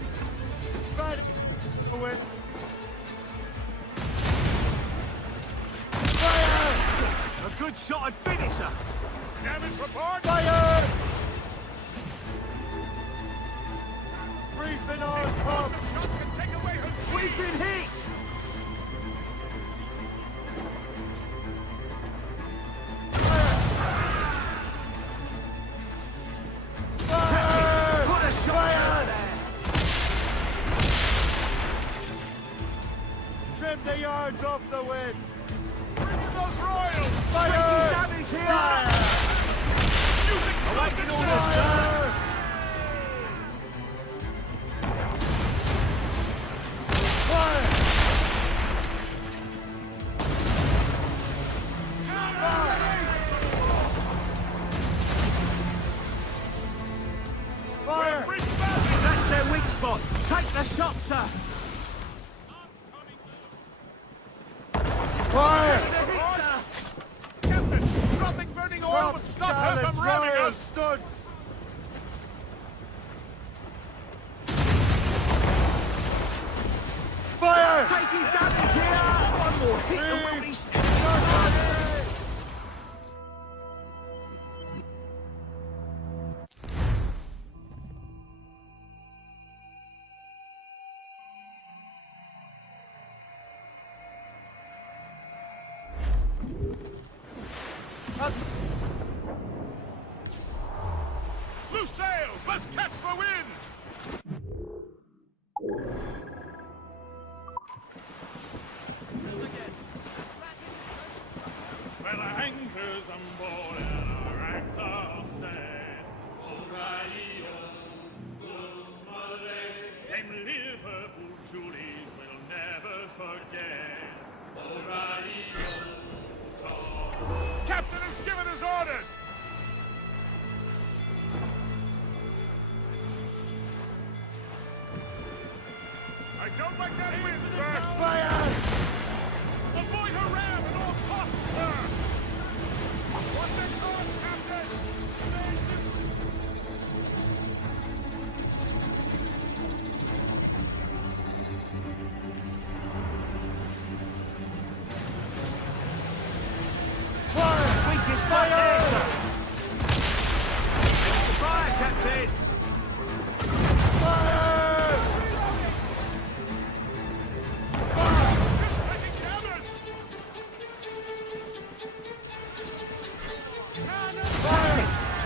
Ready! Away! Fire! A good shot at finisher! Damage report! Fire! Briefing ours, pump! Shot can take away her speed! We've been hit! Fire! Put a shot out there! Trim the yards off the wind! Bring in those royals! Fire! Taking damage here! Fire! Use explosive orders, sir! Fire! Fire! That's their weak spot! Take the shot, sir! Fire! Captain, dropping burning oil would stop her Gallant from ramming royal us! studs! Fire! Taking damage here! One more hit and we'll be Loose sails! Let's catch the wind! Well, our anchors on board and our racks are set. O'Reilly, them Liverpool Julies will never forget. O'Reilly, Captain has given us orders! I don't like that wind, sir! Fire! Avoid her ram at all costs, sir! What's their course, Captain? Fire! Weakest spot there, sir! Fire, Captain! Fire!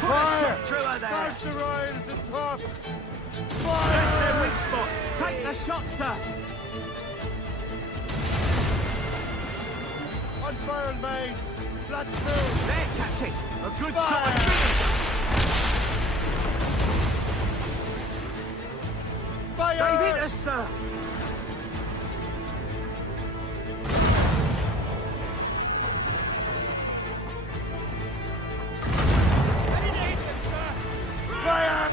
Fire! Through her there! Smash the royals and tops! That's their Fire! weak spot! Take the shot, sir! Unfurled mates! Let's move! There, Captain! A good Fire! shot at finisher! Fire! They've hit us, sir! Fire!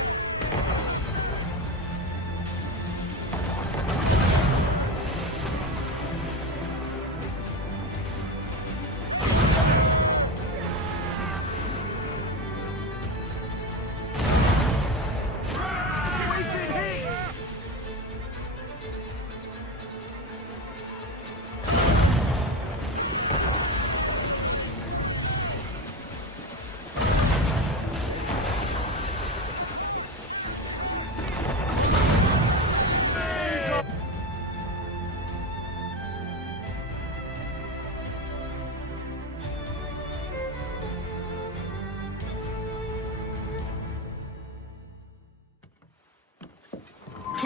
We've been hit!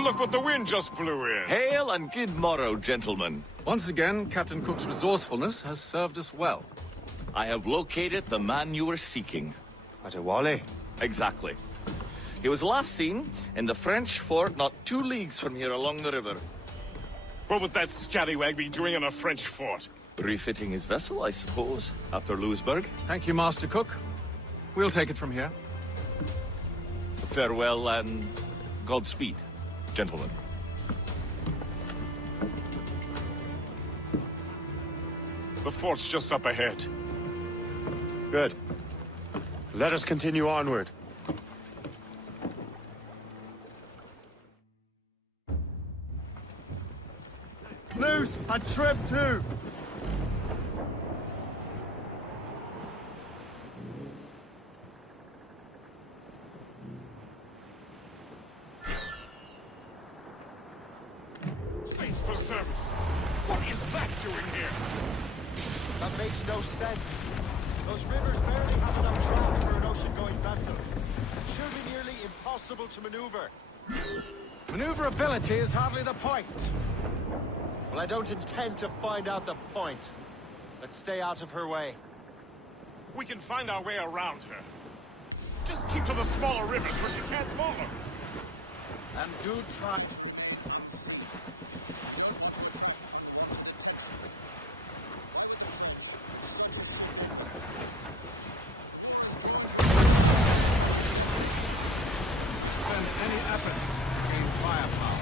look what the wind just blew in. Hail and good morrow, gentlemen. Once again, Captain Cook's resourcefulness has served us well. I have located the man you were seeking. Adewale? Exactly. He was last seen in the French fort not 2 leagues from here along the river. What would that scallywag be doing in a French fort? Refitting his vessel, I suppose, after Louisburg. Thank you, Master Cook. We'll take it from here. Farewell and Godspeed, gentlemen. The fort's just up ahead. Good. Let us continue onward. Loose and trim too! Saints preserve us. What is that doing here? That makes no sense. Those rivers barely have enough draft for an ocean-going vessel. Should be nearly impossible to maneuver. Maneuverability is hardly the point. Well, I don't intend to find out the point. Let's stay out of her way. We can find our way around her. Just keep to the smaller rivers where she can't follow. And do try... any efforts to gain firepower.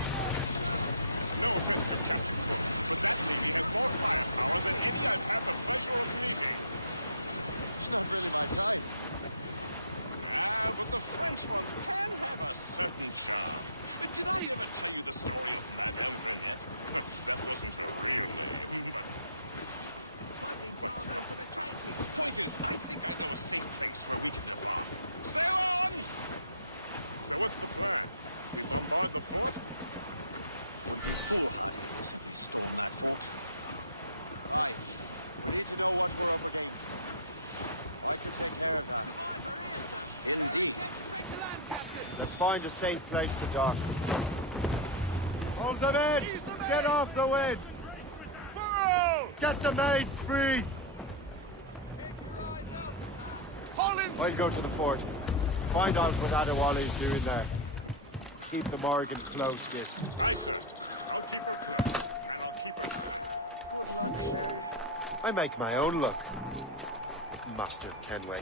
Let's find a safe place to dock. Hold them in! Get off the wind! Get the maids free! I'll go to the fort. Find out what Adewale's doing there. Keep the Morrigan close, Gist. I make my own luck, Master Kenway.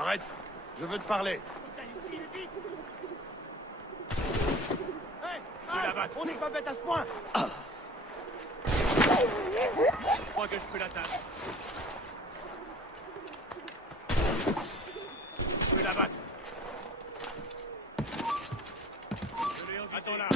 Arrête! Je veux te parler. Hey, on n'est pas bête à ce point! Je crois que je peux l'atteindre. Je peux l'abattre. Attends là.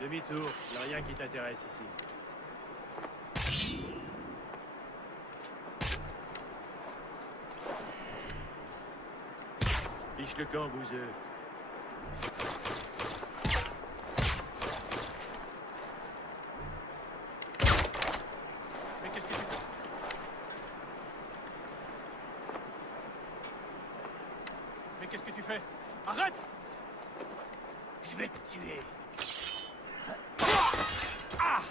Demi-tour, il n'y a rien qui t'intéresse ici. Fiche le camp, bouseux. Mais qu'est-ce que tu fais? Mais qu'est-ce que tu fais? Arrête! Je vais te tuer. Ah!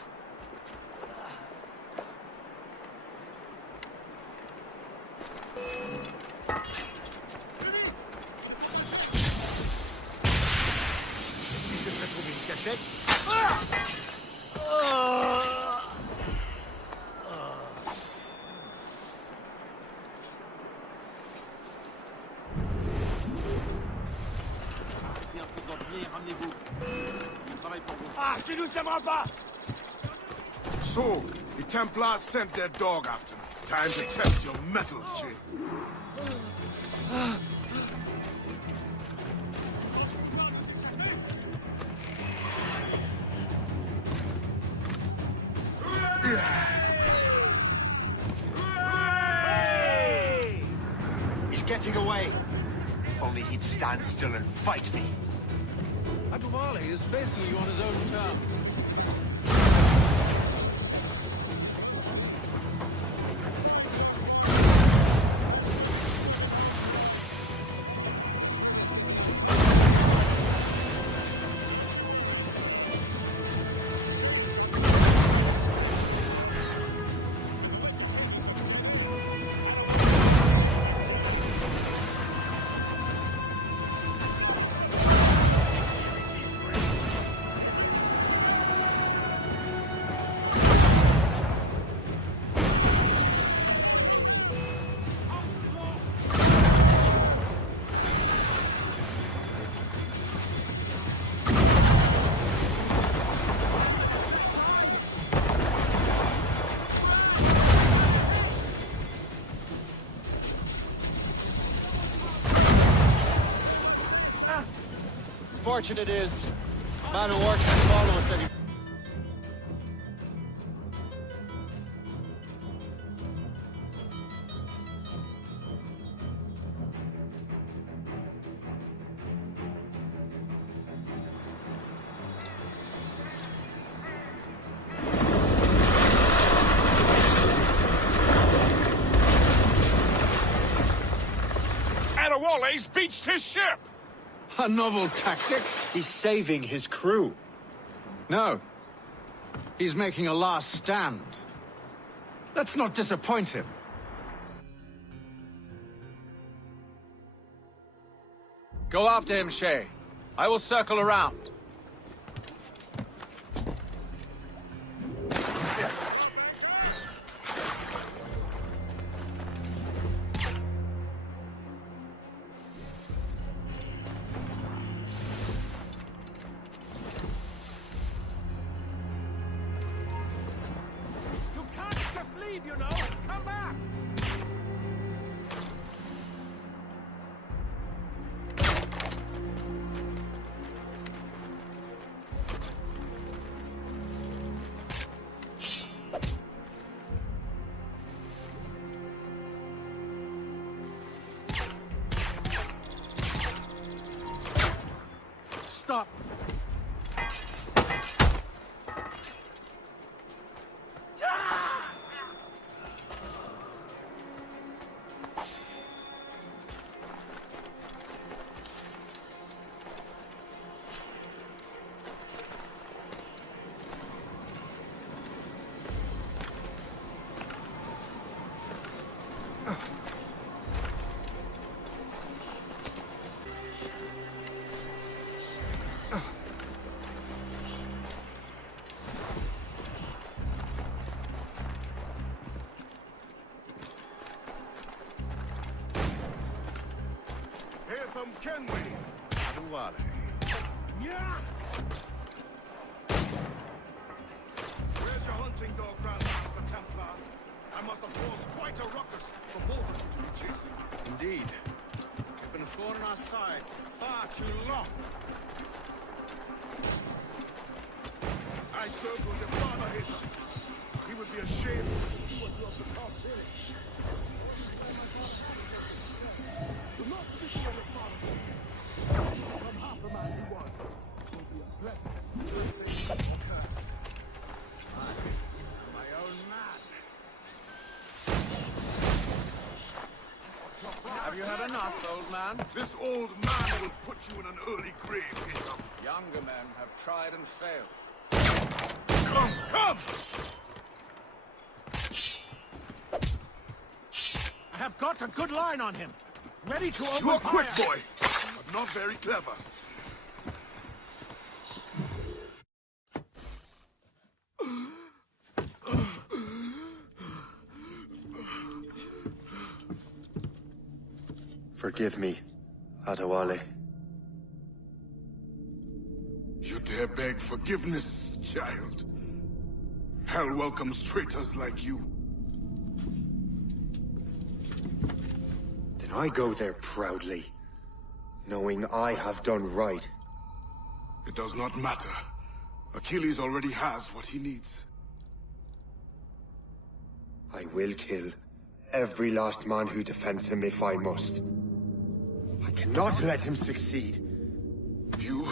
Il se serait trouvé une cachette. Bien, tout va bien, ramenez-vous. Il travaille pour vous. Ah, tu nous aimeras pas! So, the Templars sent their dog after me. Time to test your mettle, Jay. He's getting away. If only he'd stand still and fight me. Aduvale is facing you on his own terms. Fortunate is, man of war can't follow us anymore. Adewale's beached his ship! A novel tactic? He's saving his crew. No. He's making a last stand. Let's not disappoint him. Go after him, Shay. I will circle around. You know, come back! Stop! Here from Kenway. Aduale. Yeah! Where's your hunting dog, Grandmaster Templar? I must have caused quite a ruckus for Wolverine to be chasing. Indeed. We've been a thorn in our side for far too long. I served with your father, Hitler. He would be ashamed to see what you have become. Do not fish for your father. From half a man he was. Will be a blessing. My own man. Have you had enough, old man? This old man will put you in an early grave, Hitler. Younger men have tried and failed. Come, come! I have got a good line on him. Ready to open You are quick, fire. boy, but not very clever. Forgive me, Adewale. You dare beg forgiveness, child? Hell welcomes traitors like you. Then I go there proudly, knowing I have done right. It does not matter. Achilles already has what he needs. I will kill every last man who defends him if I must. I cannot let him succeed. You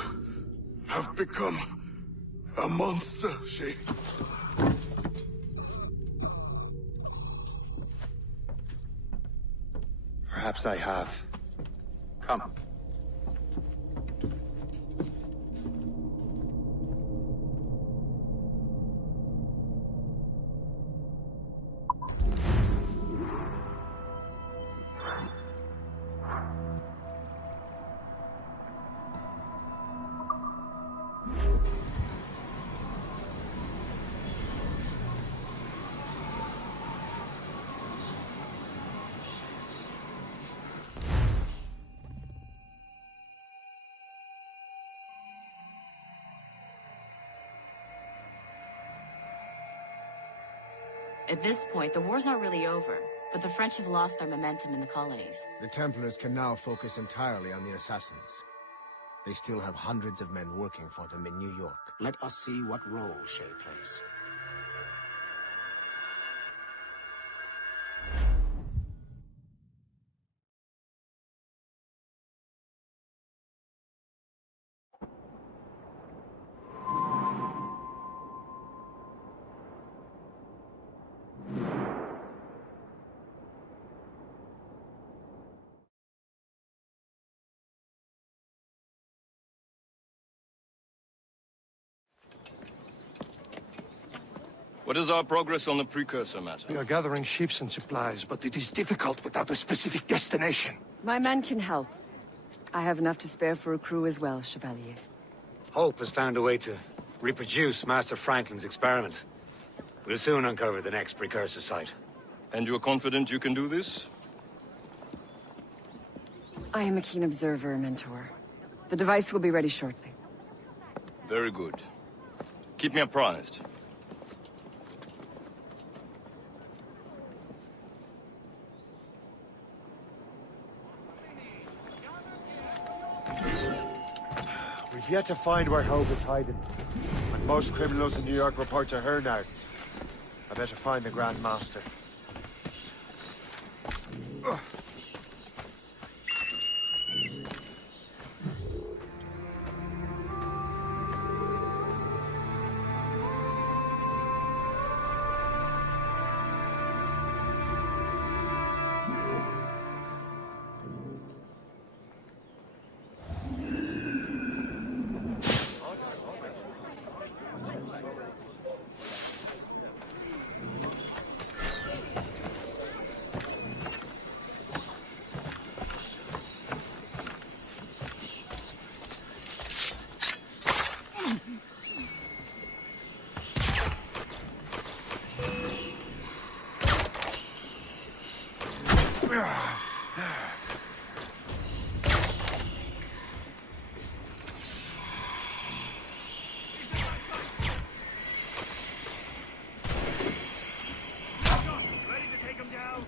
have become a monster, Shay. Perhaps I have. Come. At this point, the war's not really over, but the French have lost their momentum in the colonies. The Templars can now focus entirely on the assassins. They still have hundreds of men working for them in New York. Let us see what role Shay plays. What is our progress on the precursor matter? We are gathering ships and supplies, but it is difficult without a specific destination. My men can help. I have enough to spare for a crew as well, Chevalier. Hope has found a way to reproduce Master Franklin's experiment. We'll soon uncover the next precursor site. And you are confident you can do this? I am a keen observer, Mentor. The device will be ready shortly. Very good. Keep me apprised. We've yet to find where Hope is hiding. And most criminals in New York report to her now. I better find the Grand Master. Ready to take him down?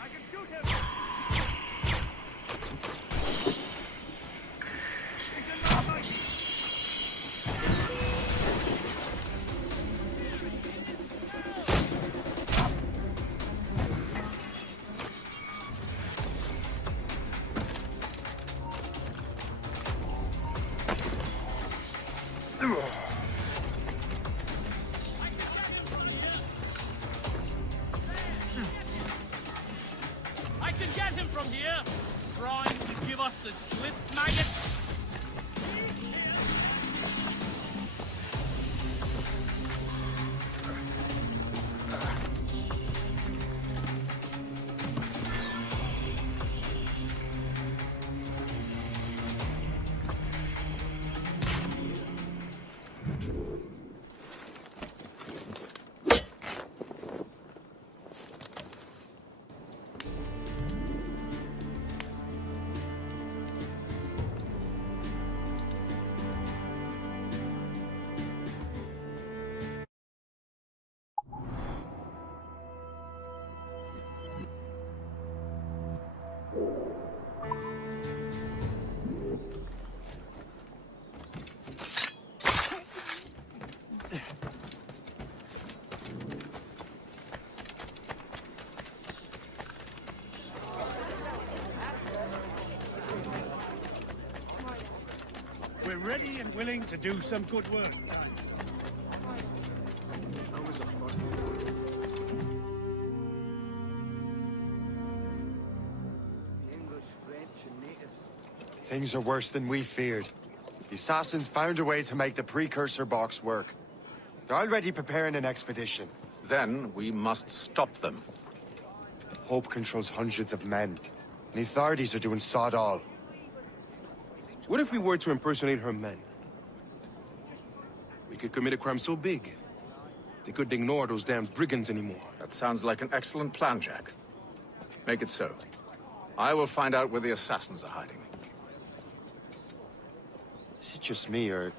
I can shoot him! I can get him from here! Trying to give us the slip, maggot! We're ready and willing to do some good work. Things are worse than we feared. The assassins found a way to make the precursor box work. They're already preparing an expedition. Then we must stop them. Hope controls hundreds of men. And the authorities are doing sod all. What if we were to impersonate her men? We could commit a crime so big, they couldn't ignore those damn brigands anymore. That sounds like an excellent plan, Jack. Make it so. I will find out where the assassins are hiding. Is it just me, or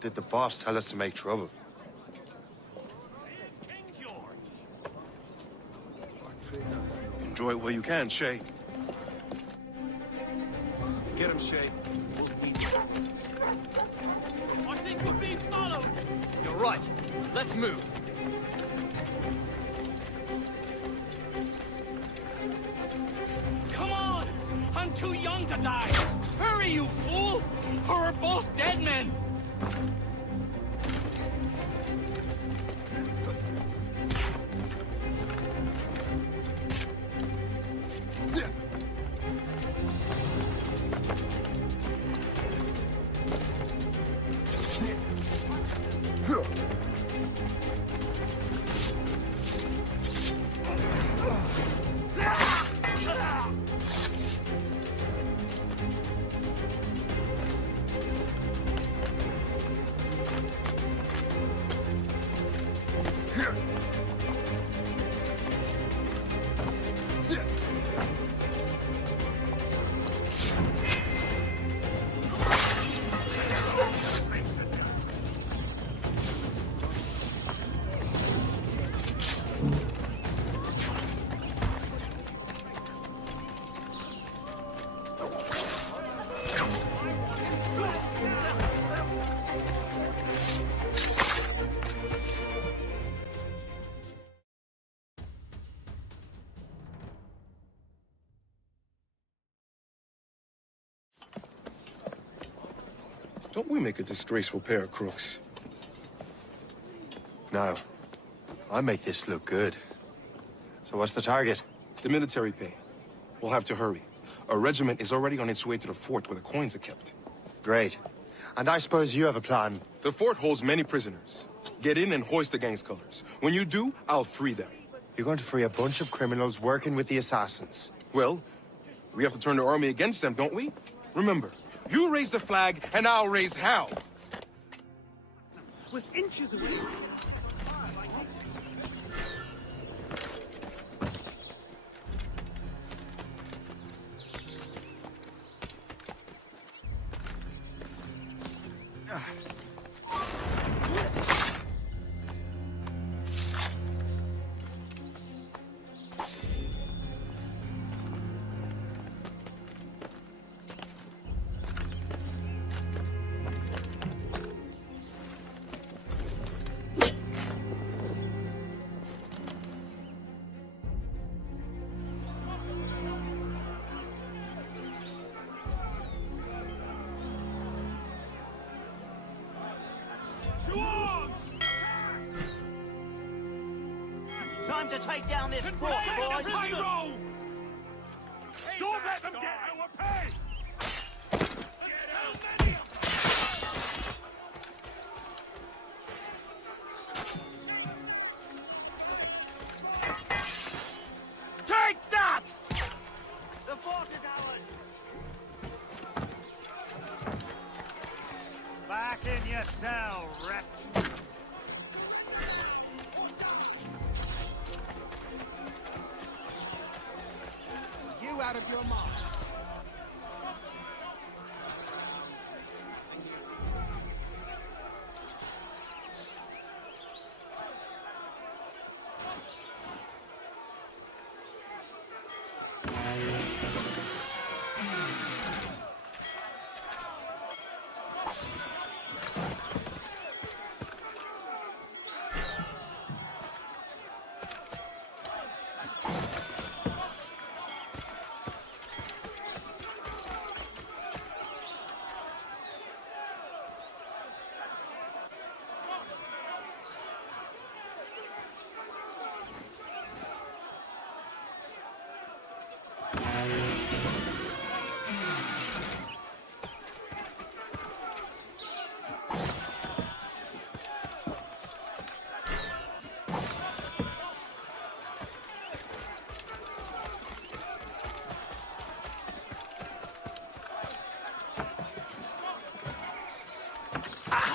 did the boss tell us to make trouble? Enjoy it while you can, Shay. Get him, Shay. I think we're being followed! You're right. Let's move. Come on! I'm too young to die! Hurry, you fool! Or we're both dead men! Don't we make a disgraceful pair of crooks? No. I make this look good. So what's the target? The military pay. We'll have to hurry. A regiment is already on its way to the fort where the coins are kept. Great. And I suppose you have a plan. The fort holds many prisoners. Get in and hoist the gang's colors. When you do, I'll free them. You're going to free a bunch of criminals working with the assassins. Well, we have to turn the army against them, don't we? Remember, you raise the flag, and I'll raise hell. Was inches away. Time to take down this fort, boys! Don't let them get our pay! Take that! The fort is ours! Back in your cell, wretch! You out of your mind!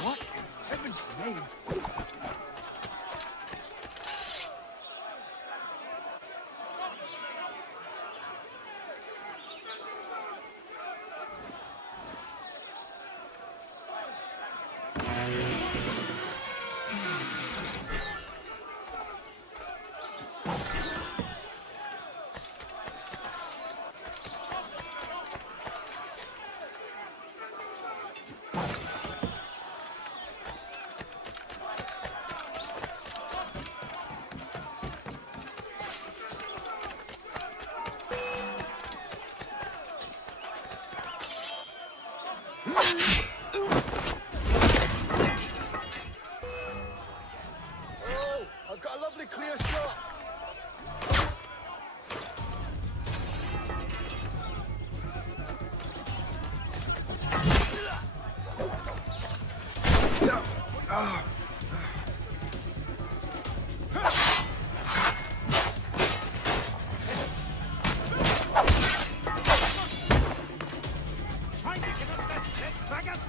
What? Heaven's name! Oh, I've got a lovely clear shot. Trying to give us this shit, faggot!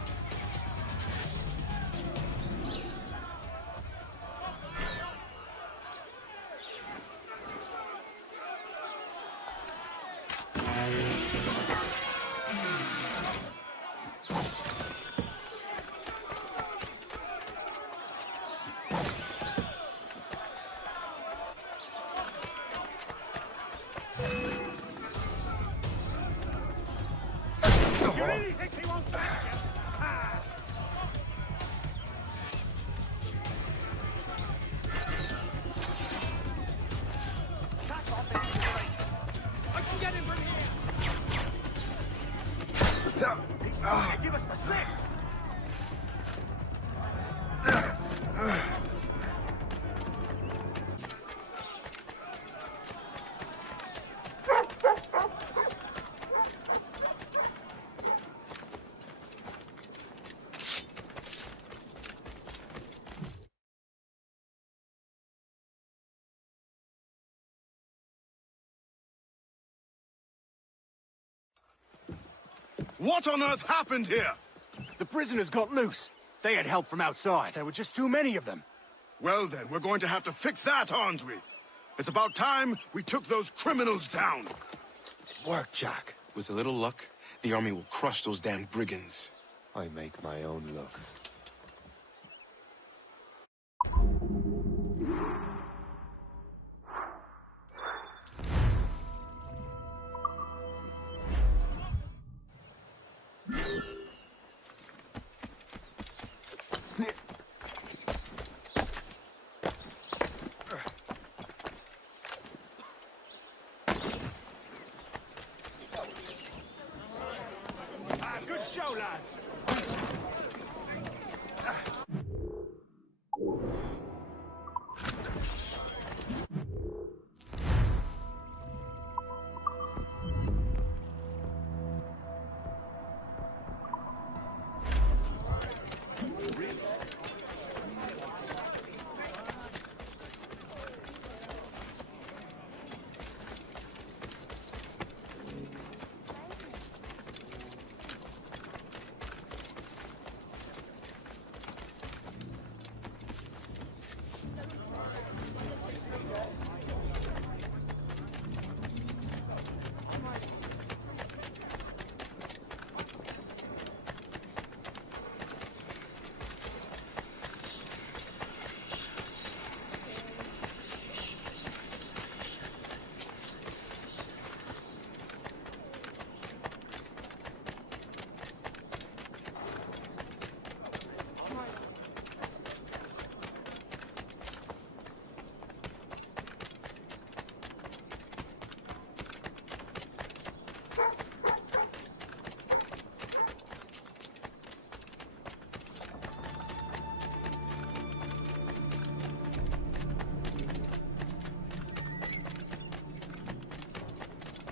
You really think he won't catch you? Ah. Back off into the race. I can get him from here. Give us the slip. What on earth happened here? The prisoners got loose. They had help from outside. There were just too many of them. Well then, we're going to have to fix that, aren't we? It's about time we took those criminals down. Work, Jack. With a little luck, the army will crush those damn brigands. I make my own luck. Good show, lads.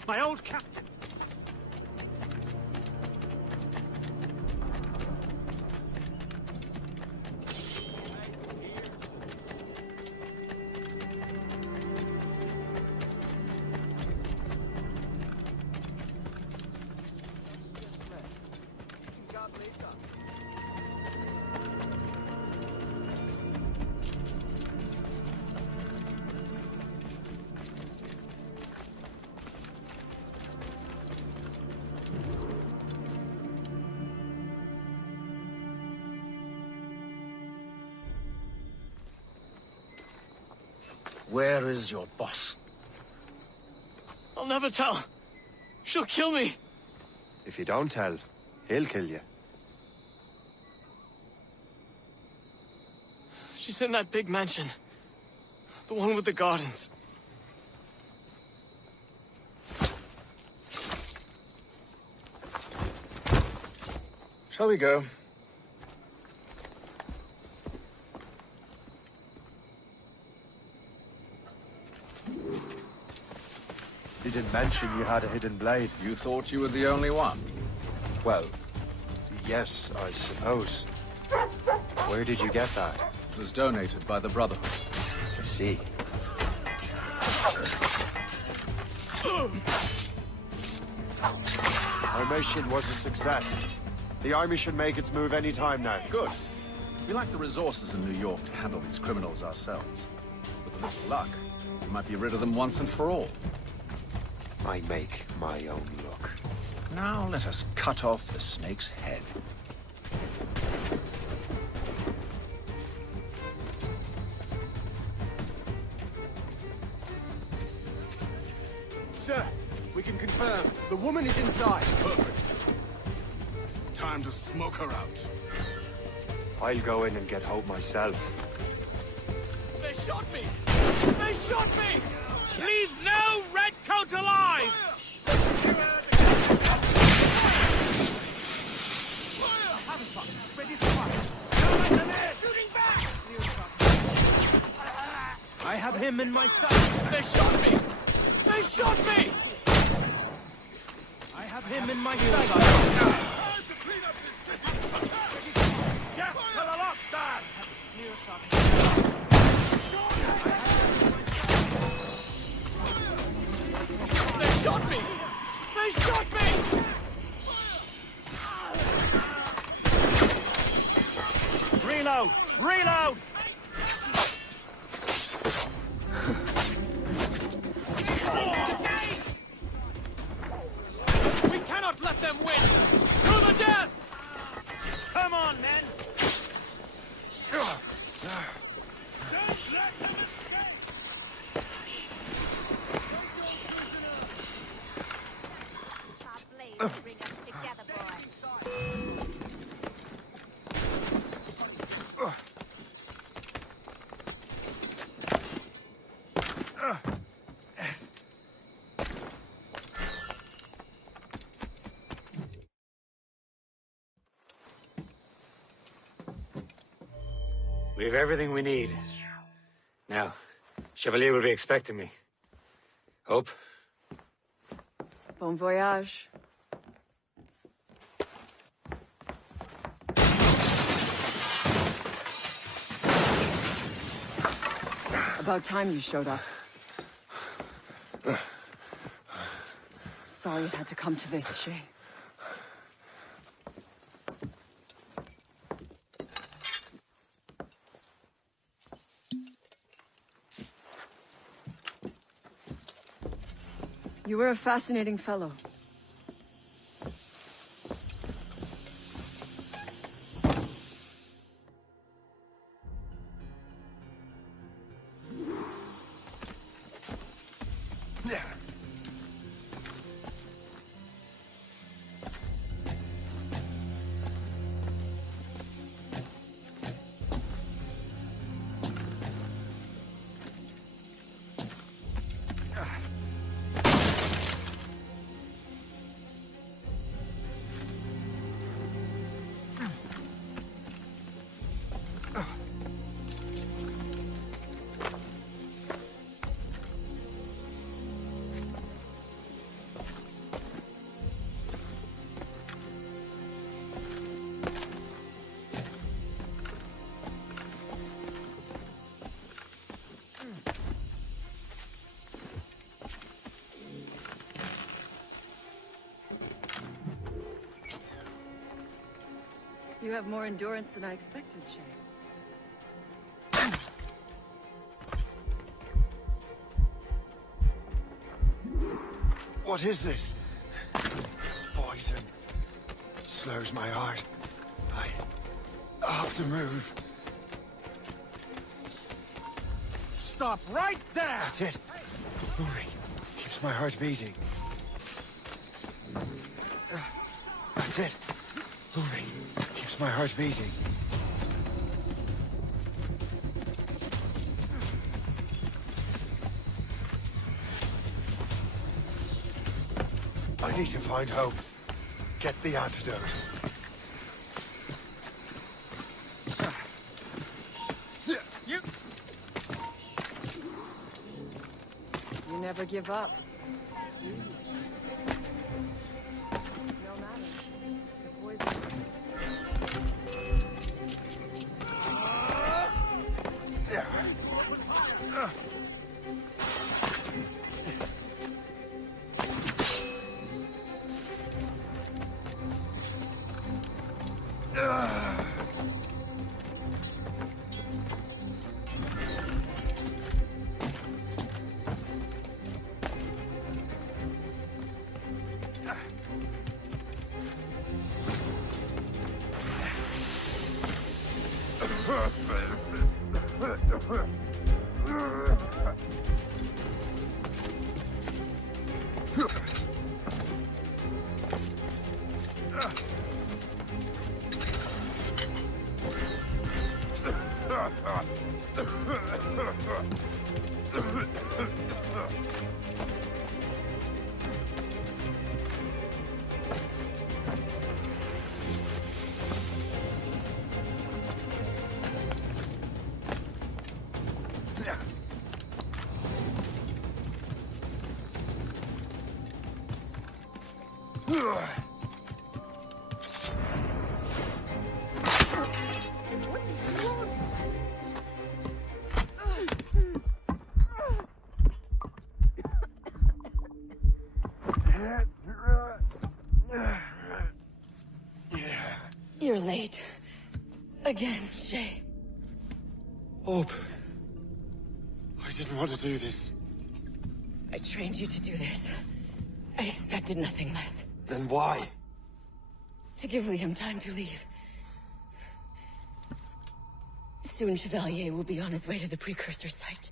My old captain. Where is your boss? I'll never tell. She'll kill me. If you don't tell, he'll kill you. She's in that big mansion. The one with the gardens. Shall we go? He didn't mention you had a hidden blade. You thought you were the only one? Well, yes, I suppose. Where did you get that? It was donated by the Brotherhood. I see. Our mission was a success. The army should make its move any time now. Good. We lack the resources in New York to handle these criminals ourselves. With a little luck, we might be rid of them once and for all. I make my own luck. Now let us cut off the snake's head. Sir, we can confirm. The woman is inside. Perfect. Time to smoke her out. I'll go in and get Hope myself. They shot me! They shot me! Leave no redcoat alive! Ready to fire. Shooting back! I have him in my sights. They shot me! They shot me! I have him in my sights. Time to clean up this city! Death to the lobsters! Clear shot. They shot me! They shot me! Reload! Reload! We cannot let them win! To the death! Come on, men! Don't let them escape! Our blades will bring us together, boy. We have everything we need. Now, Chevalier will be expecting me. Hope? Bon voyage. About time you showed up. Sorry it had to come to this, Shay. You were a fascinating fellow. You have more endurance than I expected, Shay. What is this? Poison. Slurs my heart. I have to move. Stop right there! That's it. Moving. Keeps my heart beating. That's it. Moving. Keeps my heart beating. I need to find hope. Get the antidote. You never give up. No matter. The poison. You're late. Again, Shay. Hope. I didn't want to do this. I trained you to do this. I expected nothing less. Then why? To give Liam time to leave. Soon Chevalier will be on his way to the precursor site.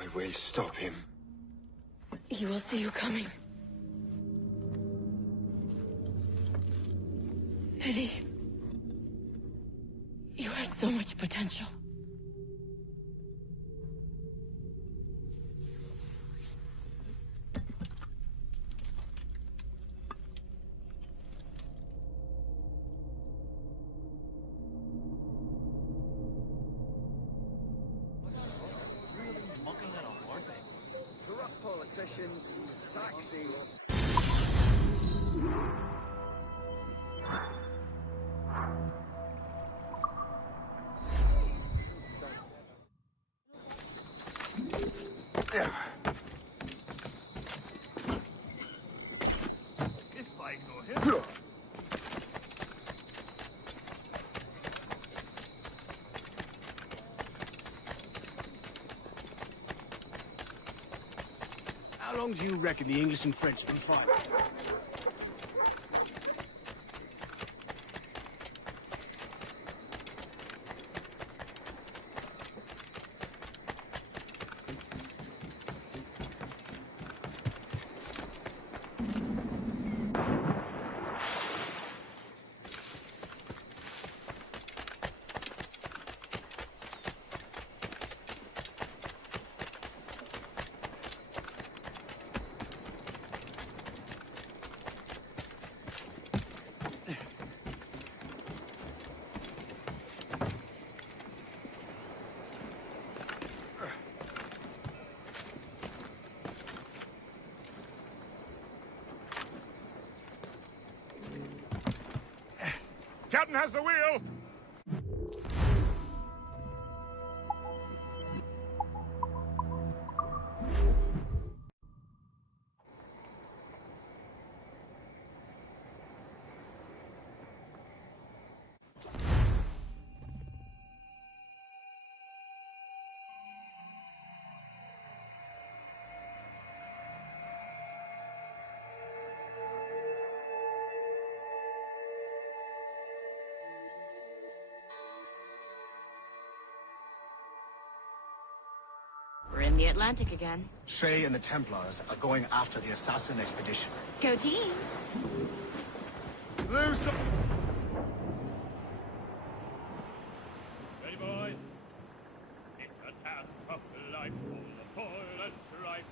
I will stop him. He will see you coming. Pity. You had so much potential. Corrupt politicians, taxis. If I ignore him... How long do you reckon the English and French can fight? Captain has the wheel! in the Atlantic again. Shay and the Templars are going after the assassin expedition. Go team! Loose! Ready, boys? It's a damn tough life full of toil and strife.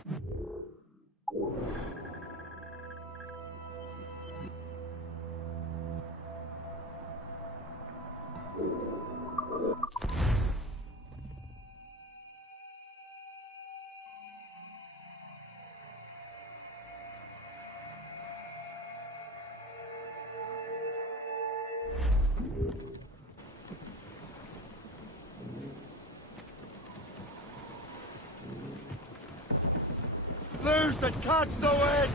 Loose and catch the wind!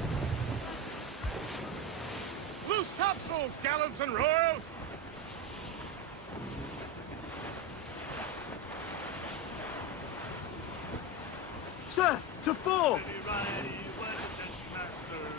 Loose topsails, gallants and royals! Sir, to full!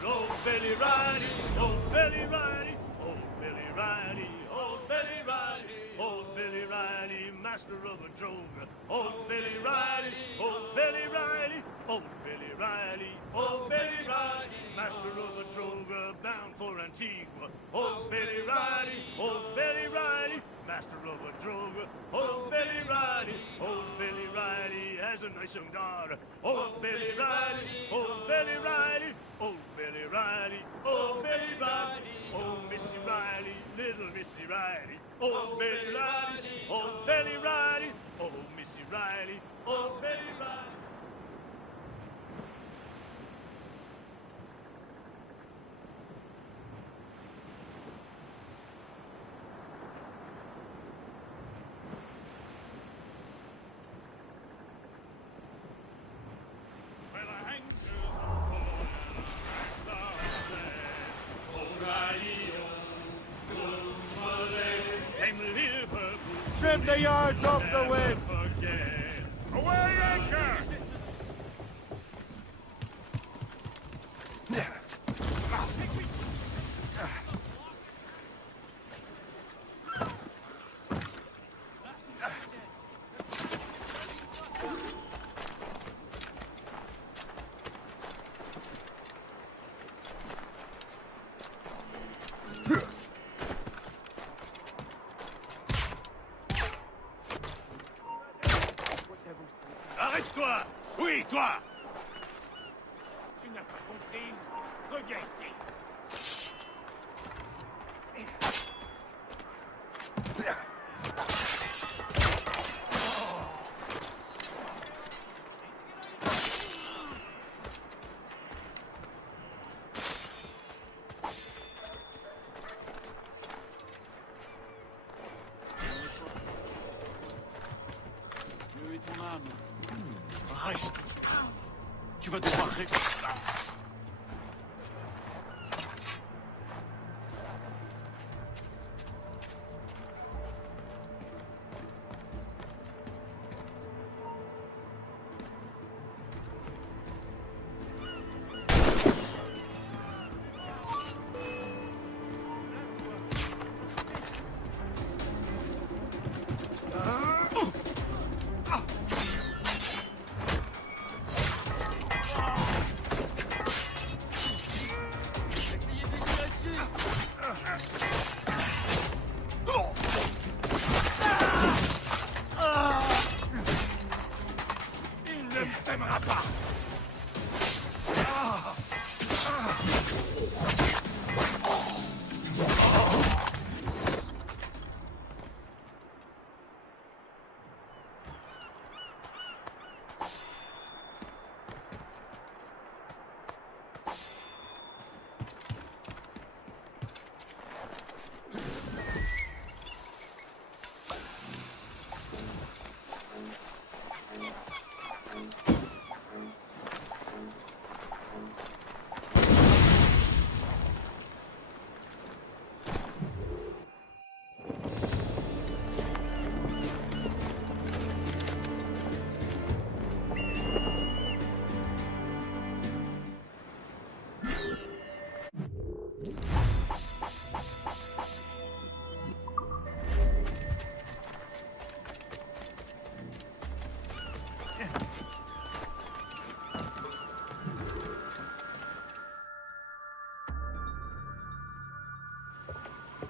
Old Billy Riley, old Billy Riley, old Billy Riley, old Billy Riley, old Billy Riley, master of a droga. Old Billy Riley, old Billy Riley, old Billy Riley, old Billy Riley, master of a droga, bound for Antigua. Old Billy Riley, old Billy Riley, master of a droga. Old Billy Riley, old Billy Riley, has a nice young daughter. Old Billy Riley, old Billy Riley, old Billy Riley, old Billy Riley, old Missy Riley, little Missy Riley. Old Billy Riley, old Billy Riley, old Missy Riley, old Billy Riley. Trim the yards off the wind! Away anchor! Arrête-toi! Oui, toi! Tu n'as pas compris? Reviens ici! Dieu est ton âme. Reste. Tu vas devoir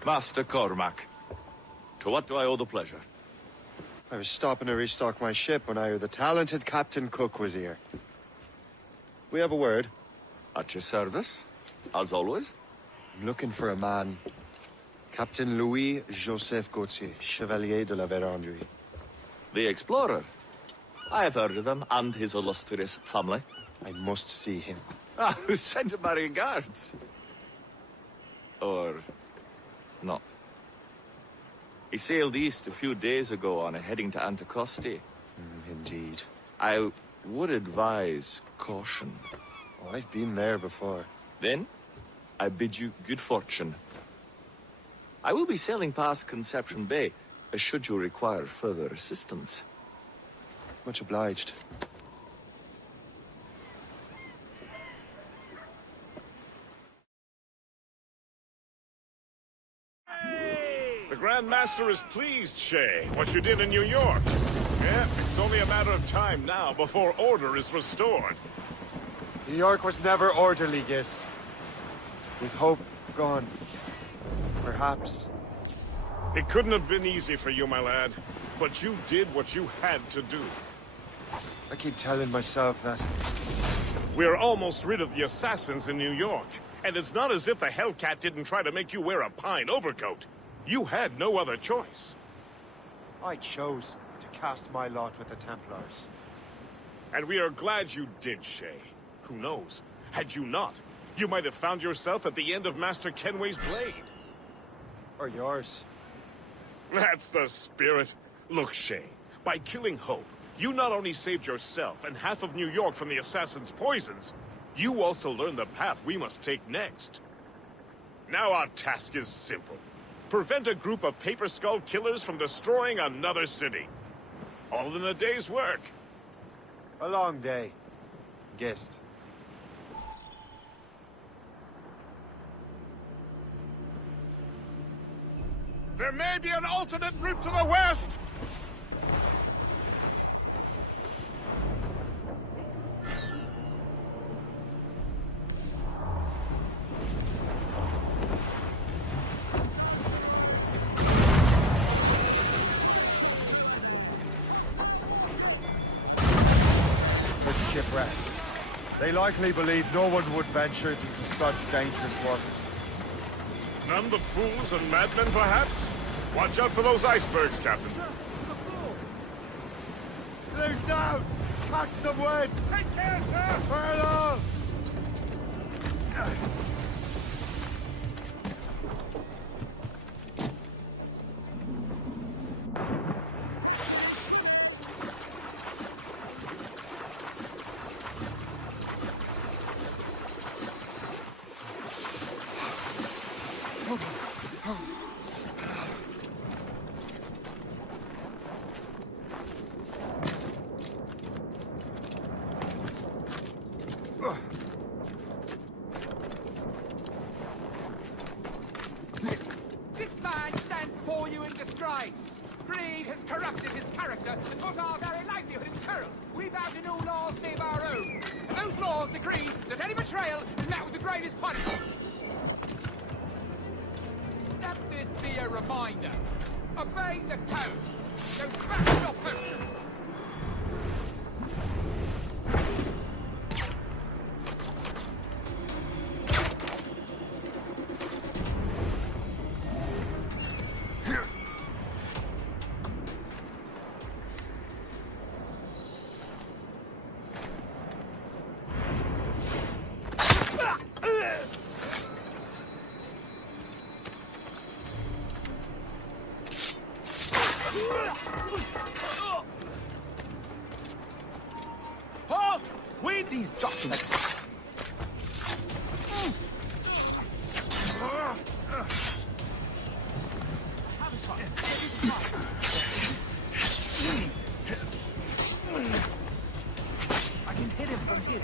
Master Cormac, to what do I owe the pleasure? I was stopping to restock my ship when I heard the talented Captain Cook was here. We have a word. At your service, as always. I'm looking for a man. Captain Louis-Joseph Gauthier, Chevalier de la Vérendrye. The explorer. I have heard of him and his illustrious family. I must see him. Ah, send him my regards. Or not. He sailed east a few days ago on a heading to Anticosti. Indeed. I would advise caution. Oh, I've been there before. Then, I bid you good fortune. I will be sailing past Conception Bay, should you require further assistance. Much obliged. The Grand Master is pleased, Shay, what you did in New York. Yeah, it's only a matter of time now before order is restored. New York was never orderly, Gist. With hope gone, perhaps. It couldn't have been easy for you, my lad, but you did what you had to do. I keep telling myself that. We're almost rid of the assassins in New York, and it's not as if the Hellcat didn't try to make you wear a pine overcoat. You had no other choice. I chose to cast my lot with the Templars. And we are glad you did, Shay. Who knows? Had you not, you might have found yourself at the end of Master Kenway's blade. Or yours. That's the spirit. Look, Shay, by killing Hope, you not only saved yourself and half of New York from the assassin's poisons, you also learned the path we must take next. Now our task is simple. Prevent a group of Paper Skull killers from destroying another city. All in a day's work. A long day, Gist. There may be an alternate route to the west! Shipwrecks. They likely believe no one would venture into such dangerous waters. None but fools and madmen, perhaps? Watch out for those icebergs, Captain. Lose down! Catch some wind! Take care, sir! Furlough! This man stands before you in disgrace. Greed has corrupted his character and put our very livelihood in peril. We bow to no laws save our own. And those laws decree that any betrayal is met with the greatest punishment. Let this be a reminder. Obey the code. Don't smash your boots. Halt! Read these documents. I can hit him from here.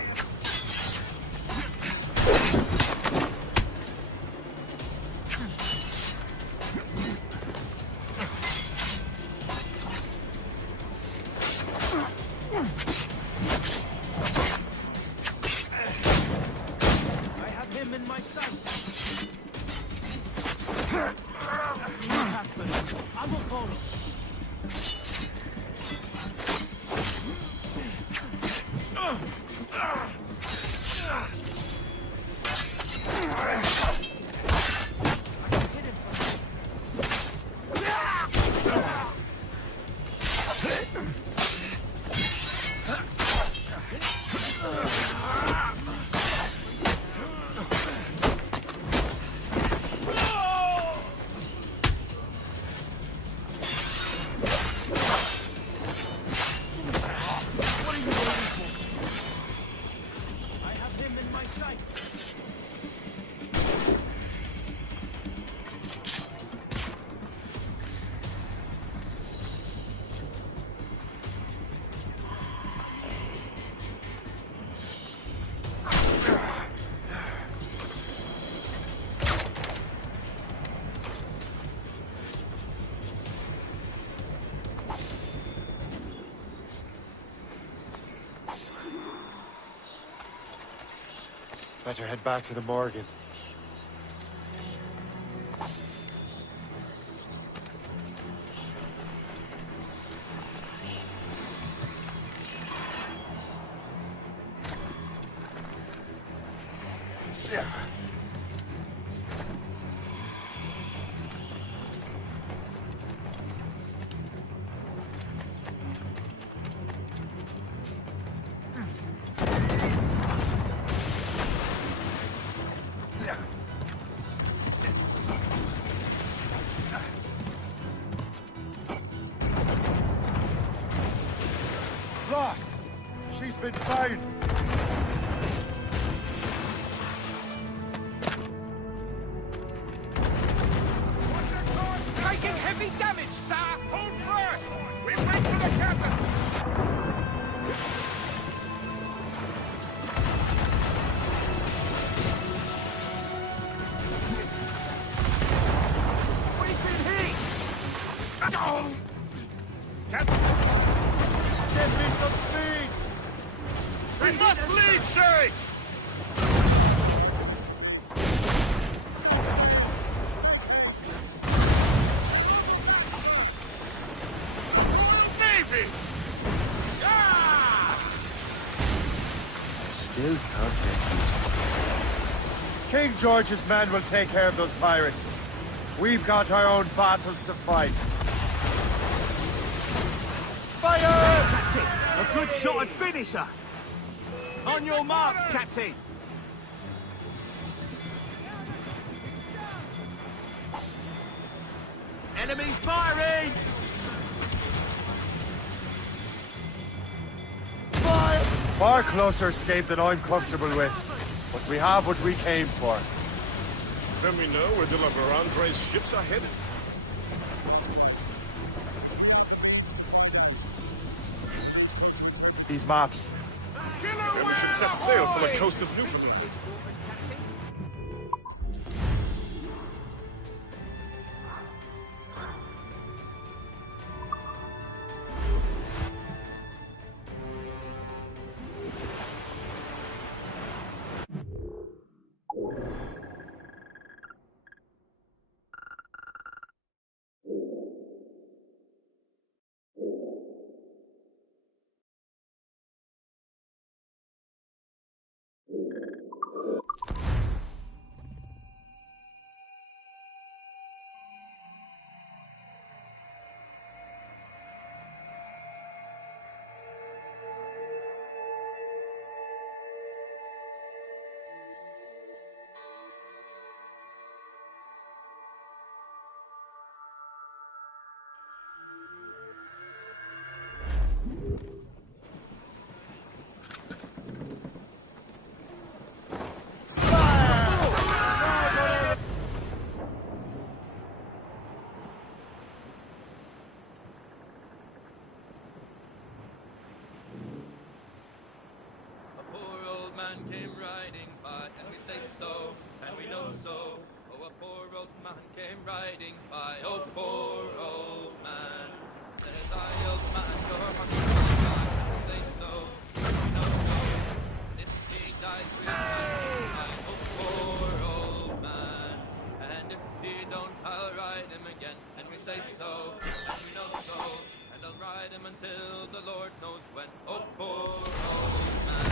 I have him in my sights. Better head back to the Morgan. Lost! She's been found! Taking heavy damage, sir! Hold first! We wait for the captain! We've been hit! Oh! Captain! Give me some speed! We must leave, sir! Navy! Still can't get used to it. King George's men will take care of those pirates. We've got our own battles to fight. Fire! Captain, a good shot and finisher. On your marks, Captain. Enemies firing! Fire! It's a far closer escape than I'm comfortable with. But we have what we came for. Then we know where de la Vérendrye's ships are headed. These maps. Then we should set sail for the coast of Newfoundland. Man came riding by, and we say so, and we know so. Oh, a poor old man came riding by, oh, poor old man. Says I, old man, your heart is gone, and we say so, and we know so. And if he dies, we die, oh, poor old man. And if he don't, I'll ride him again, and we say so, and we know so. And I'll ride him until the Lord knows when, oh, poor old man.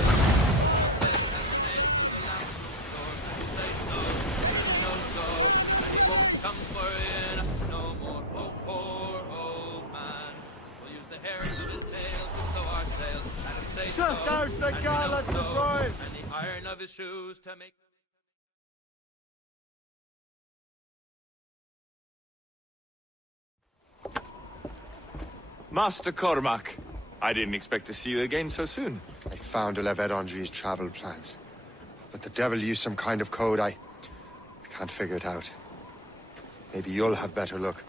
And he won't come for us no more. Oh, poor old man. We'll use the hairs of his tail to sew our sails. And we say so. There's the gallants of Ryan. And the iron of his shoes to make. Master Cormac, I didn't expect to see you again so soon. I found de la Vérendrye's travel plans. But the devil used some kind of code. I can't figure it out. Maybe you'll have better luck.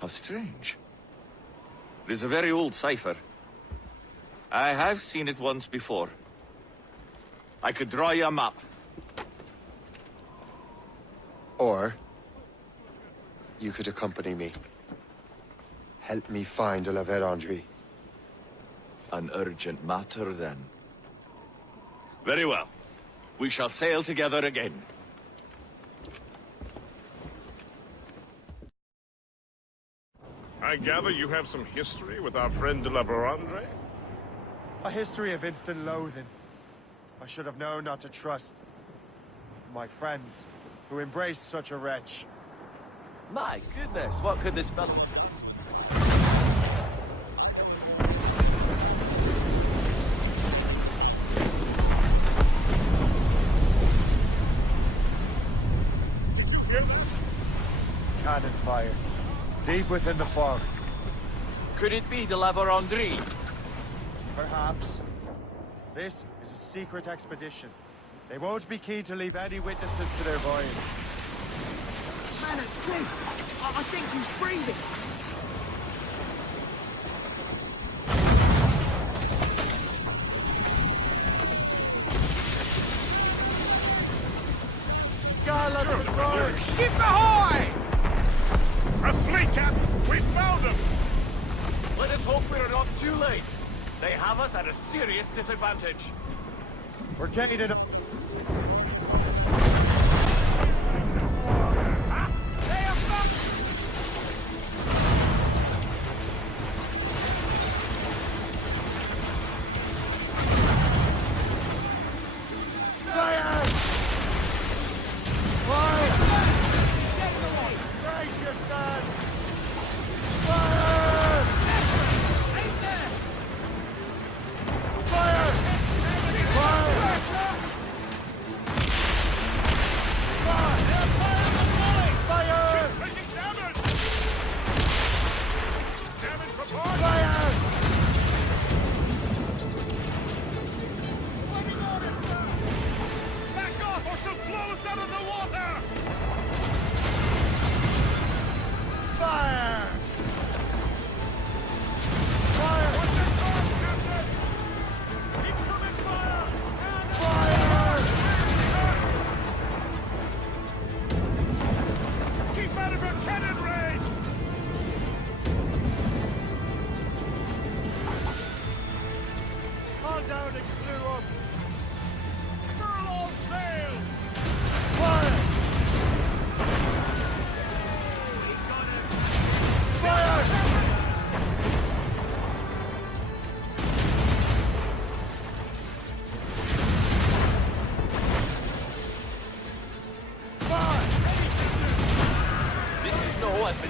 How strange. It is a very old cipher. I have seen it once before. I could draw you a map. Or you could accompany me. Help me find de la Vérendrye. An urgent matter, then. Very well. We shall sail together again. I gather you have some history with our friend de la Vérandre? A history of instant loathing. I should have known not to trust my friends who embraced such a wretch. My goodness, what could this fellow... Cannon fire. Deep within the fog. Could it be de la Vérandre? Perhaps. This is a secret expedition. They won't be keen to leave any witnesses to their voyage. Man at sea! I think he's breathing! Ship ahoy! A fleet, Captain! We found them! Let us hope we're not too late. They have us at a serious disadvantage. We're getting it.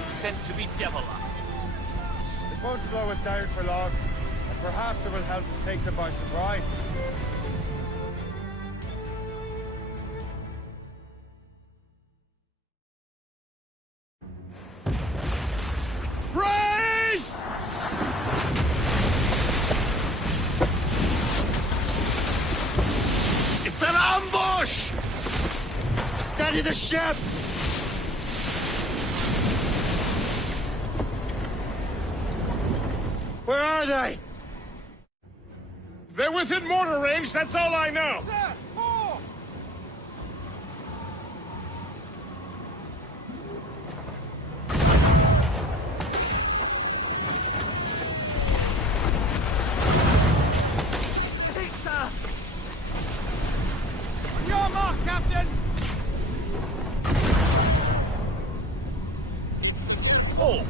Sent to be devilous. It won't slow us down for long, and perhaps it will help us take them by surprise. Brace! It's an ambush! Steady the ship! Where are they? They're within mortar range, that's all I know. Sir, more! Pizza! Your mark, Captain! Oh!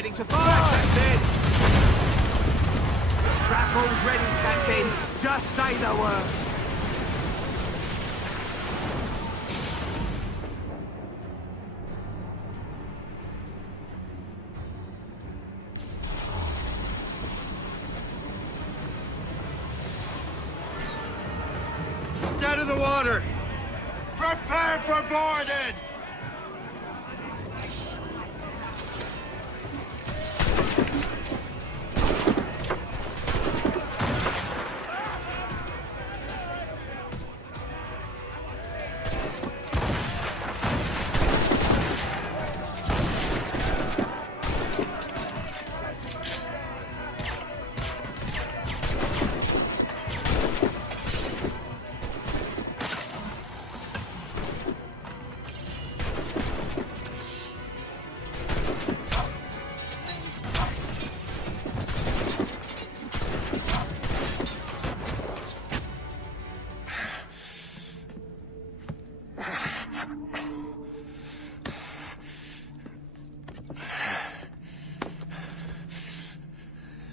Ready to fire, Captain! Grappled ready, Captain. Just say the word. Stay to the water! Prepare for boarding!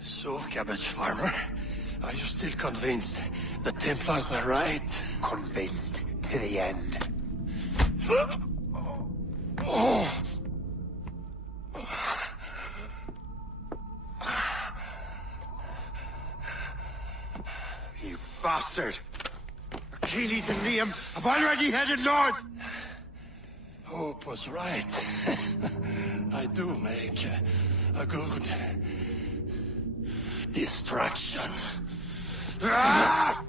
So, cabbage farmer, are you still convinced the Templars are right? Convinced to the end. Oh. You bastard! Achilles and Liam have already headed north! Hope was right. I do make a good distraction. Ah!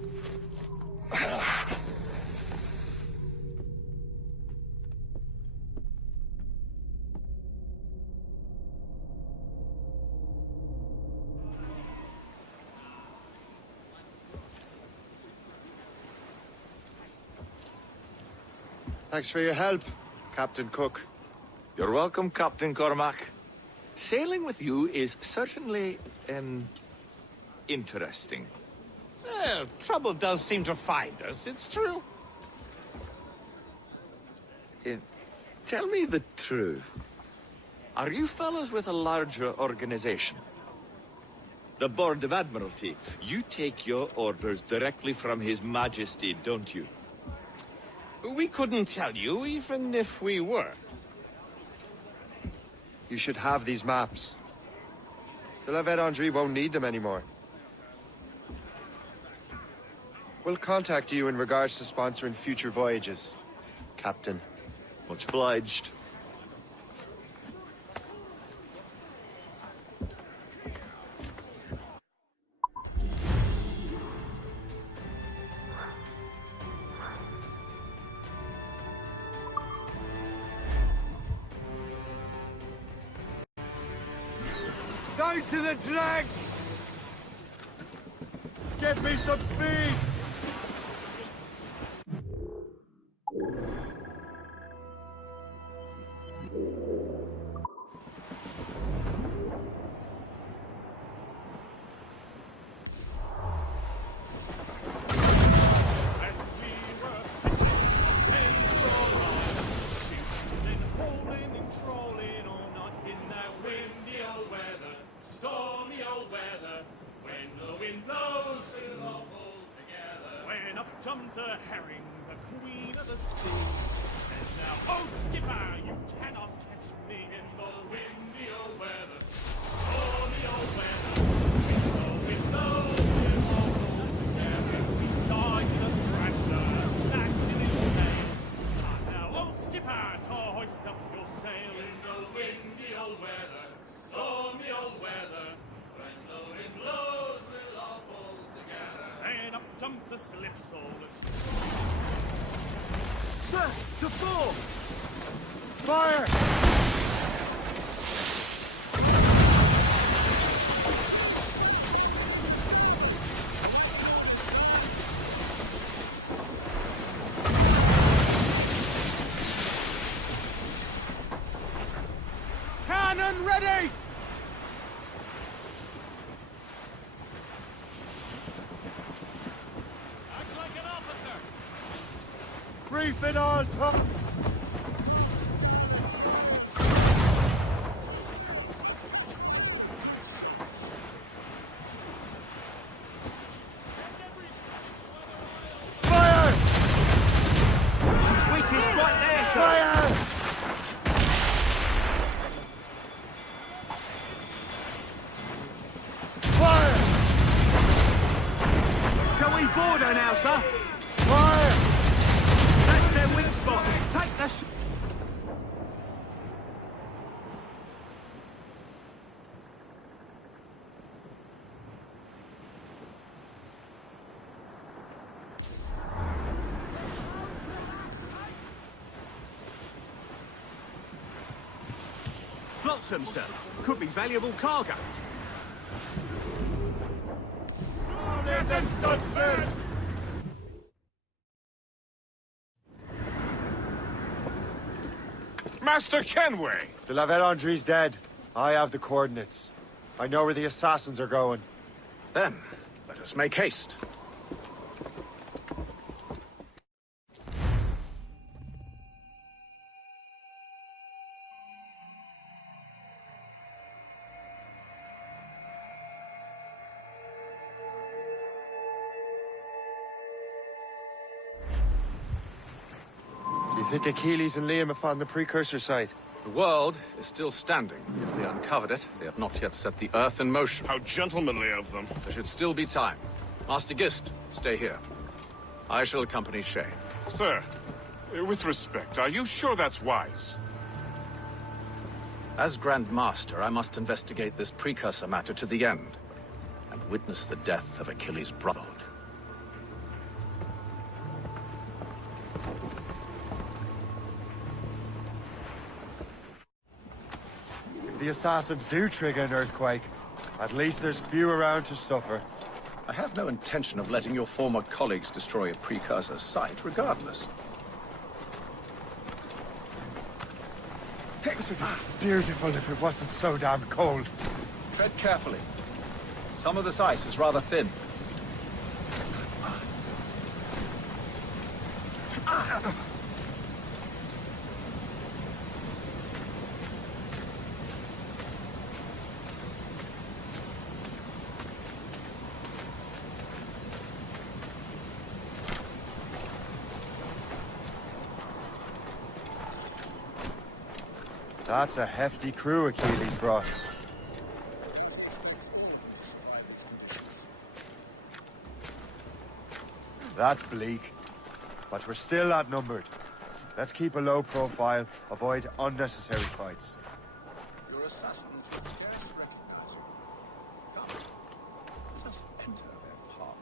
Thanks for your help, Captain Cook. You're welcome, Captain Cormac. Sailing with you is certainly, interesting. Trouble does seem to find us, it's true. Tell me the truth. Are you fellas with a larger organization? The Board of Admiralty. You take your orders directly from His Majesty, don't you? We couldn't tell you, even if we were. You should have these maps. The La Vedendrie won't need them anymore. We'll contact you in regards to sponsoring future voyages, Captain. Much obliged. Down to the drag! Give me some speed! Jumped a herring, the queen of the sea. Said now, oh skipper, you cannot catch me in the windy old weather. Stormy old weather. When the wind blows, we're all rolled together. We sighted a thrasher, slashed in his tail. Time now, old skipper, to hoist up your sail in the windy old weather. Stormy old weather. When the wind blows, we'll all pull together. And up jumps a slipsole. Sir, to full! Fire! Cannon ready! Brief it all, top! border now, sir. Fire! That's their weak spot. Take the Flotsam, sir. Could be valuable cargo. Master Kenway! De la Vérendrye's dead. I have the coordinates. I know where the assassins are going. Then, let us make haste. Do you think Achilles and Liam have found the precursor site? The world is still standing. If they uncovered it, they have not yet set the Earth in motion. How gentlemanly of them. There should still be time. Master Gist, stay here. I shall accompany Shay. Sir, with respect, are you sure that's wise? As Grand Master, I must investigate this precursor matter to the end, and witness the death of Achilles' brotherhood. If the assassins do trigger an earthquake, at least there's few around to suffer. I have no intention of letting your former colleagues destroy a precursor site, regardless. Take this with me. Beautiful if it wasn't so damn cold. Tread carefully. Some of this ice is rather thin. That's a hefty crew Achilles brought. That's bleak, but we're still outnumbered. Let's keep a low profile, avoid unnecessary fights. Your assassins will scarce recognize you. Come, let us enter their parlor.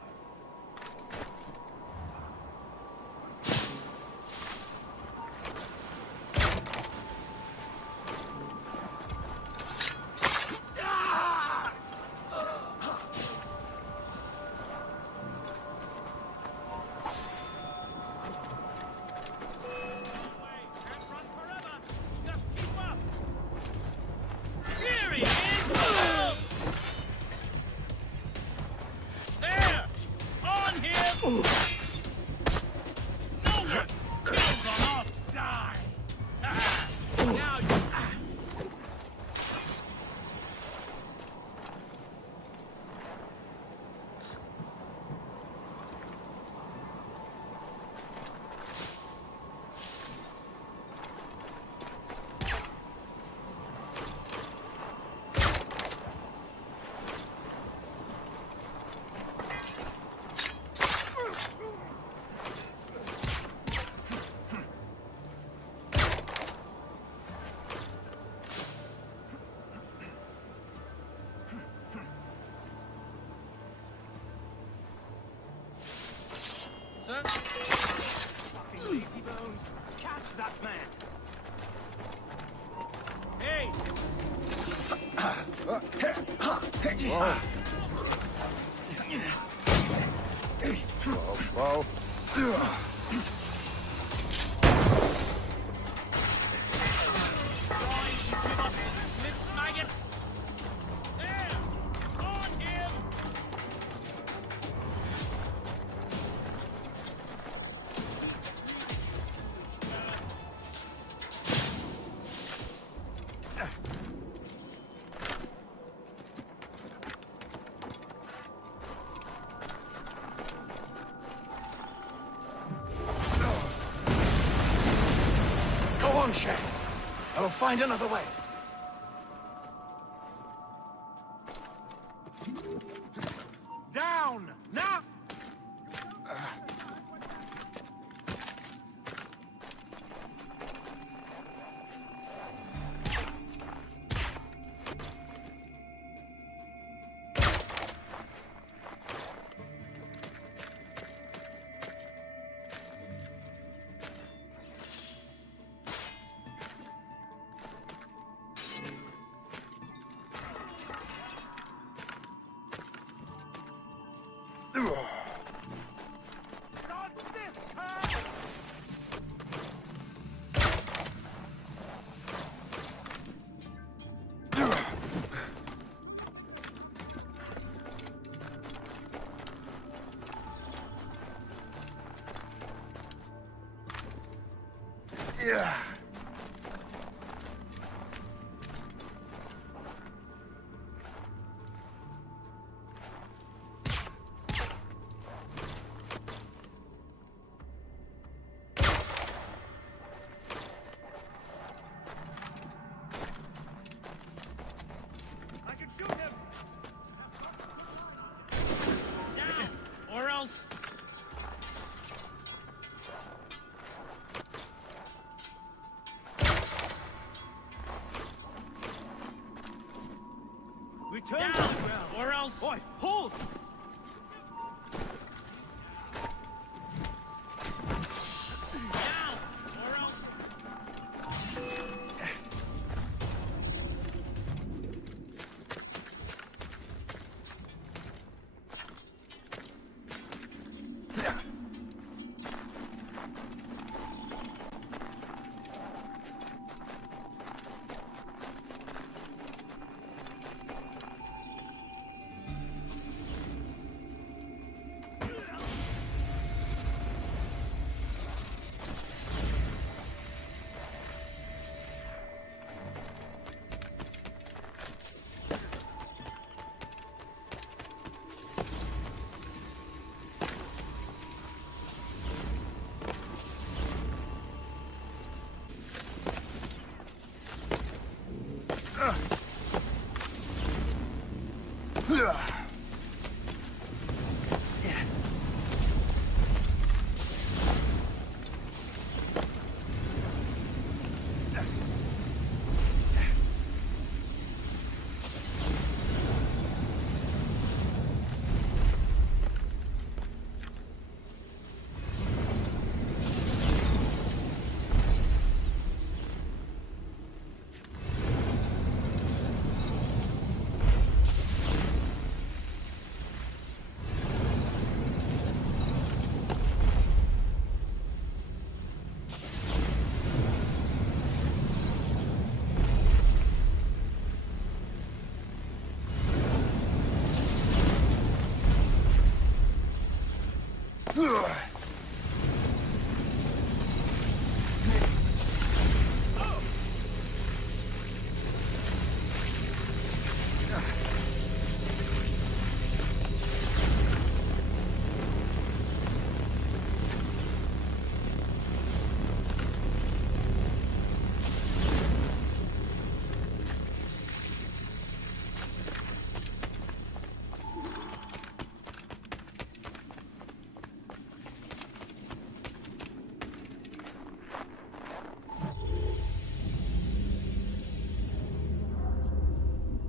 Sir? Fucking lazy bones. Catch that man. Hey! Whoa. I will find another way. Down! Now! Yeah. I can shoot him! Down! Or else... Return down, or else... Boy, hold! Down, or else...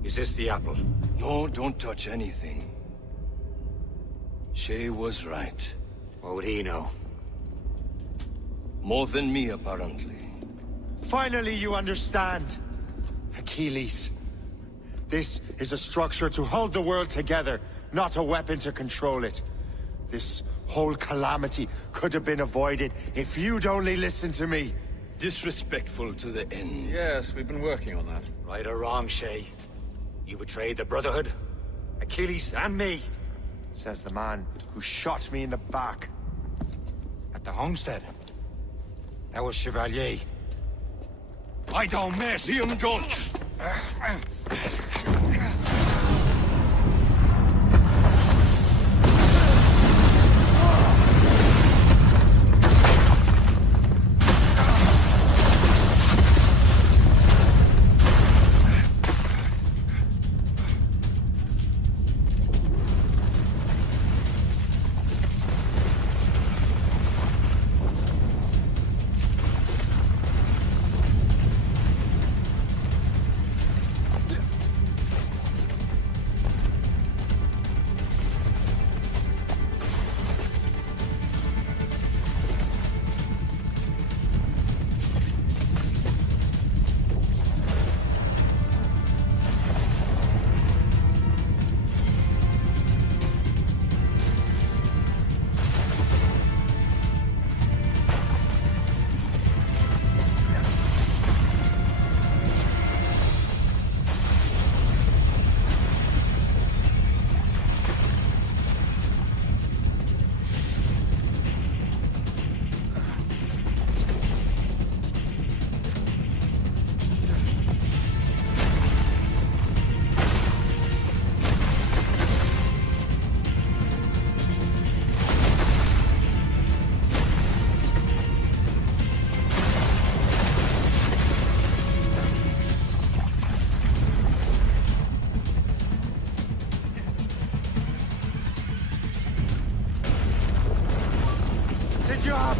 Is this the apple? No, don't touch anything. Shay was right. What would he know? More than me, apparently. Finally, you understand. Achilles. This is a structure to hold the world together, not a weapon to control it. This whole calamity could have been avoided if you'd only listened to me. Disrespectful to the end. Yes, we've been working on that. Right or wrong, Shay? You betrayed the Brotherhood, Achilles, and me. Says the man who shot me in the back. At the homestead. That was Chevalier. I don't miss! Liam, don't!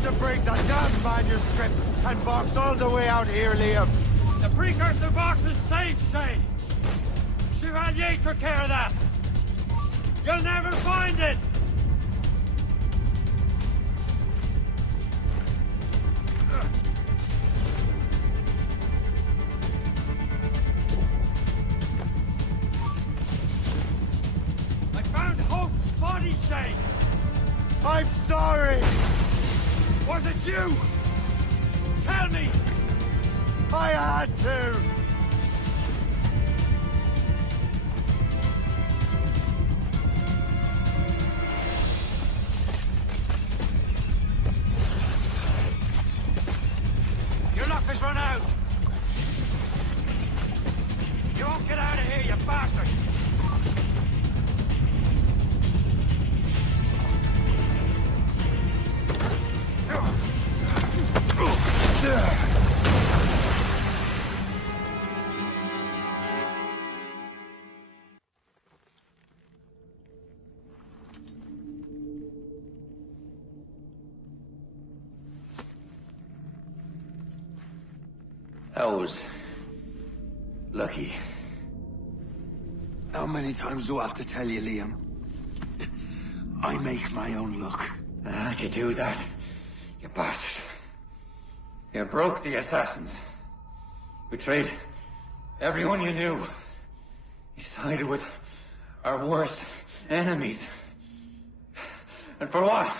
to bring the damn manuscript and box all the way out here, Liam. The precursor box is safe, Shay. Chevalier took care of that. You'll never find it. I found Hope's body, Shay. I'm sorry. Was it you? Tell me. I had to. Your luck has run out. You won't get out of here, you bastard. That was... lucky. How many times do I have to tell you, Liam? I make my own luck. How'd you do that, you bastard? You broke the assassins. Betrayed everyone you knew. You sided with our worst enemies. And for what?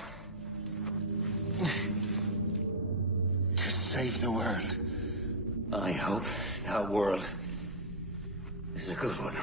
To save the world. I hope that world is a good one.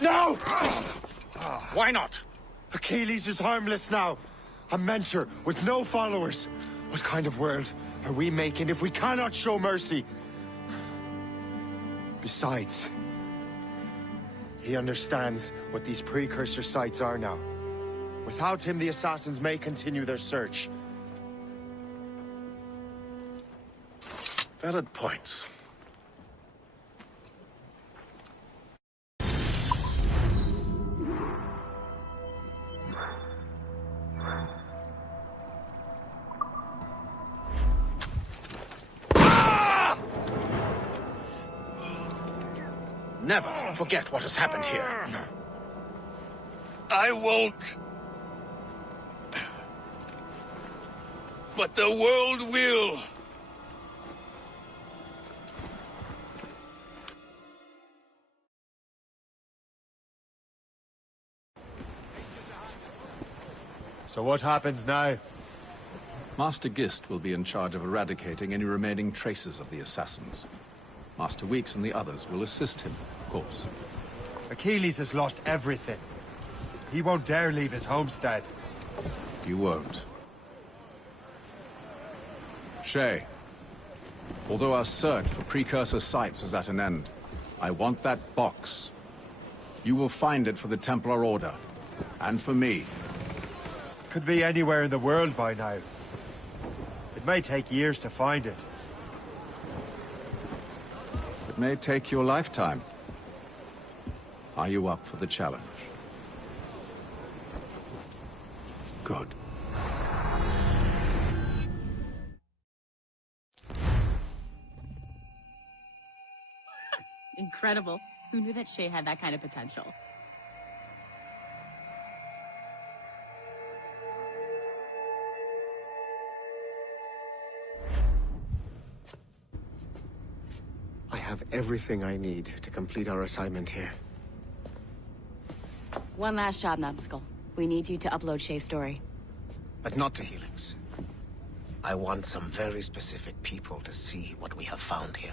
No! Why not? Achilles is harmless now. A mentor with no followers. What kind of world are we making if we cannot show mercy? Besides, he understands what these precursor sites are now. Without him, the assassins may continue their search. Valid points. Never forget what has happened here. I won't. But the world will. So what happens now? Master Gist will be in charge of eradicating any remaining traces of the assassins. Master Weeks and the others will assist him, of course. Achilles has lost everything. He won't dare leave his homestead. You won't. Shay, although our search for precursor sites is at an end, I want that box. You will find it for the Templar Order, and for me. Could be anywhere in the world by now. It may take years to find it. It may take your lifetime. Are you up for the challenge? Good. Incredible. Who knew that Shay had that kind of potential? I have everything I need to complete our assignment here. One last job, Numbskull. We need you to upload Shay's story. But not to Helix. I want some very specific people to see what we have found here.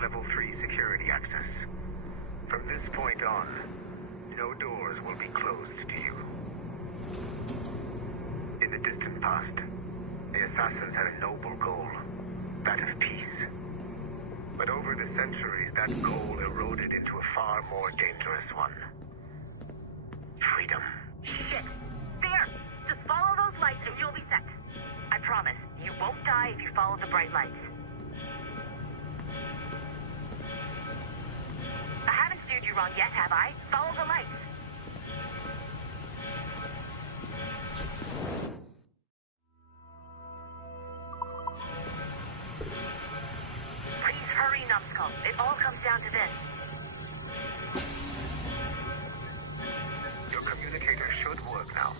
Level 3 security access. From this point on, no doors will be closed to you. In the distant past, the Assassins had a noble goal, that of peace. But over the centuries, that goal eroded into a far more dangerous one. Freedom. Shit. There! Just follow those lights and you'll be set. I promise, you won't die if you follow the bright lights. I haven't steered you wrong yet, have I? Follow the lights. Please hurry, Numbskull. It all comes down to this. Your communicator should work now.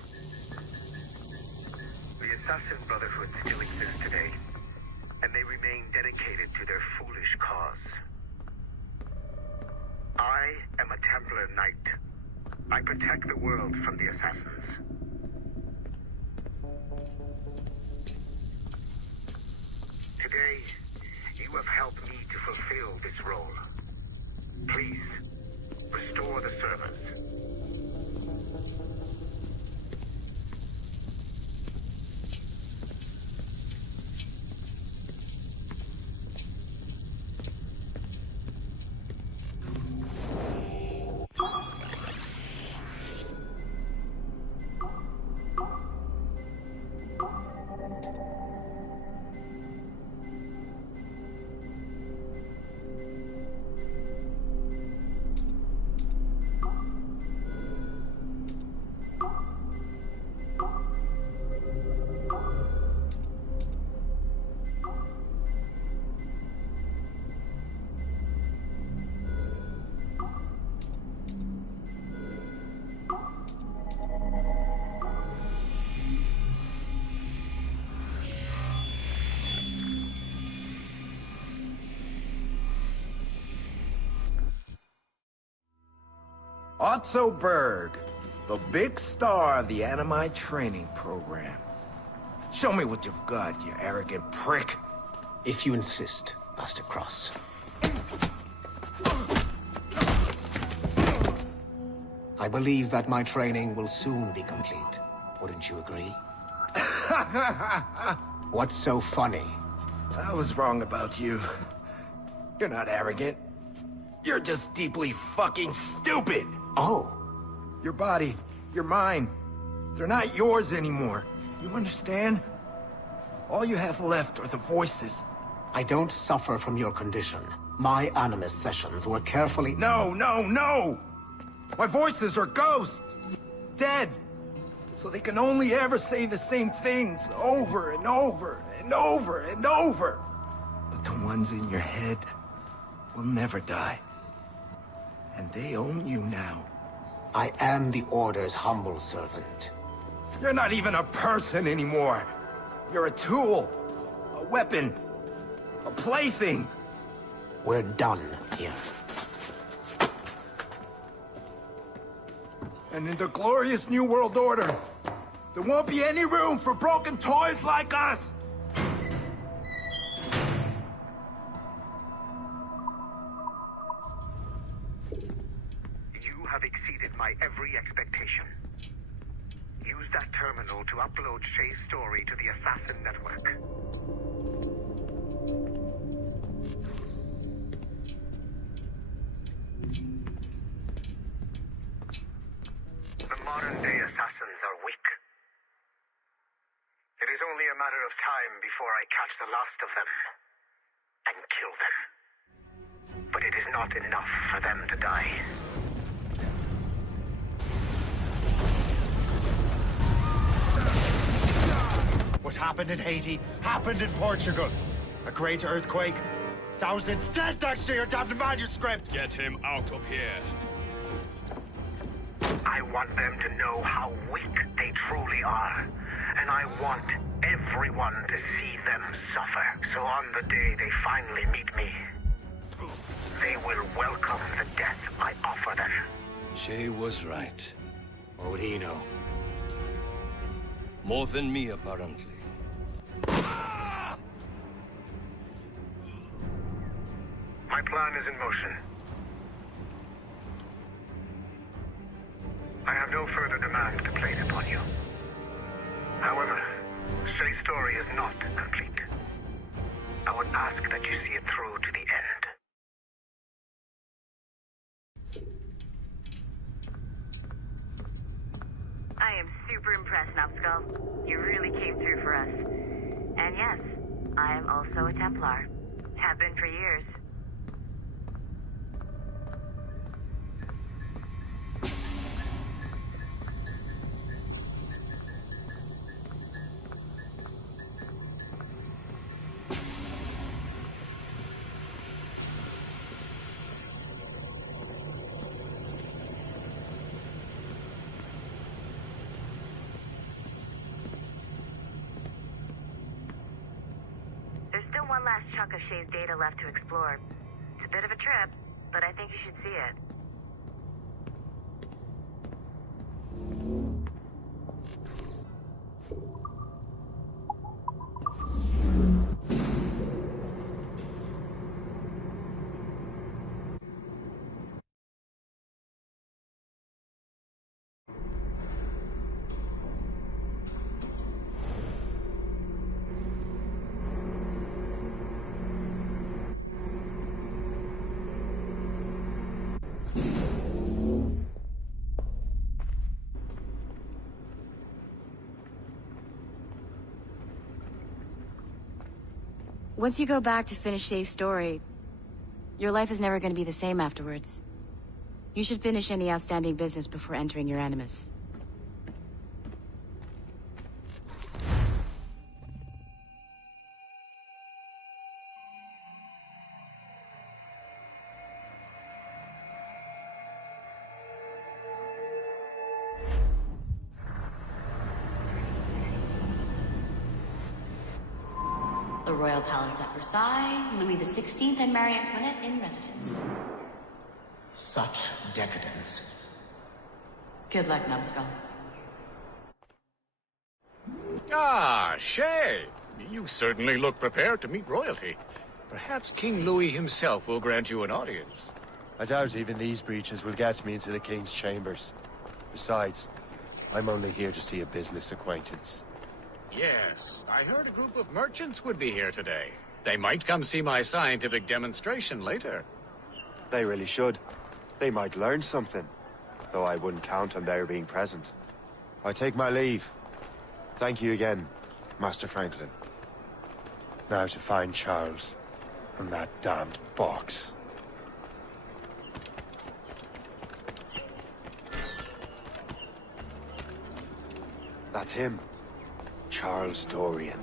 The Assassin Brotherhood still exists today, and they remain dedicated to their foolish cause. I am a Templar Knight. I protect the world from the Assassins. Today, you have helped me to fulfill this role. Please, restore the servants. Otto Berg, the big star of the Animi training program. Show me what you've got, you arrogant prick. If you insist, Master Cross. I believe that my training will soon be complete. Wouldn't you agree? What's so funny? I was wrong about you. You're not arrogant. You're just deeply fucking stupid! Oh. Your body, your mind, they're not yours anymore. You understand? All you have left are the voices. I don't suffer from your condition. My Animus sessions were carefully— No! My voices are ghosts! Dead! So they can only ever say the same things over and over and over and over. But the ones in your head will never die. And they own you now. I am the Order's humble servant. You're not even a person anymore. You're a tool, a weapon, a plaything. We're done here. And in the glorious New World Order, there won't be any room for broken toys like us! You have exceeded my every expectation. Use that terminal to upload Shay's story to the Assassin Network. The modern-day Assassins are weak. before I catch the last of them and kill them. But it is not enough for them to die. What happened in Haiti happened in Portugal. A great earthquake. Thousands dead thanks to your damned manuscript! Get him out of here. I want them to know how weak they truly are. And I want everyone to see them suffer. So on the day they finally meet me, they will welcome the death I offer them. Shay was right. What would he know? More than me, apparently. My plan is in motion. I have no further demands to place upon you. However, Shay's story is not complete. I would ask that you see it through to the end. I am super impressed, Numbskull. You really came through for us. And yes, I am also a Templar. Have been for years. There's still one last chunk of Shay's data left to explore. It's a bit of a trip, but I think you should see it. Once you go back to finish Shay's story, your life is never going to be the same afterwards. You should finish any outstanding business before entering your Animus. The Royal Palace at Versailles, Louis XVI and Marie Antoinette in residence. Such decadence. Good luck, Numbskull. Ah, Shay! You certainly look prepared to meet royalty. Perhaps King Louis himself will grant you an audience. I doubt even these breaches will get me into the King's chambers. Besides, I'm only here to see a business acquaintance. Yes, I heard a group of merchants would be here today. They might come see my scientific demonstration later. They really should. They might learn something, though I wouldn't count on their being present. I take my leave. Thank you again, Master Franklin. Now to find Charles and that damned box. That's him. Charles Dorian.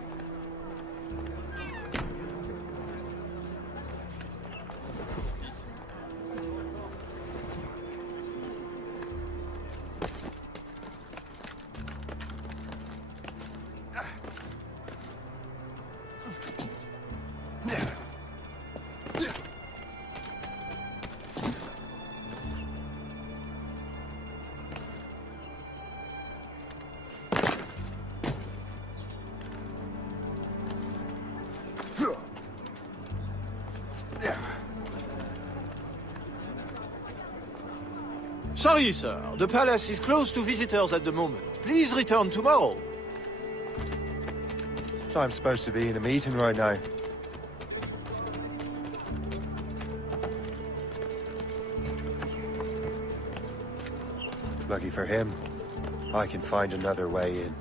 Sorry, sir. The palace is closed to visitors at the moment. Please return tomorrow. So I'm supposed to be in a meeting right now. Lucky for him, I can find another way in.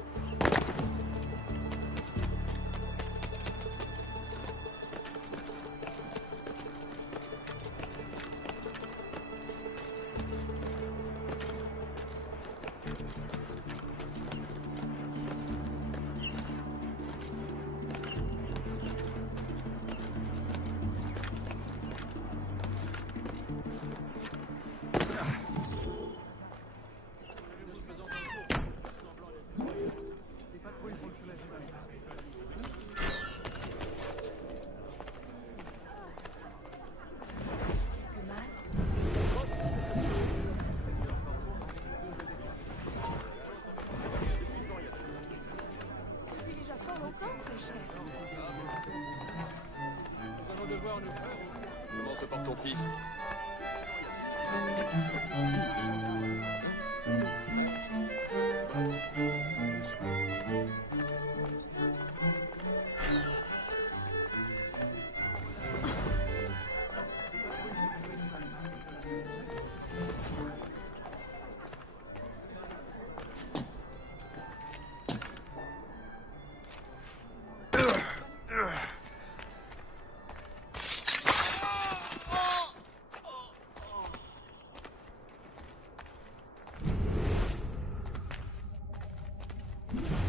pour ton fils.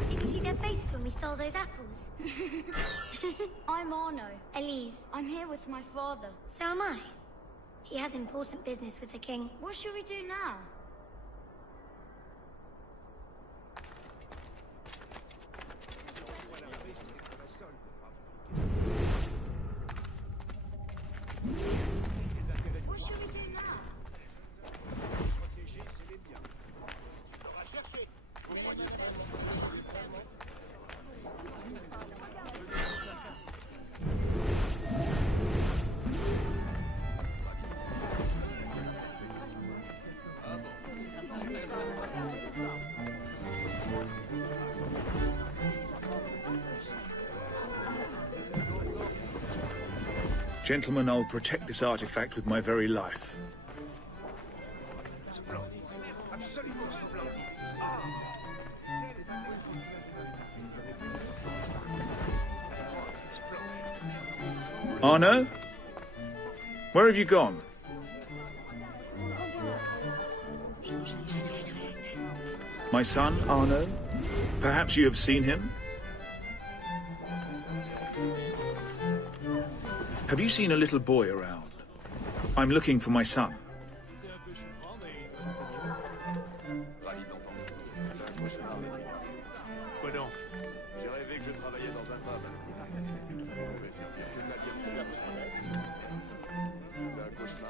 Did you see their faces when we stole those apples? I'm Arno. Elise. I'm here with my father. So am I. He has important business with the king. What should we do now? What should we do now? Gentlemen, I'll protect this artifact with my very life. Arno? Where have you gone? My son, Arno? Perhaps you have seen him? Have you seen a little boy around? I'm looking for my son.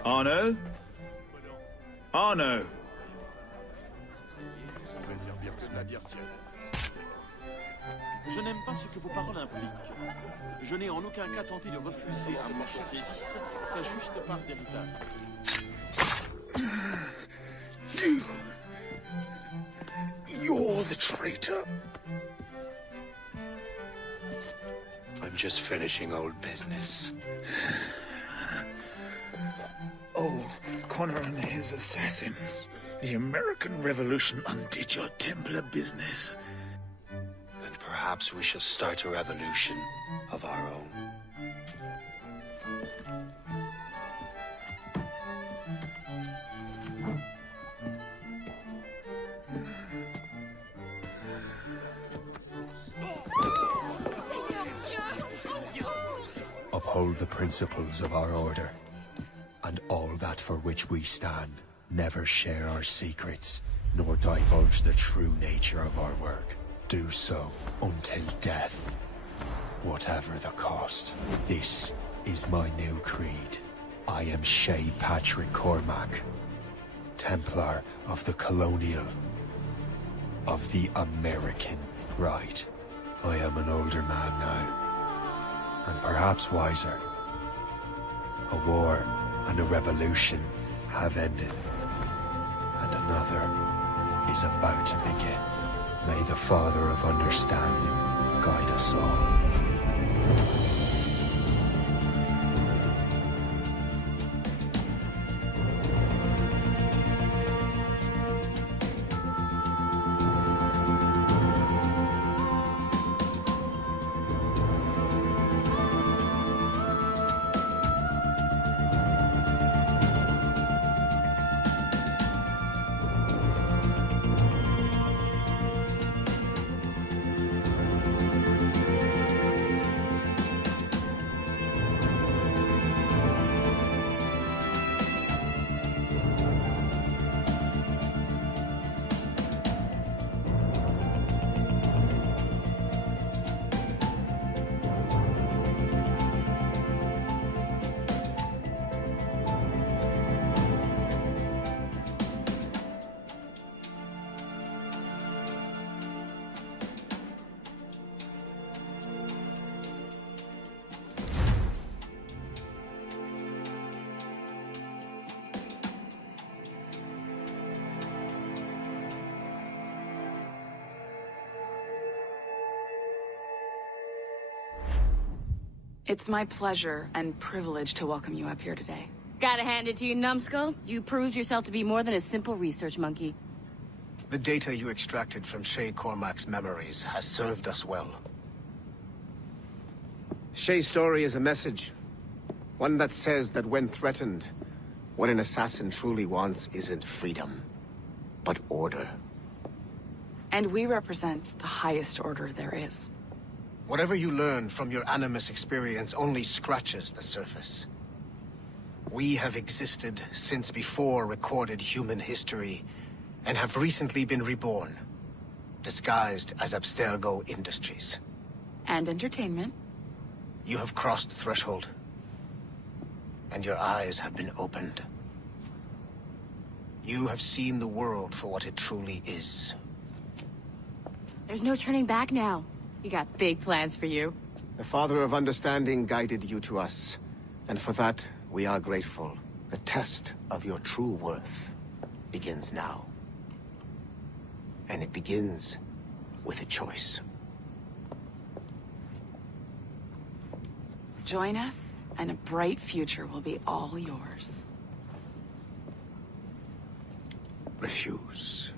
Arno? Arno? Je n'aime pas ce que vos paroles impliquent. Je n'ai en aucun cas tenté de refuser à mon fils sa juste part d'héritage. You're the traitor. I'm just finishing old business. Oh, Connor and his assassins. The American Revolution undid your Templar business. Then perhaps we shall start a revolution of our own. Uphold the principles of our order, and all that for which we stand. Never share our secrets, nor divulge the true nature of our work. Do so until death, whatever the cost. This is my new creed. I am Shay Patrick Cormac, Templar of the Colonial, of the American right. I am an older man now, and perhaps wiser. A war and a revolution have ended, and another is about to begin. May the Father of Understanding guide us all. It's my pleasure and privilege to welcome you up here today. Gotta hand it to you, numbskull. You proved yourself to be more than a simple research monkey. The data you extracted from Shay Cormac's memories has served us well. Shay's story is a message. One that says that when threatened, what an assassin truly wants isn't freedom, but order. And we represent the highest order there is. Whatever you learned from your Animus experience only scratches the surface. We have existed since before recorded human history, and have recently been reborn, disguised as Abstergo Industries. And entertainment. You have crossed the threshold, and your eyes have been opened. You have seen the world for what it truly is. There's no turning back now. We got big plans for you. The Father of Understanding guided you to us, and for that, we are grateful. The test of your true worth begins now. And it begins with a choice. Join us, and a bright future will be all yours. Refuse.